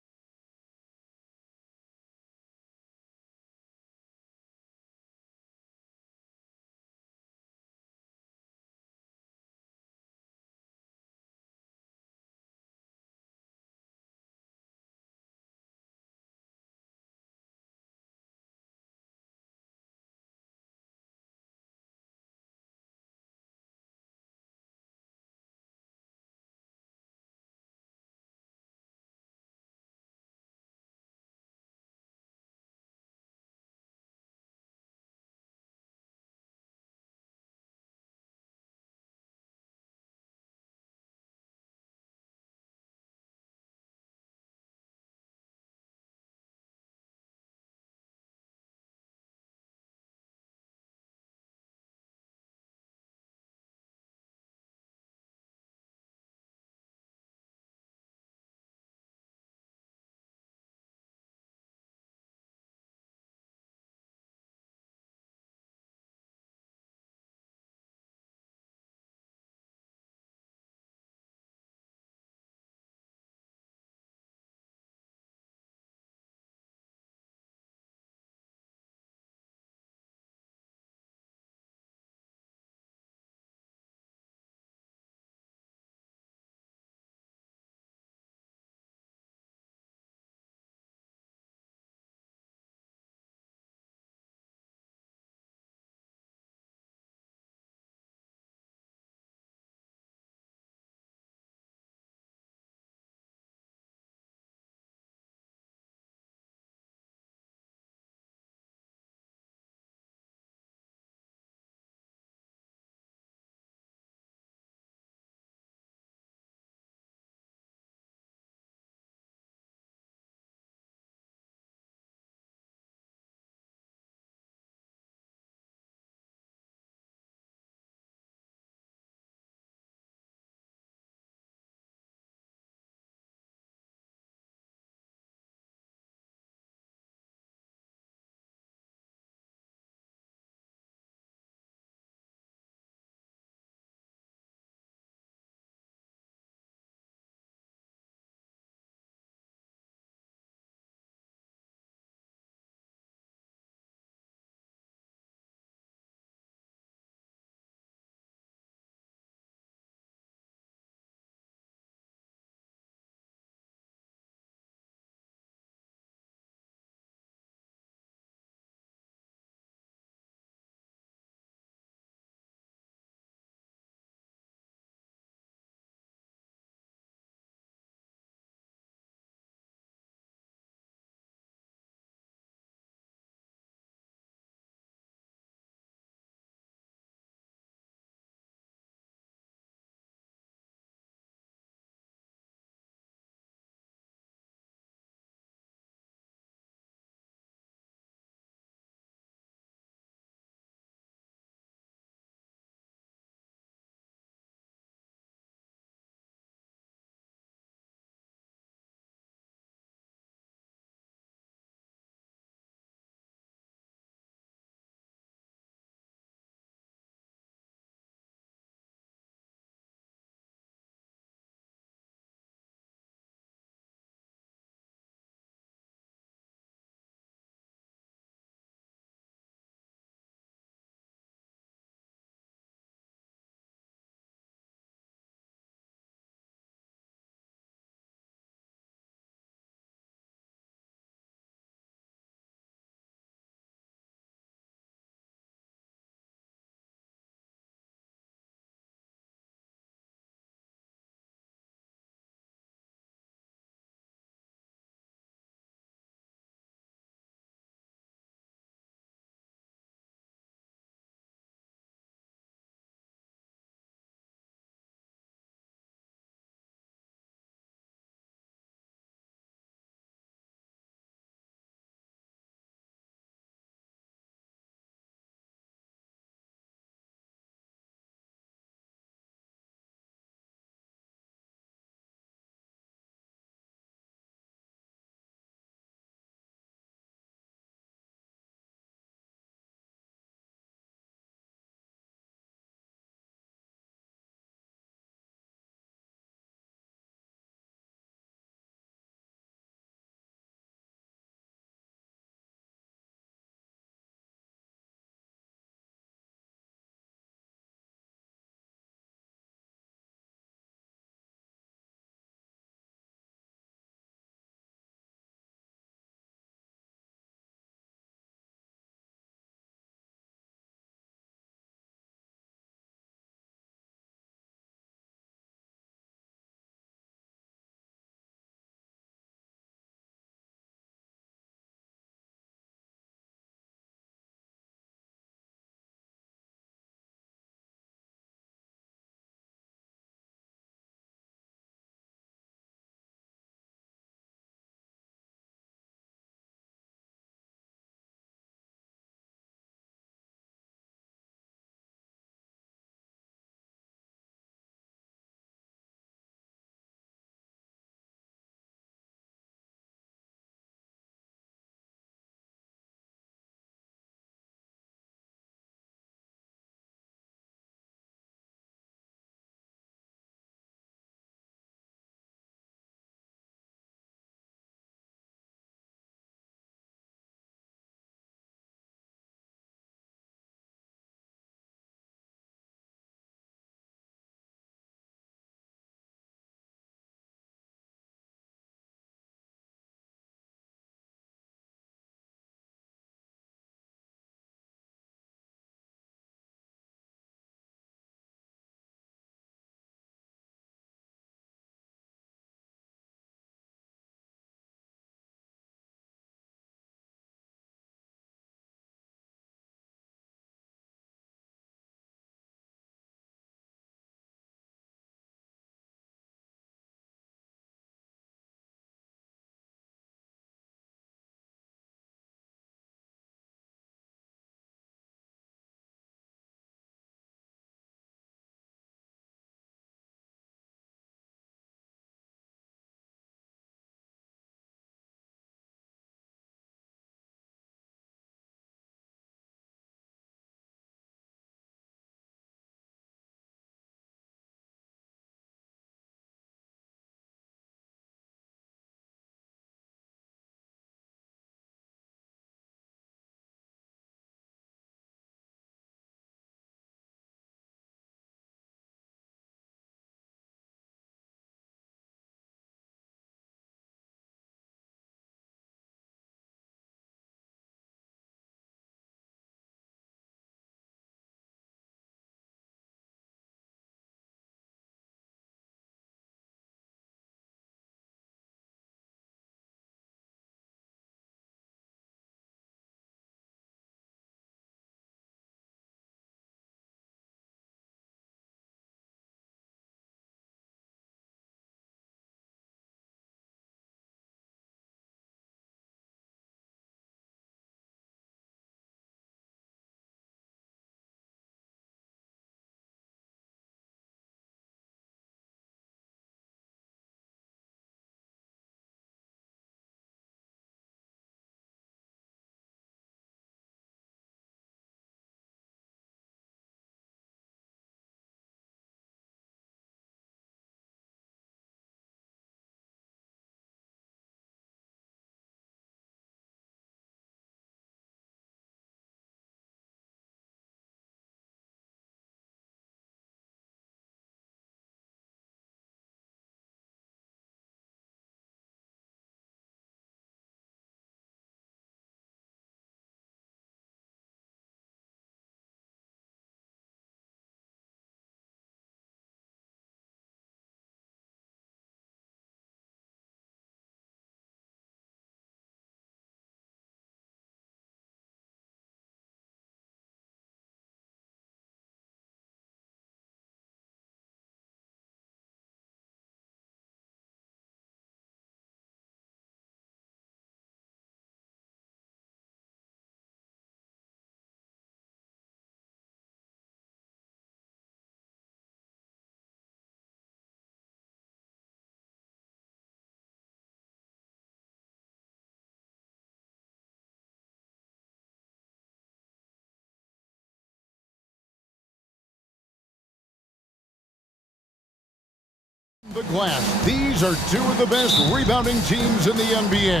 The glass. These are two of the best rebounding teams in the NBA.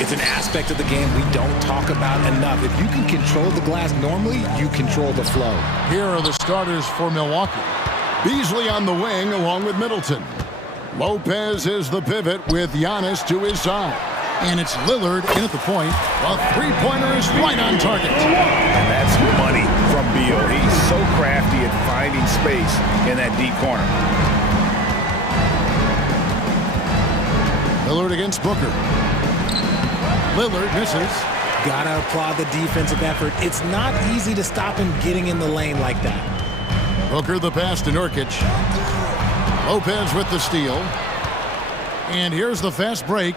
It's an aspect of the game we don't talk about enough. If you can control the glass normally, you control the flow. Here are the starters for Milwaukee. Beasley on the wing along with Middleton. Lopez is the pivot with Giannis to his side. And it's Lillard in at the point. A three-pointer is right on target. And that's money from Beal. He's so crafty at finding space in that deep corner. Lillard against Booker. Lillard misses. Gotta applaud the defensive effort. It's not easy to stop him getting in the lane like that. Booker the pass to Nurkic. Lopez with the steal. And here's the fast break.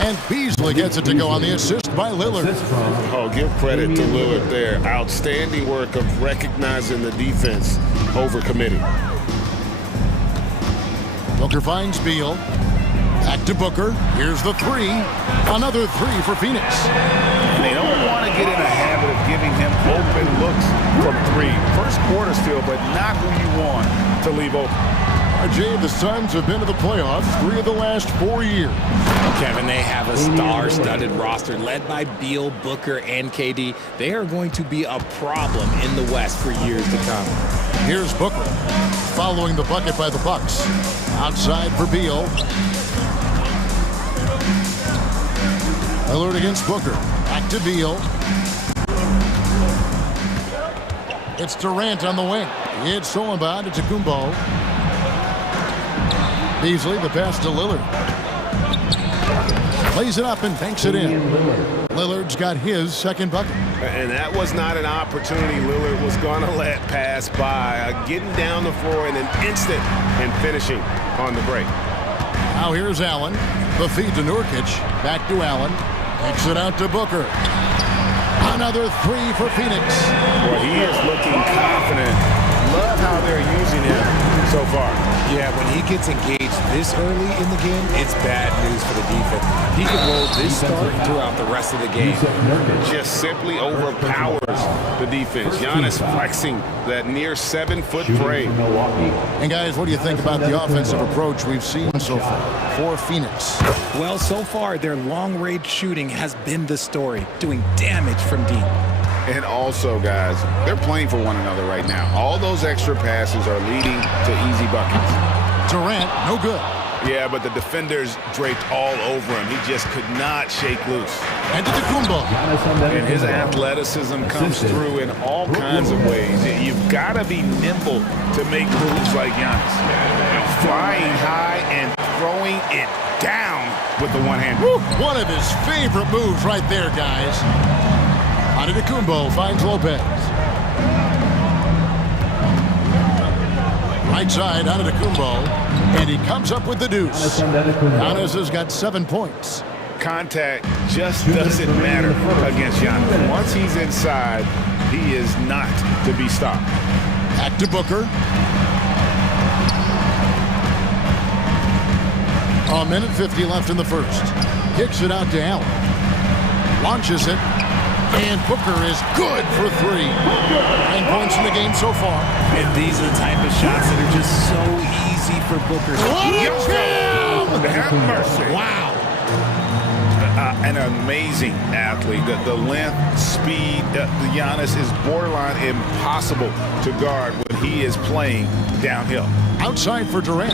And Beasley gets it to go on the assist by Lillard. Oh, give credit to Lillard there. Outstanding work of recognizing the defense over committing. Booker finds Beal. Back to Booker. Here's the three. Another three for Phoenix. And they don't want to get in a habit of giving him open looks from three. First quarter still, but not who you want to leave open. RJ, the Suns have been to the playoffs 3 of the last 4 years. Kevin, they have a star-studded roster led by Beal, Booker, and KD. They are going to be a problem in the West for years to come. Here's Booker following the bucket by the Bucks. Outside for Beal. Lillard against Booker. Back to Beal. It's Durant on the wing. It's stolen by Antetokounmpo. Beasley, the pass to Lillard. Plays it up and banks it in. Lillard's got his second bucket. And that was not an opportunity Lillard was going to let pass by. Getting down the floor in an instant and finishing on the break. Now here's Allen. The feed to Nurkic. Back to Allen. Takes it out to Booker. Another three for Phoenix. Boy, he is looking confident. Love how they're using him so far. Yeah, when he gets engaged this early in the game, it's bad news for the defense. He can roll this start throughout the rest of the game. Just simply overpowers the defense. Giannis flexing that near 7-foot frame. And guys, what do you think about the offensive approach we've seen so far for Phoenix? Well, so far, their long-range shooting has been the story, doing damage from deep. And also, guys, they're playing for one another right now. All those extra passes are leading to easy buckets. Durant, no good. Yeah, but the defenders draped all over him. He just could not shake loose. Antetokounmpo. And his athleticism comes through in all kinds of ways. You've got to be nimble to make moves like Giannis. Flying high and throwing it down with the one hand. One of his favorite moves right there, guys. Antetokounmpo finds Lopez. Right side, Antetokounmpo, and he comes up with the deuce. Giannis has got 7 points. Contact just doesn't matter against Giannis. Once he's inside, he is not to be stopped. Back to Booker. A minute 50 left in the first. Kicks it out to Allen. Launches it. And Booker is good for 3. 9 points in the game so far. And these are the type of shots that are just so easy for Booker. Have mercy. Wow. An amazing athlete. The length, speed, the Giannis is borderline impossible to guard when he is playing downhill. Outside for Durant.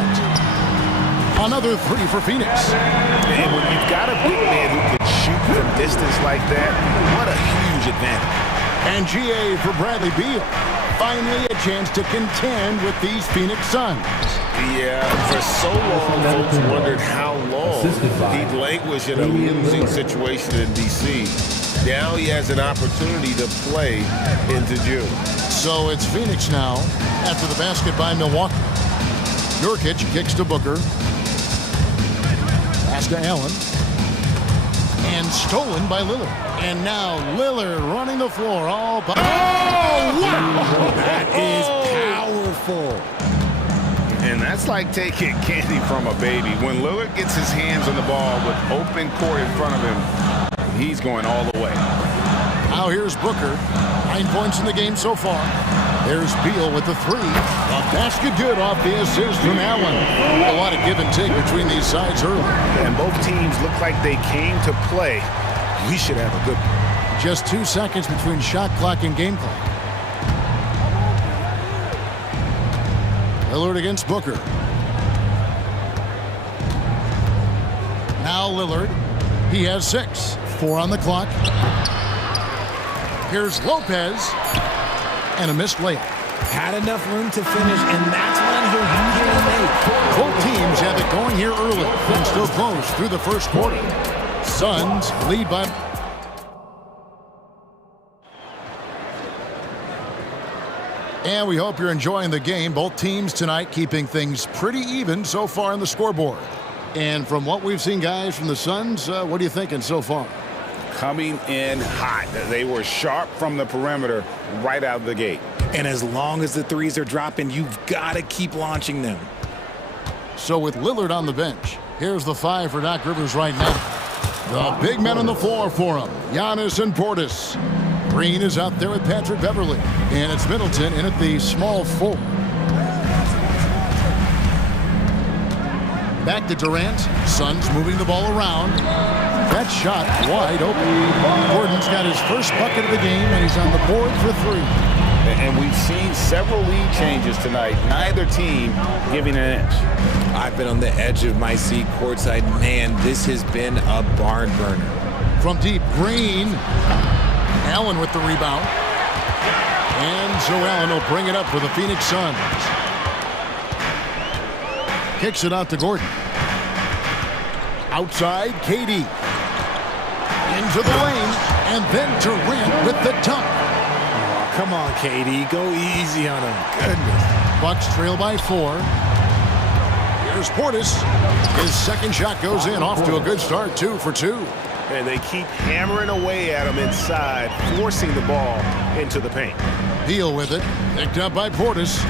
Another 3 for Phoenix. And when you've got a big man who can shoot from distance like that, what a huge advantage. And GA for Bradley Beal. Finally a chance to contend with these Phoenix Suns. Yeah, for so long, folks wondered how long he'd languish in a losing situation in D.C. Now he has an opportunity to play into June. So it's Phoenix now after the basket by Milwaukee. Nurkic kicks to Booker. Pass to Allen. And stolen by Lillard. And now Lillard running the floor all by... Oh, wow! That is powerful. And that's like taking candy from a baby. When Lillard gets his hands on the ball with open court in front of him, he's going all the way. Now here's Booker. 9 points in the game so far. There's Beal with the 3. A basket good off the assist from Allen. A lot of give and take between these sides early. And both teams look like they came to play. We should have a good one. Just 2 seconds between shot clock and game clock. Lillard against Booker. Now Lillard. He has 6. 4 on the clock. Here's Lopez. And a missed layup. Had enough room to finish, and that's when he'll usually make. Both teams have it going here early and still close through the first quarter. Suns lead by... And we hope you're enjoying the game. Both teams tonight keeping things pretty even so far on the scoreboard. And from what we've seen, guys, from the Suns, what are you thinking so far? Coming in hot. They were sharp from the perimeter right out of the gate. And as long as the threes are dropping, you've got to keep launching them. So with Lillard on the bench, here's the 5 for Doc Rivers right now. The big men on the floor for him, Giannis and Portis. Green is out there with Patrick Beverly. And it's Middleton in at the small 4. Back to Durant. Suns moving the ball around. That shot wide open. Gordon's got his first bucket of the game, and he's on the board for 3. And we've seen several lead changes tonight. Neither team giving an inch. I've been on the edge of my seat courtside. Man, this has been a barn burner. From deep, Green. Allen with the rebound. And so Allen will bring it up for the Phoenix Suns. Kicks it out to Gordon. Outside, KD. Into the lane, and then Durant with the dunk. Oh, come on, KD. Go easy on him. Goodness. Bucks trail by 4. Here's Portis. His second shot goes in, off to a good start, 2 for 2. And they keep hammering away at him inside, forcing the ball into the paint. Beal with it. Picked up by Portis.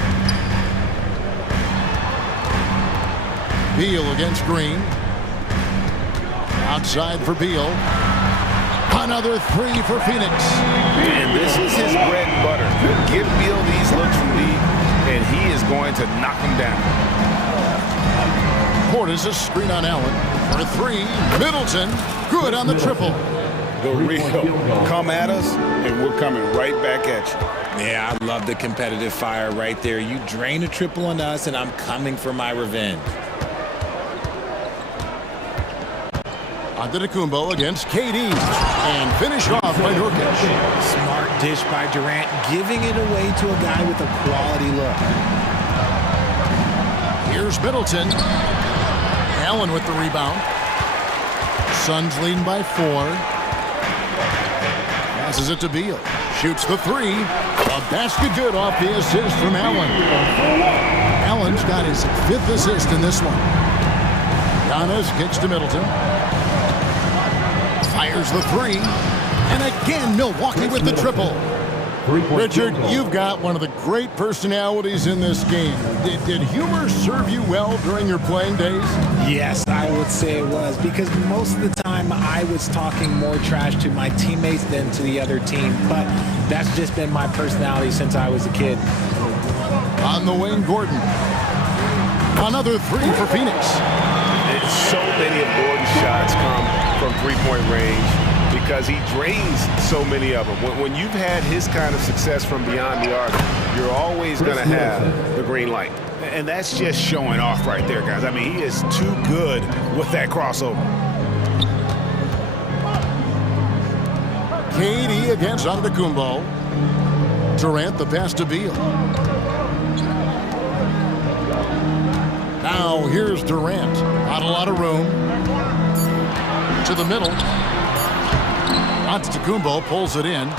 Beal against Green. Outside for Beal. Another 3 for Phoenix. And this is his bread and butter. Give Beal these looks from deep, and he is going to knock him down. Portis a screen on Allen for 3. Middleton, good on the triple. The real come at us, and we're coming right back at you. Yeah, I love the competitive fire right there. You drain a triple on us, and I'm coming for my revenge. Antetokounmpo against KD, and finished off by Nurkic. Smart dish by Durant, giving it away to a guy with a quality look. Here's Middleton. Allen with the rebound. Suns leading by 4. Passes it to Beal. Shoots the 3. A basket good off the assist from Allen. Allen's got his 5th assist in this one. Giannis kicks to Middleton. Fires the 3. And again, Milwaukee with the triple. Richard, you've got one of the great personalities in this game. Did humor serve you well during your playing days? Yes, I would say it was, because most of the time I was talking more trash to my teammates than to the other team. But that's just been my personality since I was a kid. On the wing, Gordon. Another 3 for Phoenix. So many of Gordon's shots come from three-point range because he drains so many of them. When you've had his kind of success from beyond the arc, you're always going to have the green light. And that's just showing off right there, guys. I mean, he is too good with that crossover. KD against Antetokounmpo. Durant the pass to Beal. Now here's Durant. Not a lot of room. To the middle. Antetokounmpo pulls it in.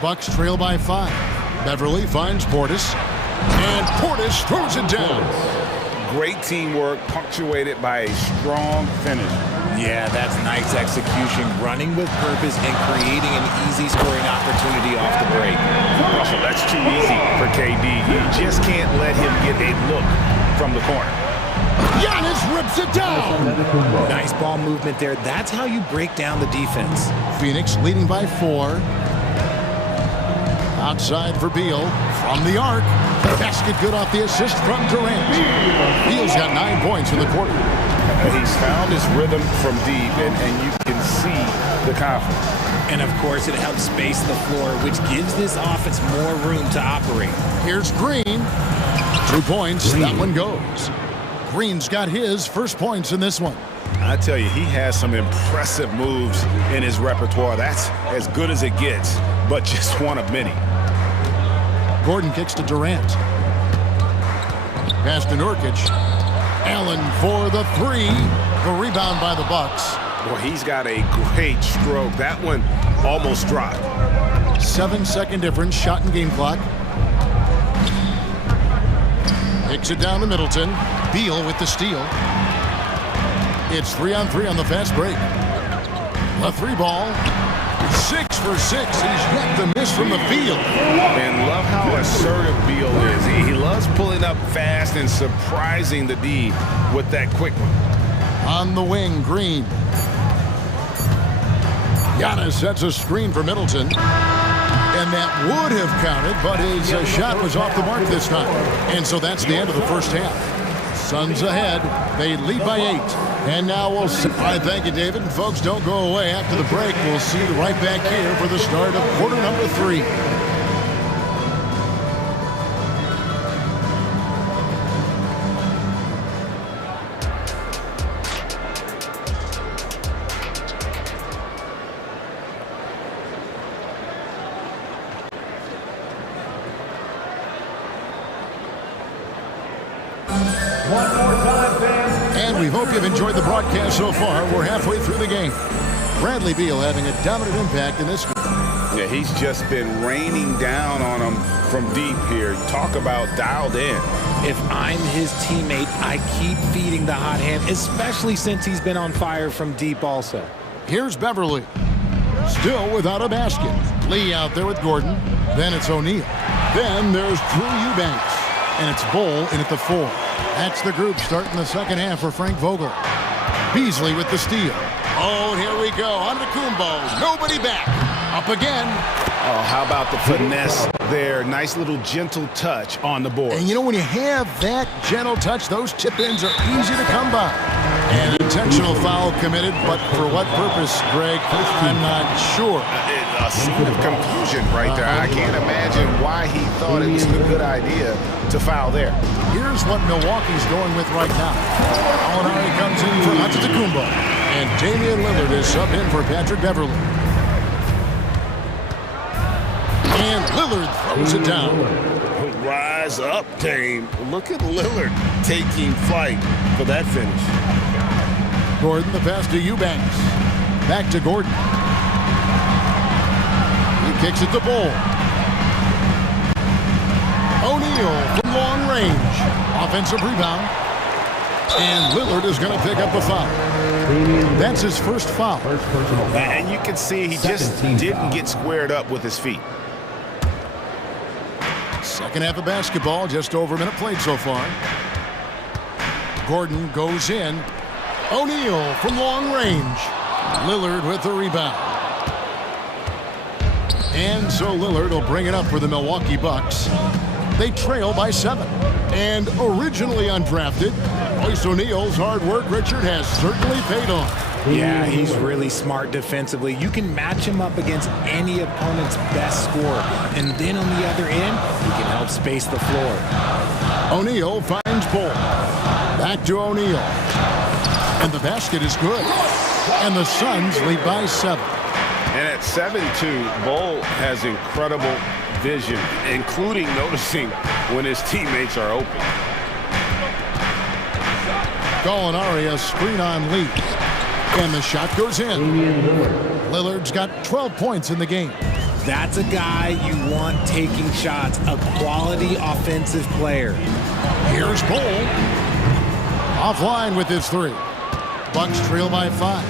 Bucks trail by 5. Beverly finds Portis. And Portis throws it down. Great teamwork punctuated by a strong finish. Yeah, that's nice execution, running with purpose and creating an easy scoring opportunity off the break. Russell, that's too easy for KD. You just can't let him get a look from the corner. Giannis rips it down. Nice ball movement there. That's how you break down the defense. Phoenix leading by 4. Outside for Beal. From the arc. Basket good off the assist from Durant. Beal's got 9 points in the quarter. He's found his rhythm from deep, and you can see the confidence. And of course, it helps space the floor, which gives this offense more room to operate. Here's Green. 2 points. That one goes. Green's got his first points in this one. I tell you, he has some impressive moves in his repertoire. That's as good as it gets, but just one of many. Gordon kicks to Durant. Pass to Nurkic. Allen for the 3. The rebound by the Bucks. Well, he's got a great stroke. That one almost dropped. 7-second difference, shot and game clock. Kicks it down to Middleton. Beal with the steal. It's 3-on-3 on the fast break. A 3 ball. 6 for 6. He's yet to miss from the field. And love how assertive Beal is. He loves pulling up fast and surprising the D with that quick one. On the wing, Green. Giannis sets a screen for Middleton. And that would have counted, but his shot was off the mark this time. And so that's the end of the first half. Suns ahead. They lead by 8. And now we'll see. All right, thank you, David. And folks, don't go away. After the break, we'll see you right back here for the start of quarter number 3. And we hope you've enjoyed the broadcast so far. We're halfway through the game. Bradley Beal having a dominant impact in this game. Yeah, he's just been raining down on him from deep here. Talk about dialed in. If I'm his teammate, I keep feeding the hot hand, especially since he's been on fire from deep also. Here's Beverly. Still without a basket. Lee out there with Gordon. Then it's O'Neal. Then there's Drew Eubanks. And it's Bull in at the 4. That's the group starting the second half for Frank Vogel. Beasley with the steal. Oh, and here we go. Antetokounmpo. Nobody back. Up again. Oh, how about the finesse there? Nice little gentle touch on the board. And you know, when you have that gentle touch, those chip-ins are easy to come by. An intentional foul committed, but for what purpose, Greg? I'm not sure. A scene of confusion right there. I can't imagine why he thought it was a good idea to foul there. Here's what Milwaukee's going with right now. Alinari comes in for Antetokounmpo. And Damian Lillard is subbed in for Patrick Beverly. And Lillard throws it down. Rise up, Dame. Look at Lillard taking flight for that finish. Gordon, the pass to Eubanks. Back to Gordon. He kicks it to Bull. O'Neal from long range. Offensive rebound. And Lillard is going to pick up the foul. That's his first foul. And you can see he just didn't get squared up with his feet. Second half of basketball, just over a minute played so far. Gordon goes in. O'Neal from long range. Lillard with the rebound. And so Lillard will bring it up for the Milwaukee Bucks. They trail by 7. And originally undrafted, Royce O'Neal's hard work, Richard, has certainly paid off. Yeah, he's really smart defensively. You can match him up against any opponent's best scorer. And then on the other end, he can help space the floor. O'Neal finds Bull. Back to O'Neal. And the basket is good. And the Suns lead by 7. And at 7-2, Bull has incredible vision, including noticing when his teammates are open. Gallinari, a screen on Lee. And the shot goes in. Lillard's got 12 points in the game. That's a guy you want taking shots, a quality offensive player. Here's Bull. Offline with his 3. Bucks trail by 5.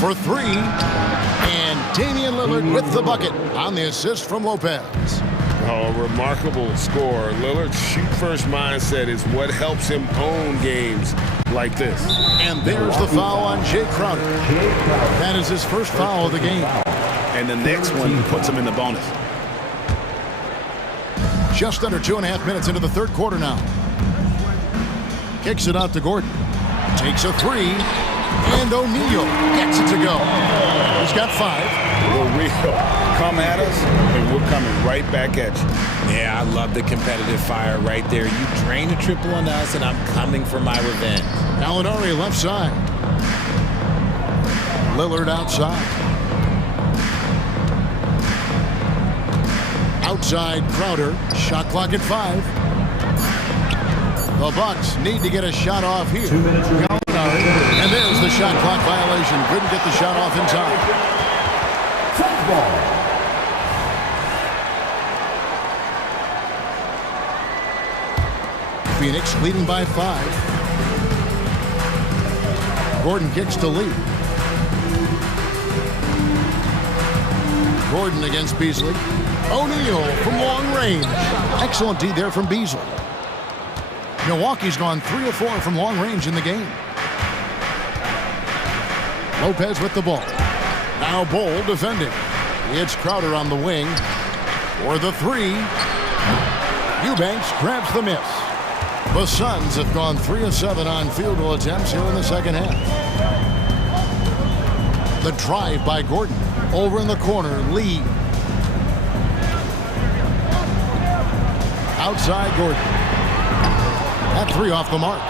For 3. And Damian Lillard with the bucket on the assist from Lopez. Oh, remarkable score. Lillard's shoot-first mindset is what helps him own games like this. And there's the foul on Jay Crowder. That is his first foul of the game. and the next one puts them in the bonus. Just under 2.5 minutes into the third quarter now. Kicks it out to Gordon. Takes a three. And O'Neal gets it to go. He's got 5. Well, Rio, come at us, and we're coming right back at you. Yeah, I love the competitive fire right there. You drain a triple on us, and I'm coming for my revenge. Alinari left side. Lillard outside. Outside Crowder. Shot clock at 5. The Bucks need to get a shot off here. 2 minutes remaining. And there's the shot clock violation. Couldn't get the shot off in time. Football. Phoenix leading by 5. Gordon kicks to Lee. Gordon against Beasley. O'Neal from long range. Excellent D there from Beasley. Milwaukee's gone 3 of 4 from long range in the game. Lopez with the ball. Now Bull defending. It's Crowder on the wing for the 3. Eubanks grabs the miss. The Suns have gone 3 of 7 on field goal attempts here in the second half. The drive by Gordon. Over in the corner, Lee. Outside Gordon. That 3 off the mark.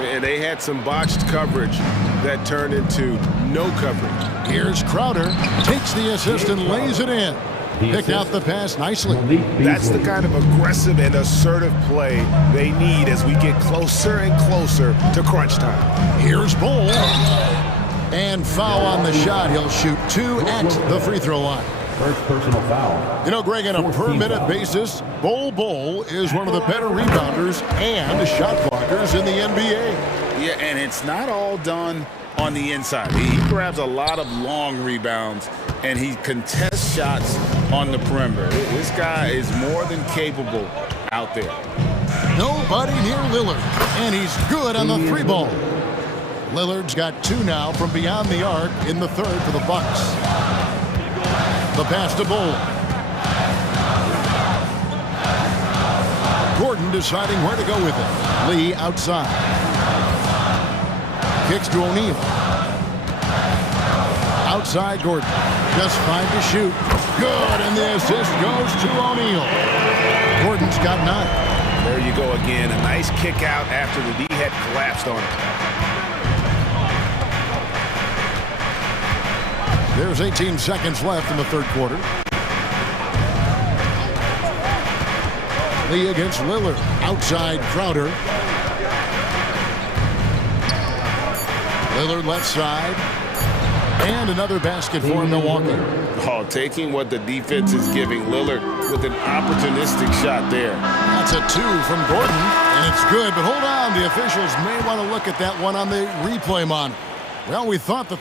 And they had some botched coverage that turned into no coverage. Here's Crowder. Takes the assist and lays it in. Picked out the pass nicely. That's the kind of aggressive and assertive play they need as we get closer and closer to crunch time. Here's Bull. And foul on the shot. He'll shoot 2 at the free throw line. First personal foul. You know, Greg, on a per-minute basis, Bull is one of the better rebounders and shot blockers in the NBA. Yeah, and it's not all done on the inside. He grabs a lot of long rebounds, and he contests shots on the perimeter. This guy is more than capable out there. Nobody near Lillard, and he's good on the 3-ball. Lillard's got 2 now from beyond the arc in the third for the Bucks. The pass to Bull. Gordon deciding where to go with it. Lee outside. Kicks to O'Neal. Outside Gordon. Just 5 to shoot. Good, and the assist goes to O'Neal. Gordon's got 9. There you go again. A nice kick out after the D had collapsed on him. There's 18 seconds left in the third quarter. Lee against Lillard. Outside Crowder. Lillard left side. And another basket for Milwaukee. Oh, taking what the defense is giving Lillard with an opportunistic shot there. That's a 2 from Gordon, and it's good. But hold on, the officials may want to look at that one on the replay monitor. Well, we thought the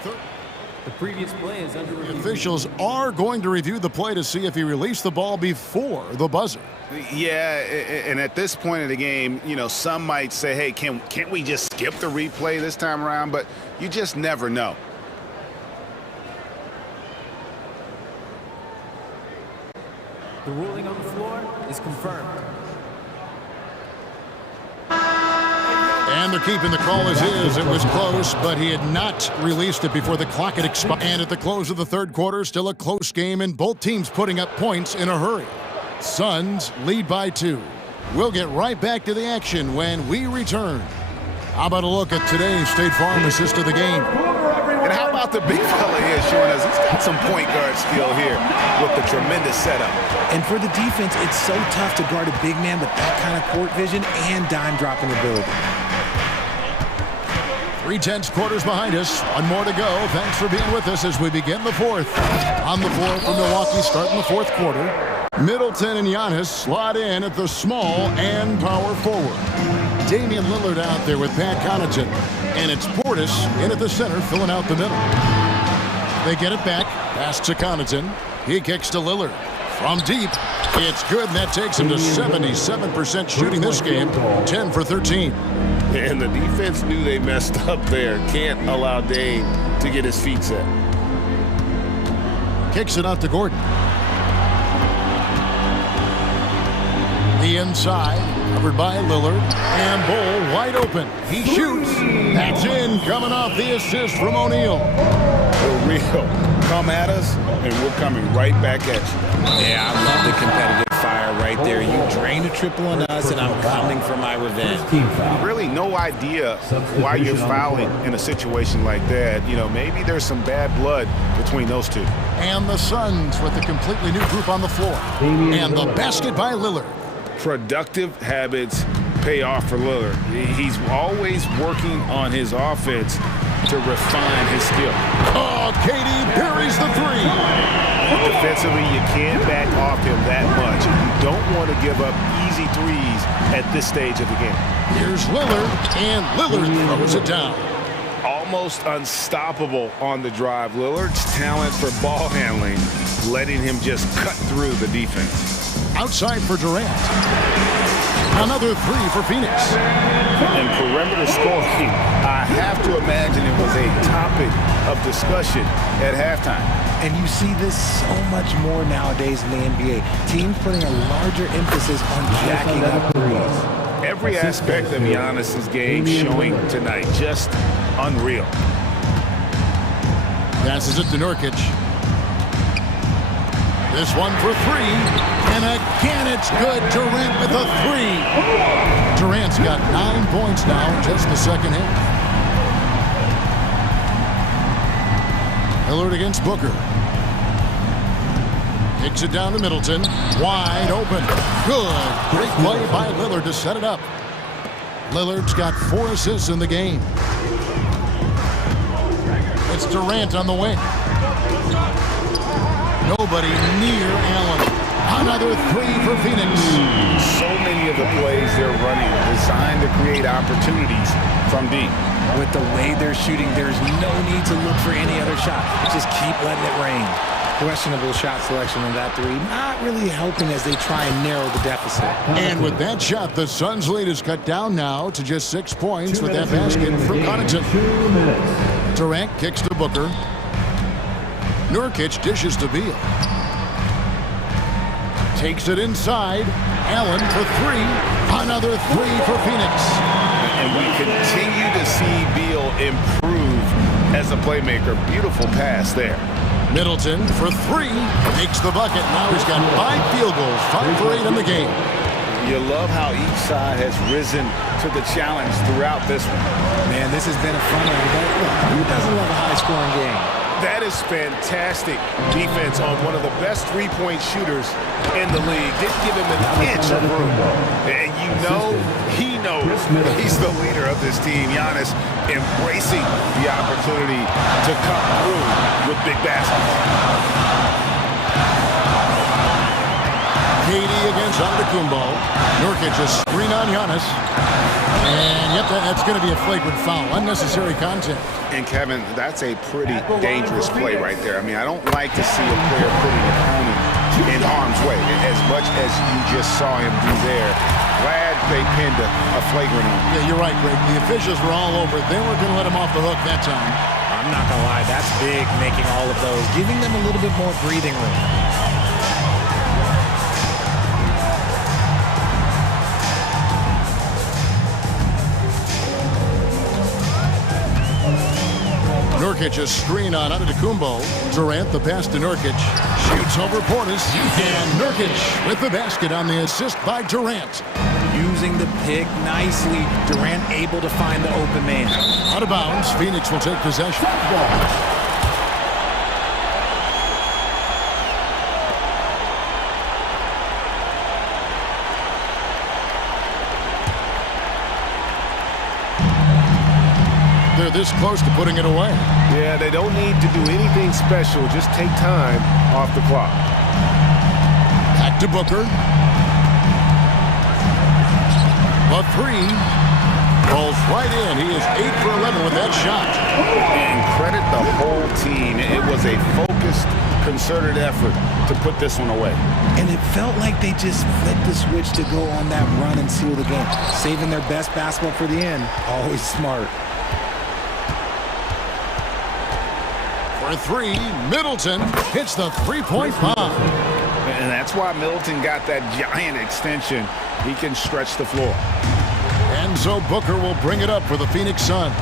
previous play is under review. The officials are going to review the play to see if he released the ball before the buzzer. Yeah, and at this point of the game, you know, some might say, hey, can't we just skip the replay this time around? But you just never know. The ruling on the floor is confirmed. And they're keeping the call as is. It was close, but he had not released it before the clock had expired. And at the close of the third quarter, still a close game, and both teams putting up points in a hurry. Suns lead by 2. We'll get right back to the action when we return. How about a look at today's State Farm assist of the game? And how about the big fella here showing us he's got some point guard skill here with the tremendous setup. And for the defense, it's so tough to guard a big man with that kind of court vision and dime dropping ability. 3/10 quarters behind us. 1 more to go. Thanks for being with us as we begin the fourth. On the floor for Milwaukee starting the fourth quarter. Middleton and Giannis slot in at the small and power forward. Damian Lillard out there with Pat Connaughton. And it's Portis in at the center filling out the middle. They get it back. Pass to Connaughton. He kicks to Lillard. From deep. It's good, and that takes him to 77% shooting this game. 10 for 13. And the defense knew they messed up there. Can't allow Dame to get his feet set. Kicks it out to Gordon. The inside, covered by Lillard, and Bull wide open. He shoots. That's in, coming off the assist from O'Neal. For real. Come at us, and we're coming right back at you. Yeah, I love the competitive fire right there. You drain a triple on us, and I'm coming for my revenge. Really no idea why you're fouling in a situation like that. You know, maybe there's some bad blood between those two. And the Suns with a completely new group on the floor. And the basket by Lillard. Productive habits pay off for Lillard. He's always working on his offense to refine his skill. Oh, KD buries the three. Defensively, you can't back off him that much. You don't want to give up easy threes at this stage of the game. Here's Lillard, and Lillard throws it down. Almost unstoppable on the drive. Lillard's talent for ball handling, letting him just cut through the defense. Outside for Durant. Another three for Phoenix. And perimeter scoring, I have to imagine it was a topic of discussion at halftime. And you see this so much more nowadays in the NBA. Teams putting a larger emphasis on jacking up threes. Every aspect of Giannis's game showing tonight, just unreal. Passes it to Nurkic. This one for three, and again it's good. Durant with a three. Durant's got 9 points now in just the second half. Lillard against Booker. Kicks it down to Middleton. Wide open. Good. Great play by Lillard to set it up. Lillard's got 4 assists in the game. It's Durant on the wing. Nobody near Allen. Another three for Phoenix. So many of the plays they're running designed to create opportunities from deep. With the way they're shooting, there's no need to look for any other shot. Just keep letting it rain. Questionable shot selection on that three. Not really helping as they try and narrow the deficit. And with that shot, the Suns' lead is cut down now to just 6 points with that basket from Connaughton. Durant kicks to Booker. Nurkic dishes to Beal. Takes it inside. Allen for three. Another three for Phoenix. And we continue to see Beal improve as a playmaker. Beautiful pass there. Middleton for three. Makes the bucket. Now he's got 5 field goals. 5 for 8 in the game. You love how each side has risen to the challenge throughout this one. Man, this has been a fun one. But look, who doesn't love a high-scoring game? That is fantastic defense on one of the best three-point shooters in the league. Didn't give him an inch of room. And you know, he knows he's the leader of this team. Giannis embracing the opportunity to come through with big baskets. KD against Antetokounmpo. Nurkic a screen on Giannis. And yep, that's going to be a flagrant foul. Unnecessary contact. And Kevin, that's a pretty dangerous play right there. I mean, I don't like to see a player put an opponent in harm's way as much as you just saw him do there. Glad they pinned a flagrant on him. Yeah, you're right, Greg. The officials were all over it. They weren't going to let him off the hook that time. I'm not going to lie. That's big, making all of those, giving them a little bit more breathing room. Nurkic a screen on Antetokounmpo. Durant the pass to Nurkic. Shoots over Portis. And Nurkic with the basket on the assist by Durant. Using the pick nicely. Durant able to find the open man. Out of bounds. Phoenix will take possession. They're this close to putting it away. Yeah, they don't need to do anything special. Just take time off the clock. Back to Booker. A three. Rolls right in. He is 8 for 11 with that shot. And credit the whole team. It was a focused, concerted effort to put this one away. And it felt like they just flipped the switch to go on that run and seal the game. Saving their best basketball for the end. Always smart. For three, Middleton hits the three-point bomb. And that's why Middleton got that giant extension. He can stretch the floor. And so Booker will bring it up for the Phoenix Suns.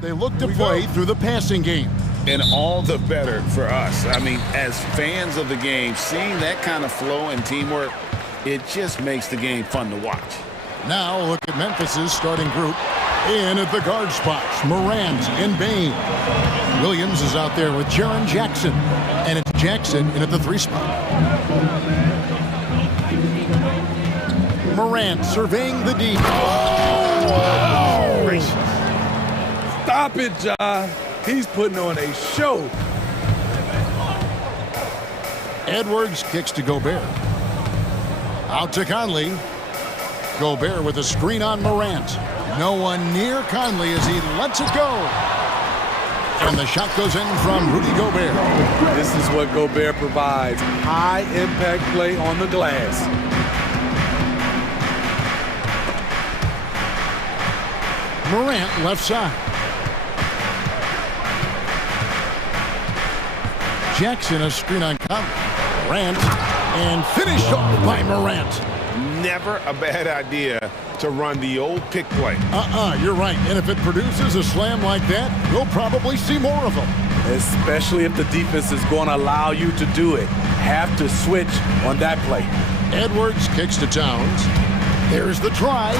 They look to play through the passing game. And all the better for us. I mean, as fans of the game, seeing that kind of flow and teamwork, it just makes the game fun to watch. Now look at Memphis's starting group. In at the guard spots, Morant and Bain. Williams is out there with Jaren Jackson. And it's Jackson in at the 3 spot. Morant surveying the D. Oh, wow! Stop it, Ja. He's putting on a show. Edwards kicks to Gobert. Out to Conley. Gobert with a screen on Morant. No one near Conley as he lets it go. And the shot goes in from Rudy Gobert. This is what Gobert provides. High impact play on the glass. Morant left side. Jackson a screen on Conley. Morant and finished off by Morant. Never a bad idea to run the old pick play. You're right. And if it produces a slam like that, we'll probably see more of them. Especially if the defense is going to allow you to do it. Have to switch on that play. Edwards kicks to Towns. There's the drive,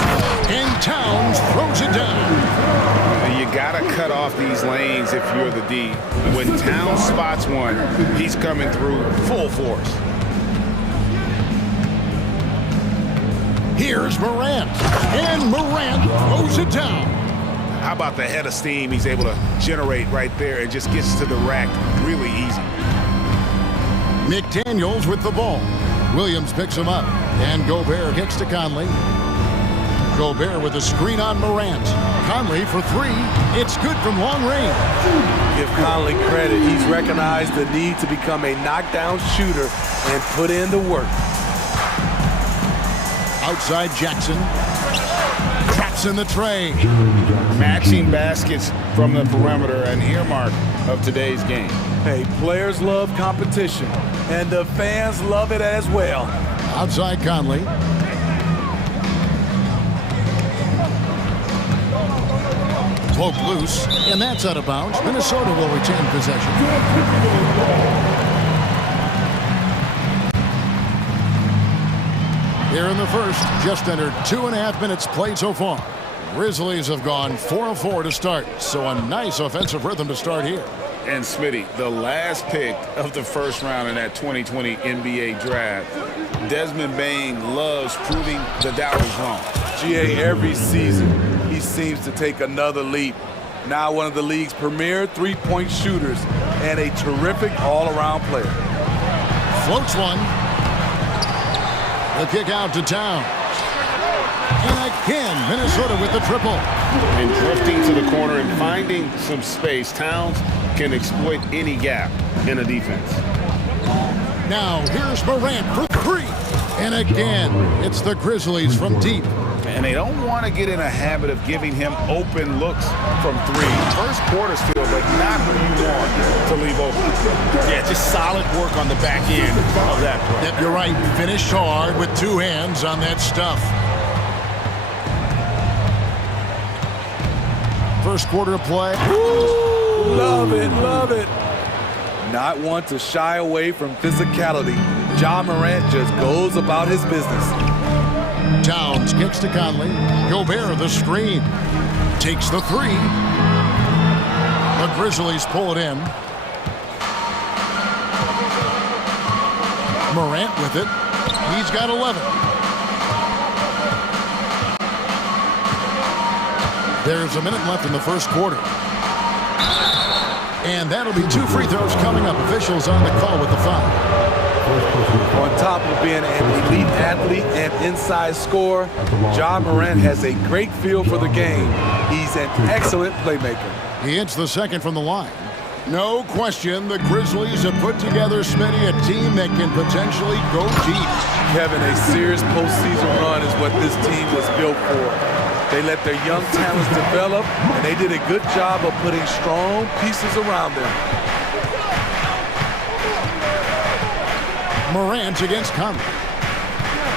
and Towns throws it down. You got to cut off these lanes if you're the D. When Towns spots one, he's coming through full force. Here's Morant, and Morant throws it down. How about the head of steam he's able to generate right there? It just gets to the rack really easy. McDaniels with the ball. Williams picks him up, and Gobert kicks to Conley. Gobert with a screen on Morant. Conley for 3. It's good from long range. Give Conley credit. He's recognized the need to become a knockdown shooter and put in the work. Outside Jackson. Traps in the tray. Matching baskets from the perimeter, an earmark of today's game. Hey, players love competition, and the fans love it as well. Outside Conley. Poke loose, and that's out of bounds. Minnesota will retain possession. Here in the first, just under 2.5 minutes played so far. Grizzlies have gone 4 of 4 to start, so a nice offensive rhythm to start here. And Smitty, the last pick of the first round in that 2020 NBA draft, Desmond Bane loves proving the doubters wrong. GA, every season, he seems to take another leap. Now one of the league's premier three-point shooters and a terrific all-around player. Floats one. The kick out to Towns. And again, Minnesota with the triple. And drifting to the corner and finding some space, Towns can exploit any gap in a defense. Now here's Morant for 3. And again, it's the Grizzlies from deep. And they don't want to get in a habit of giving him open looks from 3. First quarter's feel, but not who you want to leave open. Yeah, just solid work on the back end of that play. Yep, you're right. Finished hard with 2 hands on that stuff. First quarter of play. Ooh, love it, love it. Not one to shy away from physicality. Ja Morant just goes about his business. Towns kicks to Conley. Gobert the screen. Takes the 3. The Grizzlies pull it in. Morant with it. He's got 11. There's a minute left in the first quarter. And that'll be 2 free throws coming up. Officials on the call with the foul. On top of being an elite athlete and inside scorer, Ja Morant has a great feel for the game. He's an excellent playmaker. He hits the second from the line. No question, the Grizzlies have put together, Smitty, a team that can potentially go deep. Kevin, a serious postseason run is what this team was built for. They let their young talents develop, and they did a good job of putting strong pieces around them. Morant against Conley.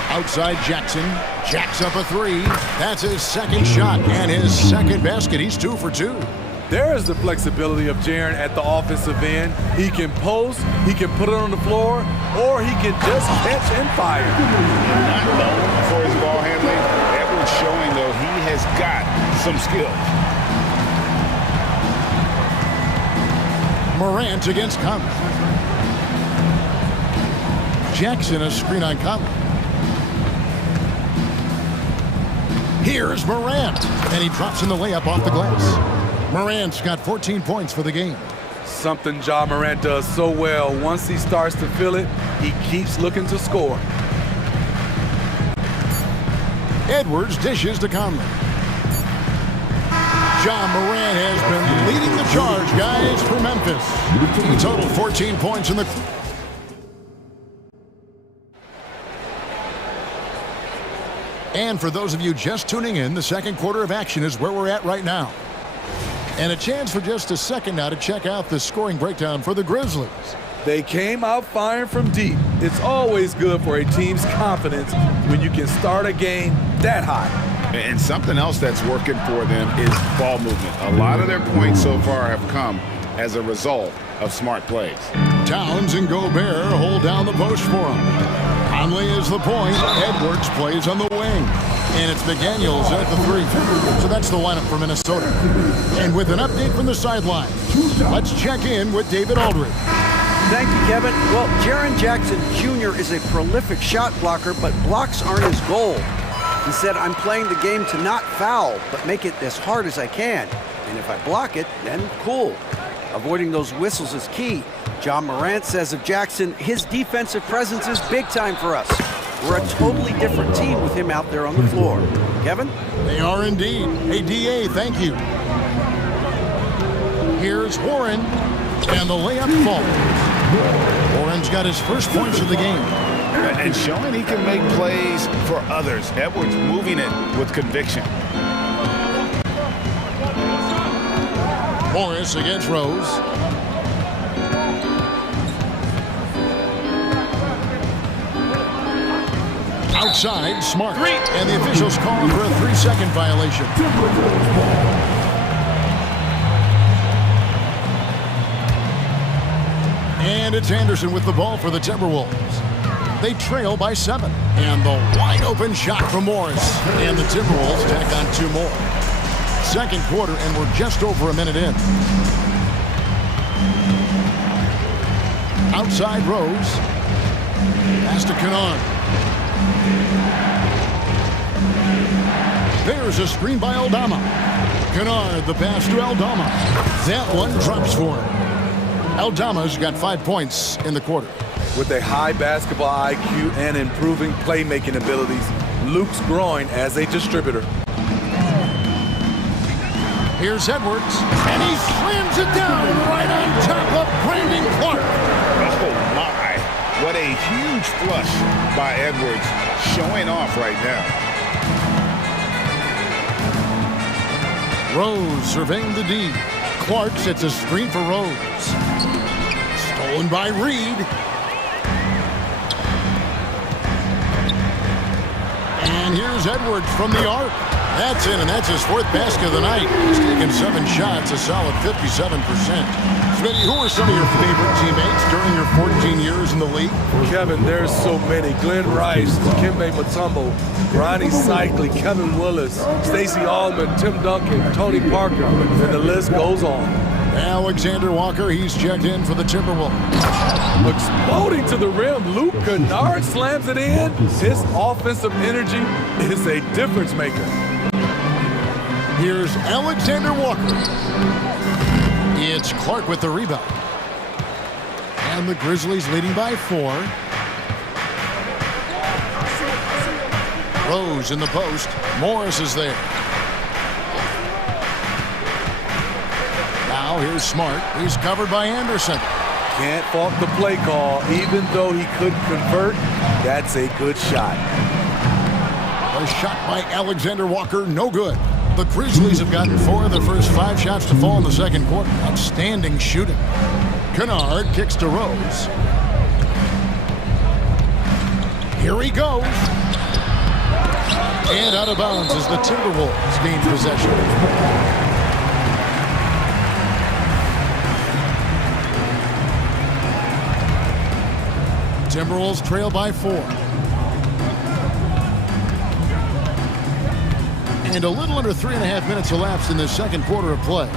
Outside Jackson. Jacks up a 3. That's his second shot and his second basket. He's 2 for 2. There is the flexibility of Jaren at the offensive end. He can post, he can put it on the floor, or he can just catch and fire. Not known for his ball handling. Edwards showing, though, he has got some skills. Morant against Conley. Jackson, a screen on Conley. Here's Morant, and he drops in the layup off the glass. Morant's got 14 points for the game. Something Ja Morant does so well. Once he starts to feel it, he keeps looking to score. Edwards dishes to Conley. Ja Morant has been leading the charge, guys, for Memphis. He totaled 14 points in the... And for those of you just tuning in, the second quarter of action is where we're at right now. And a chance for just a second now to check out the scoring breakdown for the Grizzlies. They came out firing from deep. It's always good for a team's confidence when you can start a game that high. And something else that's working for them is ball movement. A lot of their points so far have come as a result of smart plays. Towns and Gobert hold down the post for him. Conley is the point. Edwards plays on the wing. And it's McDaniels at the three. So that's the lineup for Minnesota. And with an update from the sideline, let's check in with David Aldridge. Thank you, Kevin. Well, Jaren Jackson Jr. is a prolific shot blocker, but blocks aren't his goal. He said, I'm playing the game to not foul, but make it as hard as I can. And if I block it, then cool. Avoiding those whistles is key. John Morant says of Jackson, his defensive presence is big time for us. We're a totally different team with him out there on the floor. Kevin? They are indeed. Hey, DA, thank you. Here's Warren, and the layup falls. Warren's got his first points of the game. And showing he can make plays for others. Edwards moving it with conviction. Morris against Rose. Outside, Smart. And the officials calling for a 3-second violation. And it's Anderson with the ball for the Timberwolves. They trail by 7. And the wide open shot from Morris. And the Timberwolves tack on 2 more. Second quarter, and we're just over a minute in. Outside Rose. Pass to Kennard. There's a screen by Aldama. Kennard, the pass to Aldama. That one drops for him. Aldama's got 5 points in the quarter. With a high basketball IQ and improving playmaking abilities, Luke's growing as a distributor. Here's Edwards, and he slams it down right on top of Brandon Clark. Oh, my. What a huge flush by Edwards, showing off right now. Rose surveying the D. Clark sets a screen for Rose. Stolen by Reed. And here's Edwards from the arc. That's in, and that's his 4th basket of the night. He's taken 7 shots, a solid 57%. Smitty, who are some of your favorite teammates during your 14 years in the league? Kevin, there's so many. Glenn Rice, Dikembe Mutombo, Ronnie Cycli, Kevin Willis, Stacey Allman, Tim Duncan, Tony Parker, and the list goes on. Alexander Walker, he's checked in for the Timberwolves. Exploding to the rim, Luke Kennard slams it in. His offensive energy is a difference maker. Here's Alexander Walker. It's Clark with the rebound. And the Grizzlies leading by 4. Rose in the post. Morris is there. Now here's Smart. He's covered by Anderson. Can't fault the play call. Even though he couldn't convert, that's a good shot. A shot by Alexander Walker, no good. The Grizzlies have gotten 4 of the first 5 shots to fall in the second quarter. Outstanding shooting. Kennard kicks to Rose. Here he goes. And out of bounds as the Timberwolves gain possession. Timberwolves trail by 4. And a little under 3.5 minutes elapsed in the second quarter of play.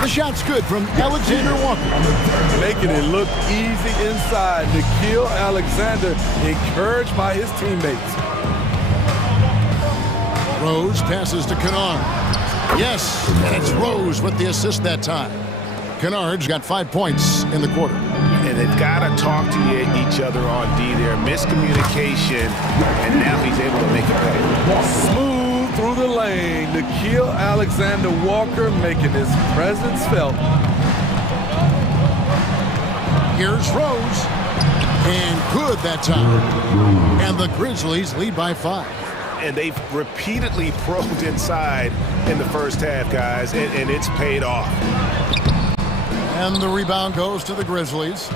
The shot's good from Alexander Walker. Making it look easy inside. Nikhil Alexander encouraged by his teammates. Rose passes to Kennard. Yes, and it's Rose with the assist that time. Kennard's got 5 points in the quarter. And they've got to talk to each other on D there. Miscommunication, and now he's able to make it better. Smooth through the lane. Nikhil Alexander Walker making his presence felt. Here's Rose. And good that time. And the Grizzlies lead by 5. And they've repeatedly probed inside in the first half, guys, and it's paid off. And the rebound goes to the Grizzlies.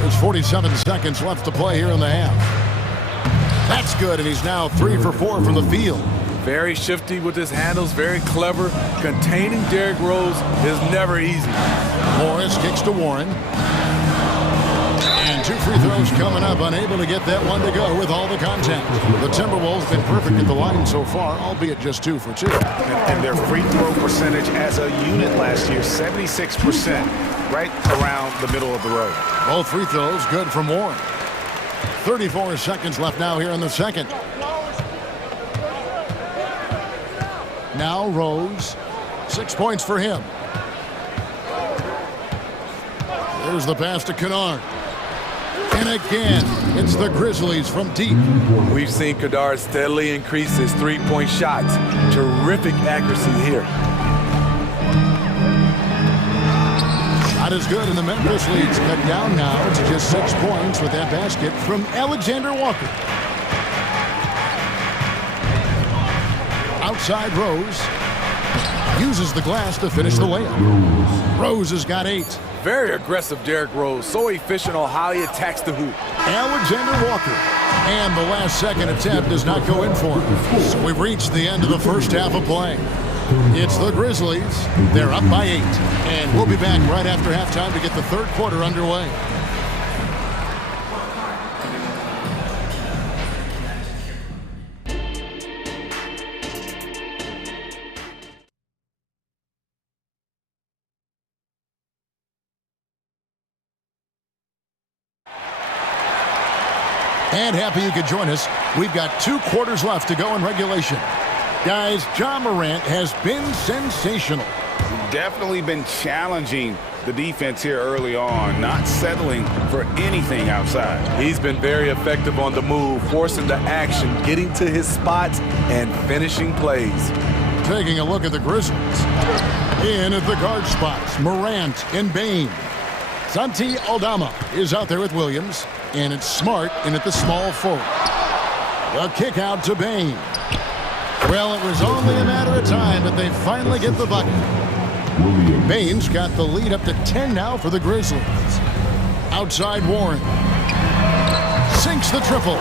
There's 47 seconds left to play here in the half. That's good, and he's now 3 for 4 from the field. Very shifty with his handles, very clever. Containing Derrick Rose is never easy. Morris kicks to Warren. And 2 free throws coming up, unable to get that one to go with all the contact. The Timberwolves been perfect at the line so far, albeit just 2 for 2. And their free throw percentage as a unit last year, 76%, right around the middle of the road. Both free throws good from Warren. 34 seconds left now here in the second. Now Rose, 6 points for him. There's the pass to Kennard. And again, it's the Grizzlies from deep. We've seen Kennard steadily increase his three-point shots. Terrific accuracy here. Not as good, and the Memphis lead's cut down now to just 6 points with that basket from Alexander Walker. Outside Rose. Uses the glass to finish the layup. Rose has got 8. Very aggressive Derrick Rose. So efficient on how he attacks the hoop. Alexander Walker. And the last second attempt does not go in for him. So we've reached the end of the first half of play. It's the Grizzlies. They're up by 8. And we'll be back right after halftime to get the third quarter underway. And happy you could join us. We've got 2 quarters left to go in regulation. Guys, Ja Morant has been sensational. Definitely been challenging the defense here early on, not settling for anything outside. He's been very effective on the move, forcing the action, getting to his spots, and finishing plays. Taking a look at the Grizzlies. In at the guard spots, Morant and Bane. Santi Aldama is out there with Williams. And it's Smart in at the small forward. The kick out to Bane. Well, it was only a matter of time, but they finally get the bucket. Bane's got the lead up to 10 now for the Grizzlies. Outside Warren. Sinks the triple.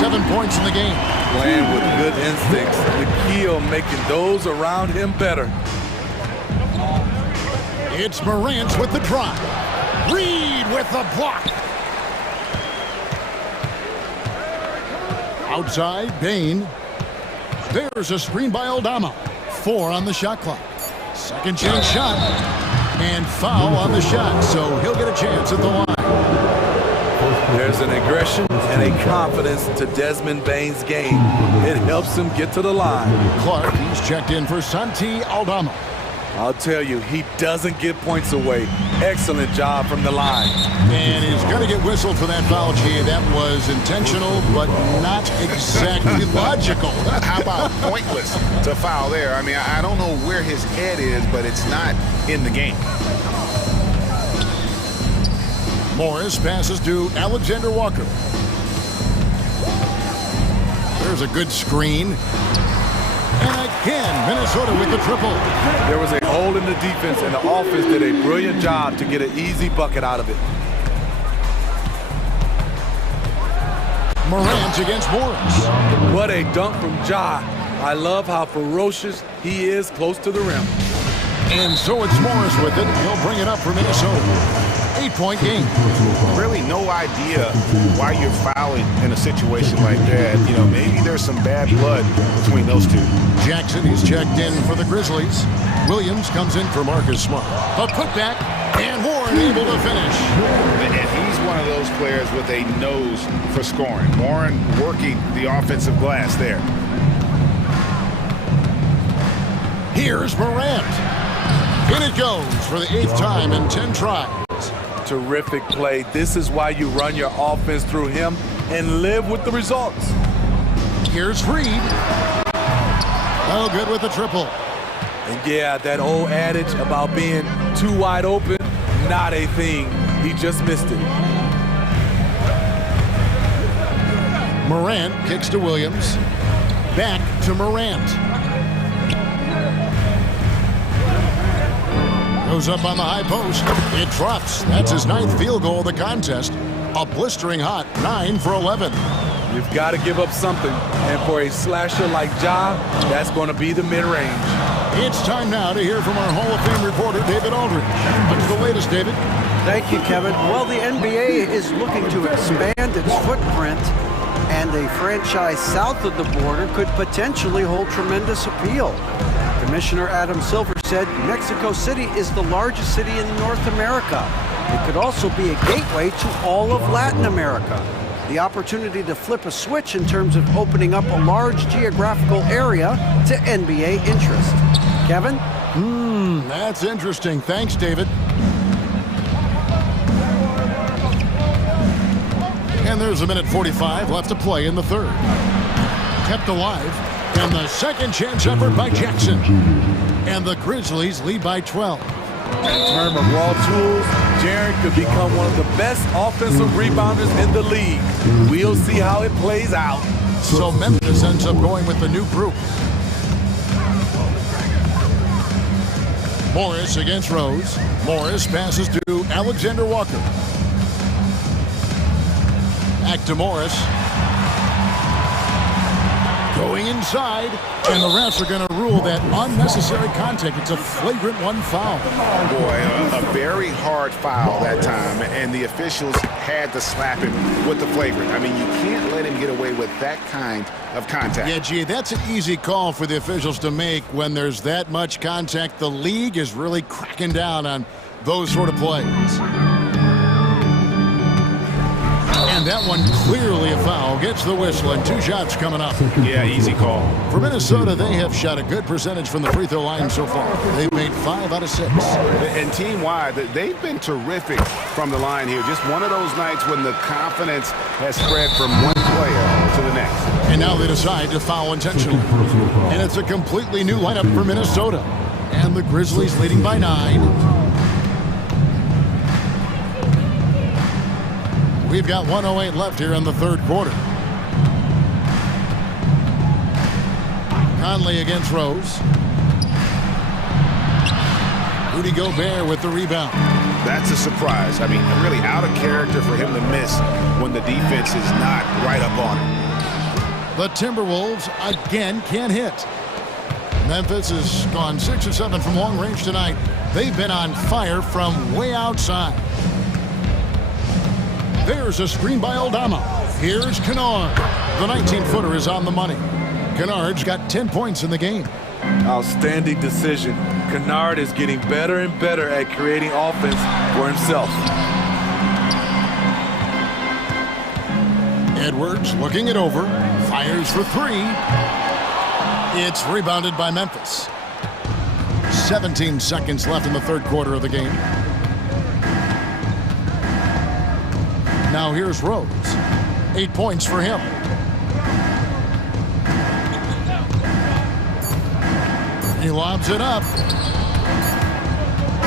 7 points in the game. Playing with good instincts. Nikhil making those around him better. It's Morant with the drive. Reed with the block. Outside, Bane. There's a screen by Aldama. 4 on the shot clock. Second chance shot. And foul on the shot, so he'll get a chance at the line. There's an aggression and a confidence to Desmond Bane's game. It helps him get to the line. Clark, he's checked in for Santi Aldama. I'll tell you, he doesn't give points away. Excellent job from the line. And he's going to get whistled for that foul, G. That was intentional, but not exactly logical. How about pointless to foul there? I mean, I don't know where his head is, but it's not in the game. Morris passes to Alexander Walker. There's a good screen. And again, Minnesota with the triple. There was a hole in the defense, and the offense did a brilliant job to get an easy bucket out of it. Morant against Morris. What a dunk from Ja. I love how ferocious he is close to the rim. And so it's Morris with it. He'll bring it up for Minnesota. 8-point game. Really no idea why you're fouling in a situation like that. You know, maybe there's some bad blood between those two. Jackson, he's checked in for the Grizzlies. Williams comes in for Marcus Smart. A putback, and Warren able to finish. And he's one of those players with a nose for scoring. Warren working the offensive glass there. Here's Morant. In it goes for the 8th time in 10 tries. Terrific play. This is why you run your offense through him and live with the results. Here's Reed. Oh, good with the triple. And yeah, that old adage about being too wide open, not a thing. He just missed it. Morant kicks to Williams. Back to Morant. Goes up on the high post. It drops. That's his 9th field goal of the contest. A blistering hot 9 for 11. You've got to give up something. And for a slasher like Ja, that's going to be the mid-range. It's time now to hear from our Hall of Fame reporter, David Aldridge. What's the latest, David? Thank you, Kevin. Well, the NBA is looking to expand its footprint, and a franchise south of the border could potentially hold tremendous appeal. Commissioner Adam Silver said Mexico City is the largest city in North America. It could also be a gateway to all of Latin America. The opportunity to flip a switch in terms of opening up a large geographical area to NBA interest. Kevin? That's interesting. Thanks, David. And there's 1:45 left to play in the third. Kept alive. And the second chance effort by Jackson. And the Grizzlies lead by 12. In terms of raw tools, Jaren could become one of the best offensive rebounders in the league. We'll see how it plays out. So Memphis ends up going with the new group. Morris against Rose. Morris passes to Alexander Walker. Back to Morris. Going inside, and the refs are going to rule that unnecessary contact. It's a flagrant 1 foul. Boy, a very hard foul that time, and the officials had to slap him with the flagrant. I mean, you can't let him get away with that kind of contact. Yeah, gee, that's an easy call for the officials to make when there's that much contact. The league is really cracking down on those sort of plays. And that one clearly a foul. Gets the whistle, and 2 shots coming up. Yeah, easy call. For Minnesota, they have shot a good percentage from the free throw line so far. They've made 5 out of 6. And team-wide, they've been terrific from the line here. Just one of those nights when the confidence has spread from one player to the next. And now they decide to foul intentionally. And it's a completely new lineup for Minnesota. And the Grizzlies leading by 9. We've got 1:08 left here in the third quarter. Conley against Rose. Rudy Gobert with the rebound. That's a surprise. I mean, really out of character for him to miss when the defense is not right up on him. The Timberwolves again can't hit. Memphis has gone 6 of 7 from long range tonight. They've been on fire from way outside. There's a screen by Aldama. Here's Kennard. The 19-footer is on the money. Kennard's got 10 points in the game. Outstanding decision. Kennard is getting better and better at creating offense for himself. Edwards looking it over. Fires for 3. It's rebounded by Memphis. 17 seconds left in the third quarter of the game. Now here's Rose. 8 points for him. He lobs it up.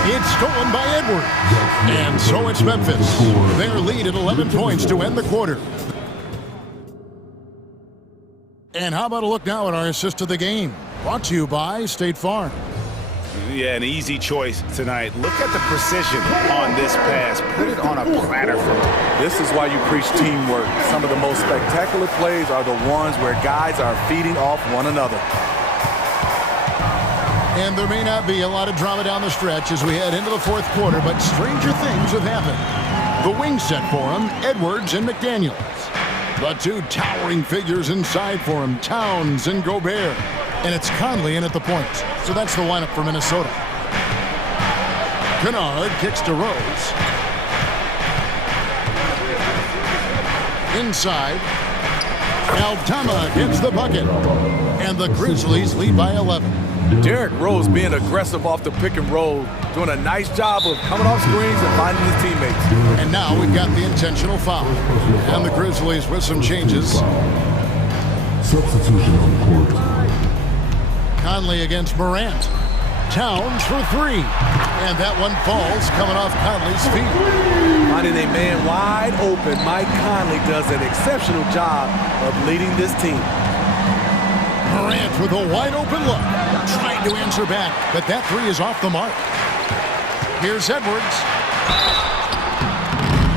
It's stolen by Edwards. And so it's Memphis. Their lead at 11 points to end the quarter. And how about a look now at our assist of the game? Brought to you by State Farm. Yeah, an easy choice tonight. Look at the precision on this pass. Put it on a platter for him. This is why you preach teamwork. Some of the most spectacular plays are the ones where guys are feeding off one another. And there may not be a lot of drama down the stretch as we head into the fourth quarter, but stranger things have happened. The wing set for him, Edwards and McDaniels. The two towering figures inside for him, Towns and Gobert. And it's Conley in at the point. So that's the lineup for Minnesota. Kennard kicks to Rose. Inside. Aldama gets the bucket. And the Grizzlies lead by 11. Derrick Rose being aggressive off the pick and roll, doing a nice job of coming off screens and finding his teammates. And now we've got the intentional foul. And the Grizzlies with some changes. Substitution on the court. Conley against Morant. Towns for three. And that one falls coming off Conley's feet. Finding a man wide open, Mike Conley does an exceptional job of leading this team. Morant with a wide open look. Trying to answer back, but that three is off the mark. Here's Edwards.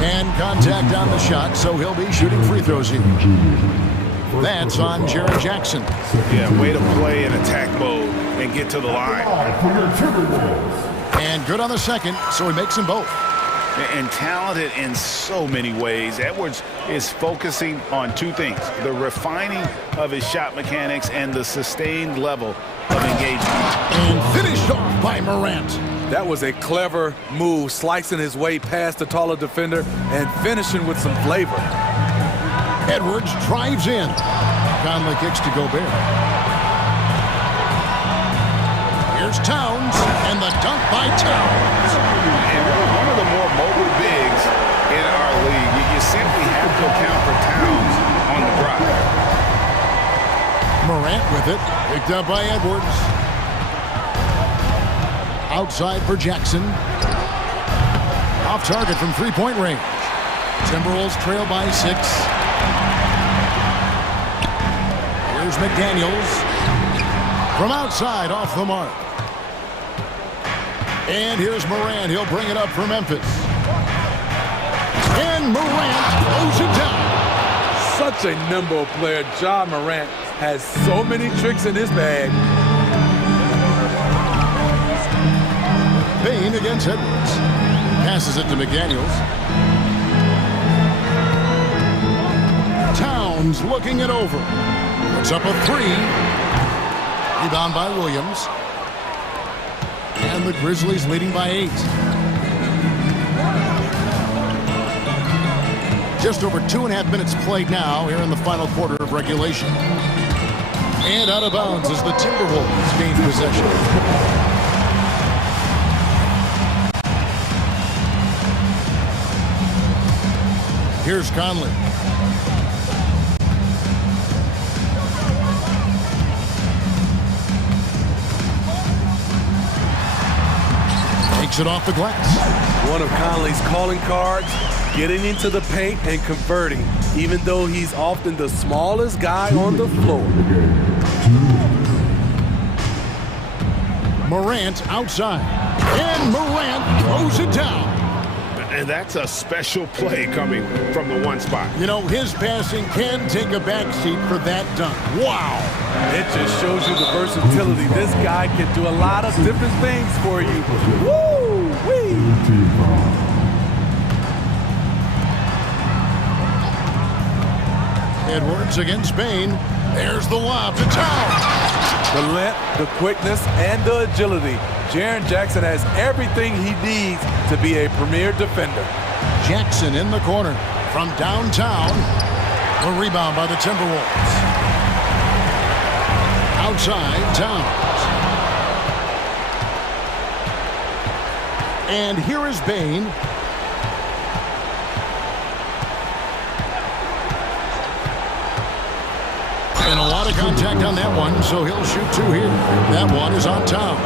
And contact on the shot, so he'll be shooting free throws here. That's on Jaren Jackson. Yeah, way to play in attack mode and get to the line. And good on the second, so he makes them both. And talented in so many ways. Edwards is focusing on two things: the refining of his shot mechanics and the sustained level of engagement. And finished off by Morant. That was a clever move, slicing his way past the taller defender and finishing with some flavor. Edwards drives in. Conley kicks to Gobert. Here's Towns, and the dunk by Towns. And really one of the more mobile bigs in our league. You simply have to account for Towns on the drive. Morant with it, picked up by Edwards. Outside for Jackson. Off target from three-point range. Timberwolves trail by 6. Here's McDaniels. From outside, off the mark. And here's Morant. He'll bring it up for Memphis. And Morant throws it down. Such a nimble player. Ja Morant has so many tricks in his bag. Bain against Edwards. Passes it to McDaniels. Towns looking it over. Puts up a three. Rebound by Williams. And the Grizzlies leading by 8. Just over 2.5 minutes played now here in the final quarter of regulation. And out of bounds as the Timberwolves gain possession. Here's Conley. Takes it off the glass. One of Conley's calling cards, getting into the paint and converting, even though he's often the smallest guy on the floor. Morant outside. And Morant throws it down. And that's a special play coming from the one spot. You know, his passing can take a backseat for that dunk. Wow. It just shows you the versatility. This guy can do a lot of different things for you. Woo-wee. Edwards against Bain. There's the lob to Towns. The length, the quickness, and the agility. Jaren Jackson has everything he needs to be a premier defender. Jackson in the corner from downtown. The rebound by the Timberwolves. Outside, Towns. And here is Bain. And a lot of contact on that one, so he'll shoot 2 here. That one is on Towns.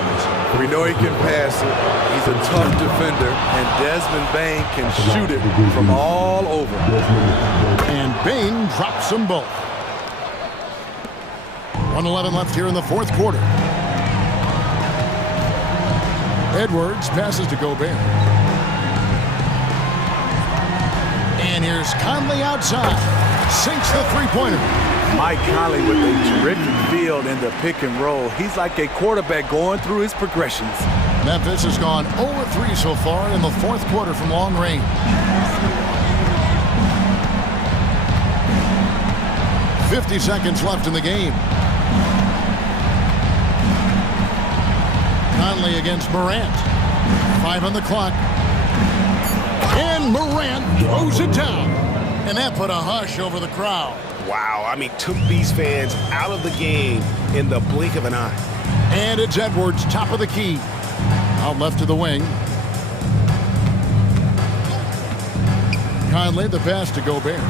We know he can pass it. He's a tough defender, and Desmond Bain can shoot it from all over. And Bain drops them both. 1:11 left here in the fourth quarter. Edwards passes to Gobert. And here's Conley outside. Sinks the three-pointer. Mike Conley with a terrific field in the pick and roll. He's like a quarterback going through his progressions. Memphis has gone 0-3 so far in the fourth quarter from long range. 50 seconds left in the game. Conley against Morant. 5 on the clock. And Morant throws it down. And that put a hush over the crowd. Wow, I mean, took these fans out of the game in the blink of an eye. And it's Edwards, top of the key. Out left to the wing. Conley, the pass to Gobert.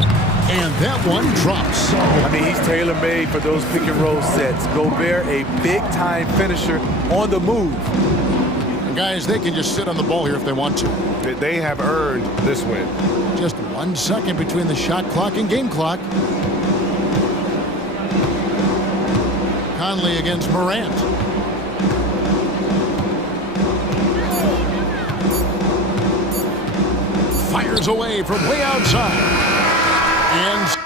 And that one drops. I mean, he's tailor-made for those pick and roll sets. Gobert, a big-time finisher on the move. And guys, they can just sit on the ball here if they want to. They have earned this win. Just 1 second between the shot clock and game clock. Conley against Morant. Fires away from way outside. And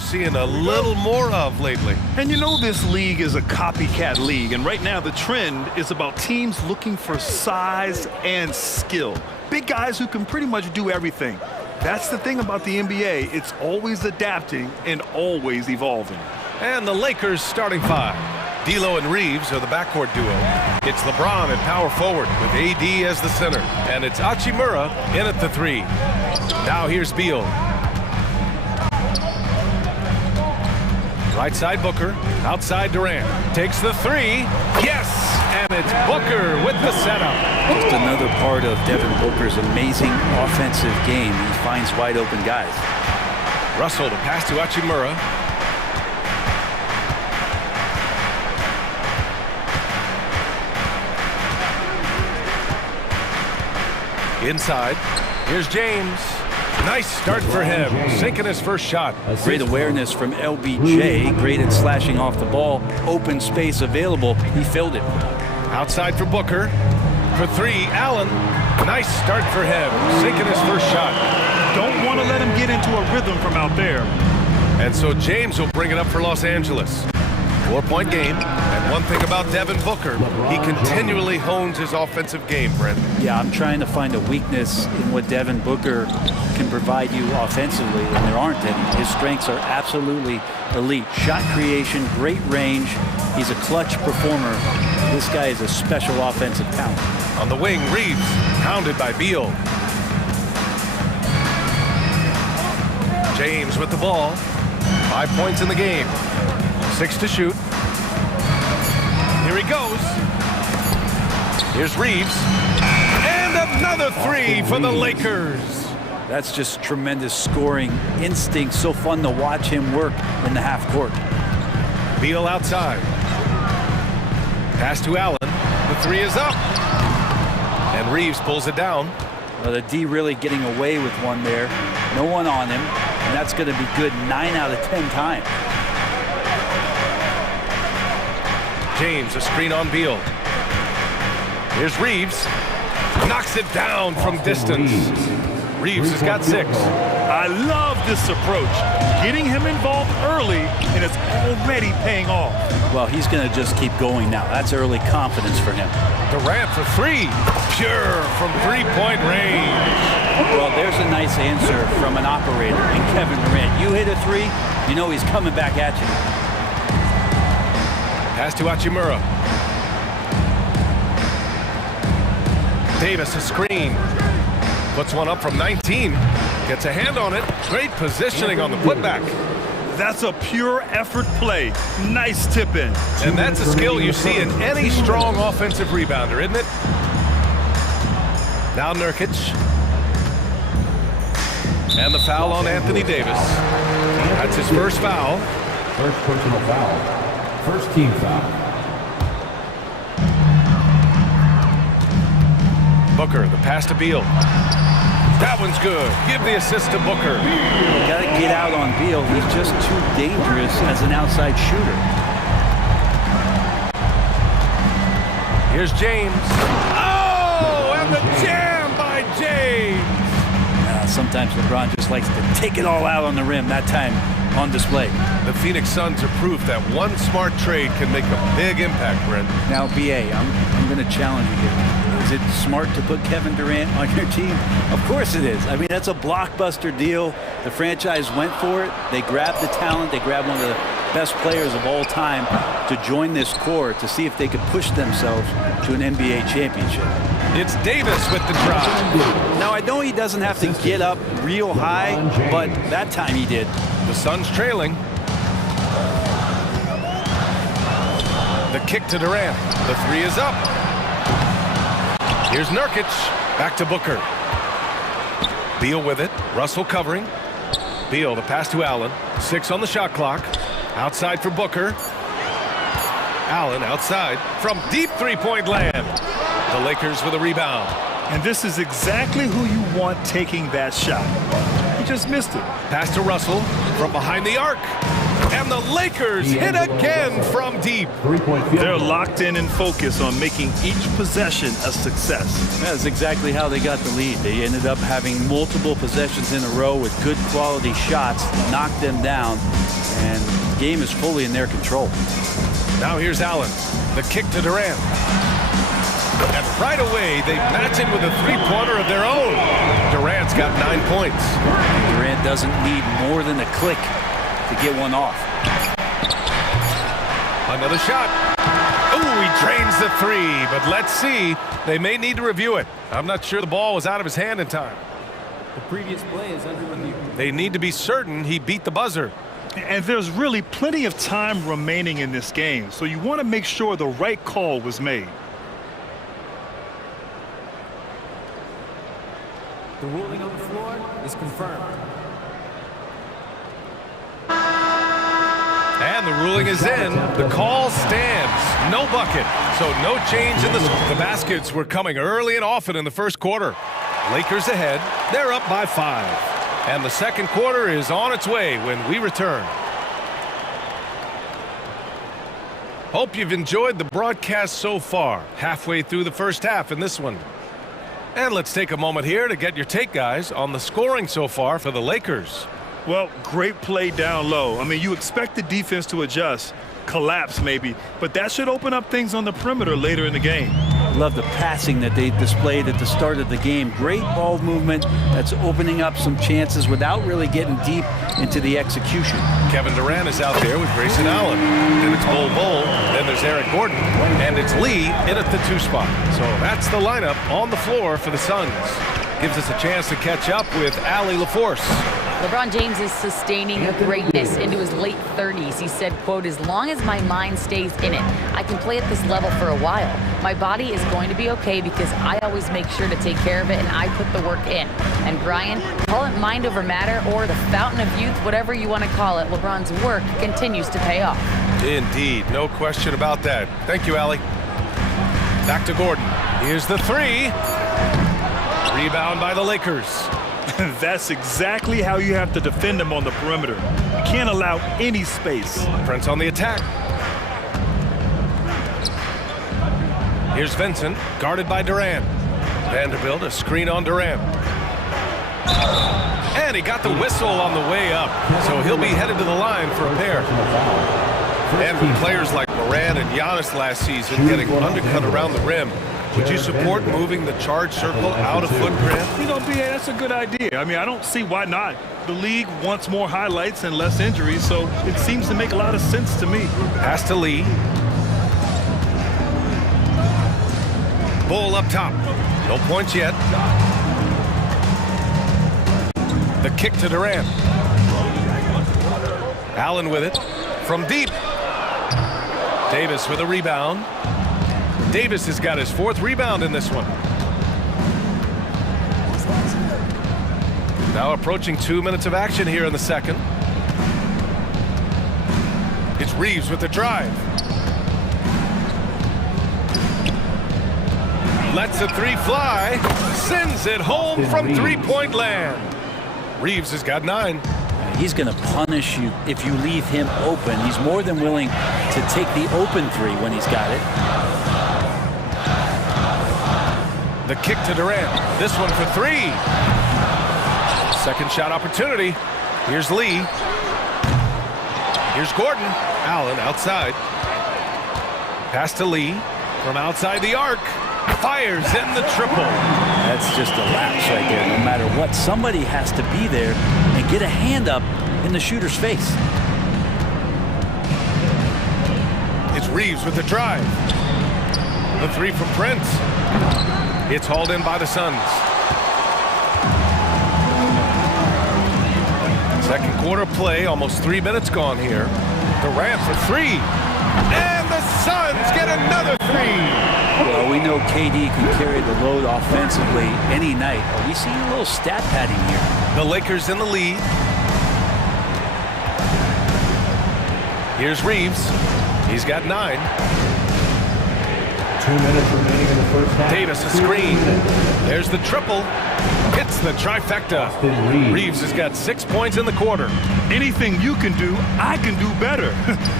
seeing a little more of lately. And you know this league is a copycat league, and right now the trend is about teams looking for size and skill. Big guys who can pretty much do everything. That's the thing about the NBA. It's always adapting and always evolving. And the Lakers starting five. D'Lo and Reeves are the backcourt duo. It's LeBron at power forward with AD as the center. And it's Hachimura in at the three. Now here's Beal. Right side Booker, outside Durant. Takes the three. Yes! And it's Booker with the setup. Just another part of Devin Booker's amazing offensive game. He finds wide open guys. Russell to pass to Hachimura. Inside. Here's James. Nice start for him. Sinking his first shot. Great awareness from LBJ. Great at slashing off the ball. Open space available. He filled it. Outside for Booker. For three, Allen. Nice start for him. Sinking his first shot. Don't want to let him get into a rhythm from out there. And so James will bring it up for Los Angeles. 4-point game. And one thing about Devin Booker, he continually hones his offensive game, Brent. Yeah, I'm trying to find a weakness in what Devin Booker can provide you offensively, and there aren't any. His strengths are absolutely elite. Shot creation, great range. He's a clutch performer. This guy is a special offensive talent. On the wing, Reeves, pounded by Beal. James with the ball. 5 points in the game. 6 to shoot. Here he goes. Here's Reeves. And another three for the Lakers. That's just tremendous scoring instinct. So fun to watch him work in the half court. Beal outside. Pass to Allen. The three is up. And Reeves pulls it down. Well, the D really getting away with one there. No one on him. And that's going to be good 9 out of 10 times. James, a screen on Beal. Here's Reeves. Knocks it down from distance. Reeves has got 6. I love this approach. Getting him involved early, and it's already paying off. Well, he's going to just keep going now. That's early confidence for him. Durant for 3. Pure from 3-point range. Well, there's a nice answer from an operator in Kevin Durant. You hit a 3, you know he's coming back at you. Pass to Hachimura. Davis a screen. Puts one up from 19. Gets a hand on it. Great positioning on the putback. That's a pure effort play. Nice tip in. And that's a skill you see in any strong offensive rebounder, isn't it? Now Nurkic. And the foul on Anthony Davis. That's his first foul. First personal foul. First team foul. Booker, the pass to Beal. That one's good. Give the assist to Booker. You got to get out on Beal. He's just too dangerous as an outside shooter. Here's James. Oh, and the jam by James. Sometimes LeBron just likes to take it all out on the rim. That time on display. The Phoenix Suns are proof that one smart trade can make a big impact, Brent. Now, BA, I'm going to challenge you here. Is it smart to put Kevin Durant on your team? Of course it is. I mean, that's a blockbuster deal. The franchise went for it. They grabbed the talent. They grabbed one of the best players of all time to join this core to see if they could push themselves to an NBA championship. It's Davis with the drive. Now, I know he doesn't have to get up real high, but that time he did. The Suns trailing. The kick to Durant. The three is up. Here's Nurkic. Back to Booker. Beal with it. Russell covering. Beal, the pass to Allen. 6 on the shot clock. Outside for Booker. Allen outside from deep three-point land. The Lakers with a rebound. And this is exactly who you want taking that shot. He just missed it. Pass to Russell from behind the arc. And the Lakers hit again from deep. They're locked in and focused on making each possession a success. That's exactly how they got the lead. They ended up having multiple possessions in a row with good quality shots, knocked them down, and the game is fully in their control. Now here's Allen. The kick to Durant. And right away, they match it with a three-pointer of their own. Durant's got 9 points. Durant doesn't need more than a click to get one off. Another shot. Ooh, he drains the three, but let's see. They may need to review it. I'm not sure the ball was out of his hand in time. The previous play is under review. They need to be certain he beat the buzzer. And there's really plenty of time remaining in this game, so you want to make sure the right call was made. The ruling on the floor is confirmed. And the ruling is in. The call stands. No bucket. So no change in the score. The baskets were coming early and often in the first quarter. Lakers ahead. They're up by 5. And the second quarter is on its way when we return. Hope you've enjoyed the broadcast so far. Halfway through the first half in this one. And let's take a moment here to get your take, guys, on the scoring so far for the Lakers. Well, great play down low. I mean, you expect the defense to adjust, collapse maybe, but that should open up things on the perimeter later in the game. Love the passing that they displayed at the start of the game. Great ball movement that's opening up some chances without really getting deep into the execution. Kevin Durant is out there with Grayson Allen. Then it's Bol, then there's Eric Gordon, and it's Lee in at the 2 spot. So that's the lineup on the floor for the Suns. Gives us a chance to catch up with Allie LaForce. LeBron James is sustaining a greatness into his late 30s. He said, quote, "As long as my mind stays in it, I can play at this level for a while. My body is going to be okay because I always make sure to take care of it and I put the work in." And Brian, call it mind over matter or the fountain of youth, whatever you want to call it, LeBron's work continues to pay off. Indeed, no question about that. Thank you, Allie. Back to Gordon. Here's the 3. Rebound by the Lakers. That's exactly how you have to defend them on the perimeter. You can't allow any space. Prince on the attack. Here's Vincent, guarded by Durant. Vanderbilt, a screen on Durant. And he got the whistle on the way up, so he'll be headed to the line for a pair. And with players like Morant and Giannis last season getting undercut around the rim, would you support moving the charge circle out of footprint? You know, BA, that's a good idea. I mean, I don't see why not. The league wants more highlights and less injuries, so it seems to make a lot of sense to me. Pass to Lee. Bull up top. No points yet. The kick to Durant. Allen with it. From deep. Davis with a rebound. Davis has got his 4th rebound in this one. Now approaching 2 minutes of action here in the second. It's Reeves with the drive. Lets the 3 fly. Sends it home from 3-point land. Reeves has got 9. He's going to punish you if you leave him open. He's more than willing to take the open 3 when he's got it. The kick to Durant. This one for 3. Second shot opportunity. Here's Lee. Here's Gordon. Allen outside. Pass to Lee from outside the arc. Fires in the triple. That's just a lapse right there. No matter what, somebody has to be there and get a hand up in the shooter's face. It's Reeves with the drive. The 3 from Prince. It's hauled in by the Suns. Second quarter play, almost 3 minutes gone here. Durant for 3. And the Suns get another 3. Well, we know KD can carry the load offensively any night. Are we seeing a little stat padding here? The Lakers in the lead. Here's Reeves. He's got 9. 2 minutes remaining in the first half. Davis a screen. There's the triple. Hits the trifecta. Reeves has got 6 points in the quarter. Anything you can do, I can do better.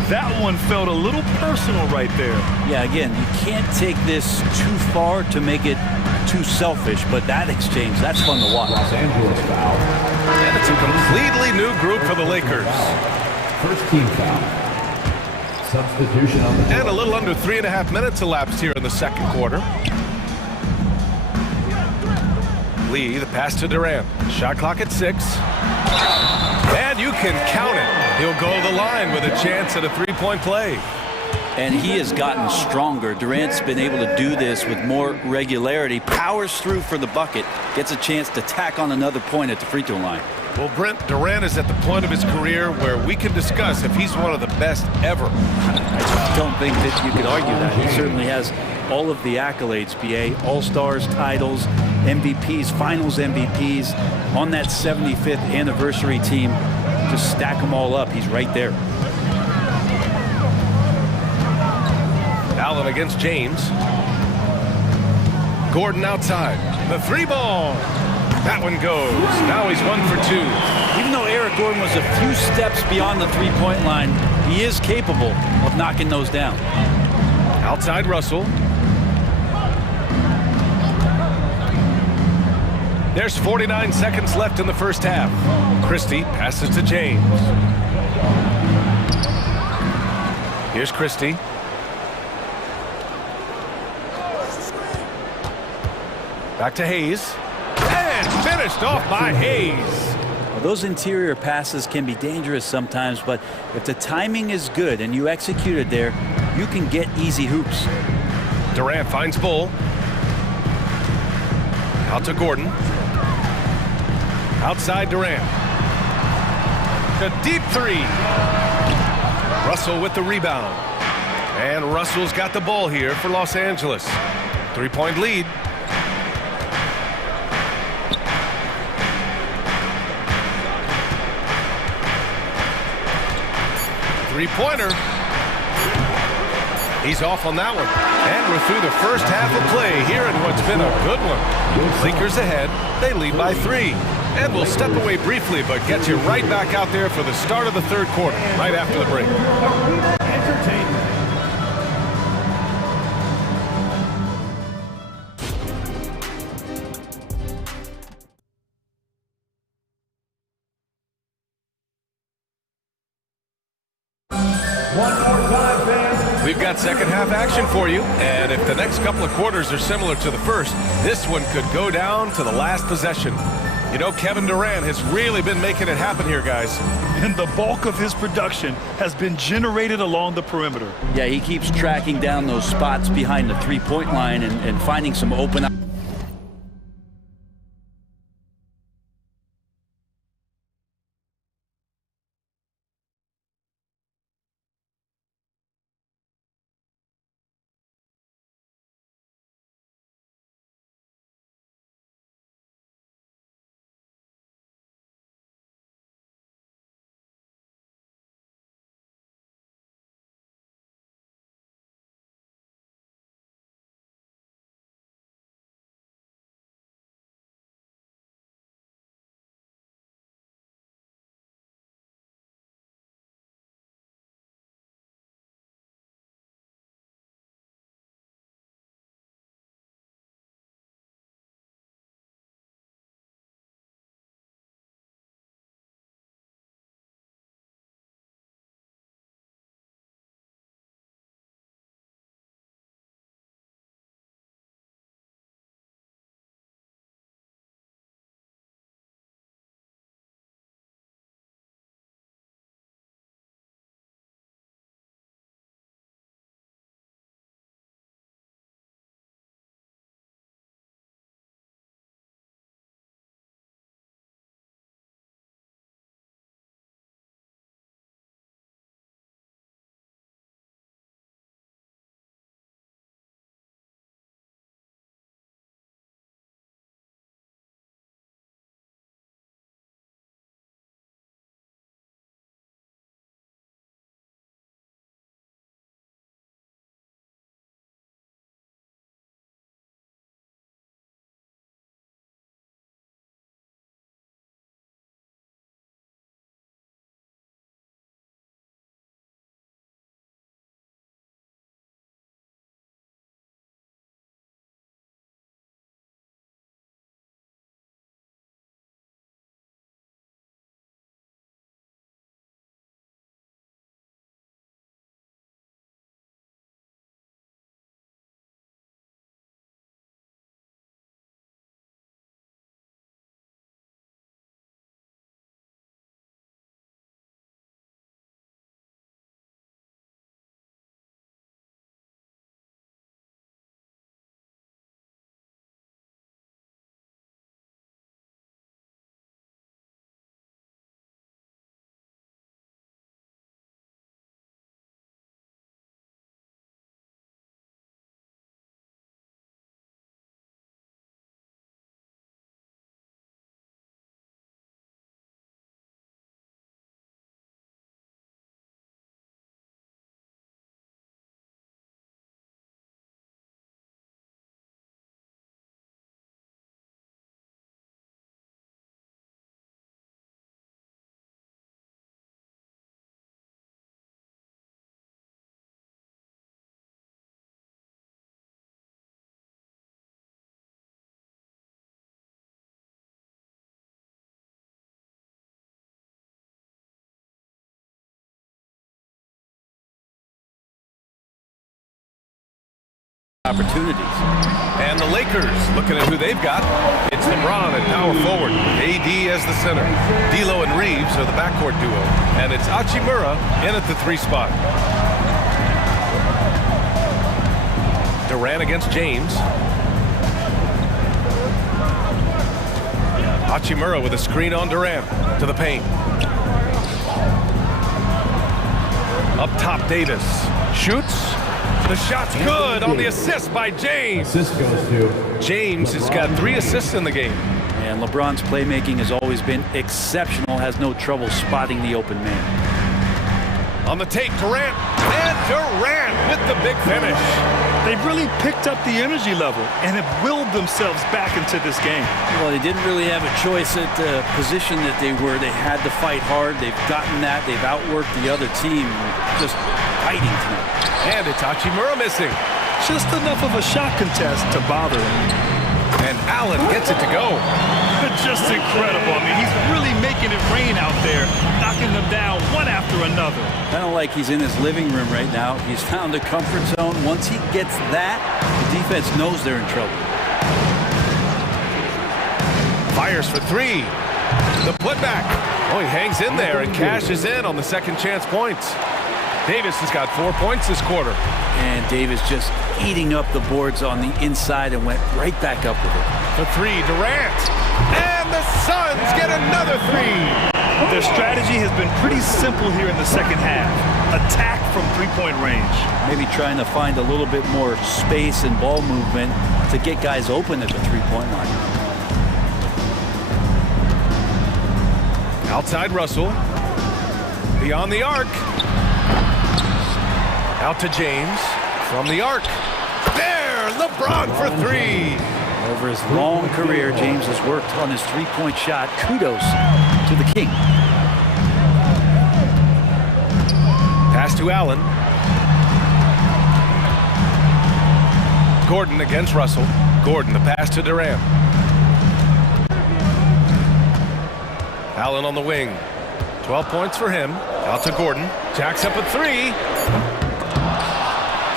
That one felt a little personal right there. Yeah, again, you can't take this too far to make it too selfish, but that exchange, that's fun to watch. Los Angeles foul. And it's a completely new group for the Lakers. First team foul. Substitution on the And a little under 3.5 minutes elapsed here in the second quarter. Lee, the pass to Durant. Shot clock at 6. And you can count it. He'll go to the line with a chance at a three-point play. And he has gotten stronger. Durant's been able to do this with more regularity, powers through for the bucket, gets a chance to tack on another point at the free throw line. Well, Brent, Durant is at the point of his career where we can discuss if he's one of the best ever. I don't think that you could argue that. He certainly has all of the accolades, BA, All-Stars, titles, MVPs, Finals MVPs, on that 75th anniversary team. Just stack them all up. He's right there. Allen against James. Gordon outside. The three ball. That one goes. Now he's 1 for 2. Even though Eric Gordon was a few steps beyond the three-point line, he is capable of knocking those down. Outside Russell. There's 49 seconds left in the first half. Christie passes to James. Here's Christie. Back to Hayes. And finished off by Hayes. Well, those interior passes can be dangerous sometimes, but if the timing is good and you execute it there, you can get easy hoops. Durant finds Bull. Out to Gordon. Outside Durant. A deep three. Russell with the rebound. And Russell's got the ball here for Los Angeles. 3-point lead. Three-pointer. He's off on that one. And we're through the first half of play here in what's been a good one. Lakers ahead. They lead by 3. And we'll step away briefly, but get you right back out there for the start of the third quarter, right after the break. We've got second half action for you, and if the next couple of quarters are similar to the first, this one could go down to the last possession. You know, Kevin Durant has really been making it happen here, guys. And the bulk of his production has been generated along the perimeter. Yeah, he keeps tracking down those spots behind the three-point line and finding some open opportunities. And the Lakers looking at who they've got. It's LeBron at power forward, AD as the center. D'Lo and Reeves are the backcourt duo. And it's Hachimura in at the 3 spot. Durant against James. Hachimura with a screen on Durant to the paint. Up top, Davis shoots. The shot's good on the assist by James. Assist goes to James has got 3 assists in the game. And LeBron's playmaking has always been exceptional, has no trouble spotting the open man. On the take, Durant, and Durant with the big finish. They've really picked up the energy level and have willed themselves back into this game. Well, they didn't really have a choice at the position that they were. They had to fight hard. They've gotten that. They've outworked the other team. Just fighting tonight. And it's Hachimura missing. Just enough of a shot contest to bother him. And Allen gets it to go. Just incredible. I mean, he's really making it rain out there, knocking them down one after another. Kind of like he's in his living room right now. He's found a comfort zone. Once he gets that, the defense knows they're in trouble. Fires for 3. The putback. Oh, he hangs in there and cashes in on the second chance points. Davis has got 4 points this quarter. And Davis just eating up the boards on the inside and went right back up with it. For 3, Durant. And the Suns get another 3. Their strategy has been pretty simple here in the second half. Attack from 3-point range. Maybe trying to find a little bit more space and ball movement to get guys open at the 3-point line. Outside Russell. Beyond the arc. Out to James. From the arc. There! LeBron for 3. Over his long career, James has worked on his 3-point shot. Kudos to the King. Pass to Allen. Gordon against Russell. Gordon, the pass to Durant. Allen on the wing. 12 points for him. Out to Gordon. Jacks up a 3.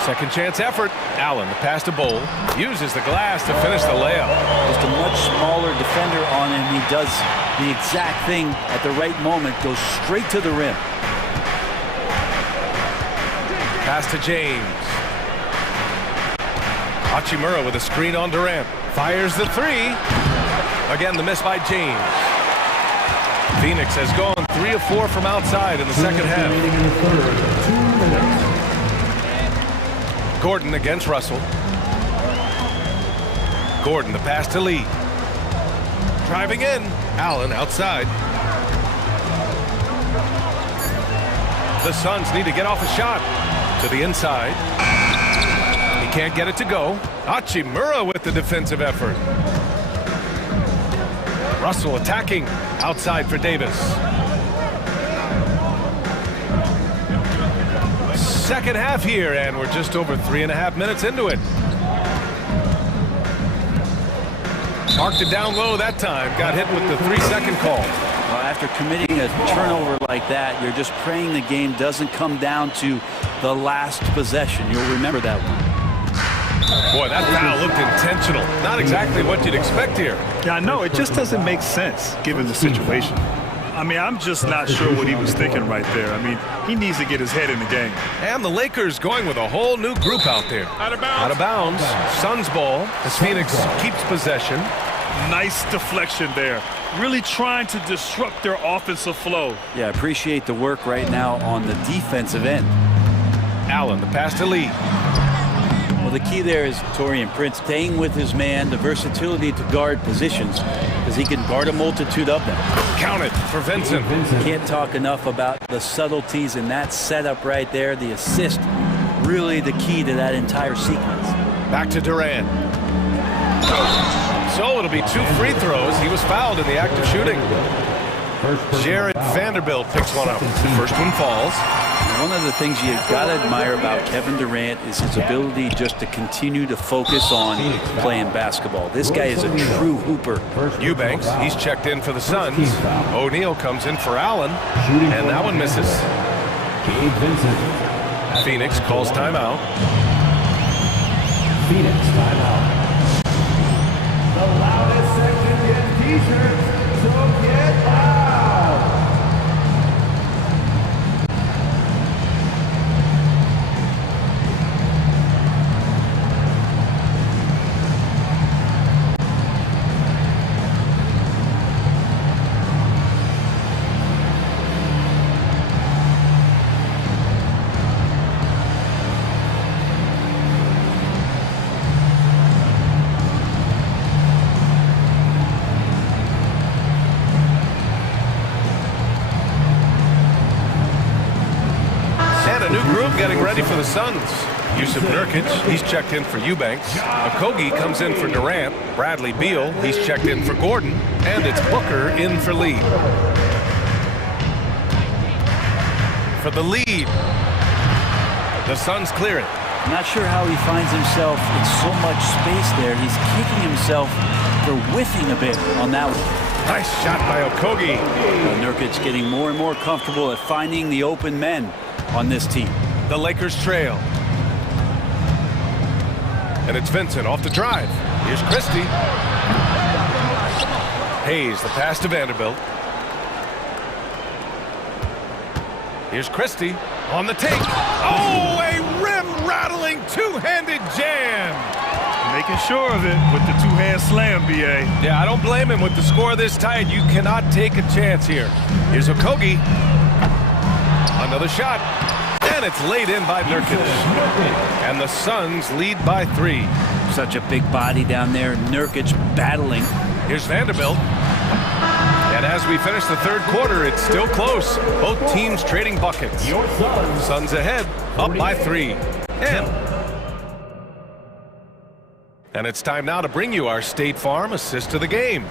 Second chance effort. Allen, the pass to Bowl. Uses the glass to finish the layup. Just a much smaller defender on him. He does the exact thing at the right moment. Goes straight to the rim. Pass to James. Hachimura with a screen on Durant. Fires the 3. Again, the miss by James. Phoenix has gone 3 of 4 from outside in the second half. Gordon against Russell. Gordon, the pass to Lee. Driving in. Allen outside. The Suns need to get off a shot. To the inside. He can't get it to go. Hachimura with the defensive effort. Russell attacking. Outside for Davis. Second half here, and we're just over 3.5 minutes into it. Marked it down low that time. Got hit with the 3-second call. Well, after committing a turnover like that, you're just praying the game doesn't come down to the last possession. You'll remember that one. Boy, that foul looked intentional. Not exactly what you'd expect here. Yeah, I know. It just doesn't make sense given the situation. I mean, I'm just not sure what he was thinking right there. I mean, he needs to get his head in the game. And the Lakers going with a whole new group out there. Out of bounds. Out of bounds. Suns ball as Phoenix keeps possession. Nice deflection there. Really trying to disrupt their offensive flow. Yeah, appreciate the work right now on the defensive end. Allen, the pass to Lee. Well, the key there is Taurean Prince staying with his man, the versatility to guard positions, because he can guard a multitude of them. Count it for Vincent. Can't talk enough about the subtleties in that setup right there. The assist, really the key to that entire sequence. Back to Durant. So it'll be 2 free throws. He was fouled in the act of shooting. Jared Vanderbilt picks one up. First one falls. One of the things you got to admire about Kevin Durant is his ability just to continue to focus on playing basketball. This guy is a true hooper. Eubanks, he's checked in for the Suns. O'Neal comes in for Allen, and that one misses. Phoenix calls timeout. Phoenix timeout. The loudest section gets t-shirts, so get loud! Getting ready for the Suns. Yusuf Nurkic, he's checked in for Eubanks. Okogie comes in for Durant. Bradley Beal, he's checked in for Gordon. And it's Booker in for Lee. For the lead. The Suns clear it. I'm not sure how he finds himself in so much space there. He's kicking himself for whiffing a bit on that one. Nice shot by Okogie. Nurkic getting more and more comfortable at finding the open men on this team. The Lakers trail. And it's Vincent off the drive. Here's Christie. Hayes, the pass to Vanderbilt. Here's Christie on the take. Oh, a rim-rattling two-handed jam. Making sure of it with the two-hand slam, B.A. Yeah, I don't blame him with the score this tight. You cannot take a chance here. Here's Okogie. Another shot. And it's laid in by Nurkic. And the Suns lead by 3. Such a big body down there. Nurkic battling. Here's Vanderbilt. And as we finish the third quarter, it's still close. Both teams trading buckets. Suns ahead, up by 3. And it's time now to bring you our State Farm assist of the game.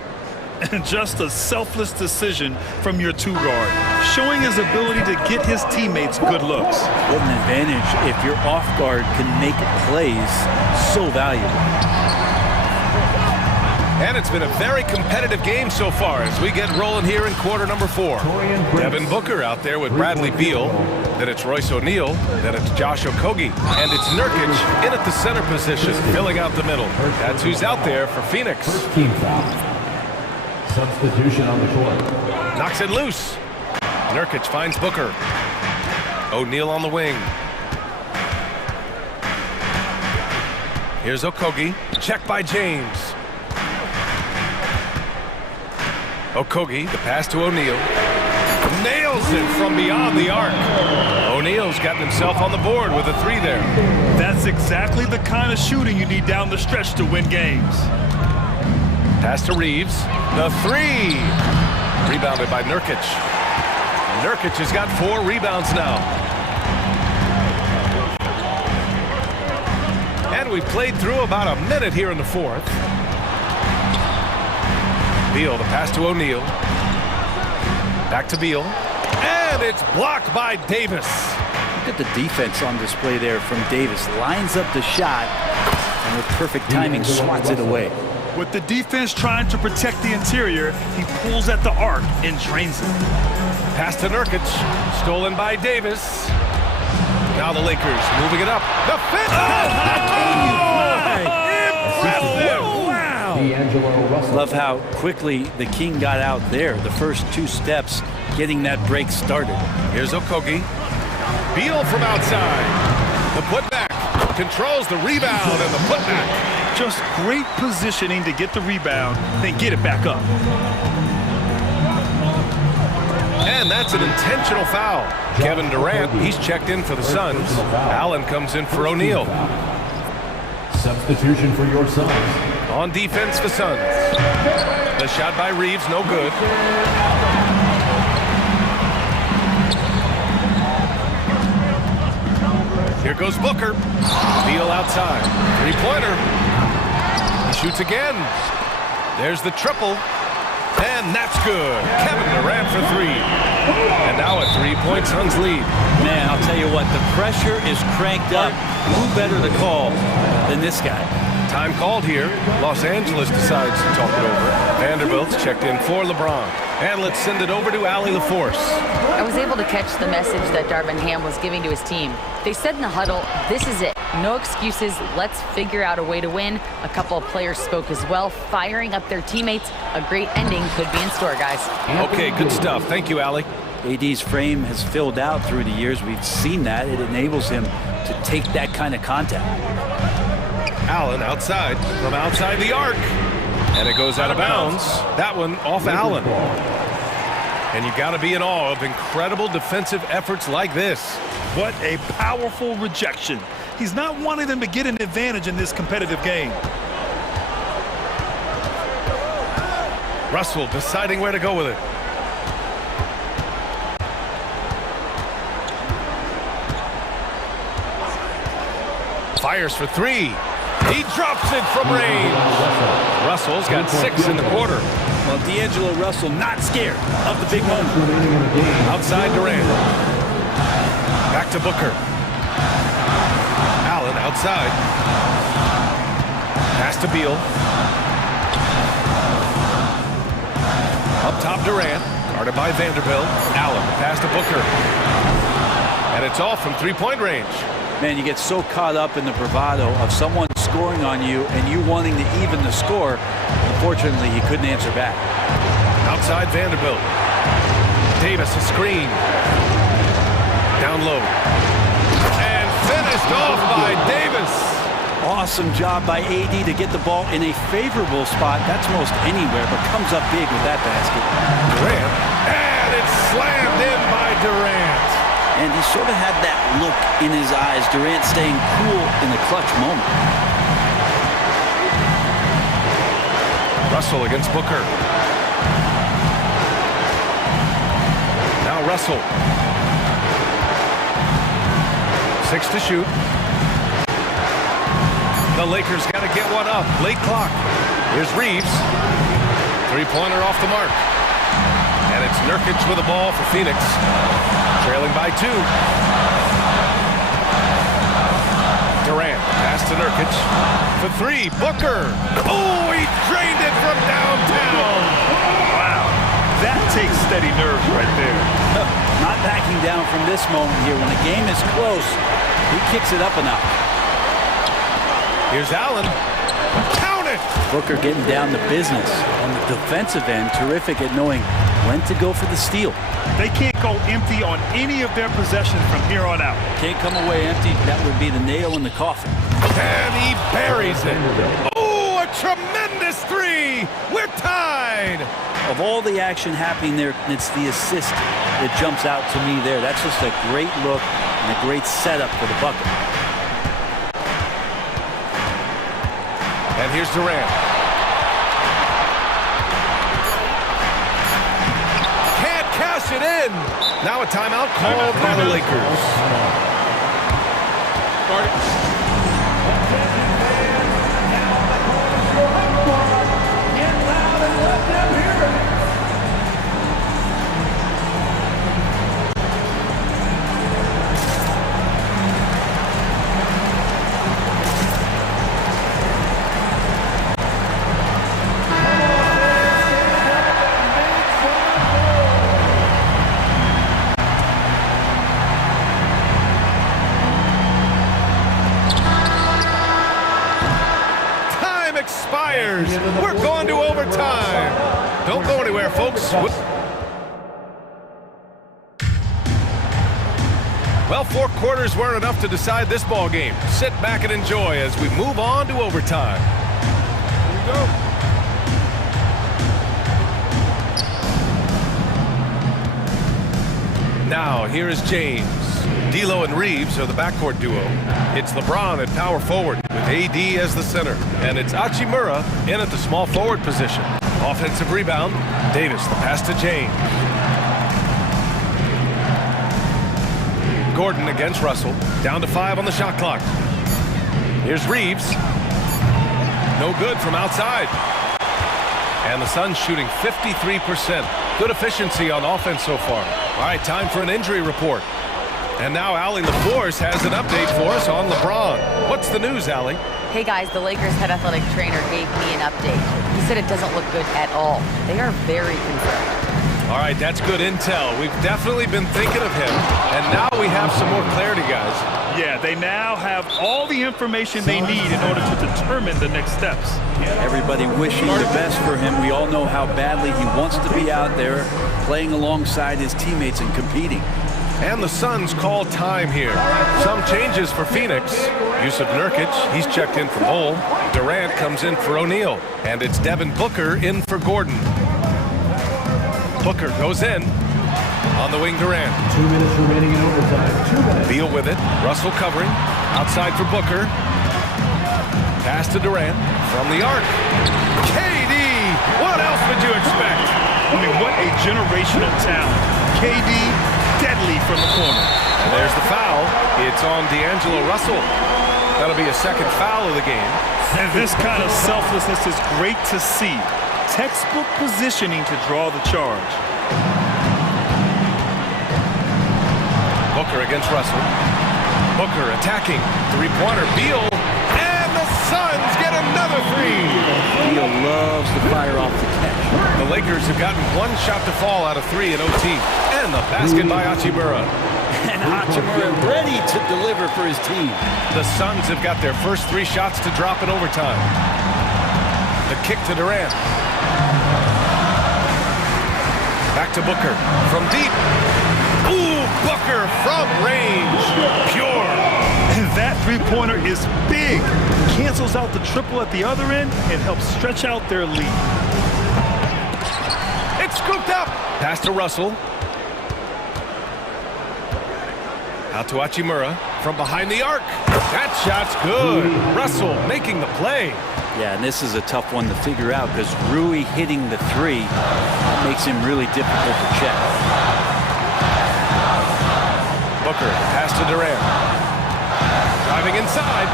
And just a selfless decision from your two-guard, showing his ability to get his teammates good looks. What an advantage if your off-guard can make plays so valuable. And it's been a very competitive game so far as we get rolling here in quarter number 4. Devin Booker out there with Bradley Beal. Then it's Royce O'Neal. Then it's Josh Okogie. And it's Nurkic in at the center position, filling out the middle. That's who's out there for Phoenix. First team foul. Substitution on the court. Knocks it loose. Nurkic finds Booker. O'Neal on the wing. Here's Okogie. Check by James. Okogie, the pass to O'Neal. Nails it from beyond the arc. O'Neal's gotten himself on the board with a 3 there. That's exactly the kind of shooting you need down the stretch to win games. Pass to Reeves. The 3. Rebounded by Nurkic. Nurkic has got 4 rebounds now. And we've played through about a minute here in the 4th. Beal, the pass to O'Neal. Back to Beal. And it's blocked by Davis. Look at the defense on display there from Davis. Lines up the shot and with perfect timing swats it away. With the defense trying to protect the interior, he pulls at the arc and drains it. Pass to Nurkic. Stolen by Davis. Now the Lakers moving it up. The fifth. Impressive. Wow. Love how quickly the King got out there. The first 2 steps getting that break started. Here's Okogie. Beal from outside. The putback. Controls the rebound and the putback. Just great positioning to get the rebound, then get it back up. And that's an intentional foul. Kevin Durant, he's checked in for the Suns. Allen comes in for O'Neal. Substitution for your Suns. On defense, the Suns. The shot by Reeves, no good. Here goes Booker. Beal outside. 3-pointer. He shoots again. There's the triple. And that's good. Kevin Durant for 3. And now a 3-point Suns lead. Man, I'll tell you what, the pressure is cranked up. Who better to call than this guy? Time called here. Los Angeles decides to talk it over. Vanderbilt's checked in for LeBron. And let's send it over to Allie LaForce. I was able to catch the message that Darvin Ham was giving to his team. They said in the huddle, this is it. No excuses. Let's figure out a way to win. A couple of players spoke as well, firing up their teammates. A great ending could be in store, guys. Okay, good stuff. Thank you, Allie. AD's frame has filled out through the years. We've seen that. It enables him to take that kind of contact. Allen outside, from outside the arc. And it goes out of bounds. That one off Allen. And you got to be in awe of incredible defensive efforts like this. What a powerful rejection. He's not wanting them to get an advantage in this competitive game. Russell deciding where to go with it. Fires for three. He drops it from range. Russell's got 6 in the quarter. Well, D'Angelo Russell not scared of the big moment. Outside Durant. Back to Booker. Allen outside. Pass to Beal. Up top Durant. Guarded by Vanderbilt. Allen pass to Booker. And it's off from three-point range. Man, you get so caught up in the bravado of someone scoring on you and you wanting to even the score. Unfortunately, he couldn't answer back. Outside Vanderbilt. Davis a screen. Down low. And finished off by Davis. Awesome job by AD to get the ball in a favorable spot. That's most anywhere, but comes up big with that basket. Durant. And it's slammed in by Durant. And he sort of had that look in his eyes. Durant staying cool in the clutch moment. Russell against Booker. Now Russell. 6 to shoot. The Lakers got to get one up. Late clock. Here's Reeves. Three-pointer off the mark. And it's Nurkic with the ball for Phoenix. Trailing by 2. Durant, pass to Nurkic. For 3, Booker. Oh, he drained it from downtown. Wow, that takes steady nerves right there. Not backing down from this moment here. When the game is close, he kicks it up a notch. Here's Allen. Count it! Booker getting down to business. On the defensive end, terrific at knowing when to go for the steal. They can't go empty on any of their possessions from here on out. Can't come away empty. That would be the nail in the coffin. And he buries it. Oh, a tremendous 3. We're tied. Of all the action happening there, it's the assist that jumps out to me there. That's just a great look and a great setup for the bucket. And here's Durant. Can't cash it in. Now a timeout called by the Lakers. We're going to overtime. Don't go anywhere, folks. Well, 4 quarters weren't enough to decide this ball game. Sit back and enjoy as we move on to overtime. Here we go. Now, here is James. D'Lo and Reeves are the backcourt duo. It's LeBron at power forward with AD as the center. And it's Hachimura in at the small forward position. Offensive rebound. Davis, the pass to James. Gordon against Russell. Down to 5 on the shot clock. Here's Reeves. No good from outside. And the Suns shooting 53%. Good efficiency on offense so far. All right, time for an injury report. And now Allie LaForce has an update for us on LeBron. What's the news, Allie? Hey guys, the Lakers head athletic trainer gave me an update. He said it doesn't look good at all. They are very concerned. All right, that's good intel. We've definitely been thinking of him, and now we have some more clarity, guys. Yeah, they now have all the information they need in order to determine the next steps. Everybody wishing the best for him. We all know how badly he wants to be out there playing alongside his teammates and competing. And the Suns call time here. Some changes for Phoenix. Yusuf Nurkic, he's checked in for Bull. Durant comes in for O'Neal. And it's Devin Booker in for Gordon. Booker goes in. On the wing, Durant. 2 minutes remaining in overtime. 2 minutes. Beal with it. Russell covering. Outside for Booker. Pass to Durant. From the arc. KD! What else would you expect? I mean, what a generational talent. KD, deadly from the corner. And there's the foul. It's on D'Angelo Russell. That'll be a second foul of the game. And this kind of selflessness is great to see. Textbook positioning to draw the charge. Booker against Russell. Booker attacking. Three-pointer. Beal. And the Suns get another three. Beal loves to fire off the catch. The Lakers have gotten one shot to fall out of three in OT. And the basket by Hachimura. And Hachimura ready to deliver for his team. The Suns have got their first three shots to drop in overtime. The kick to Durant. Back to Booker. From deep. Ooh, Booker from range. Pure. And that three-pointer is big. Cancels out the triple at the other end and helps stretch out their lead. It's scooped up. Pass to Russell. Out to Hachimura from behind the arc. That shot's good. Russell making the play. Yeah, and this is a tough one to figure out because Rui hitting the three makes him really difficult to check. Booker, pass to Durant. Driving inside.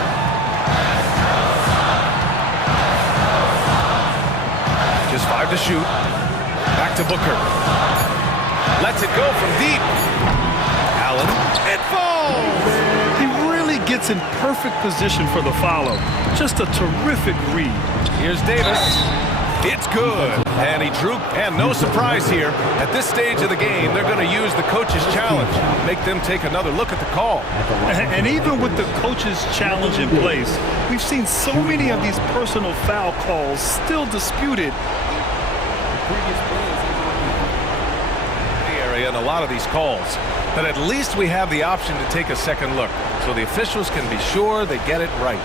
Just 5 to shoot. Back to Booker. Lets it go from deep. Allen. It falls! He really gets in perfect position for the follow. Just a terrific read. Here's Davis. It's good. And he drew. And no surprise here. At this stage of the game, they're going to use the coach's challenge. Make them take another look at the call. And even with the coach's challenge in place, we've seen so many of these personal foul calls still disputed. The area and a lot of these calls. But at least we have the option to take a second look. So the officials can be sure they get it right.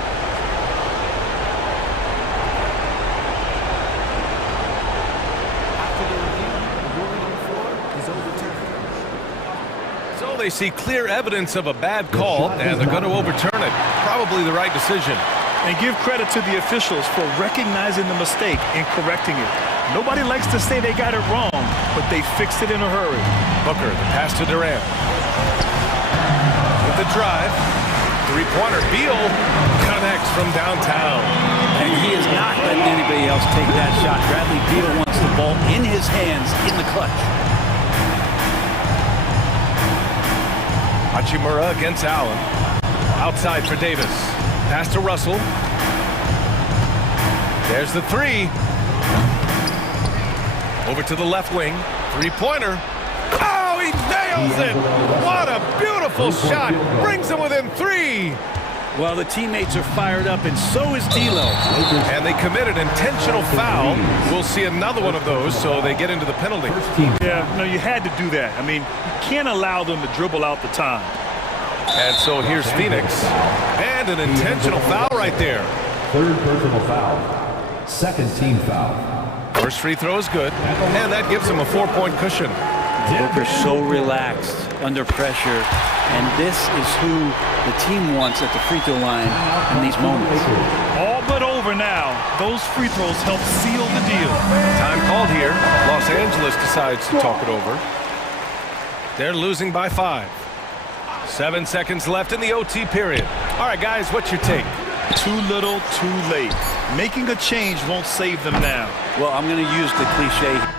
They see clear evidence of a bad call, and they're going to overturn it. Probably the right decision. And give credit to the officials for recognizing the mistake and correcting it. Nobody likes to say they got it wrong, but they fixed it in a hurry. Booker, the pass to Durant. With the drive. Three-pointer. Beal connects from downtown. And he is not letting anybody else take that shot. Bradley Beal wants the ball in his hands in the clutch. Hachimura against Allen. Outside for Davis. Pass to Russell. There's the three. Over to the left wing. Three-pointer. Oh, he nails it! What a beautiful shot! Brings him within three! Well, the teammates are fired up, and so is D'Lo. And they committed intentional foul. We'll see another one of those, so they get into the penalty. Yeah, no, you had to do that. I mean, you can't allow them to dribble out the time. And so here's Phoenix. And an intentional foul right there. Third personal foul. Second team foul. First free throw is good, and that gives them a 4-point cushion. Booker's so relaxed under pressure, and this is who the team wants at the free throw line in these moments. All but over now. Those free throws help seal the deal. Time called here. Los Angeles decides to talk it over. They're losing by 5. 7 seconds left in the OT period. All right, guys, what's your take? Too little, too late. Making a change won't save them now. Well, I'm going to use the cliche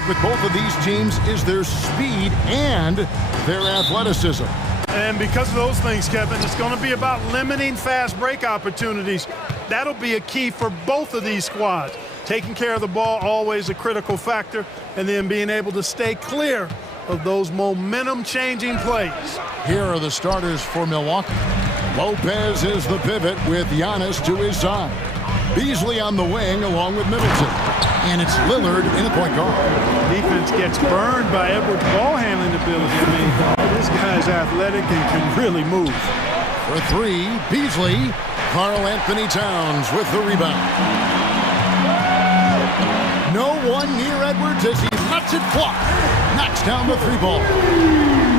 mark with both of these teams is their speed and their athleticism. And because of those things, Kevin, it's going to be about limiting fast break opportunities. That'll be a key for both of these squads. Taking care of the ball, always a critical factor, and then being able to stay clear of those momentum-changing plays. Here are the starters for Milwaukee. Lopez is the pivot with Giannis to his side. Beasley on the wing along with Middleton. And it's Lillard in the point guard. Defense gets burned by Edwards' ball handling ability. I mean, this guy's athletic and can really move. For three, Beasley. Karl Anthony Towns with the rebound. No one near Edwards as he lets it fly. Knocks down the three ball.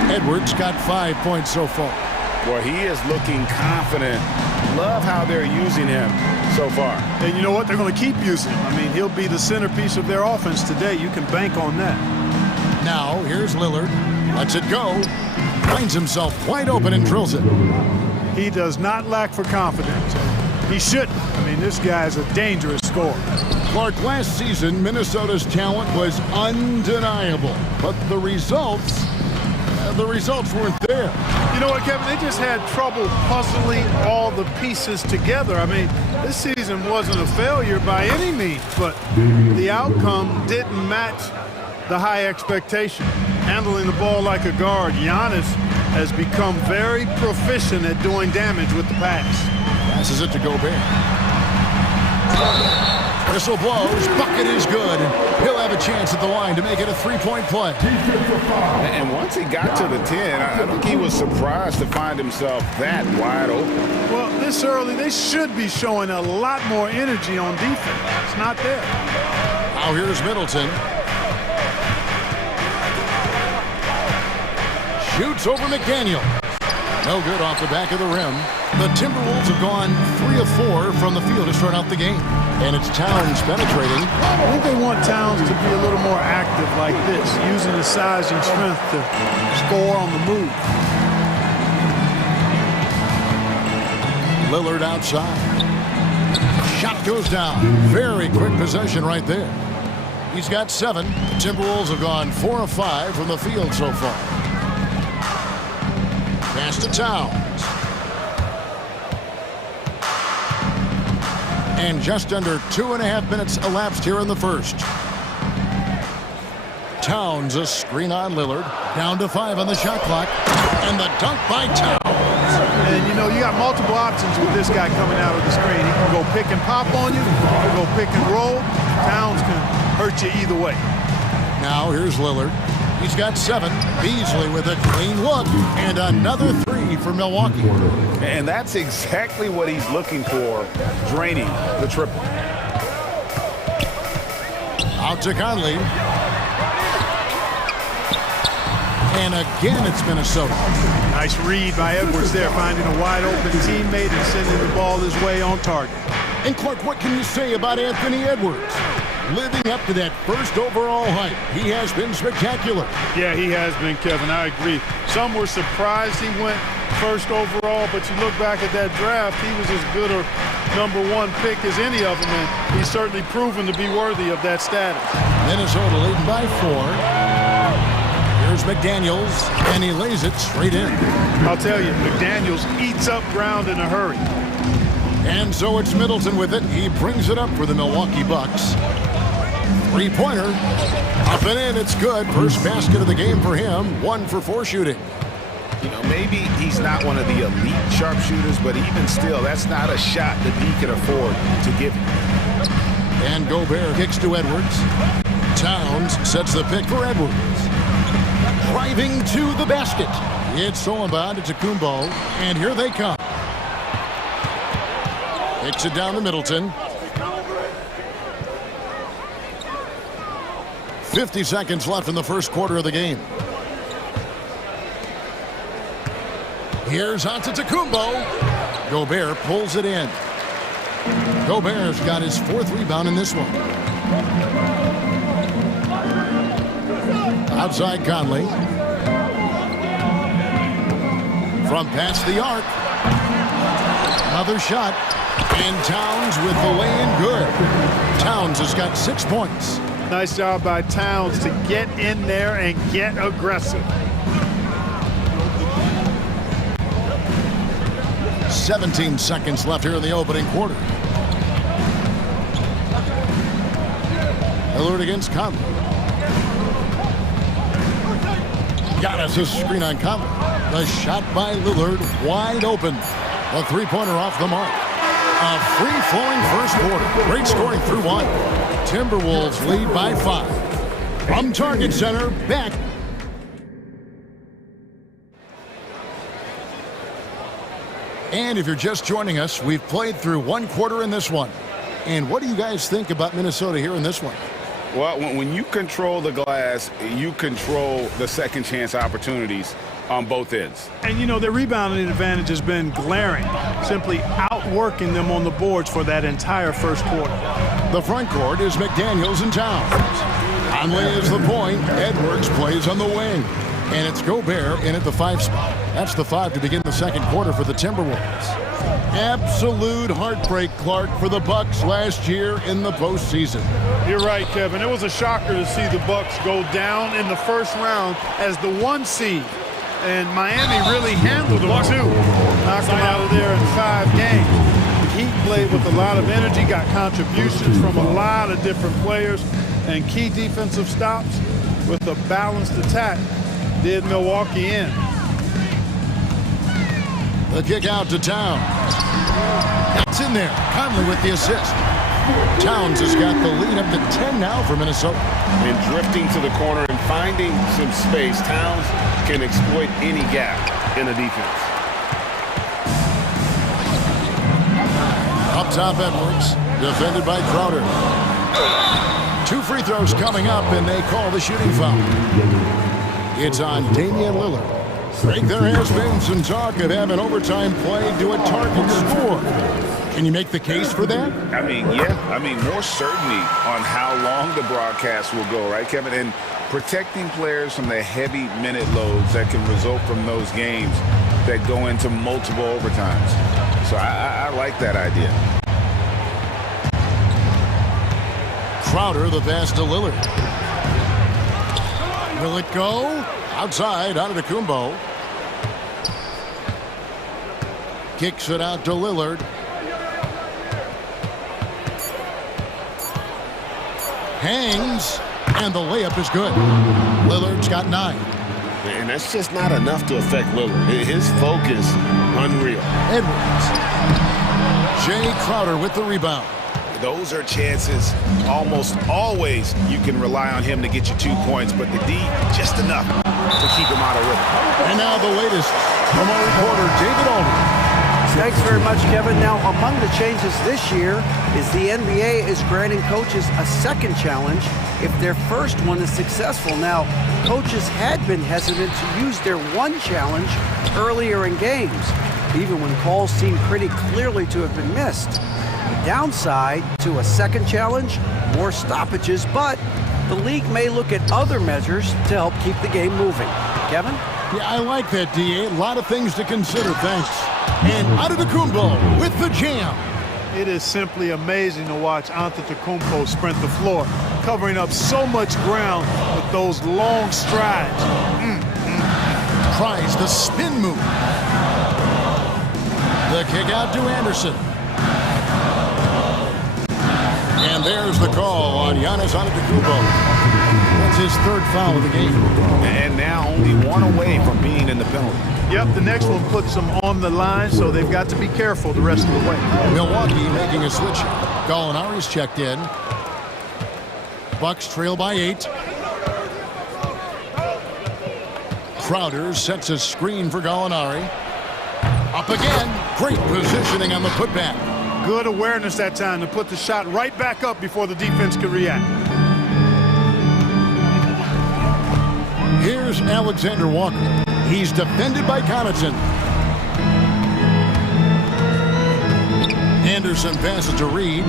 Edwards got 5 points so far. Well, he is looking confident. Love how they're using him so far. And you know what? They're going to keep using him. I mean, he'll be the centerpiece of their offense today. You can bank on that. Now, here's Lillard. Lets it go. Finds himself wide open and drills it. He does not lack for confidence. He shouldn't. I mean, this guy is a dangerous scorer. Clark, last season, Minnesota's talent was undeniable. But the results weren't there. You know what, Kevin? They just had trouble puzzling all the pieces together. I mean, this season wasn't a failure by any means, but the outcome didn't match the high expectation. Handling the ball like a guard, Giannis has become very proficient at doing damage with the pass. Passes it to Gobert. Whistle blows, bucket is good, and he'll have a chance at the line to make it a three-point play. And once he got to the 10, I think he was surprised to find himself that wide open. Well, this early, they should be showing a lot more energy on defense. It's not there. Now here's Middleton. Shoots over McDaniel. No good off the back of the rim. The Timberwolves have gone 3 of 4 from the field to start out the game. And it's Towns penetrating. I think they want Towns to be a little more active like this, using his size and strength to score on the move. Lillard outside. Shot goes down. Very quick possession right there. He's got 7. The Timberwolves have gone 4 of 5 from the field so far. Pass to Towns. And just under 2.5 minutes elapsed here in the first. Towns, a screen on Lillard. Down to 5 on the shot clock. And the dunk by Towns. And, you know, you got multiple options with this guy coming out of the screen. He can go pick and pop on you. He can go pick and roll. Towns can hurt you either way. Now here's Lillard. He's got 7. Beasley with a clean look. And another 3 for Milwaukee. And that's exactly what he's looking for, draining the triple. Out to Conley. And again, it's Minnesota. Nice read by Edwards there, finding a wide open teammate and sending the ball his way on target. And Clark, what can you say about Anthony Edwards? Living up to that first overall hype, he has been spectacular. Yeah, he has been, Kevin. I agree. Some were surprised he went first overall, but you look back at that draft, he was as good a #1 pick as any of them, and he's certainly proven to be worthy of that status. Minnesota leading by 4. Here's McDaniels, and he lays it straight in. I'll tell you, McDaniels eats up ground in a hurry. And so it's Middleton with it. He brings it up for the Milwaukee Bucks. Three-pointer. Up and in, it's good. First basket of the game for him. 1 for 4 shooting. You know, maybe he's not one of the elite sharpshooters, but even still, that's not a shot that he can afford to give you. And Gobert kicks to Edwards. Towns sets the pick for Edwards. Driving to the basket. It's Solomon to Kumbo, and here they come. Kicks it down to Middleton. 50 seconds left in the first quarter of the game. Here's Antetokounmpo. Gobert pulls it in. Gobert's got his 4th rebound in this one. Outside Conley. From past the arc. Another shot. And Towns with the lay-in good. Towns has got 6 points. Nice job by Towns to get in there and get aggressive. 17 seconds left here in the opening quarter. Lillard against Conley. Got us a screen on Conley. The shot by Lillard, wide open. The three-pointer off the mark. A free-flowing first quarter. Great scoring through one. Timberwolves lead by 5. From Target Center, back. And if you're just joining us, we've played through one quarter in this one. And what do you guys think about Minnesota here in this one? Well, when you control the glass, you control the second chance opportunities on both ends. And, you know, their rebounding advantage has been glaring, simply outworking them on the boards for that entire first quarter. The front court is McDaniels and Towns. Conley is the point. Edwards plays on the wing. And it's Gobert in at the 5 spot. That's the 5 to begin the second quarter for the Timberwolves. Absolute heartbreak, Clark, for the Bucks last year in the postseason. You're right, Kevin. It was a shocker to see the Bucks go down in the first round as the 1 seed. And Miami really handled them, too. Knocked them out of there in 5 games. The Heat played with a lot of energy, got contributions from a lot of different players, and key defensive stops with a balanced attack did Milwaukee in. The kick out to Towns. That's in there. Conley with the assist. Towns has got the lead up to 10 now for Minnesota. And drifting to the corner and finding some space, Towns can exploit any gap in the defense. Up top, Edwards, defended by Crowder. 2 free throws coming up, and they call the shooting foul. It's on Damian Lillard. Greg, there has been some talk of having overtime play to a target score. Can you make the case for that? I mean, yeah. I mean, more certainty on how long the broadcast will go, right, Kevin? And protecting players from the heavy minute loads that can result from those games that go into multiple overtimes. So I like that idea. Crowder, the pass to Lillard. Will it go? Outside, out of the Kumbo. Kicks it out to Lillard. Hangs, and the layup is good. Lillard's got 9. And that's just not enough to affect Lillard. His focus, unreal. Edwards. Jay Crowder with the rebound. Those are chances almost always you can rely on him to get you 2 points, but the D, just enough to keep him out of rhythm. And now the latest from our reporter, David Aldridge. Thanks very much, Kevin. Now, among the changes this year is the NBA is granting coaches a second challenge if their first one is successful. Now, coaches had been hesitant to use their one challenge earlier in games, even when calls seemed pretty clearly to have been missed. The downside to a second challenge, more stoppages, but the league may look at other measures to help keep the game moving. Kevin? Yeah, I like that, D.A. A lot of things to consider, thanks. And Antetokounmpo with the jam. It is simply amazing to watch Antetokounmpo sprint the floor, covering up so much ground with those long strides. Tries the spin move. The kick out to Anderson. And there's the call on Giannis Antetokounmpo. That's his 3rd foul of the game. And now only 1 away from being in the penalty. Yep, the next one puts them on the line, so they've got to be careful the rest of the way. Milwaukee making a switch. Gallinari's checked in. Bucks trail by 8. Crowder sets a screen for Gallinari. Up again. Great positioning on the putback. Good awareness that time to put the shot right back up before the defense could react. Here's Alexander Walker. He's defended by Connaughton. Anderson passes to Reed.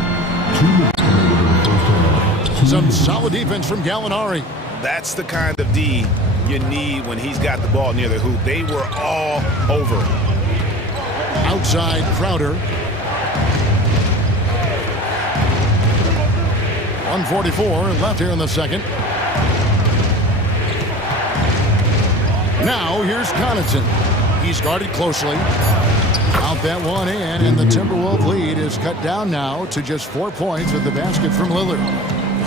Some solid defense from Gallinari. That's the kind of D you need when he's got the ball near the hoop. They were all over it. Outside Crowder. 1:44 left here in the second. Now here's Connaughton. He's guarded closely. Out that one in, and the Timberwolves lead is cut down now to just 4 points with the basket from Lillard.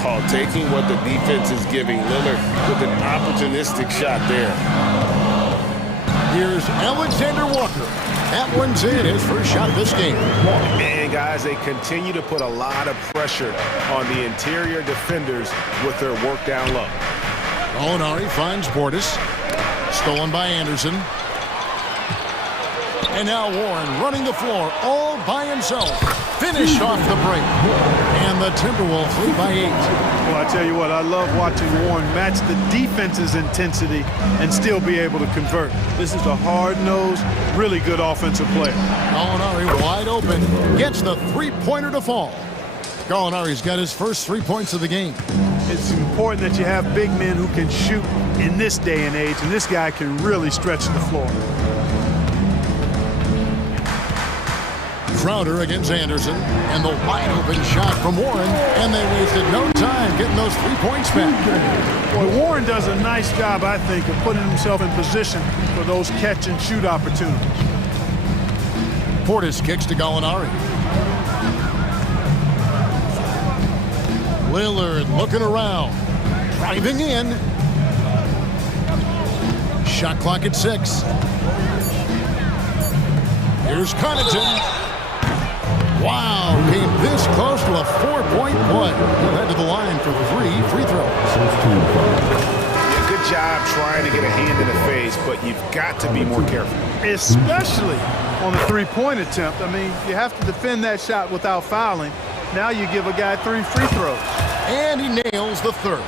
Oh, taking what the defense is giving Lillard with an opportunistic shot there. Here's Alexander Walker. That one's in, his first shot this game. And guys, they continue to put a lot of pressure on the interior defenders with their work down low. Gallinari finds Portis. Stolen by Anderson. And now Warren running the floor all by himself. Finished off the break. And the Timberwolves lead by 8. Well, I tell you what, I love watching Warren match the defense's intensity and still be able to convert. This is a hard-nosed, really good offensive player. Gallinari wide open. Gets the three-pointer to fall. Gallinari's got his first 3 points of the game. It's important that you have big men who can shoot in this day and age, and this guy can really stretch the floor. Crowder against Anderson, and the wide open shot from Warren, and they wasted no time getting those 3 points back. Boy, Warren does a nice job, I think, of putting himself in position for those catch and shoot opportunities. Portis kicks to Gallinari. Lillard looking around, driving in. Shot clock at 6. Here's Connaughton. Wow, came this close to a 4-point play. He'll head to the line for 3 free throws. Yeah, good job trying to get a hand in the face, but you've got to be more careful. Especially on the three-point attempt. I mean, you have to defend that shot without fouling. Now you give a guy 3 free throws. And he nails the third.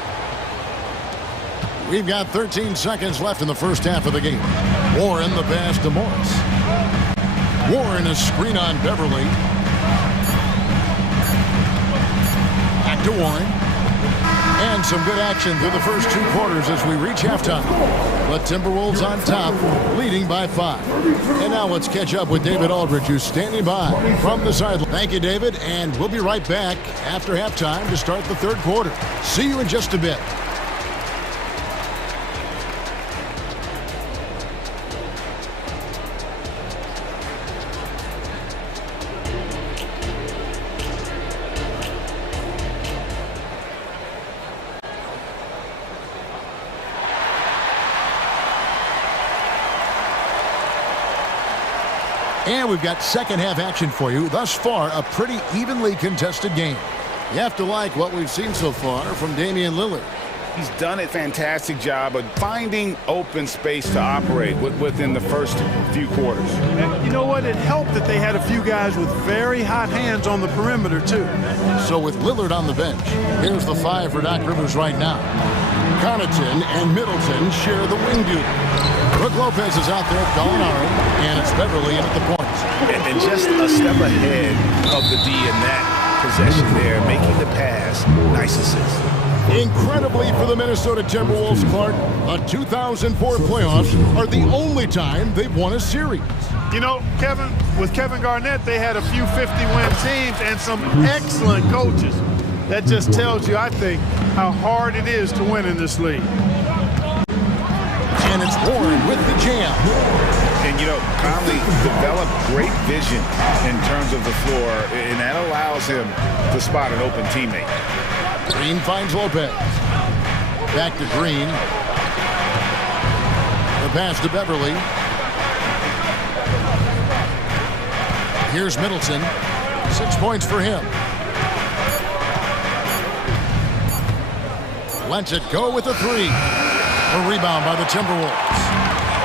We've got 13 seconds left in the first half of the game. Warren the pass to Morris. Warren a screen on Beverly. Back to Warren. And some good action through the first 2 quarters as we reach halftime. The Timberwolves on top, leading by 5. And now let's catch up with David Aldridge, who's standing by from the sideline. Thank you, David, and we'll be right back after halftime to start the third quarter. See you in just a bit. And we've got second half action for you. Thus far, a pretty evenly contested game. You have to like what we've seen so far from Damian Lillard. He's done a fantastic job of finding open space to operate within the first few quarters. And you know what? It helped that they had a few guys with very hot hands on the perimeter, too. So with Lillard on the bench, here's the 5 for Doc Rivers right now. Connaughton and Middleton share the wing duty. Brook Lopez is out there at Gallinari, and it's Beverly in at the points. And just a step ahead of the D in that possession there, making the pass. Nice assist. Incredibly for the Minnesota Timberwolves, Clark, the 2004 playoffs are the only time they've won a series. You know, Kevin, with Kevin Garnett, they had a few 50-win teams and some excellent coaches. That just tells you, I think, how hard it is to win in this league. And it's Warren with the jam. And, you know, Conley developed great vision in terms of the floor, and that allows him to spot an open teammate. Green finds Lopez. Back to Green. The pass to Beverly. Here's Middleton. 6 points for him. Lets it go with a 3. A rebound by the Timberwolves.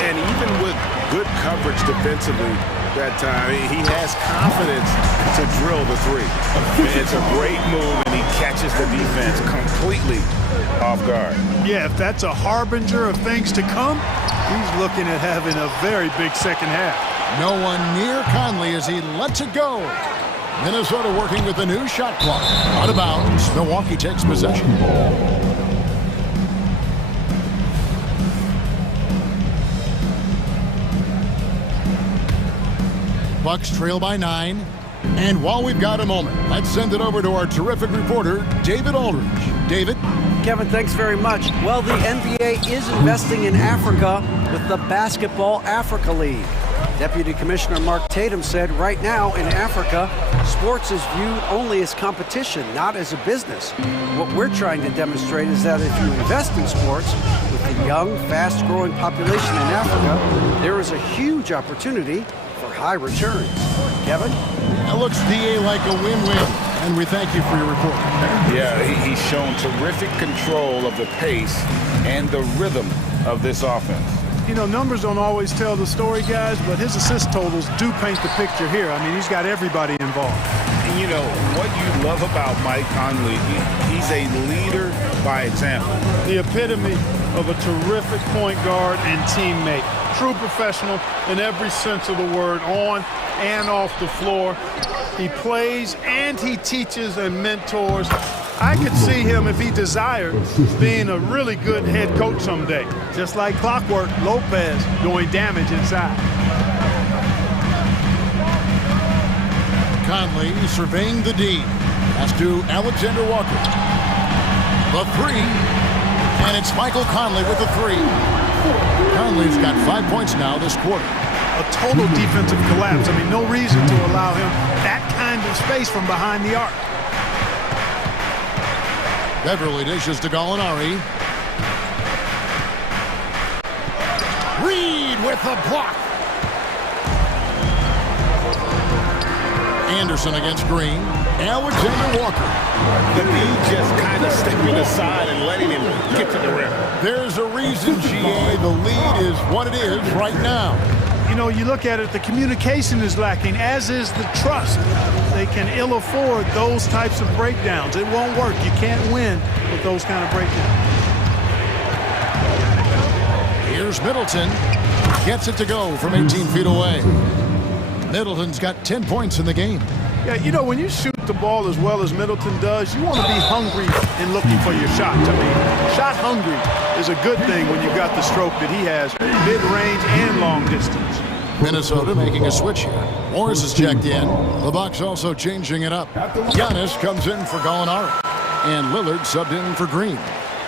And even with good coverage defensively that time, he has confidence to drill the 3. It's a great move, and he catches the defense completely off guard. Yeah, if that's a harbinger of things to come, he's looking at having a very big second half. No one near Conley as he lets it go. Minnesota working with a new shot clock. Out of bounds. Milwaukee takes possession. Bucks trail by 9. And while we've got a moment, let's send it over to our terrific reporter, David Aldridge. David? Kevin, thanks very much. Well, the NBA is investing in Africa with the Basketball Africa League. Deputy Commissioner Mark Tatum said right now in Africa, sports is viewed only as competition, not as a business. What we're trying to demonstrate is that if you invest in sports with the young, fast-growing population in Africa, there is a huge opportunity for high returns. Kevin? That looks, DA, like a win-win, and we thank you for your report. Yeah, he's shown terrific control of the pace and the rhythm of this offense. You know, numbers don't always tell the story, guys, but his assist totals do paint the picture here. I mean, he's got everybody involved. And you know, what you love about Mike Conley, he's a leader by example. The epitome of a terrific point guard and teammate. True professional in every sense of the word, on and off the floor. He plays and he teaches and mentors. I could see him, if he desired, being a really good head coach someday. Just like clockwork, Lopez doing damage inside. Conley surveying the D. Pass to Alexander Walker. The three. And it's Michael Conley with the three. Conley's got 5 points now this quarter. A total defensive collapse. I mean, no reason to allow him that kind of space from behind the arc. Beverly dishes to Gallinari. Reed with the block. Anderson against Green. Alexander Walker. The D just kind of stepping aside and letting him get to the rim. There's a reason, GA, the lead is what it is right now. You know, you look at it, the communication is lacking, as is the trust. They can ill afford those types of breakdowns. It won't work. You can't win with those kind of breakdowns. Here's Middleton. Gets it to go from 18 feet away. Middleton's got 10 points in the game. Yeah, you know, when you shoot the ball as well as Middleton does, you want to be hungry and looking for your shots. I mean, shot hungry is a good thing when you've got the stroke that he has, mid-range and long distance. Minnesota making a switch here. Morris is checked in. The Bucks also changing it up. Giannis comes in for Gallinari. And Lillard subbed in for Green.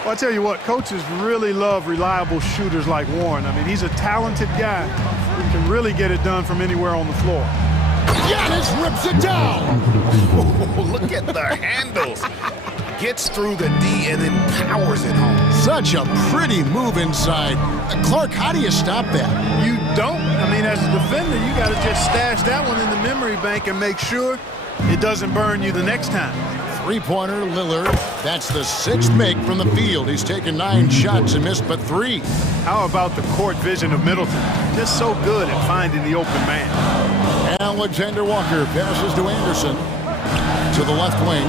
Well, I tell you what, coaches really love reliable shooters like Warren. I mean, he's a talented guy who can really get it done from anywhere on the floor. Giannis rips it down. Oh, look at the handles. Gets through the D and then powers it home. Such a pretty move inside. Clark, how do you stop that? You don't. I mean, as a defender, you got to just stash that one in the memory bank and make sure it doesn't burn you the next time. Three-pointer, Lillard. That's the sixth make from the field. He's taken 9 shots and missed but 3. How about the court vision of Middleton? Just so good at finding the open man. Alexander Walker passes to Anderson. To the left wing.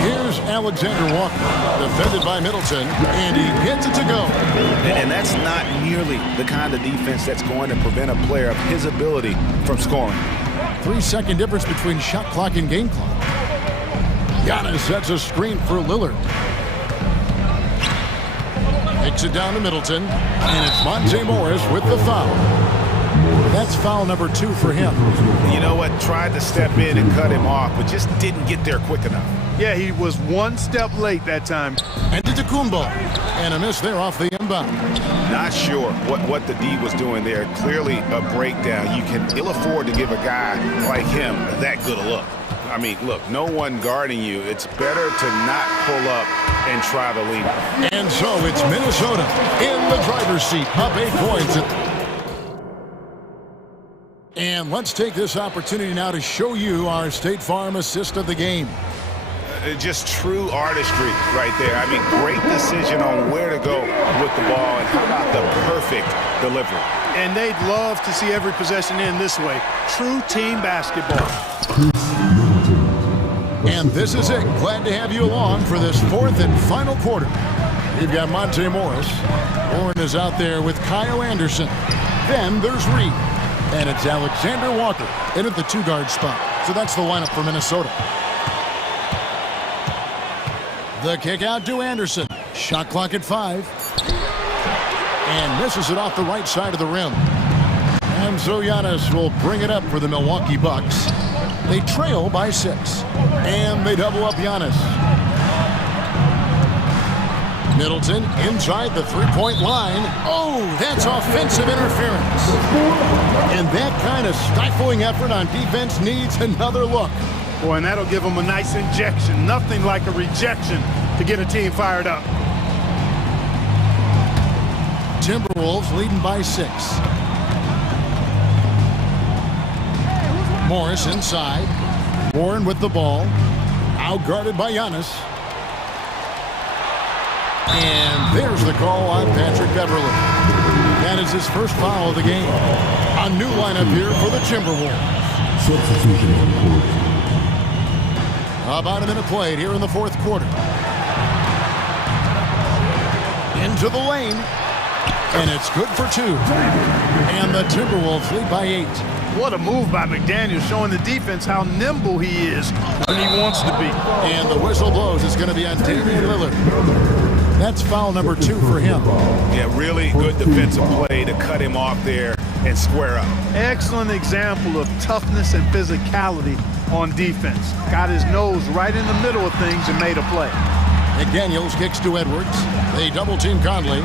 Here's Alexander Walker, defended by Middleton, and he gets it to go. And that's not nearly the kind of defense that's going to prevent a player of his ability from scoring. 3-second difference between shot clock and game clock. Giannis sets a screen for Lillard. Takes it down to Middleton, and it's Monte Morris with the foul. That's foul number 2 for him. You know what? Tried to step in and cut him off, but just didn't get there quick enough. Yeah, he was one step late that time. And to Kumbo, and a miss there off the inbound. Not sure what the D was doing there. Clearly a breakdown. You can ill afford to give a guy like him that good a look. I mean, look, no one guarding you. It's better to not pull up and try the lead. And so it's Minnesota in the driver's seat, up 8 points. And let's take this opportunity now to show you our State Farm assist of the game. Just true artistry right there. I mean, great decision on where to go with the ball, and how about the perfect delivery. And they'd love to see every possession end this way. True team basketball. And this is it. Glad to have you along for this 4th and final quarter. We've got Monte Morris. Warren is out there with Kyle Anderson. Then there's Reed. And it's Alexander Walker in at the 2-guard spot. So that's the lineup for Minnesota. The kick out to Anderson. Shot clock at 5. And misses it off the right side of the rim. And so Giannis will bring it up for the Milwaukee Bucks. They trail by 6. And they double up Giannis. Middleton inside the three-point line. Oh, that's offensive interference. And that kind of stifling effort on defense needs another look. Boy, and that'll give them a nice injection. Nothing like a rejection to get a team fired up. Timberwolves leading by 6. Morris inside. Warren with the ball. Outguarded by Giannis. And there's the call on Patrick Beverly. That is his first foul of the game. A new lineup here for the Timberwolves. Substitution on the court. About a minute played here in the fourth quarter. Into the lane. And it's good for 2. And the Timberwolves lead by 8. What a move by McDaniel, showing the defense how nimble he is when he wants to be. And the whistle blows. It's going to be on Damian Lillard. That's foul number 2 for him. Yeah, really good defensive play to cut him off there and square up. Excellent example of toughness and physicality on defense. Got his nose right in the middle of things and made a play. McDaniels kicks to Edwards. They double-team Conley.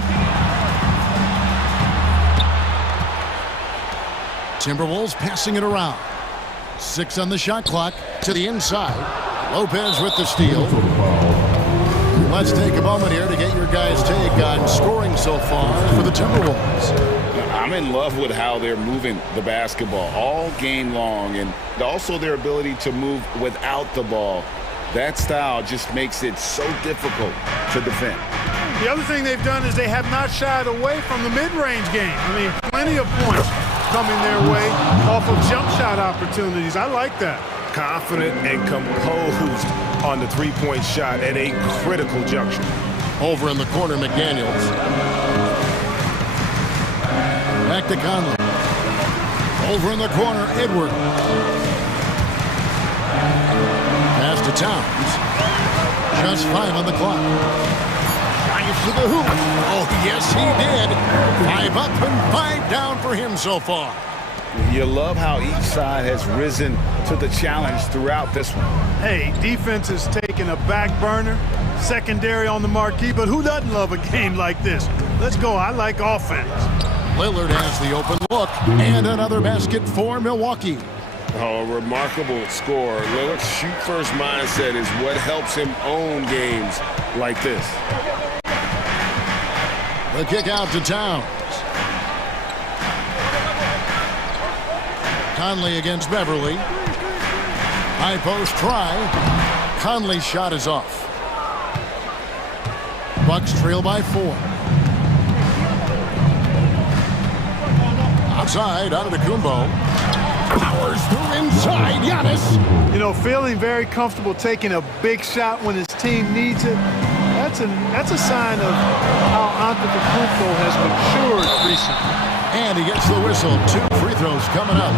Timberwolves passing it around. 6 on the shot clock to the inside. Lopez with the steal. Let's take a moment here to get your guys' take on scoring so far for the Timberwolves. I'm in love with how they're moving the basketball all game long, and also their ability to move without the ball. That style just makes it so difficult to defend. The other thing they've done is they have not shied away from the mid-range game. I mean, plenty of points coming their way off of jump shot opportunities. I like that. Confident and composed on the three-point shot at a critical juncture. Over in the corner, McDaniels. Back to Conley. Over in the corner, Edwards. Pass to Towns. Just 5 on the clock. Drives to the hoop. Oh, yes, he did. 5 up and 5 down for him so far. You love how each side has risen to the challenge throughout this one. Hey, defense is taking a back burner, secondary on the marquee, but who doesn't love a game like this? Let's go. I like offense. Lillard has the open look, and another basket for Milwaukee. Oh, a remarkable score. Lillard's shoot-first mindset is what helps him own games like this. The kick out to Towns. Conley against Beverly. High post try. Conley's shot is off. Bucks trail by 4. Outside, out of the Kumbo. Powers through inside, Giannis. You know, feeling very comfortable taking a big shot when his team needs it. That's a sign of how Antetokounmpo has matured recently. And he gets the whistle. 2 free throws coming up.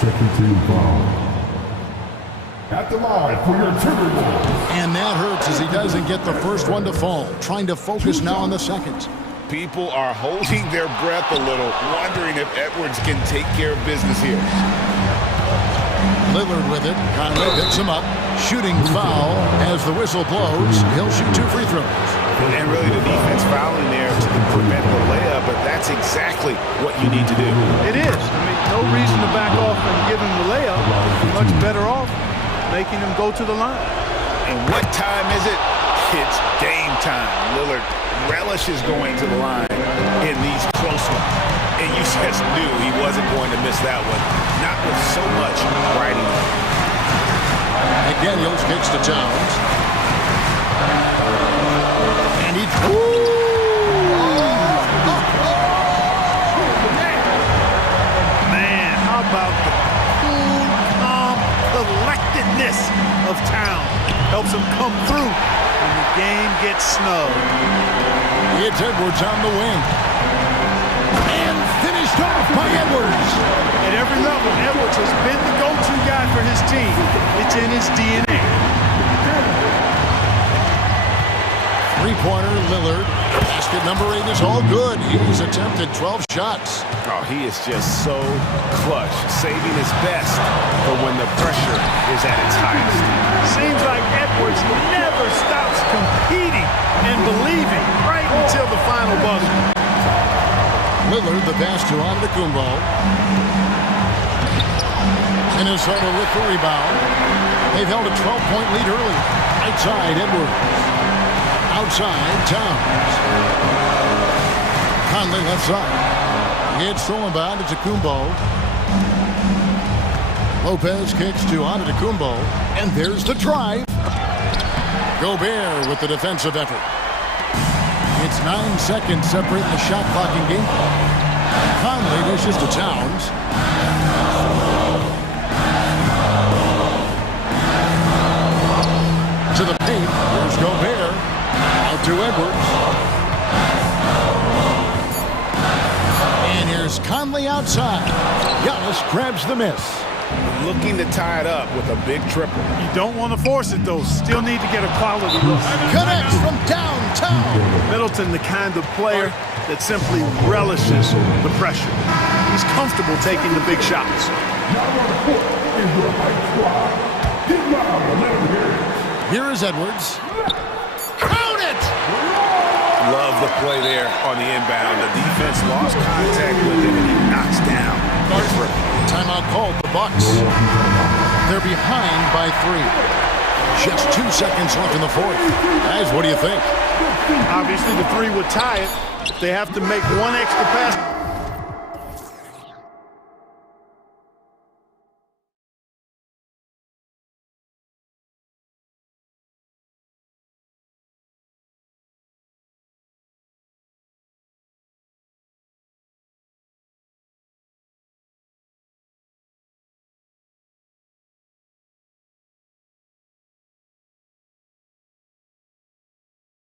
Second team foul. At the line for your Timberwolves. And that hurts as he doesn't get the first one to fall. Trying to focus now on the second. People are holding their breath a little, wondering if Edwards can take care of business here. Lillard with it. Conley picks him up. Shooting foul as the whistle blows. He'll shoot 2 free throws. And really the defense fouling there to prevent the layup, but that's exactly what you need to do. It is. I mean, no reason to back off and give him the layup. Much better off making him go to the line. And what time is it? It's game time. Lillard relishes going to the line in these close ones. And you just knew he wasn't going to miss that one. Not with so much riding. McDaniels kicks to Towns. And he... Man, how about the cool, calm collectedness of Towns? Helps him come through when the game gets snug. It's Edwards on the wing. And finished off by Edwards. At every level, Edwards has been the go-to guy for his team. It's in his DNA. 3 three-pointer, Lillard. Basket number 8 is all good. He's attempted 12 shots. Oh, he is just so clutch, saving his best for when the pressure is at its highest. Seems like Edwards never stops competing and believing right until the final buzzer. Lillard, the pass to Antetokounmpo. Minnesota with the rebound. They've held a 12-point lead early. Right side, Edwards. Outside, Towns. Conley left side. It's stolen by Antetokounmpo. Lopez kicks to Antetokounmpo. And there's the drive. Gobert with the defensive effort. It's 9 seconds separating the shot clock and game clock. Conley dishes to Towns. To the paint. Here's Gobert. Out to Edwards. And here's Conley outside. Giannis grabs the miss. Looking to tie it up with a big triple. You don't want to force it, though. Still need to get a quality look. Connects from downtown. Middleton, the kind of player that simply relishes the pressure. He's comfortable taking the big shots. Here is Edwards. Count it! Love the play there on the inbound. The defense lost contact with him, and he knocks down. Timeout called, the Bucks. They're behind by 3. Just 2 seconds left in the fourth. Guys, what do you think? Obviously, the 3 would tie it. They have to make one extra pass.